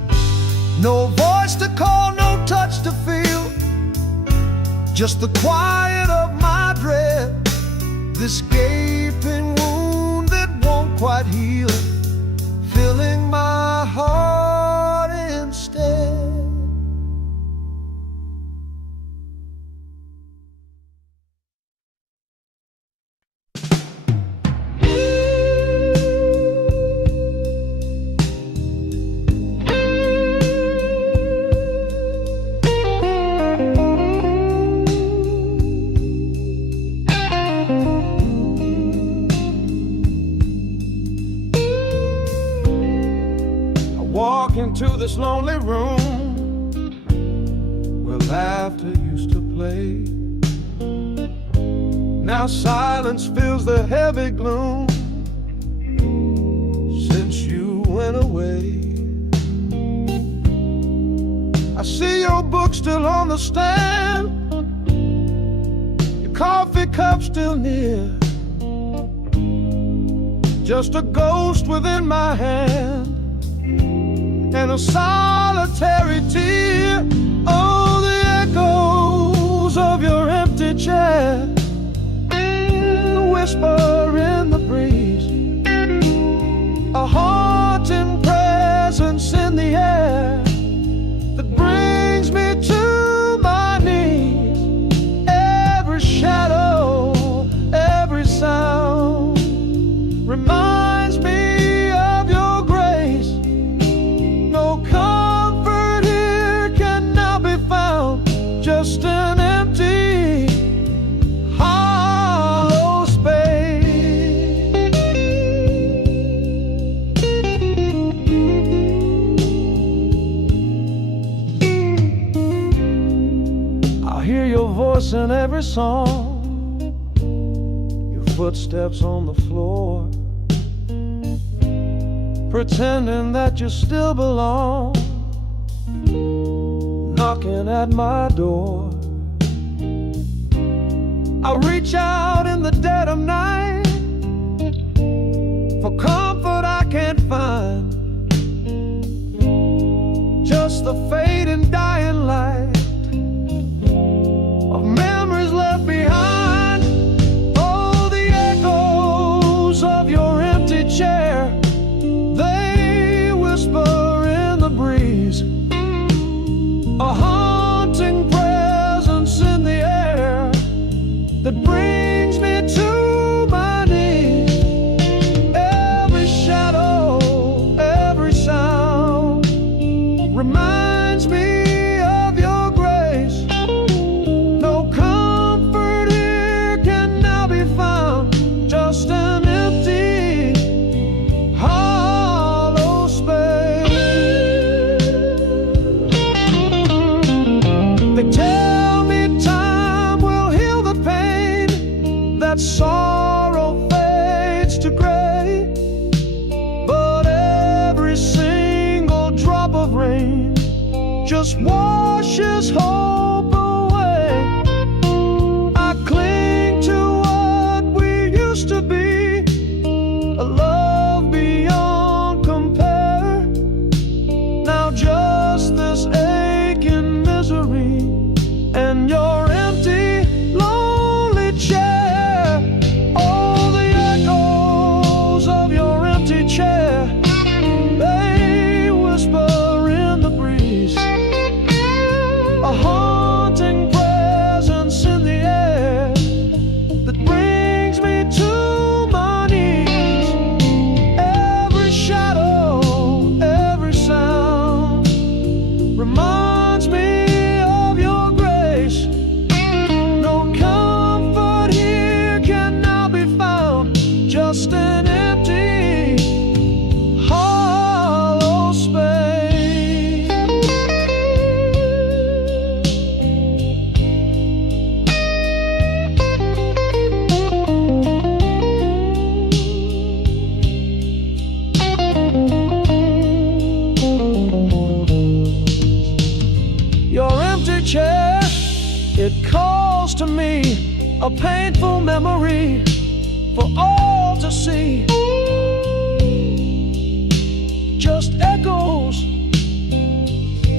No voice to call, no touch to feel, just the quiet of my dread. This gaping wound that won't quite heal, filling my heart instead. Walk into this lonely room where laughter used to play. Now silence fills the heavy gloom since you went away. I see your book still on the stand, your coffee cup still near, just a ghost within my hand and a solitary tear. Oh, the echoes of your empty chair, the whisper in the breeze, a haunting presence in the air that brings me to my knees. Every shadow, every sound reminds me of your grace. No comfort here can now be found, just an empty, hollow space. I hear your voice in every song, your footsteps on the floor, pretending that you still belong, knocking at my door. I reach out in the dead of night for comfort I can't find, just the fading dying light of memories left behind. Oh, the echoes of your empty chair, they whisper in the breeze, a haunting presence in the air that brings me to my knees. Every shadow, every sound reminds me of your grace. No comfort here can now be found, just an empty, hollow space. They tell me time will heal the pain, that sorrow fades to gray, but every single drop of rain just washes hope away. I cling to what we used to be, a love beyond compare. Now just this aching misery and your empty, lonely chair. Oh, the echoes of your empty chair, they whisper in the breeze, a haunting presence in the air that brings me to my knees. Every shadow, every sound reminds me of your grace. No comfort here can now be found, just an empty, hollow space. Your empty chair, it calls to me, a painful memory for all to see. Just echoes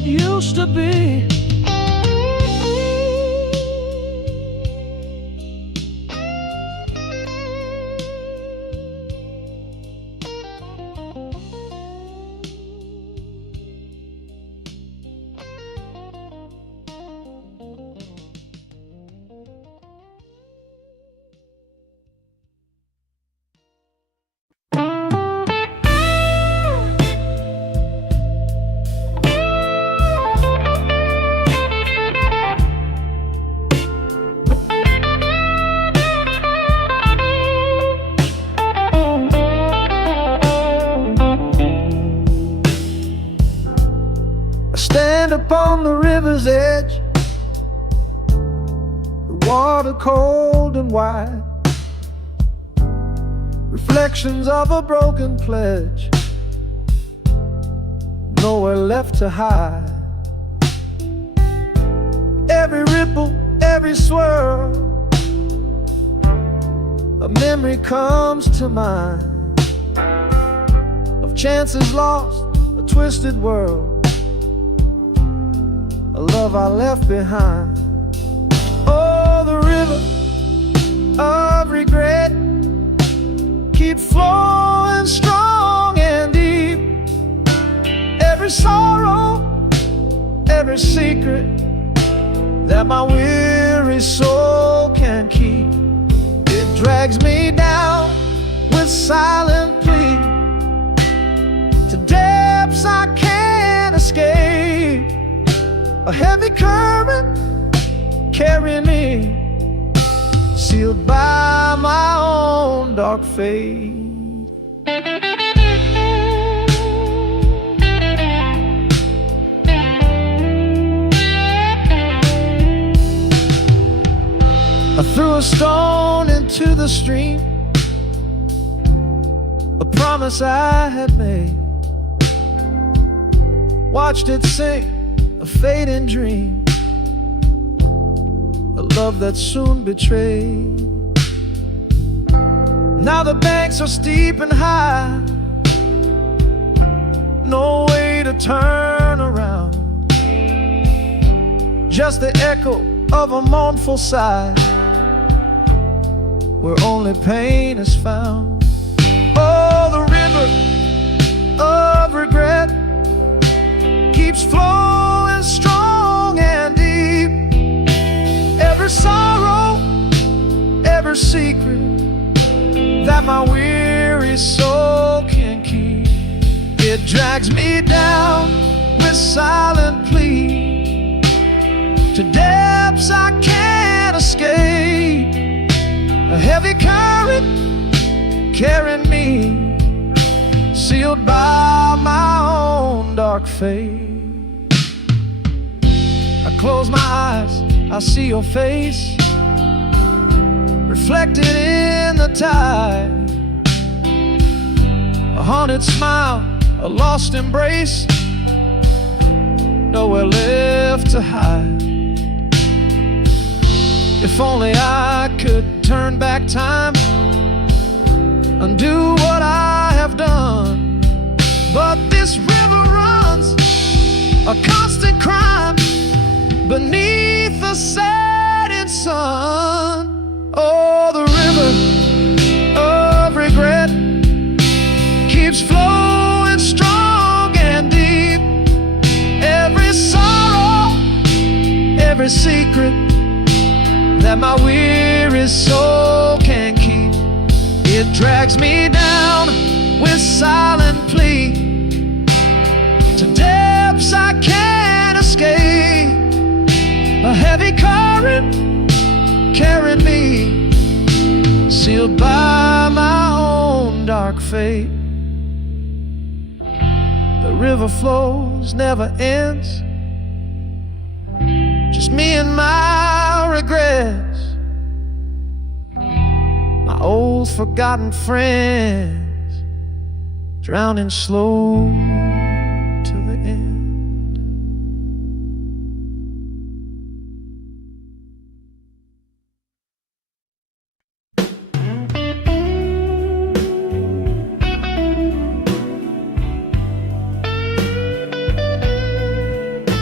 what used to be. Stand upon the river's edge, the water cold and wide, reflections of a broken pledge, nowhere left to hide. Every ripple, every swirl, a memory comes to mind of chances lost, a twisted world, a love I left behind. Oh, the river of regret keeps flowing strong and deep. Every sorrow, every secret that my weary soul can keep, it drags me down with silent plea to depths I can't escape. A heavy current carrying me, sealed by my own dark fate. I threw a stone into the stream, a promise I had made, watched it sink, a fading dream, a love that soon betrayed. Now the banks are steep and high, no way to turn around, just the echo of a mournful sigh, where only pain is found. Oh, the river of regret keeps flowing strong and deep. Every sorrow, every secret that my weary soul can keep, it drags me down with silent plea to depths I can't escape. A heavy current carrying me, sealed by my own dark fate. I close my eyes, I see your face reflected in the tide, a haunted smile, a lost embrace, nowhere left to hide. If only I could turn back time, undo what I have done, but this river runs a constant crime beneath the setting sun. Oh, the river of regret keeps flowing strong and deep. Every sorrow, every secret that my weary soul can keep, it drags me down with silent plea to depths I can't escape. A heavy current carrying me, sealed by my own dark fate. The river flows, never ends, just me and my regrets, my old forgotten friends, drowning slow to the end.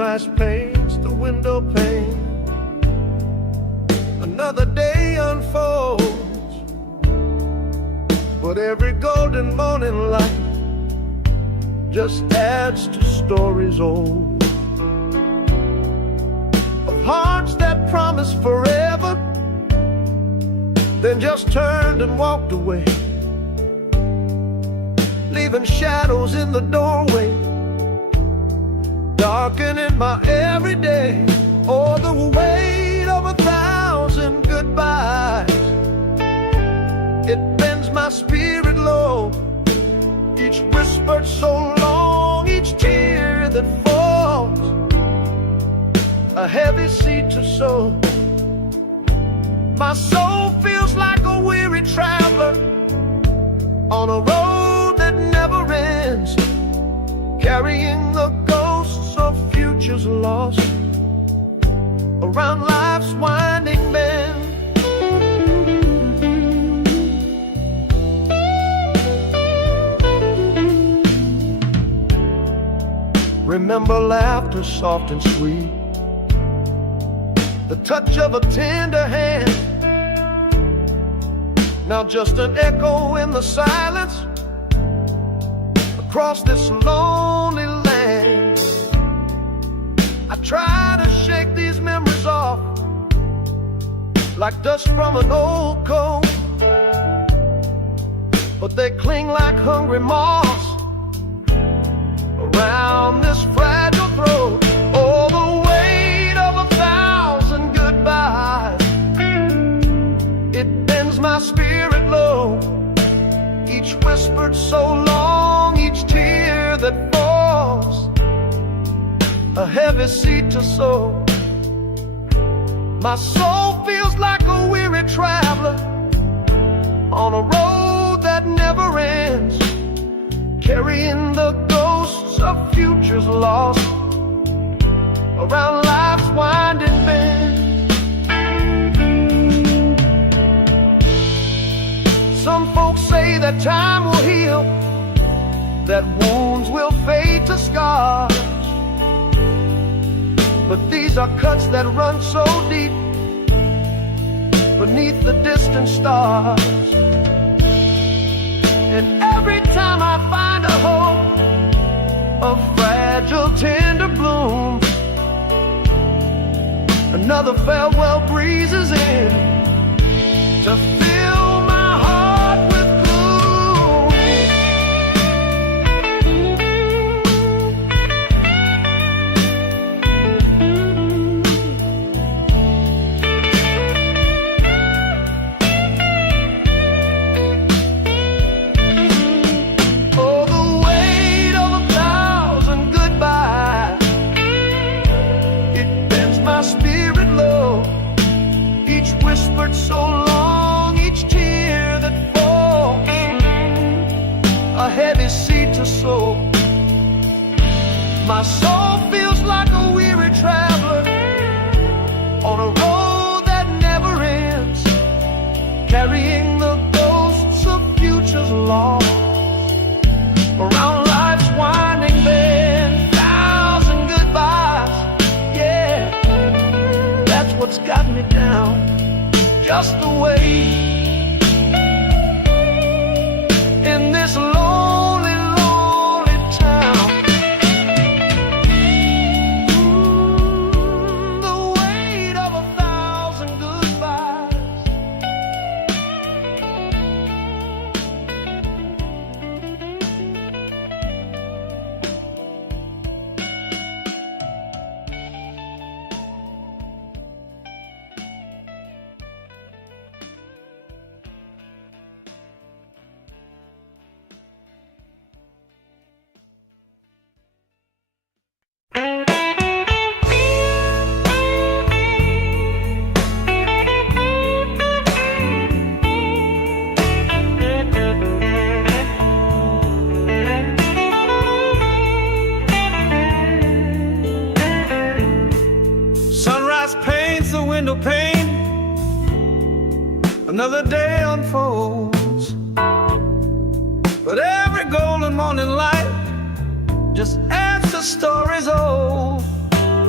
Sunrise paints the window pane. Another day unfolds, but every golden morning light just adds to stories old of hearts that promised forever, then just turned and walked away, leaving shadows in the doorway, darkening my everyday. Oh, the weight of 1,000 goodbyes, it bends my spirit low. Each whispered so long, each tear that falls, a heavy seed to sow. My soul feels like a weary traveler on a road that never ends, carrying the ghosts of futures lost around life's winding bend. Remember laughter soft and sweet, the touch of a tender hand, now just an echo in the silence across this lonely land. I try to shake these memories off like dust from an old coat, but they cling like hungry moths around this fragile throat. Oh, the weight of 1,000 goodbyes, it bends my spirit low. Each whispered so long, each tear that falls, a heavy seed to sow. My soul feels like a weary traveler on a road that never ends, carrying the ghosts of futures lost around life's winding bend. Some folks say that time will heal, that wounds will fade to scars, but these are cuts that run so deep beneath the distant stars. And every time I find a hope, a fragile tender bloom, another farewell breezes in to fill my heart with so long, each tear that falls, a heavy seed to sow. My soul feels like a weary traveler on a road that never ends, carrying the ghosts of futures lost around life's winding bend. 1,000 goodbyes, yeah, that's what's got me down. Just the way in this lonely, lonely town. The weight of 1,000 goodbyes. Window pane, another day unfolds, but every golden morning light just adds to stories old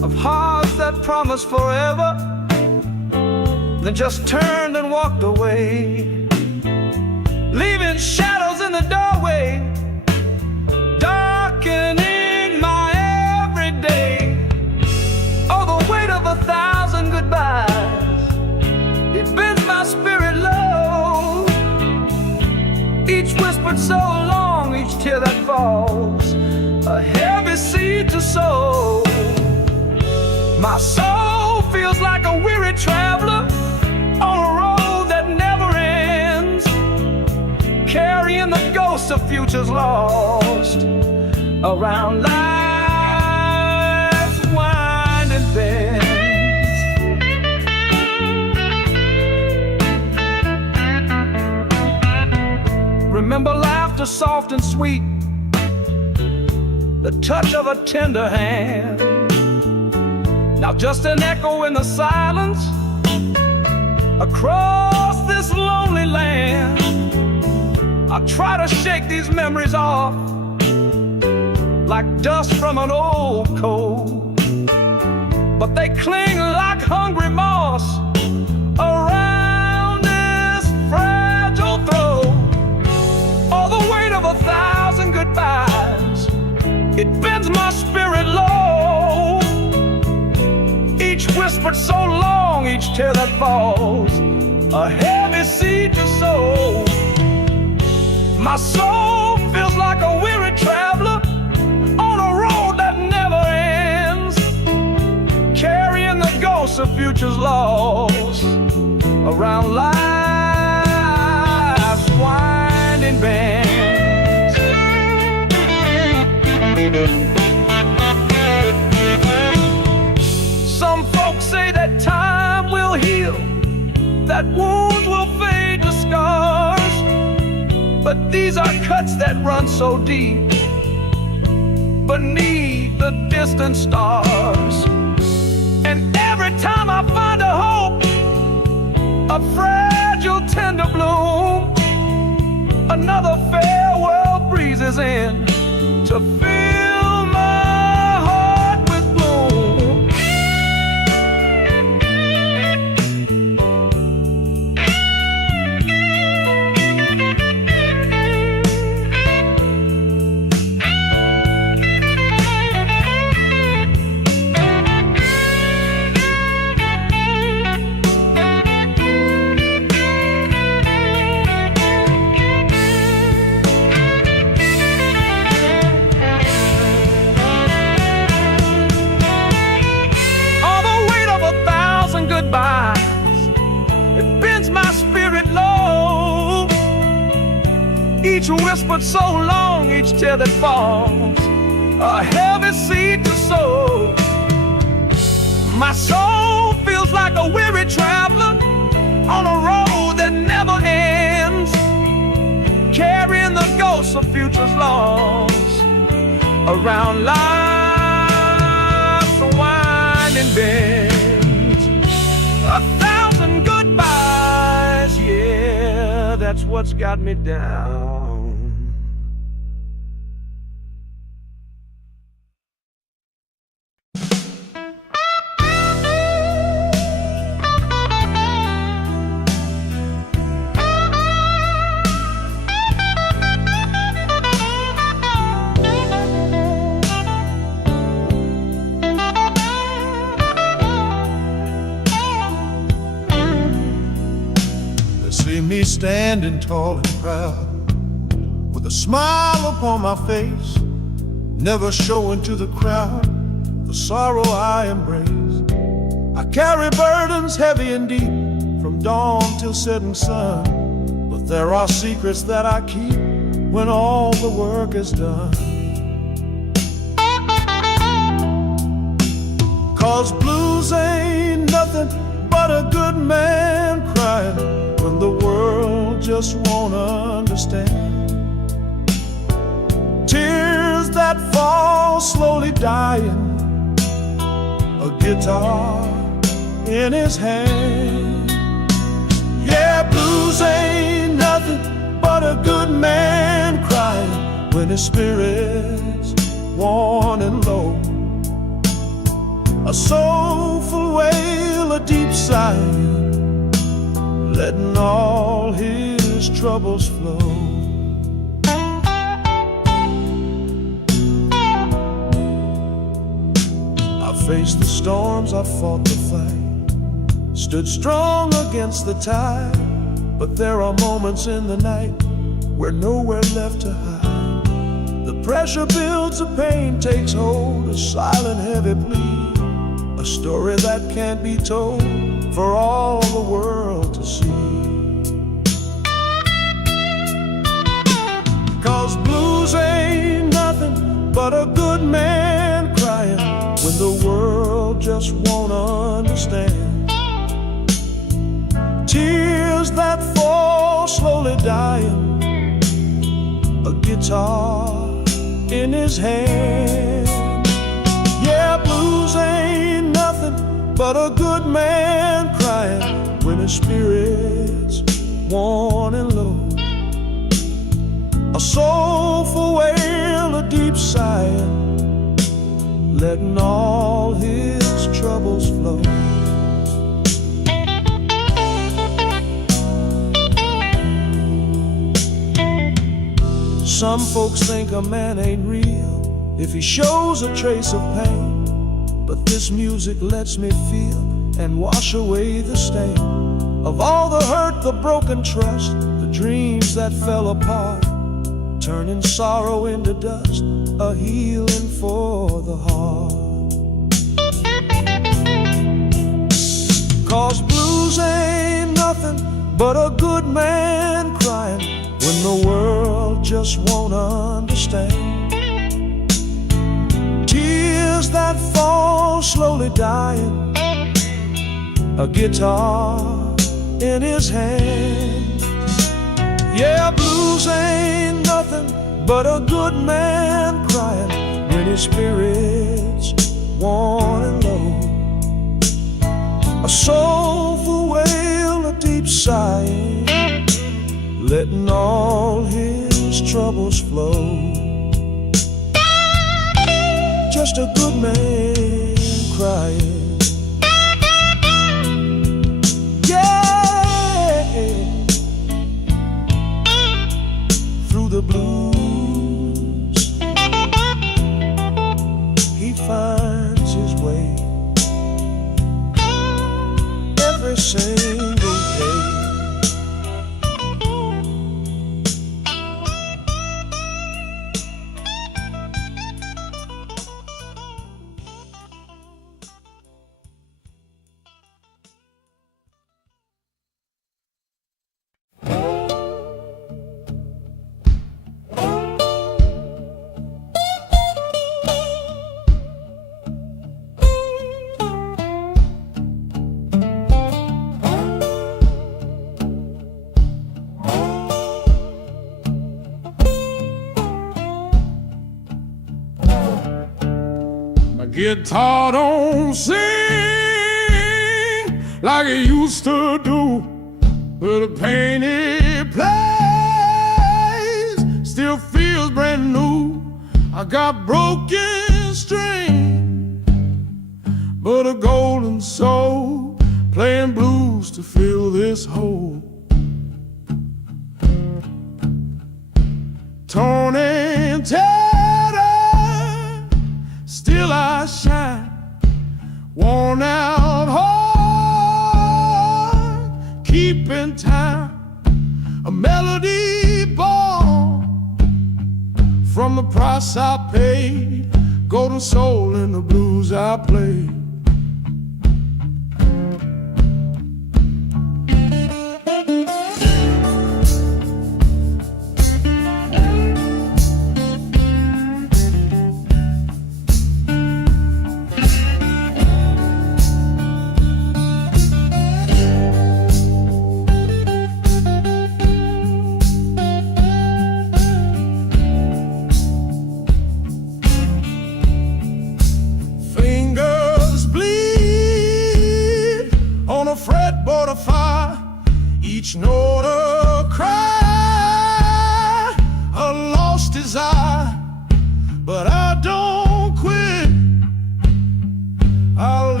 of hearts that promised forever, then just turned and walked away, leaving shadows in the doorway, darkening my everyday. Oh, the weight of 1,000 goodbyes, it bends my spirit low. Each whispered so long, each tear that falls, a heavy seed to sow. My soul feels like a weary traveler on a road that never ends, carrying the ghosts of futures lost around life's winding bends. Remember laughter soft and sweet, the touch of a tender hand. Now just an echo in the silence across this lonely land. I try to shake these memories off like dust from an old coat, but they cling like hungry moss around this fragile throat. All the weight of 1,000 goodbyes, it bends my spirit low. Each whispered so long, each tear that falls, a heavy seed to sow. My soul feels like a weary traveler on a road that never ends, carrying the ghosts of futures lost around life's winding bends. Some folks say that time will heal, that wounds will fade to scars, but these are cuts that run so deep beneath the distant stars. And every time I find a hope, a fragile tender bloom, another farewell breezes in to fill my heart with gloom. It bends my spirit low. Each whispered so long, each tear that falls, a heavy seed to sow. My soul feels like a weary traveler on a road that never ends, carrying the ghosts of futures lost around life's winding bend. 1,000 goodbyes, yeah, that's what's got me down. Me standing tall and proud, with a smile upon my face, never showing to the crowd the sorrow I embrace. I carry burdens heavy and deep, from dawn till setting sun, but there are secrets that I keep when all the work is done. 'Cause blues ain't nothing but a good man crying when the world just won't understand. Tears that fall slowly dying, a guitar in his hand. Yeah, blues ain't nothing but a good man crying when his spirit's worn and low. a soulful wail, a deep sigh, letting all his troubles flow. I faced the storms, I fought the fight, stood strong against the tide. But there are moments in the night where nowhere left to hide. The pressure builds, the pain takes hold, a silent heavy plea, a story that can't be told for all the world to see. 'Cause blues ain't nothing but a good man crying when the world just won't understand. Tears that fall slowly dying, a guitar in his hand. Yeah, blues ain't nothing but a good man crying when his spirit's worn and low. A soulful wail, a deep sigh, letting all his troubles flow. Some folks think a man ain't real if he shows a trace of pain, but this music lets me feel and wash away the stain of all the hurt, the broken trust, the dreams that fell apart, turning sorrow into dust, a healing for the heart. 'Cause blues ain't nothing but a good man crying when the world just won't understand. Tears that fall slowly dying, a guitar in his hand. Yeah, blues ain't nothing but a good man crying when his spirit's worn and low. A soulful wail, a deep sigh, letting all his troubles flow. Just a good man crying. Yeah, through the blues he finds his way every single day. Guitar don't sing like it used to do, but the pain it plays still feels brand new. I got broken string, but a golden soul playing blues to fill this hole. Torn and tattered, still I shine, worn out heart, keeping time, a melody born from the price I paid, golden soul in the blues I play. Each note a cry, a lost desire, but I don't quit. I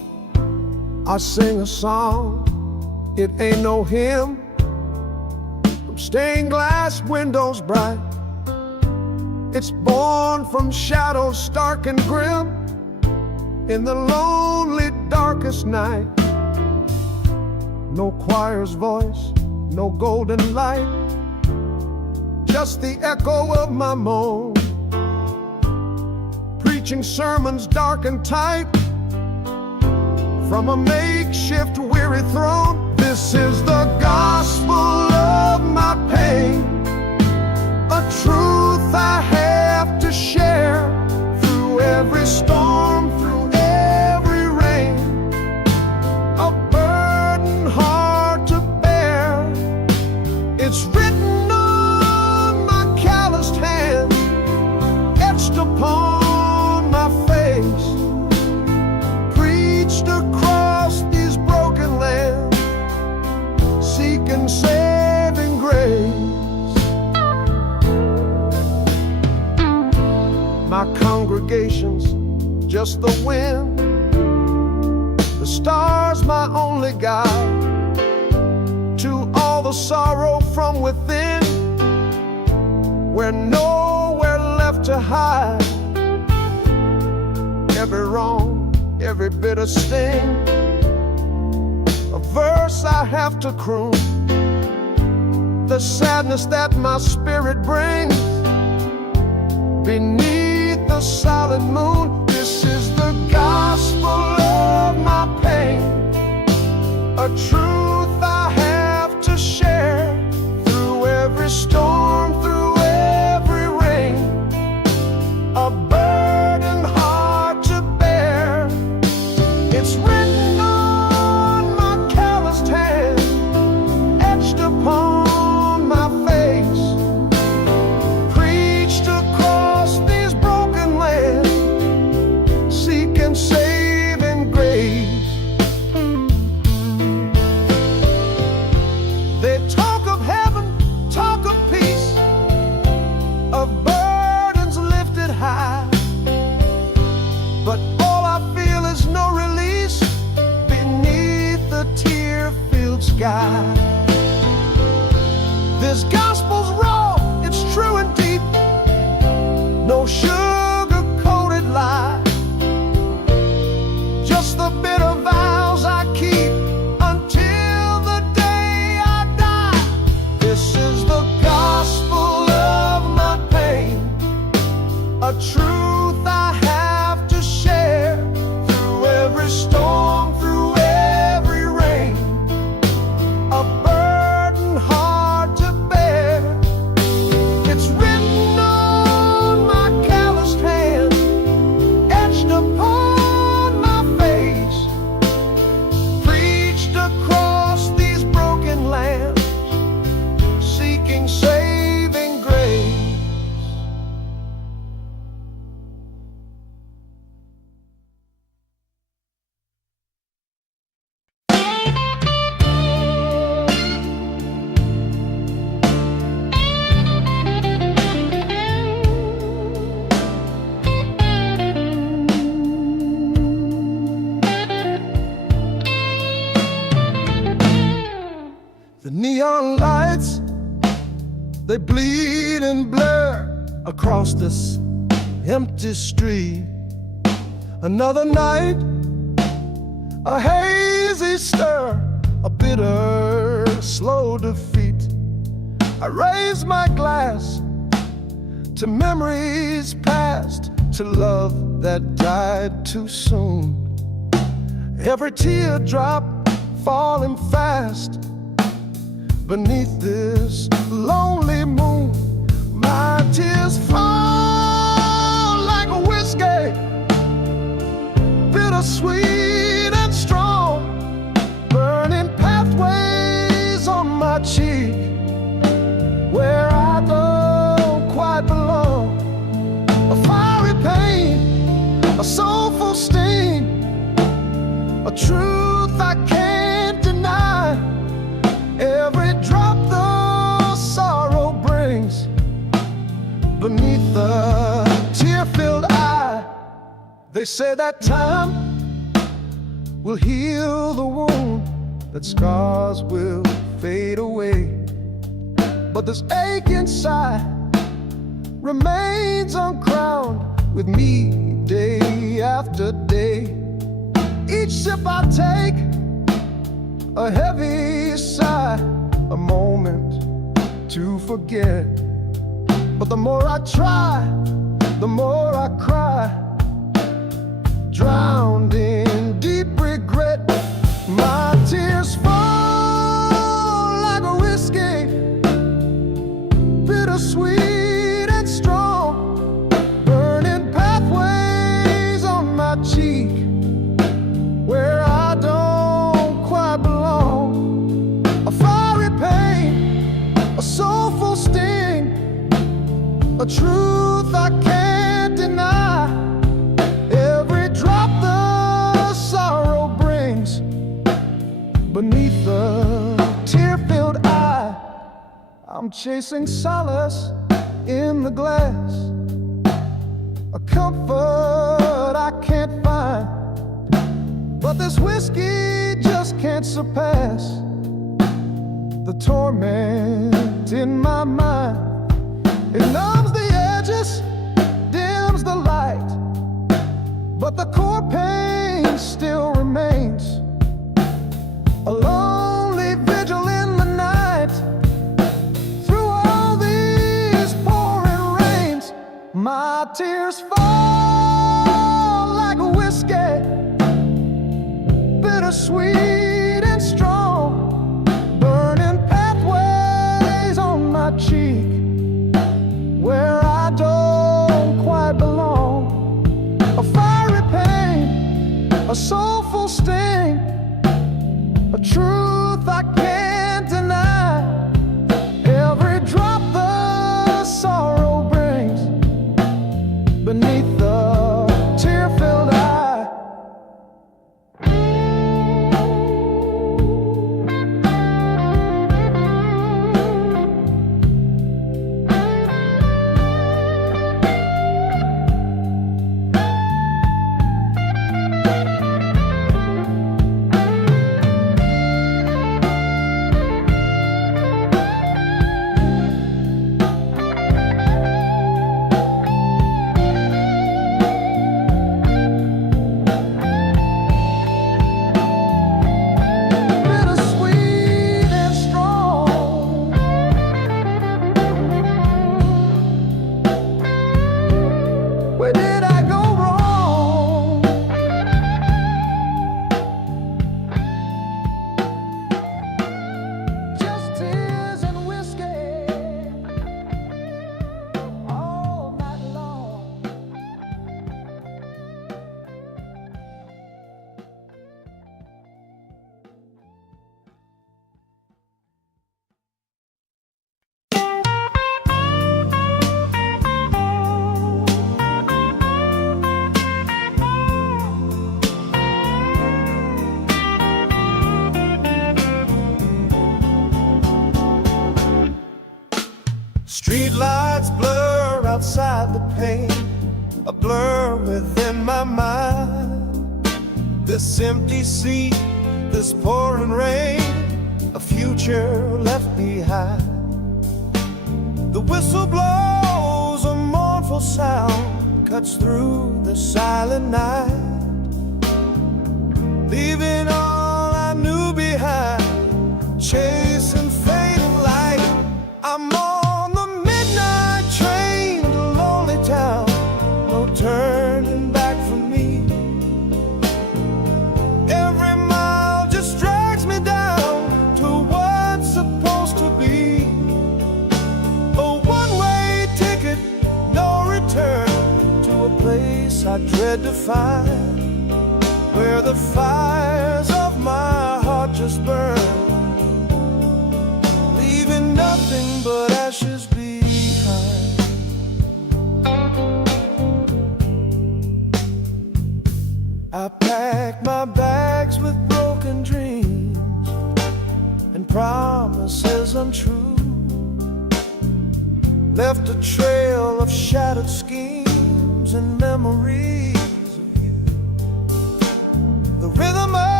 I sing a song, it ain't no hymn, from stained glass windows bright. It's born from shadows stark and grim, in the lonely darkest night. No choir's voice, no golden light, just the echo of my moan, preaching sermons dark and tight from a makeshift weary throne. This is the gospel of my pain, a truth I have to share through every storm, through every rain, a burden hard to bear. It's written on my calloused hand, etched upon my face, preached across these broken lands, seeking saving grace. My congregation's just the wind, the stars my only guide, to all the sorrow from within, we're nowhere left to hide. Every wrong, every bitter sting, a verse I have to croon, the sadness that my spirit brings beneath the solid moon. This is the gospel of my pain, a truth I have to share through every storm, through every rain, a burden hard to bear. It's written on my calloused hand, etched upon my face, preached across these broken lands, seeking saving grace. They talk of heaven, talk of peace, of burdens lifted high, but all I feel is no release beneath the tear-filled sky. This gospel's raw, it's true and deep, no sugar-coated lie, just the bitter vows I keep until the day I die. This is the gospel of my pain, a truth I have to share through every storm, through every rain, a burden hard to bear. It's written on my calloused hand, etched upon my face, preached across these broken lands, seeking saving grace. The neon lights, they bleed and blur across this empty street. Another night, a hazy stir, a bitter, slow defeat. I raise my glass to memories past, to love that died too soon. Every teardrop falling fast beneath this lonely moon. My tears fall like a whiskey, bittersweet and strong, burning pathways on my cheek where I don't quite belong. A fiery pain, a soulful sting, a truth I can't deny. Every drop the sorrow brings beneath the tear-filled eye. They say that time will heal the wound, that scars will fade away. But this ache inside remains uncrowned with me day after day. Each sip I take, a heavy sigh, a moment to forget. But the more I try, the more I cry, drowned in deep regret. My tears fall like a whiskey, bittersweet and strong, burning pathways on my cheek where I don't quite belong. A fiery pain, a soulful sting, a truth I can't deny. Every drop the sorrow brings beneath the tear-filled eye. I'm chasing solace in the glass, a comfort I can't find. But this whiskey just can't surpass the torment in my mind. It numbs the edges, dims the light, but the core pain still remains. A lonely vigil in the night, through all these pouring rains. My tears fall like a whiskey, bittersweet and strong, burning pathways on my cheek where I don't quite belong. A fiery pain, a soulful sting, a truth I can't deny. Every drop the sorrow brings beneath the tear-filled eye. Street lights blur outside the pane, a blur within my mind. This empty seat, this pouring rain, a future left behind. The whistle blows, a mournful sound cuts through the silent night, leaving all I knew behind, chasing fatal light. I'm on the midnight train to lonely town, no turning back for me. Every mile just drags me down to what's supposed to be a one-way ticket, no return, to a place I dread to find, where the fires of my heart just burn, leaving nothing but ashes behind. I packed my bags with broken dreams and promises untrue, left a trail of shattered schemes and memories of you. The rhythm of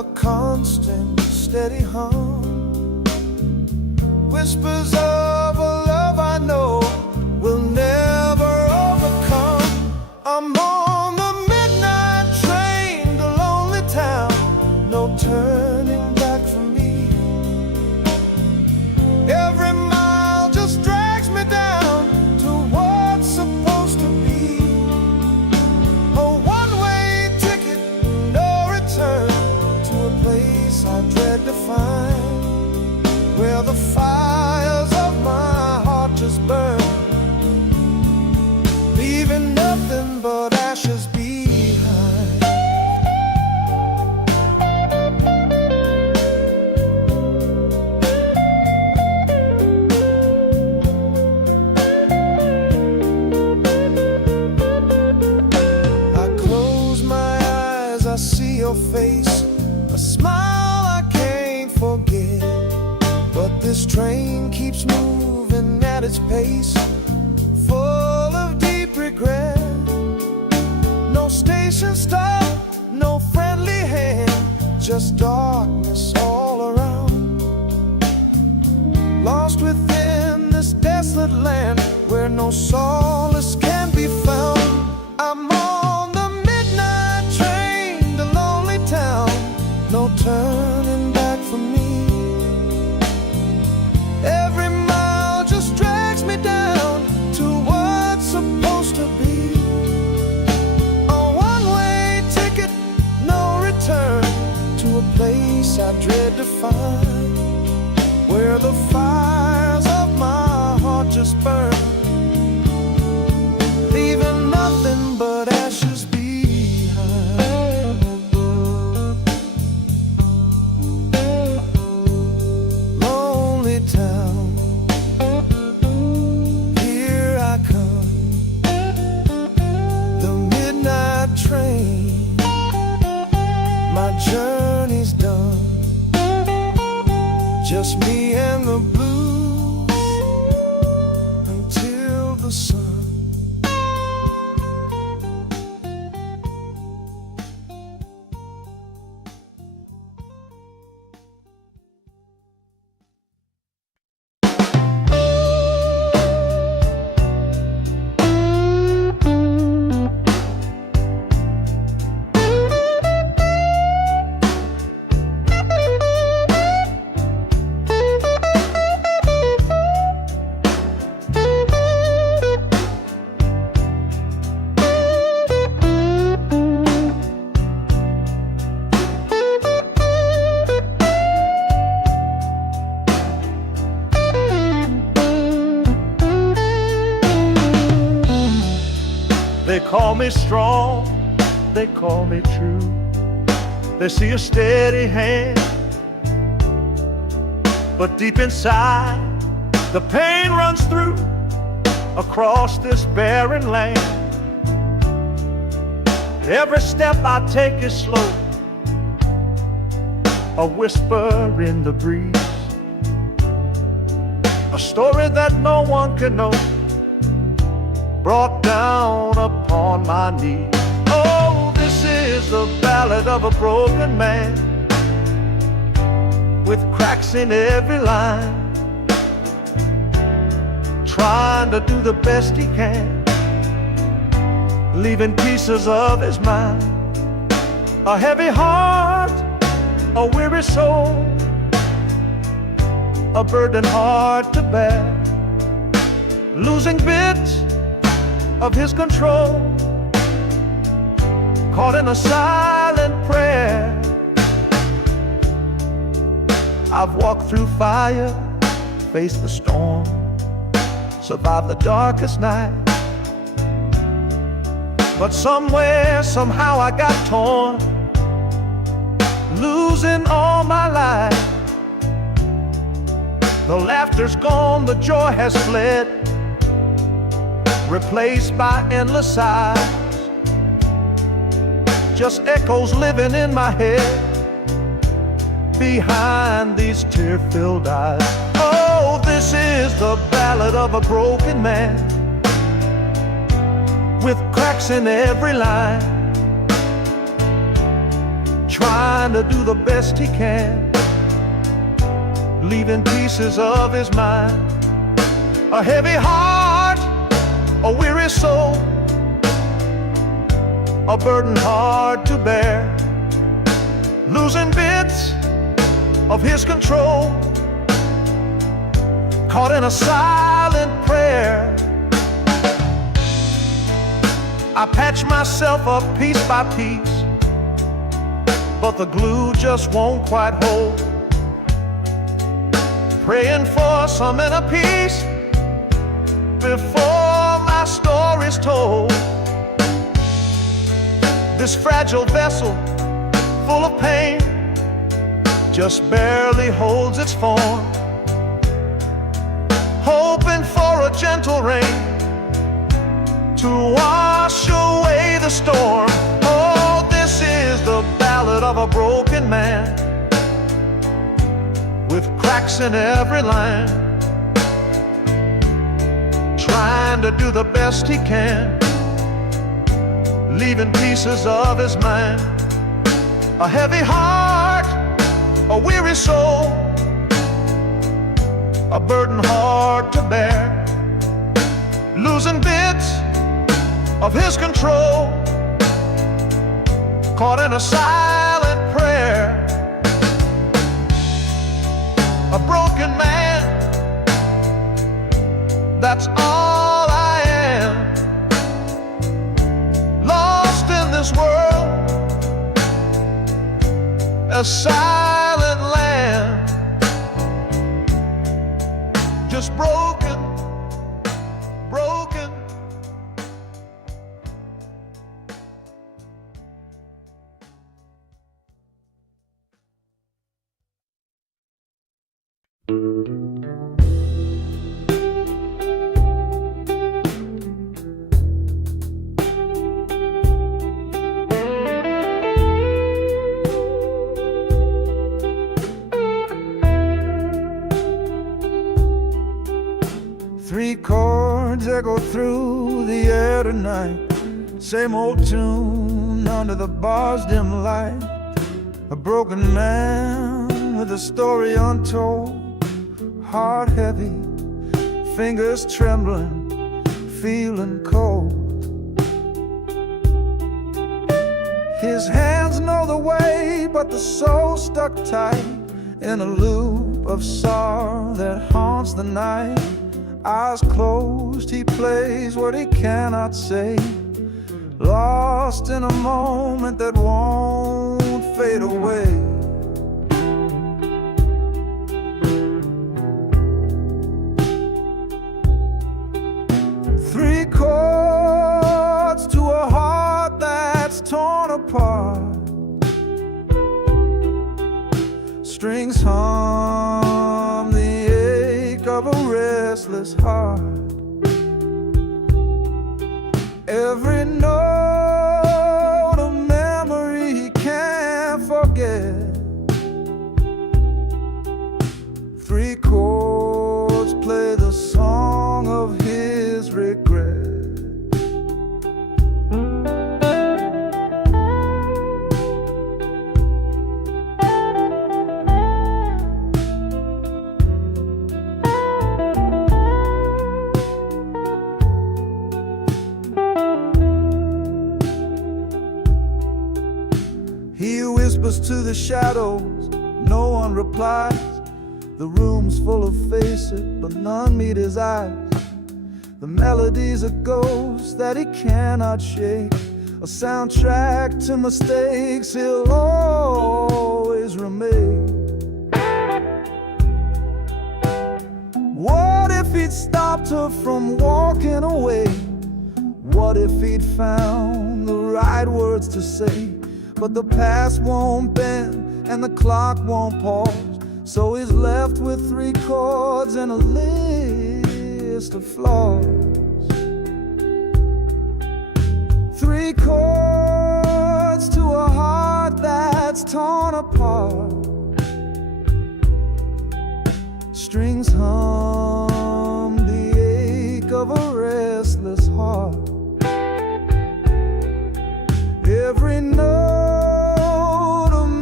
a constant, steady hum. Whispers of a love I know will never overcome. I'm on the midnight train to lonely town, no turning back for me. Every mile just drags me down to what's supposed to be. A one-way ticket, no return, to a place I dread to find, where the fires of my heart just burn, leaving nothing but ashes behind. I close my eyes, I see your face, a smile I can't forget. But this train keeps moving at its pace, full of deep regret. No station stop, no friendly hand, just darkness all around. Lost within this desolate land where no solace can be found. I'm on the midnight train to lonely town, no turning back for me. Every mile just drags me down to what's supposed to be. A one-way ticket, no return, to a place I dread to find, where the fires of my heart just burn, leaving nothing but ashes behind. Lonely town, here I come, the midnight train, my journey's done, just me and the blues until the sun. They call me strong, they call me true. They see a steady hand, but deep inside the pain runs through across this barren land. Every step I take is slow, a whisper in the breeze, a story that no one can know, brought down upon my knees. Oh, this is the ballad of a broken man, with cracks in every line, trying to do the best he can, leaving pieces of his mind. A heavy heart, a weary soul, a burden hard to bear, losing bits of his control, caught in a silent prayer. I've walked through fire, faced the storm, survived the darkest night, but somewhere, somehow I got torn, losing all my life. The laughter's gone, the joy has fled, replaced by endless sighs, just echoes living in my head behind these tear-filled eyes. Oh, this is the ballad of a broken man, with cracks in every line, trying to do the best he can, leaving pieces of his mind. A heavy heart, a weary soul, a burden hard to bear, losing bits of his control, caught in a silent prayer. I patch myself up piece by piece, but the glue just won't quite hold. Praying for some inner peace before my story's told. This fragile vessel, full of pain, just barely holds its form, hoping for a gentle rain to wash away the storm. Oh, this is the ballad of a broken man, with cracks in every line, trying to do the best he can, leaving pieces of his mind. A heavy heart, a weary soul, a burden hard to bear, losing bits of his control, caught in a silent prayer. A broken man, that's all I am, lost in this world, a silent land, just broken, broken. Three chords echo through the air tonight, same old tune under the bar's dim light. A broken man with a story untold, heart heavy, fingers trembling, feeling cold. His hands know the way, but the soul stuck tight in a loop of sorrow that haunts the night. Eyes closed, he plays what he cannot say, lost in a moment that won't fade away. Three chords to a heart that's torn apart, strings hum the ache of a restless heart. Every note a memory he can't forget. Three chords play the song of his regret. He whispers to the shadows, no one replies. The room's full of faces, but none meet his eyes. The melody's a ghost that he cannot shake, a soundtrack to mistakes he'll always remake. What if he'd stopped her from walking away? What if he'd found the right words to say? But the past won't bend and the clock won't pause, so he's left with three chords and a list of flaws. Three chords to a heart that's torn apart, strings hum the ache of a restless heart. Every note a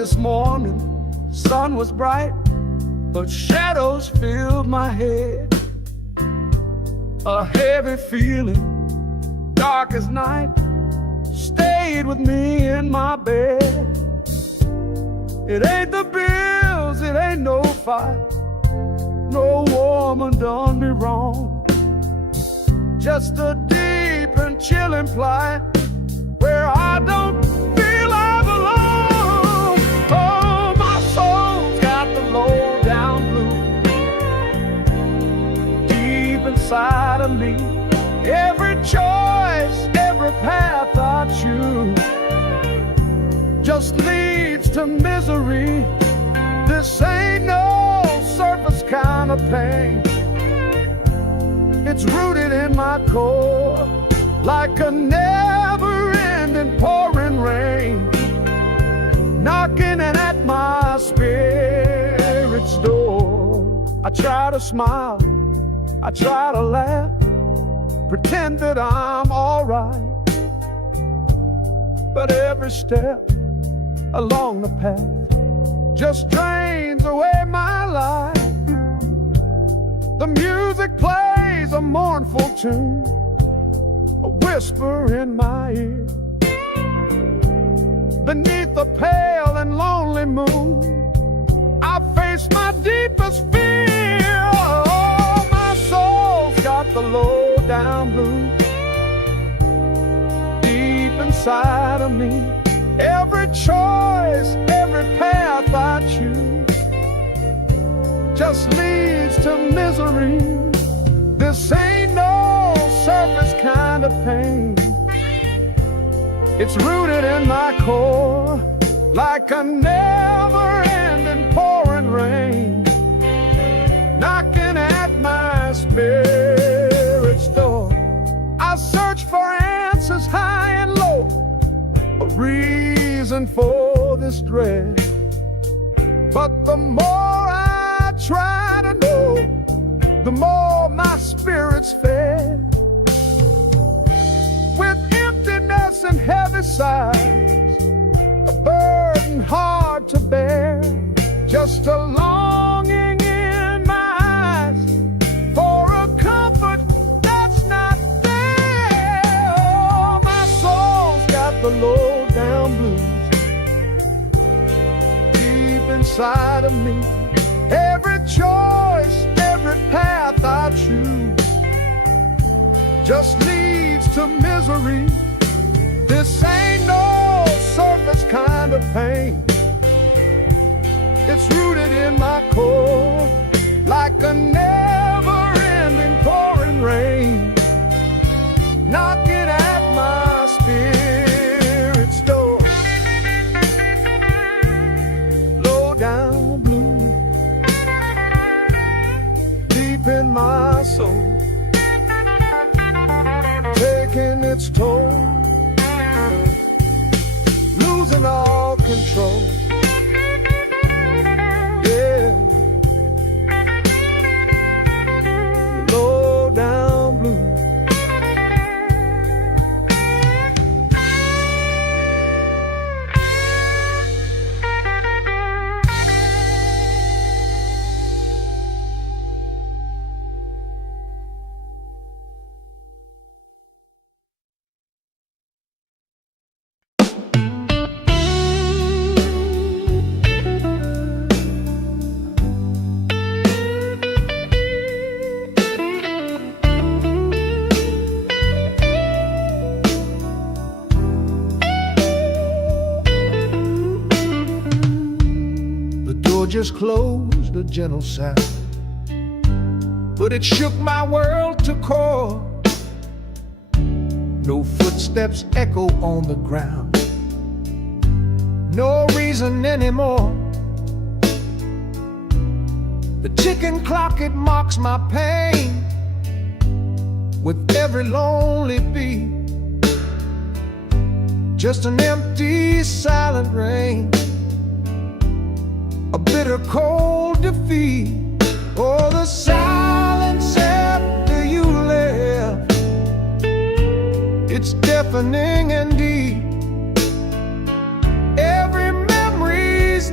this morning, sun was bright, but shadows filled my head. A heavy feeling, dark as night, stayed with me in my bed. It ain't the bills, it ain't no fight, no woman done me wrong. Just a deep and chilling plight where I don't feel I belong. Oh, my soul's got the low down blues deep inside of me. Every choice, every path I choose just leads to misery. This ain't no surface kind of pain. It's rooted in my core like a never-ending pouring rain, knocking at my spirit's door. I try to smile, I try to laugh, pretend that I'm alright, but every step along the path just drains away my life. The music plays a mournful tune, a whisper in my ear. Beneath the pale and lonely moon, I face my deepest fear. Oh, my soul's got the low down blues deep inside of me. Every choice, every path I choose just leads to misery. This ain't no surface kind of pain. It's rooted in my core like a never-ending pouring rain, knocking at my spirit's door. I search for answers high and low, a reason for this dread. But the more I try to know, the more my spirit's fed. With emptiness and heavy sighs, a burden hard to bear, just a longing in my eyes for a comfort that's not there. Oh, my soul's got the low down blues deep inside of me. Every choice, every path I choose just leads to misery. This ain't no surface kind of pain. It's rooted in my core like a never-ending pouring rain, knocking at my spirit's door. Low down blue deep in my soul, taking its toll, losing all control. Yeah, low down blue. Just closed, a gentle sound, but it shook my world to core. No footsteps echo on the ground, no reason anymore. The ticking clock, it mocks my pain with every lonely beat. Just an empty, silent rain, a bitter cold defeat. Oh, the silence after you left, it's deafening and deep. Every memory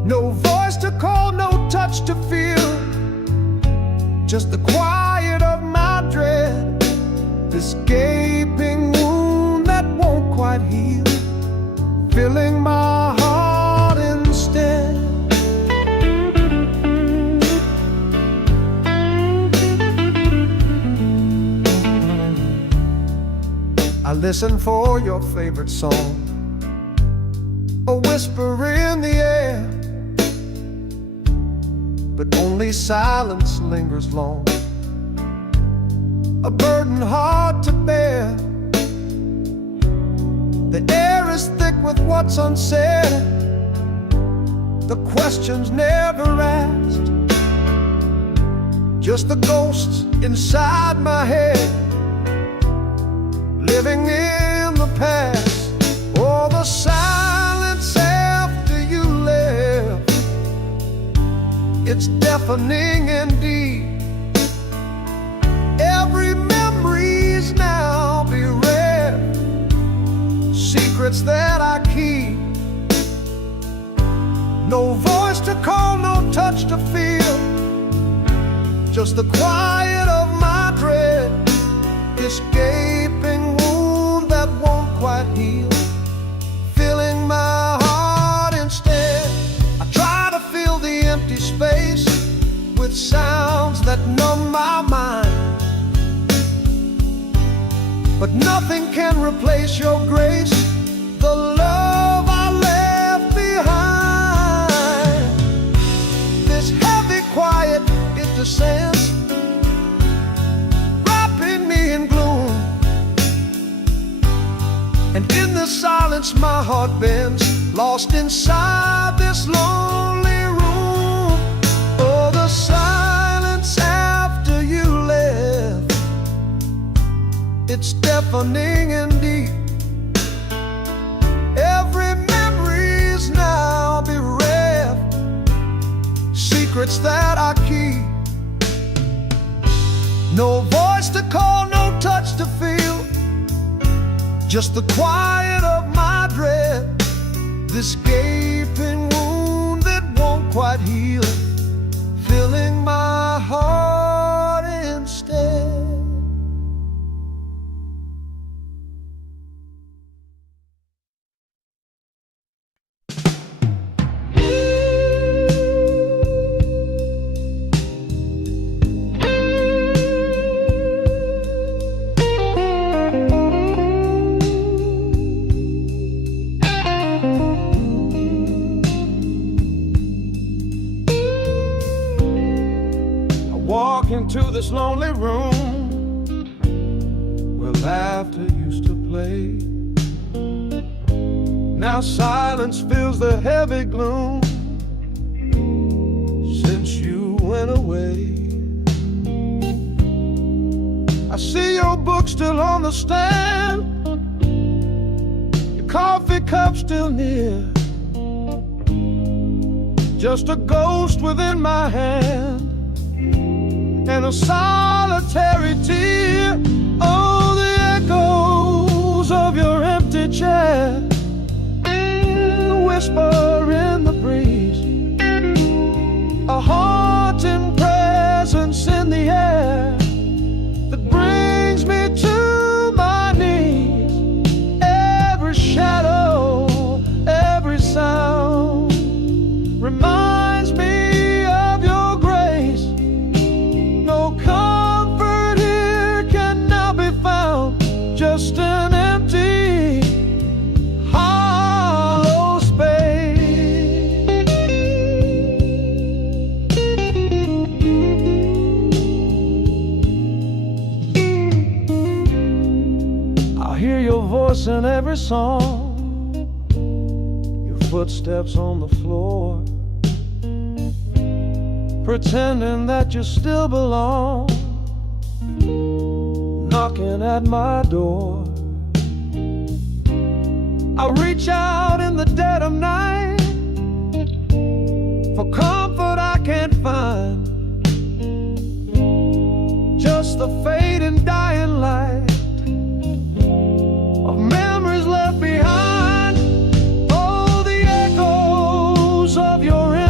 No voice to call, no touch to feel, just the quiet of my dread, this gaping wound that won't quite heal, filling my heart instead. I listen for your favorite song, a whisper in the air, but only silence lingers long, a burden hard to bear. The air is thick with what's unsaid, the questions never asked, just the ghosts inside my head, living in the past. Oh, the silence after you left, it's deafening indeed. Every memory's now bereft, secrets that I keep. No voice to call, no touch to feel, just the quiet of my dread, this gaping wound that won't quite heal, filling my heart instead. I try to fill the empty space with sounds that numb my mind, but nothing can replace your grace, the love I left behind. This heavy quiet, it descends, wrapping me in gloom, and in the silence my heart bends, lost inside this lonely room. Oh, the silence after you left, it's deafening indeed. Every memory's now bereft, secrets that I keep. No voice to call, no touch to feel, just the quiet of my dread, this gaping wound that won't quite heal, filling my heart instead. Into this lonely room where laughter used to play. Now silence fills the heavy gloom since you went away. I see your book still on the stand, your coffee cup still near, just a ghost within my hand and a solitary tear. Oh, the echoes of your empty chair, the whisper in the breeze, a haunting presence in the air that brings me to my knees. Every shadow, every sound reminds me of your grace. No comfort here can now be found, just an empty, hollow space. I hear your voice in every song, your footsteps on the floor, pretending that you still belong, knocking at my door. I reach out in the dead of night for comfort I can't find, just the fading dying light of memories left behind. Oh, the echoes of your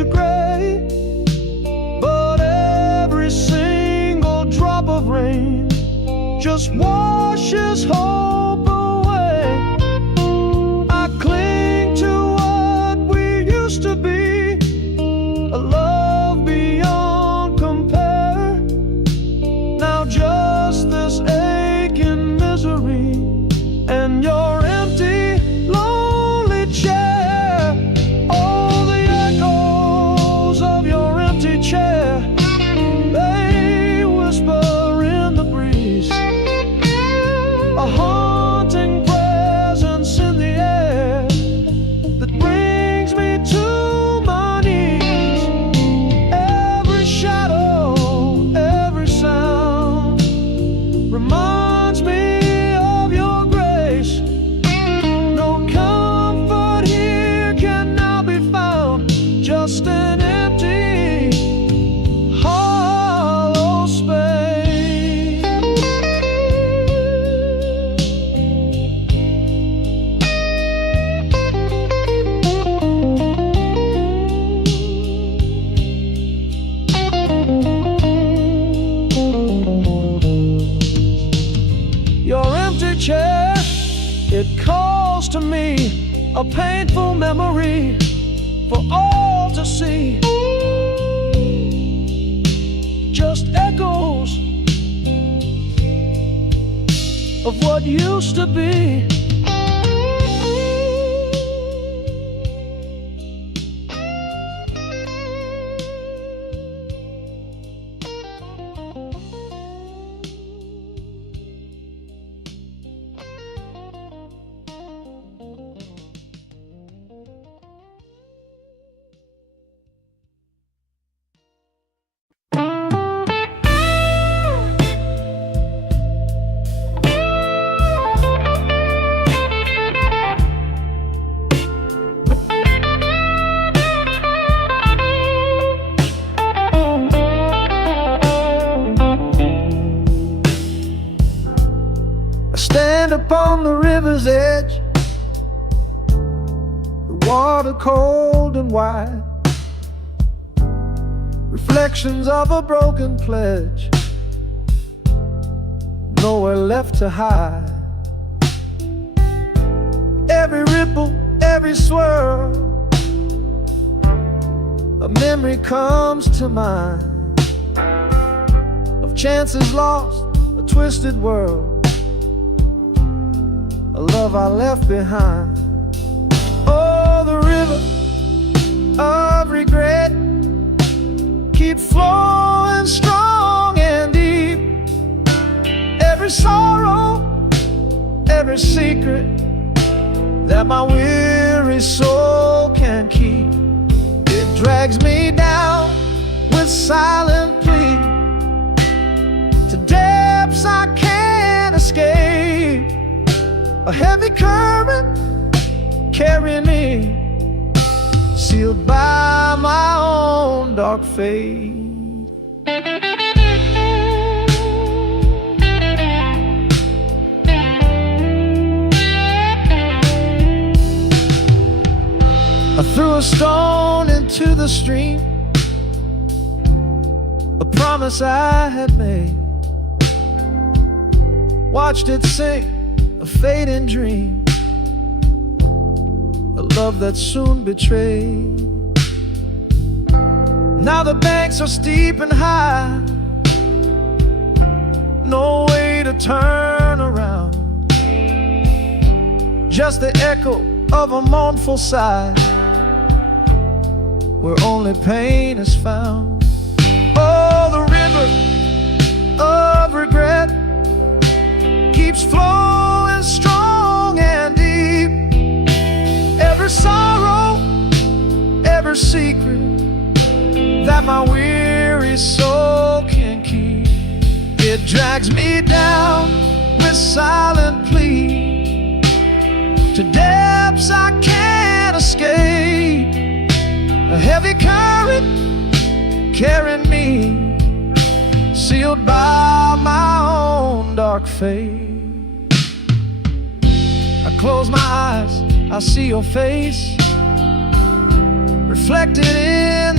to gray, but every single drop of rain just washes hope away. I cling to what we used to be, a love beyond compare. Now just this aching misery and your empty, lonely chair. All the echoes of your empty chair, they whisper in the breeze, a haunting presence in the air that brings me to my knees. Every shadow, every sound reminds me of your grace. No comfort here can now be found, just an empty, hollow space. Your empty chair, it calls to me, a painful memory for all to see. Just echoes of what used to be. I stand upon the river's edge, the water cold and wide, reflections of a broken pledge, nowhere left to hide. Every ripple, every swirl, a memory comes to mind of chances lost, a twisted world, a love I left behind. Oh, the river of regret keeps flowing strong and deep. Every sorrow, every secret that my weary soul can keep, it drags me down with silent plea to depths I can't escape. A heavy current carrying me, sealed by my own dark fate. I threw a stone into the stream, a promise I had made, watched it sink, a fading dream, a love that soon betrayed. Now the banks are steep and high, no way to turn around, just the echo of a mournful sigh, where only pain is found. Oh, the river of regret keeps flowing strong and deep. Every sorrow, every secret that my weary soul can keep, it drags me down with silent plea to depths I can't escape. A heavy current carrying me, sealed by my own dark fate. I close my eyes, I see your face reflected in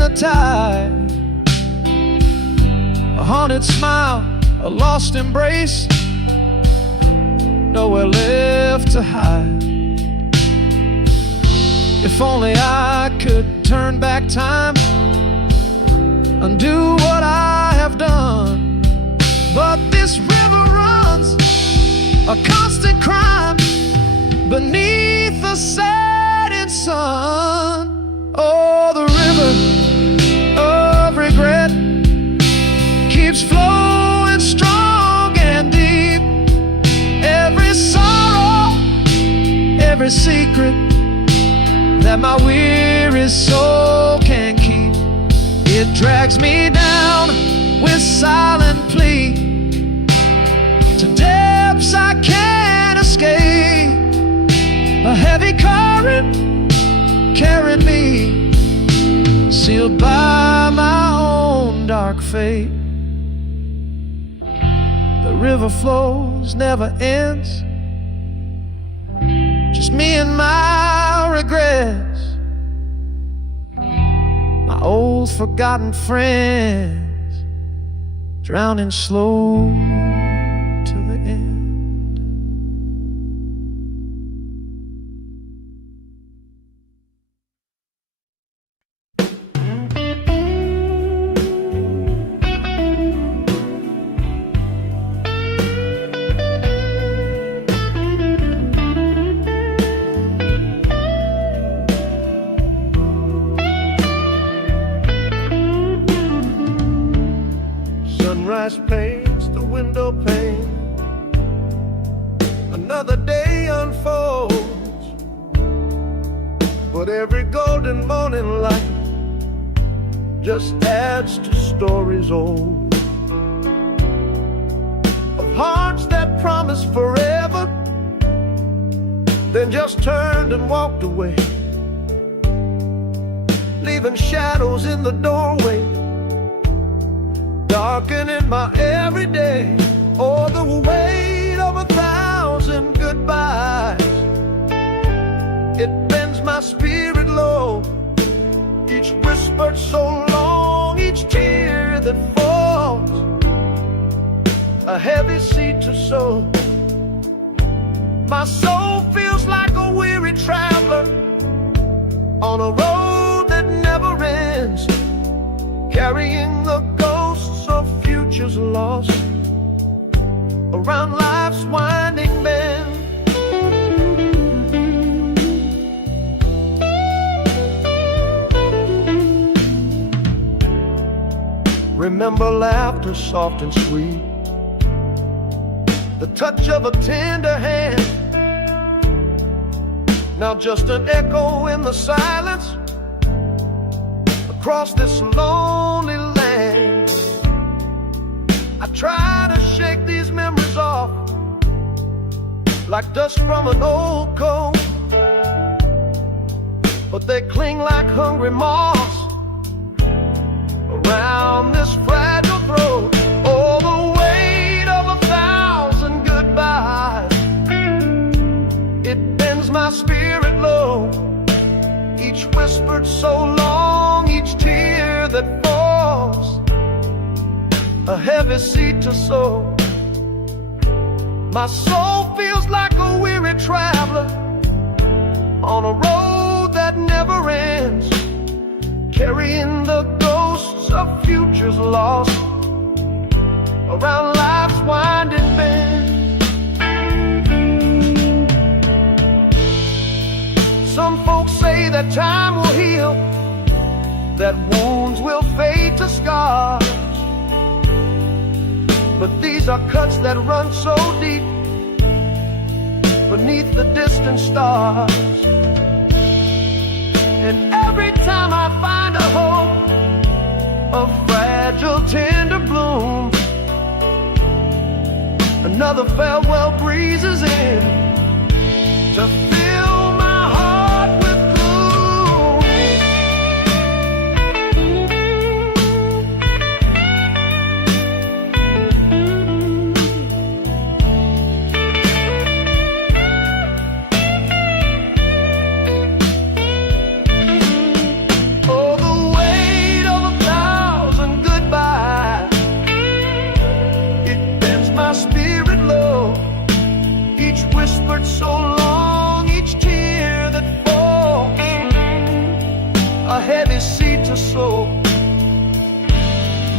the tide. A haunted smile, a lost embrace, nowhere left to hide. If only I could turn back time, undo what I have done. But this river runs a constant crime beneath the setting sun. Oh, the river of regret keeps flowing strong and deep. Every sorrow, every secret that my weary soul can keep, it drags me down with silent plea to depths I can't escape. A heavy current carried me, sealed by my own dark fate. The river flows, never ends, just me and my regrets, my old forgotten friends, drowning slow till the end. Sunrise paints the window pane, another day unfolds, but every golden morning light just adds to stories old, of hearts that promised forever, then just turned and walked away, leaving shadows in the doorway, darkening my everyday. Oh, the weight of 1,000 goodbyes, it bends my spirit low. Each whispered so long, each tear that falls, a heavy seed to sow. My soul feels like a weary traveler on a road that never ends, carrying the ghosts of futures lost around life's winding bend. Remember laughter soft and sweet, the touch of a tender hand, now just an echo in the silence across this lonely land. I try to shake these memories off like dust from an old coat, but they cling like hungry moths around this fragile throat. Oh, the weight of 1,000 goodbyes, it bends my spirit low. Each whispered so long, each tear that falls, a heavy seed to sow. My soul feels like a weary traveler on a road that never ends, carrying the ghosts of futures lost around life's winding bend. Some folks say that time will heal, that wounds will fade to scars, but these are cuts that run so deep beneath the distant stars. And every time I find a hope, a fragile tender bloom, another farewell breezes in to fill my heart with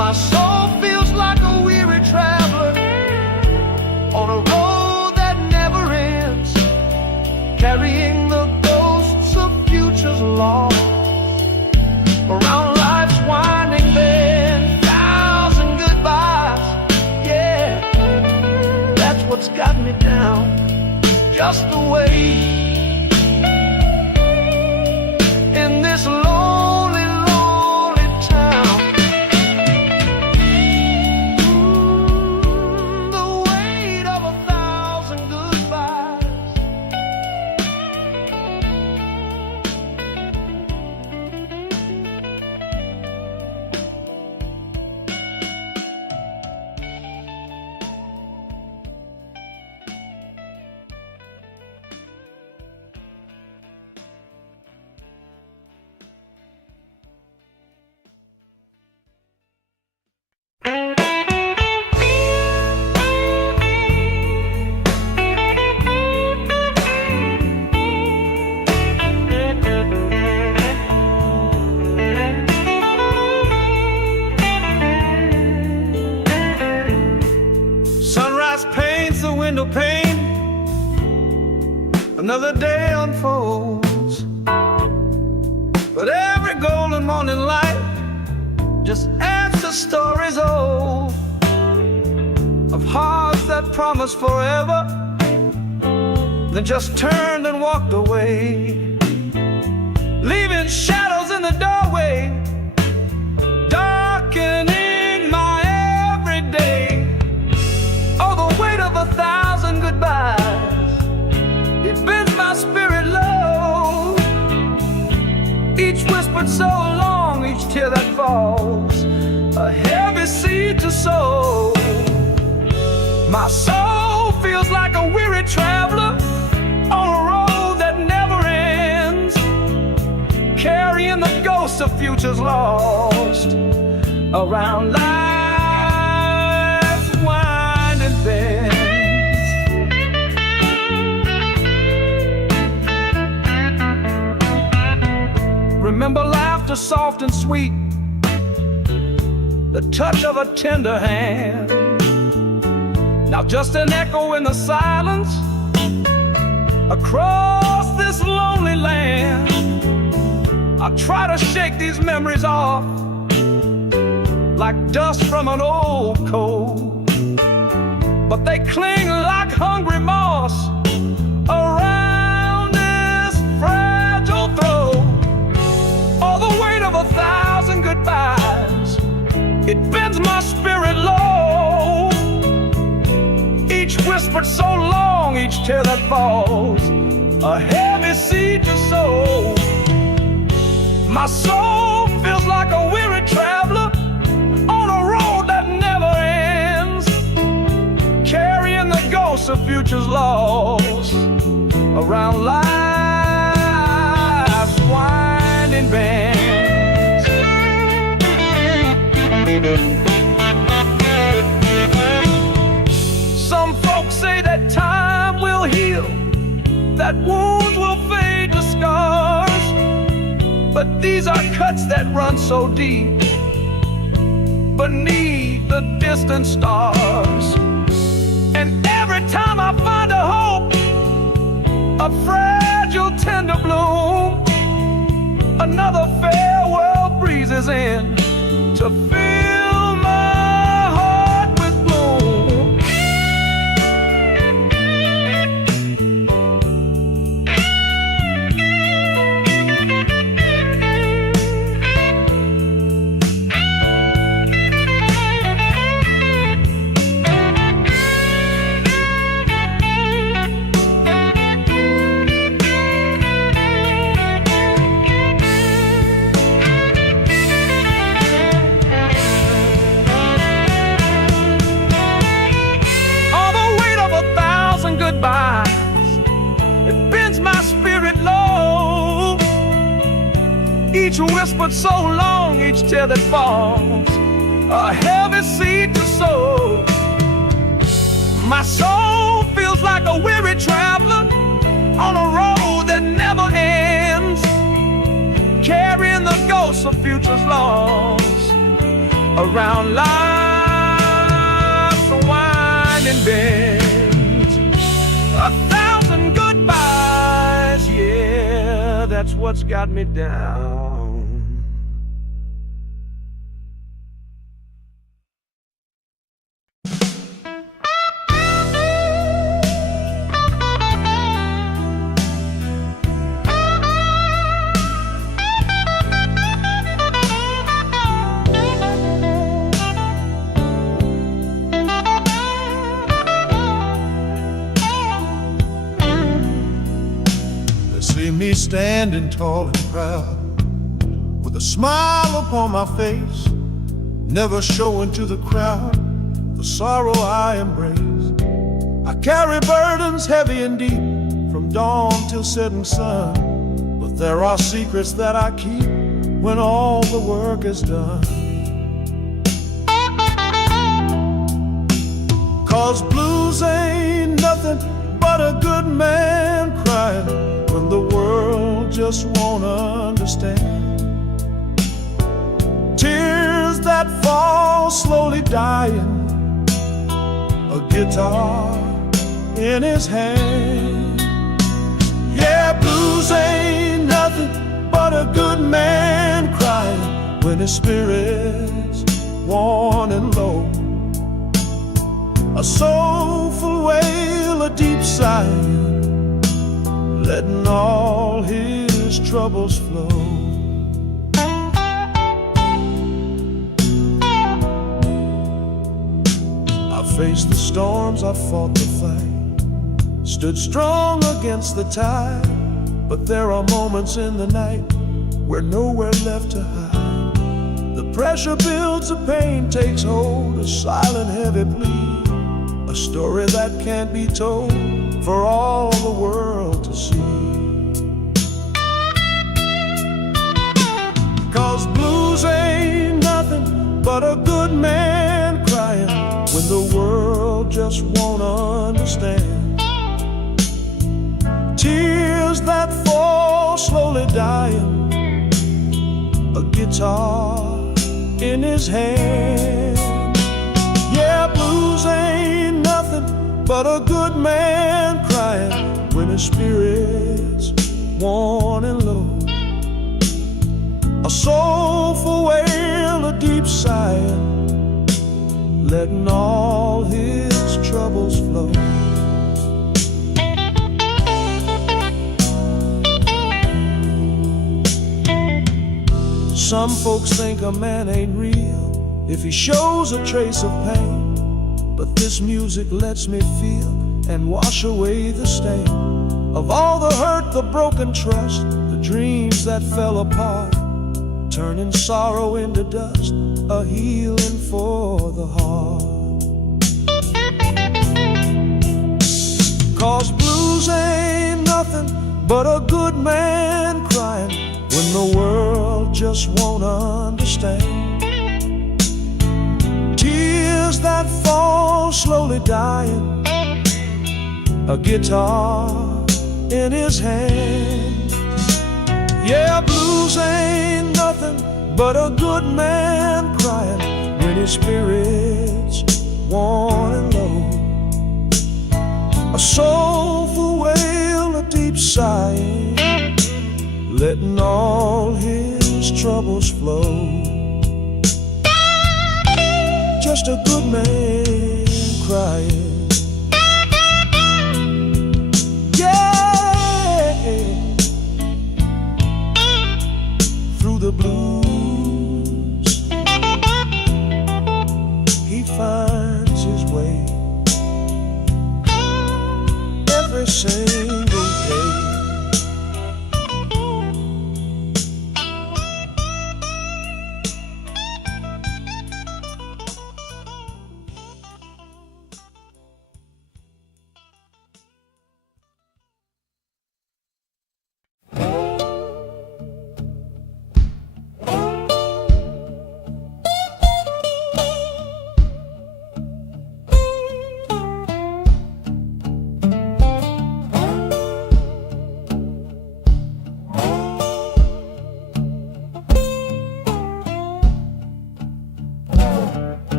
My soul feels like a weary traveler on a road that never ends, carrying the ghosts of futures lost around life's winding bend. Thousand goodbyes, yeah, that's what's got me down. Just the way in this lonely, lonely town. The weight of 1,000 goodbyes. Sunrise paints the window pane, another day unfolds, but every golden morning light just adds to stories old, of hearts that promised forever, then just turned and walked away, leaving shadows in the doorway, darkening my everyday. Oh, the weight of 1,000 goodbyes, it bends my spirit low. Each whispered so long, each tear that falls, a heavy seed to sow. My soul feels like a weary traveler on a road that never ends, carrying the ghosts of futures lost around life's winding bends. Remember laughter soft and sweet, the touch of a tender hand. Now just an echo in the silence across this lonely land. I try to shake these memories off like dust from an old coat, but they cling like hungry moss around this fragile throat. All the weight of 1,000 goodbyes, it bends my spirit low. Each whispered so long, each tear that falls, a heavy seed to sow. My soul feels like a weary traveler on a road that never ends, carrying the ghosts of futures lost around life's winding bends. Some folks say that time will heal, that wounds will fade to scars, but these are cuts that run so deep beneath the distant stars. And every time I find a hope, a fragile tender bloom, another farewell breezes in to fill my heart with gloom. It bends my spirit low. Each whispered so long, each tear that falls, a heavy seed to sow. My soul feels like a weary traveler on a road that never ends, carrying the ghosts of futures lost around life's winding bends. 1,000 goodbyes, yeah, that's what's got me down. See me standing tall and proud, with a smile upon my face, never showing to the crowd the sorrow I embrace. I carry burdens heavy and deep, from dawn till setting sun, but there are secrets that I keep when all the work is done. 'Cause blues ain't nothing but a good man crying when the world just won't understand. Tears that fall slowly dying, a guitar in his hand. Yeah, blues ain't nothing but a good man crying when his spirit's worn and low. A soulful wail, a deep sigh, letting all his troubles flow. I faced the storms, I fought the fight, stood strong against the tide, but there are moments in the night where nowhere left to hide. The pressure builds, the pain takes hold, a silent heavy plea, a story that can't be told for all the world to see. 'Cause blues ain't nothing but a good man crying when the world just won't understand. Tears that fall slowly dying, a guitar in his hand. Yeah, blues ain't nothing but a good man crying when his spirit's worn and low. A soulful wail, a deep sigh, letting all his troubles flow. Some folks think a man ain't real if he shows a trace of pain, but this music lets me feel and wash away the stain of all the hurt, the broken trust, the dreams that fell apart, turning sorrow into dust, a healing for the heart. 'Cause blues ain't nothing but a good man crying when the world just won't understand. Tears that fall slowly dying, a guitar in his hand. Yeah, blues ain't nothing but a good man crying when his spirit's worn and low. A soulful wail, a deep sigh, letting all his troubles flow. Just a good man crying. Through the blues, he finds his way every single day.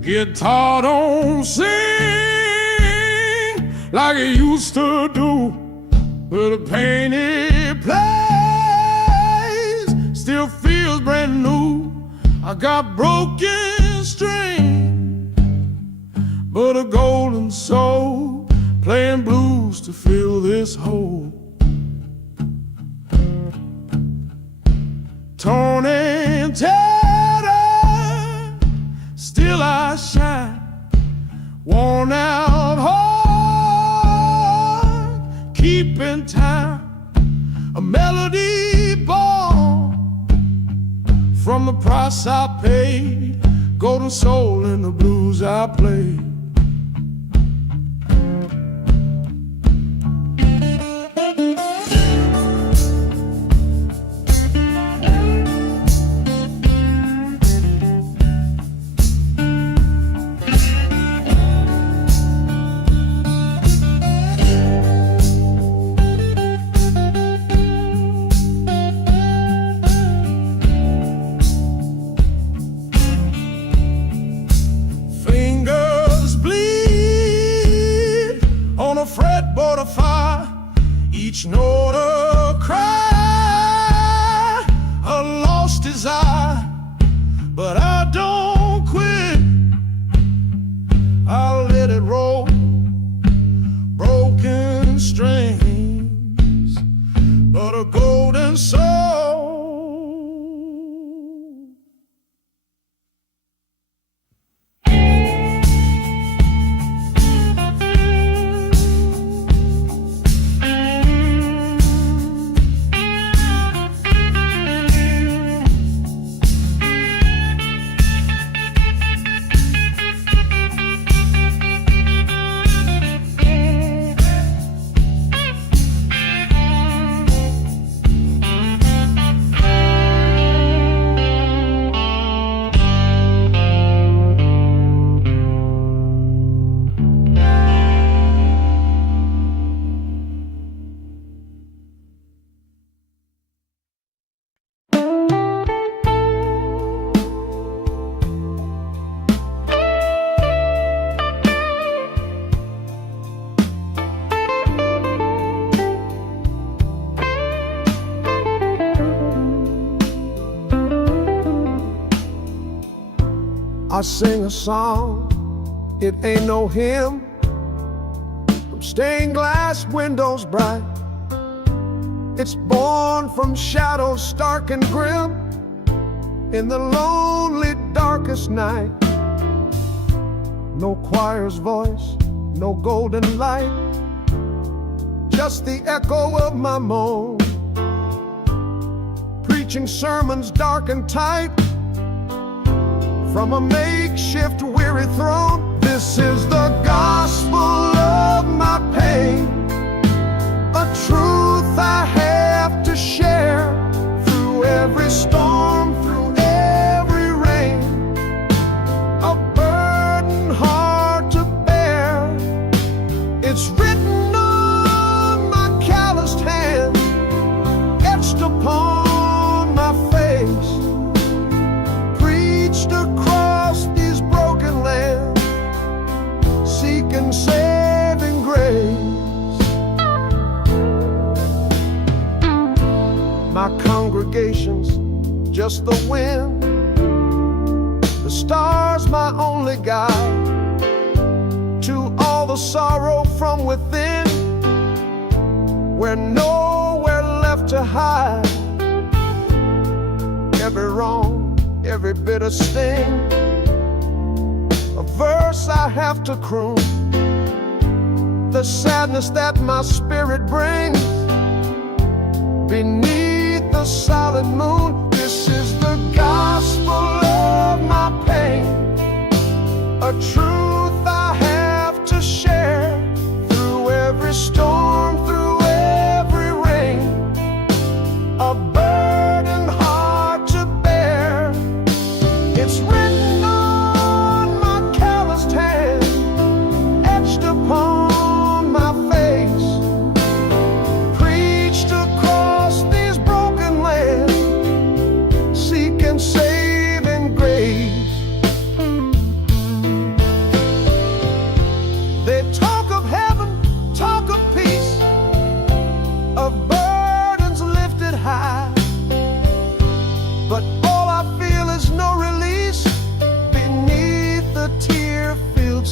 guitar don't sing like it used to do, but the pain it plays still feels brand new. I got broken strings, but a golden soul playing blues to fill this hole. Torn and tattered, still I shine. Worn out heart, keeping time. A melody born from the price I paid. Golden soul in the blues I play. Fretboard of fire, each note a cry, a lost desire, but I don't quit. I'll let it roll, broken strings, but a golden soul. I sing a song, it ain't no hymn, from stained glass windows bright. It's born from shadows stark and grim, in the lonely darkest night. No choir's voice, no golden light, just the echo of my moan, preaching sermons dark and tight from a makeshift weary throne. This is the gospel of my pain, a truth I have to share through every storm, through every rain, a burden hard to bear. It's written on my calloused hand, etched upon my face, preached across these broken lands, seeking saving grace. My congregation's just the wind, the stars my only guide, to all the sorrow from within, we're nowhere left to hide. Every wrong, every bitter sting, a verse I have to croon, the sadness that my spirit brings beneath the solid moon. This is the gospel of my pain, a truth I have to share through every storm, through every rain, a burden hard to bear. It's written on my calloused hand, etched upon my face, preached across these broken lands, seeking saving grace.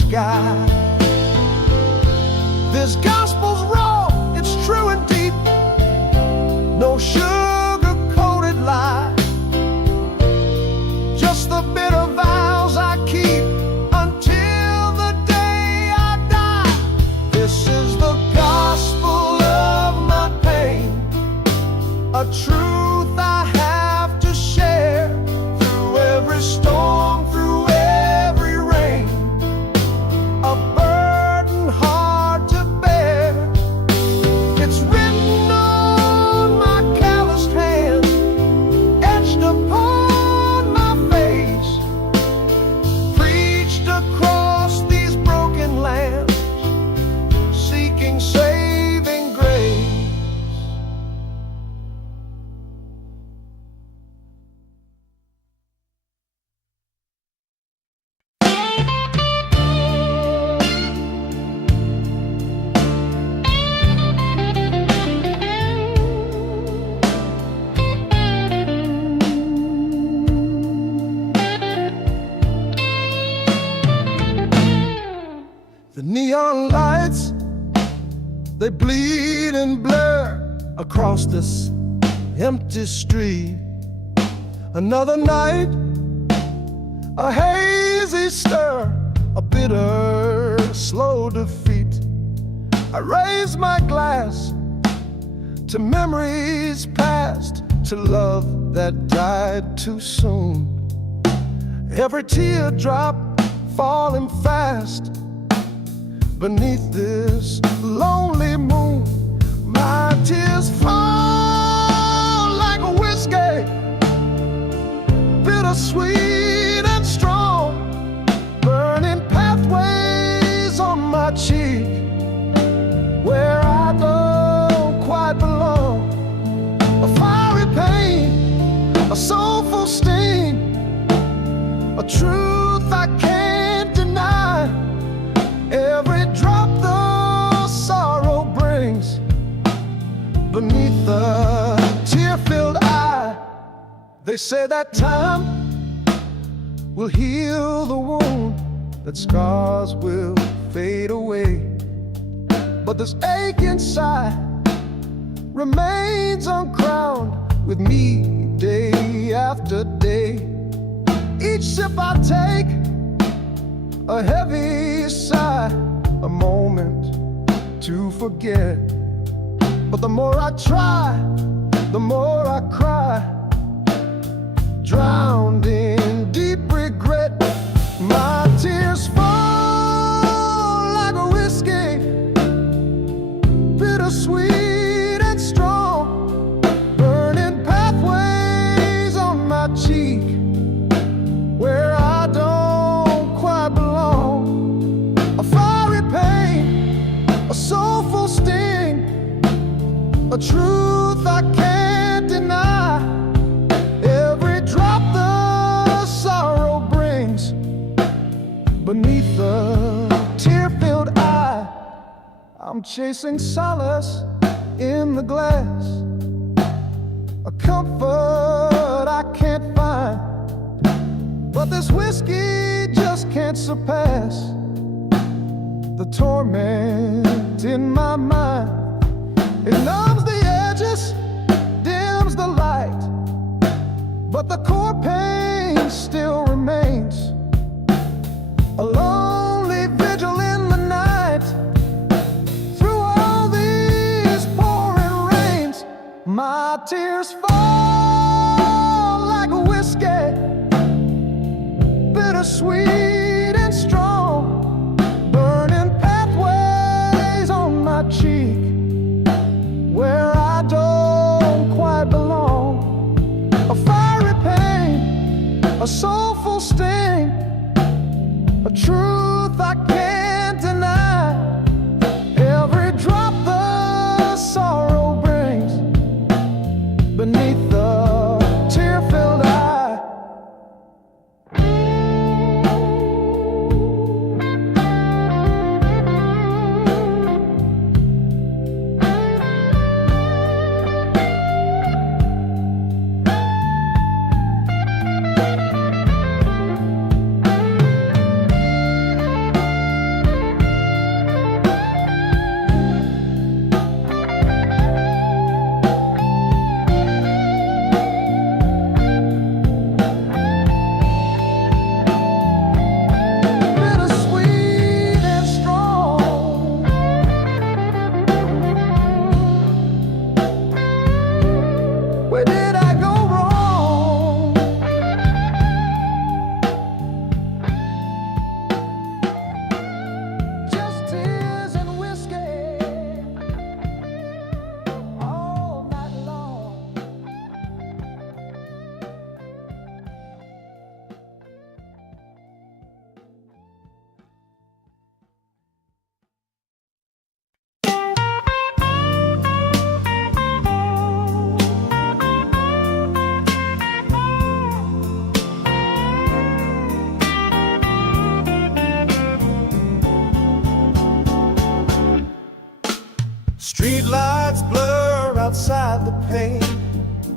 sky. This gospel's raw, it's true and deep, no sugar-coated lie, just the bitter vows I keep until the day I die. This is the gospel of my pain, a truth I have to share through every storm, through every rain, a burden hard to bear. It's written on my calloused hand, etched upon my face, preached across these broken lands, seeking saving grace. The neon lights, they bleed and blur across this empty street. Another night, a hazy stir, a bitter, slow defeat. I raise my glass to memories past, to love that died too soon. Every teardrop falling fast beneath this lonely moon. My tears fall like a whiskey, bittersweet and strong, burning pathways on my cheek, where I don't quite belong. A fiery pain, a soulful sting, a truth I can't deny. Every drop the sorrow brings beneath the tear-filled eye. They say that time will heal the wound, that scars will fade away, but this ache inside remains uncrowned with me day after day. Each sip I take, a heavy sigh, a moment to forget. But the more I try, the more I cry, drowned in deep regret. My tears fall like a whiskey, bittersweet and strong, burning pathways on my cheek, where I don't quite belong. A fiery pain, a soulful sting, a truth I can't deny. Every drop the sorrow brings beneath the tear-filled eye. I'm chasing solace in the glass, a comfort I can't find, but this whiskey just can't surpass the torment in my mind. It numbs the edges, dims the light, but the core pain still remains. A lonely vigil in the night, through all these pouring rains. My tears fall like a whiskey, bittersweet and strong, burning pathways on my cheek, where I don't quite belong. A fiery pain, a soulful sting, a truth I can't deny. Every drop the sorrow brings beneath the tear-filled eye.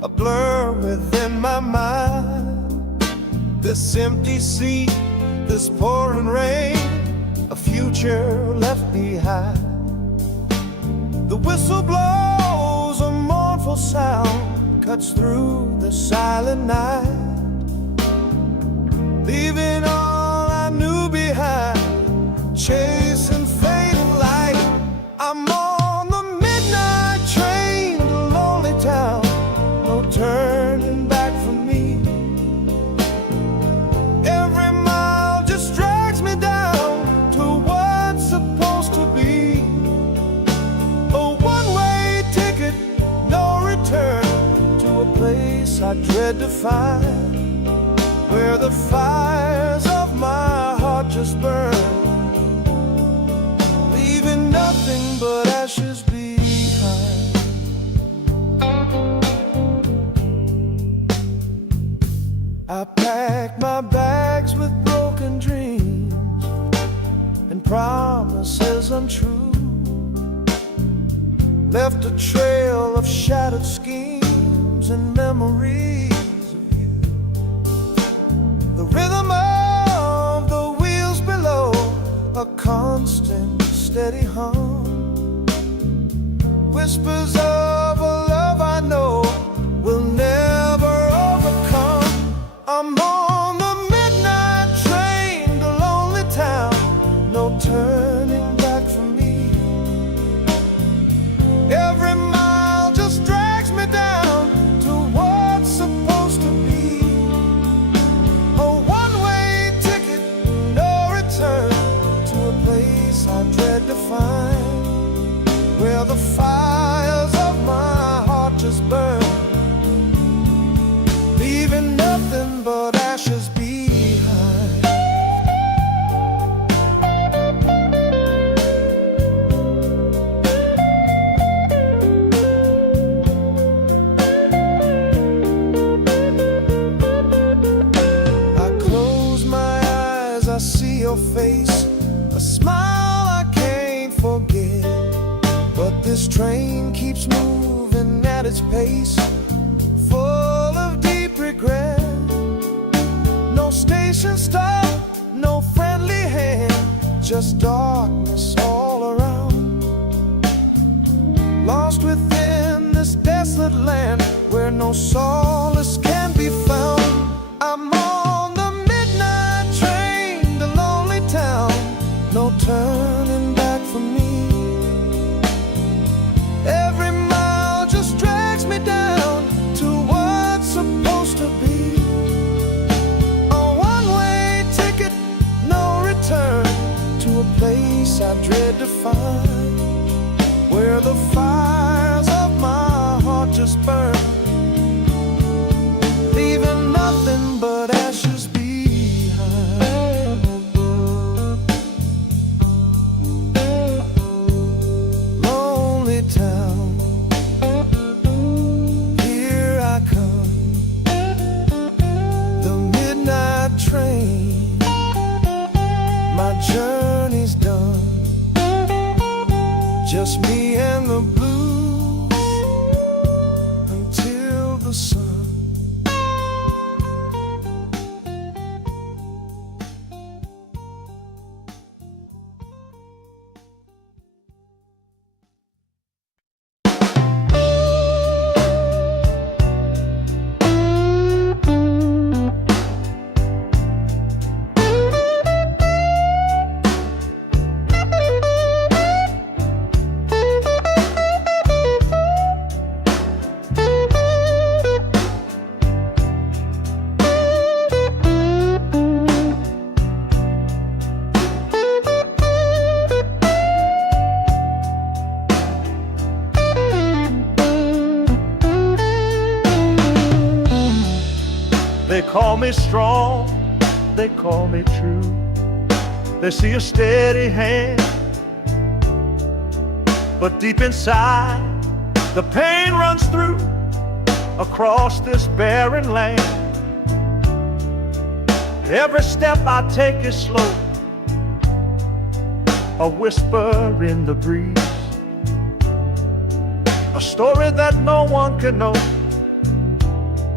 a blur within my mind. This empty sea, this pouring rain, a future left behind. The whistle blows, a mournful sound cuts through the silent night, leaving all I knew behind, chasing fatal light. I'm on the midnight train to lonely town, no turning back for me. Every mile just drags me down to what's supposed to be. A one-way ticket, no return, to a place I dread to find, where the fires of my heart just burn, leaving nothing but ashes behind. I packed my bags with broken dreams and promises untrue, left a trail of shattered schemes and memories of you. The rhythm of the wheels below, a constant steady hum, whispers of a love I know will never overcome. I'm on the midnight train to lonely town, no turning back for me. Every mile just drags me down to what's supposed to be. A one-way ticket, no return, to a place I dread to find, where the fires of my heart just burn, leaving nothing but ashes behind. I close my eyes, I see your face, a smile I can't forget. But this train keeps moving at its pace, full of deep regret. No station stop, no friendly hand, just darkness all around. Lost within this desolate land, where no solace can be found. I'm on the midnight train to lonely town, no turning back for me. Every mile just drags me down to what's supposed to be. A one-way ticket, no return, to a place I dread to find, where the fires of my heart just burn, leaving nothing but ashes behind. Lonely town, here I come, the midnight train, my journey's done, just me and the blues until the sun. They call me strong, they call me true. They see a steady hand, but deep inside the pain runs through across this barren land. Every step I take is slow, a whisper in the breeze, a story that no one can know,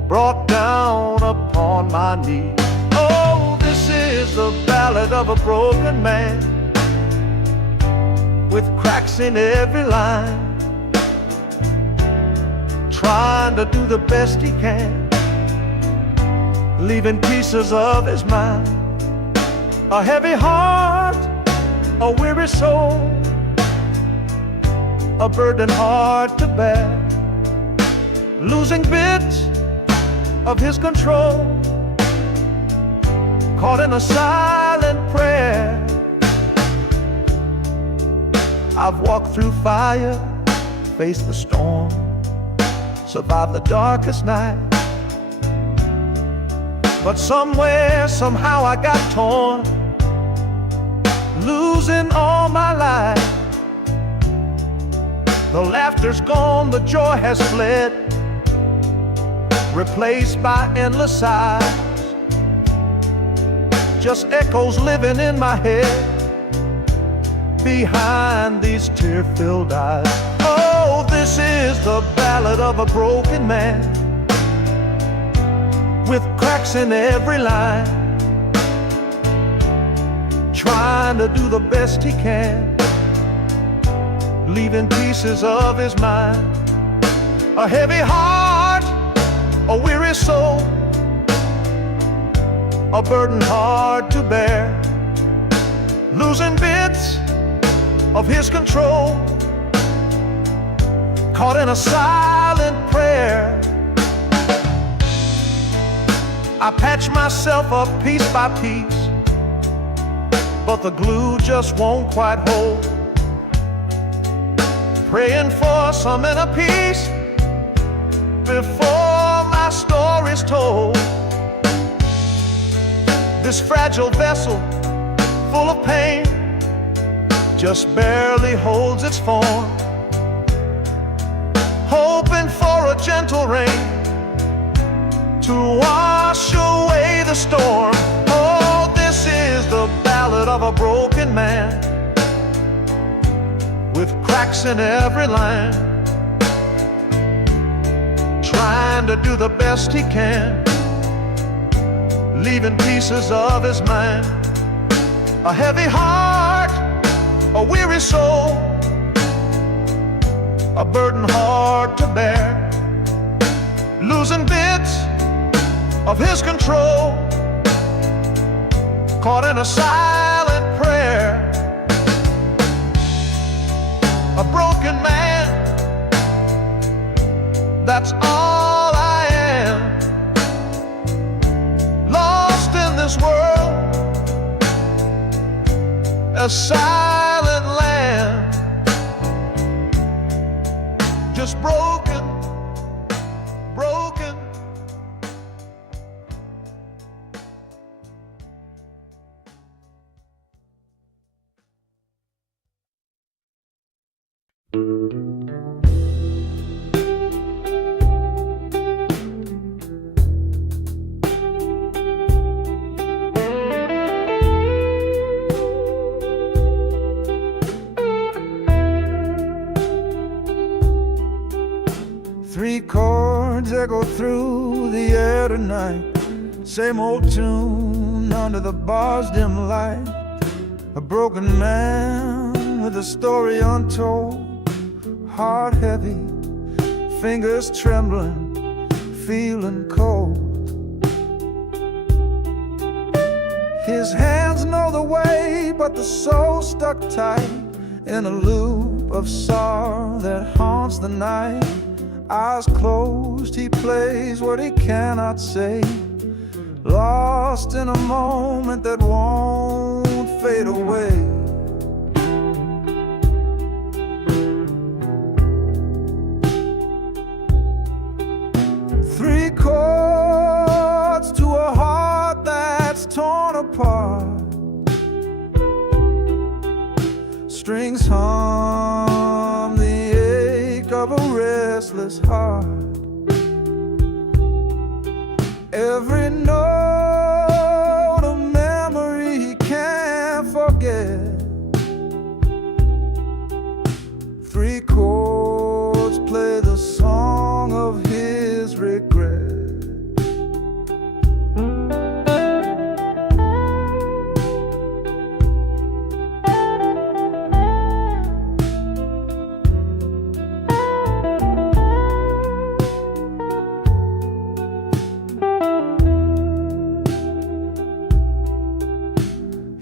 brought down upon my knee. Oh, this is the ballad of a broken man, with cracks in every line, trying to do the best he can, leaving pieces of his mind. A heavy heart, a weary soul, a burden hard to bear, losing bits of his control, caught in a silent prayer. I've walked through fire, faced the storm, survived the darkest night, but somewhere, somehow I got torn, losing all my life. The laughter's gone, the joy has fled, replaced by endless sighs, just echoes living in my head behind these tear-filled eyes. Oh, this is the ballad of a broken man, with cracks in every line, trying to do the best he can, leaving pieces of his mind. A heavy heart, a weary soul, a burden hard to bear, losing bits of his control, caught in a silent prayer. I patch myself up piece by piece, but the glue just won't quite hold, praying for some inner peace before my story's told. This fragile vessel, full of pain, just barely holds its form, hoping for a gentle rain to wash away the storm. Oh, this is the ballad of a broken man, with cracks in every line, trying to do the best he can, leaving pieces of his mind. A heavy heart, a weary soul, a burden hard to bear, losing bits of his control, caught in a silent prayer. A broken man, that's all I am, lost in this world, a silent land, just broken, broken. Three chords echo through the air tonight, same old tune under the bar's dim light. A broken man with a story untold, heart heavy, fingers trembling, feeling cold. His hands know the way, but the soul stuck tight in a loop of sorrow that haunts the night. Eyes closed, he plays what he cannot say, lost in a moment that won't fade away. Three chords to a heart that's torn apart, strings hum the ache of a restless heart. Every note a memory he can't forget. Three chords play the song of his regret.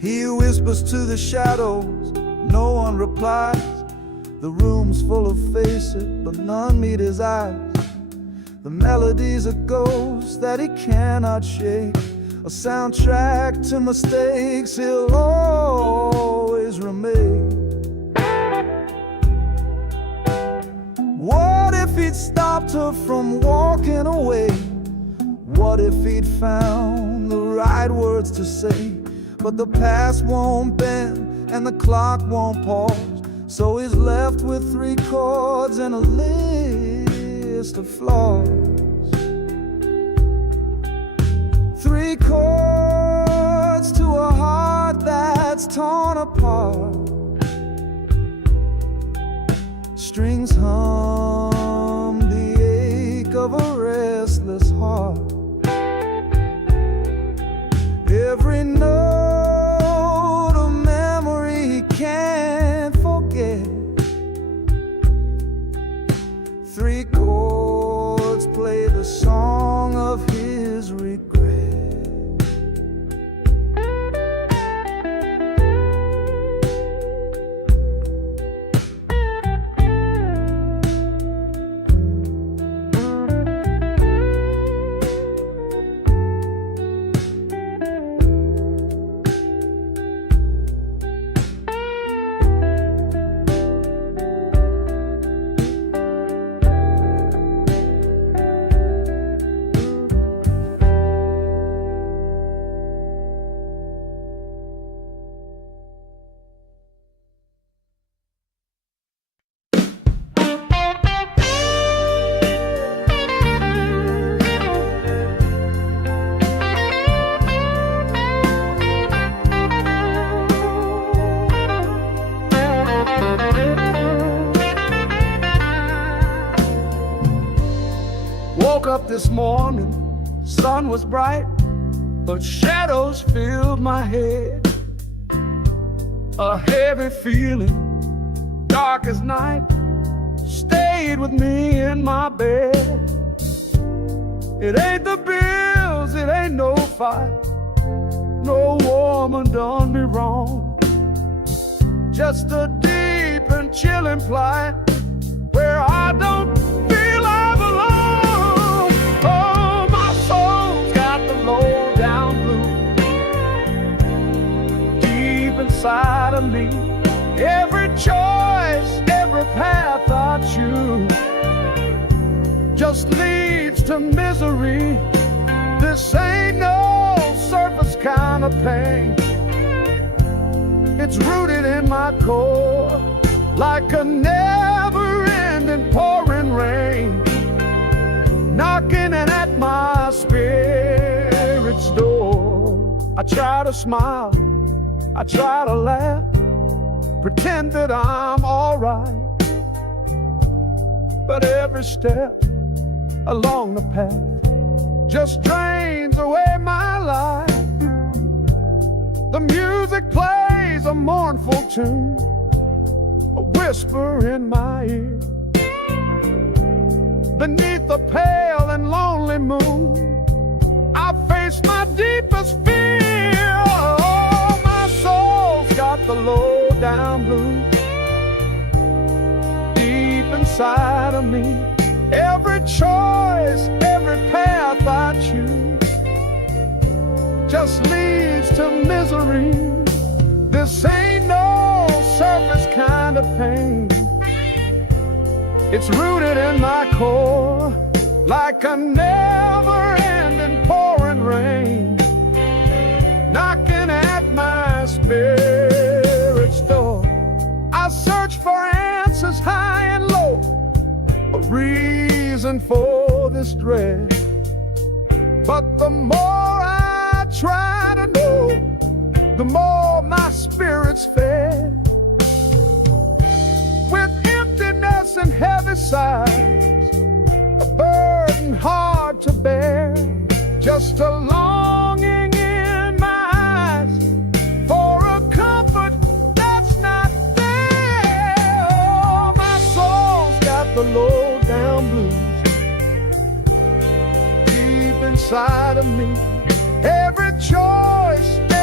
He whispers to the shadows, no one replies. The room's full of faces, but none meet his eyes. The melody's a ghost that he cannot shake, a soundtrack to mistakes he'll always remain. What if he'd stopped her from walking away? What if he'd found the right words to say? But the past won't bend and the clock won't pause, so he's left with 3 chords and a list of flaws. 3 chords to a heart that's torn apart. Strings hum the ache of a restless heart. Every note a memory he can't forget. 3 chords play the song of his regret. Woke up this morning, sun was bright, but shadows filled my head. A heavy feeling, dark as night, stayed with me in my bed. It ain't the bills, it ain't no fight, no woman done me wrong. Just a deep and chilling plight where I don't feel I belong. Oh, my soul's got the low down blues deep inside of me. Every choice, every path I choose just leads to misery. This ain't no surface kind of pain. It's rooted in my core like a never-ending pouring rain, knocking at my spirit's door. I try to smile, I try to laugh, pretend that I'm all right, but every step along the path just drains away my life. The music plays a mournful tune, a whisper in my ear. Beneath the pale and lonely moon, I face my deepest fear. Oh, my soul's got the low down blues deep inside of me. Every choice, every path I choose just leads to misery. This ain't no surface kind of pain. It's rooted in my core like a never-ending pouring rain, knocking at my spirit's door. I search for answers high and low, a reason for this dread, but the more I try to know, the more my spirit's fed. With emptiness and heavy sighs, a burden hard to bear, just a longing in my eyes for a comfort that's not there. Oh, my soul's got the low down blues deep inside of me. Every choice,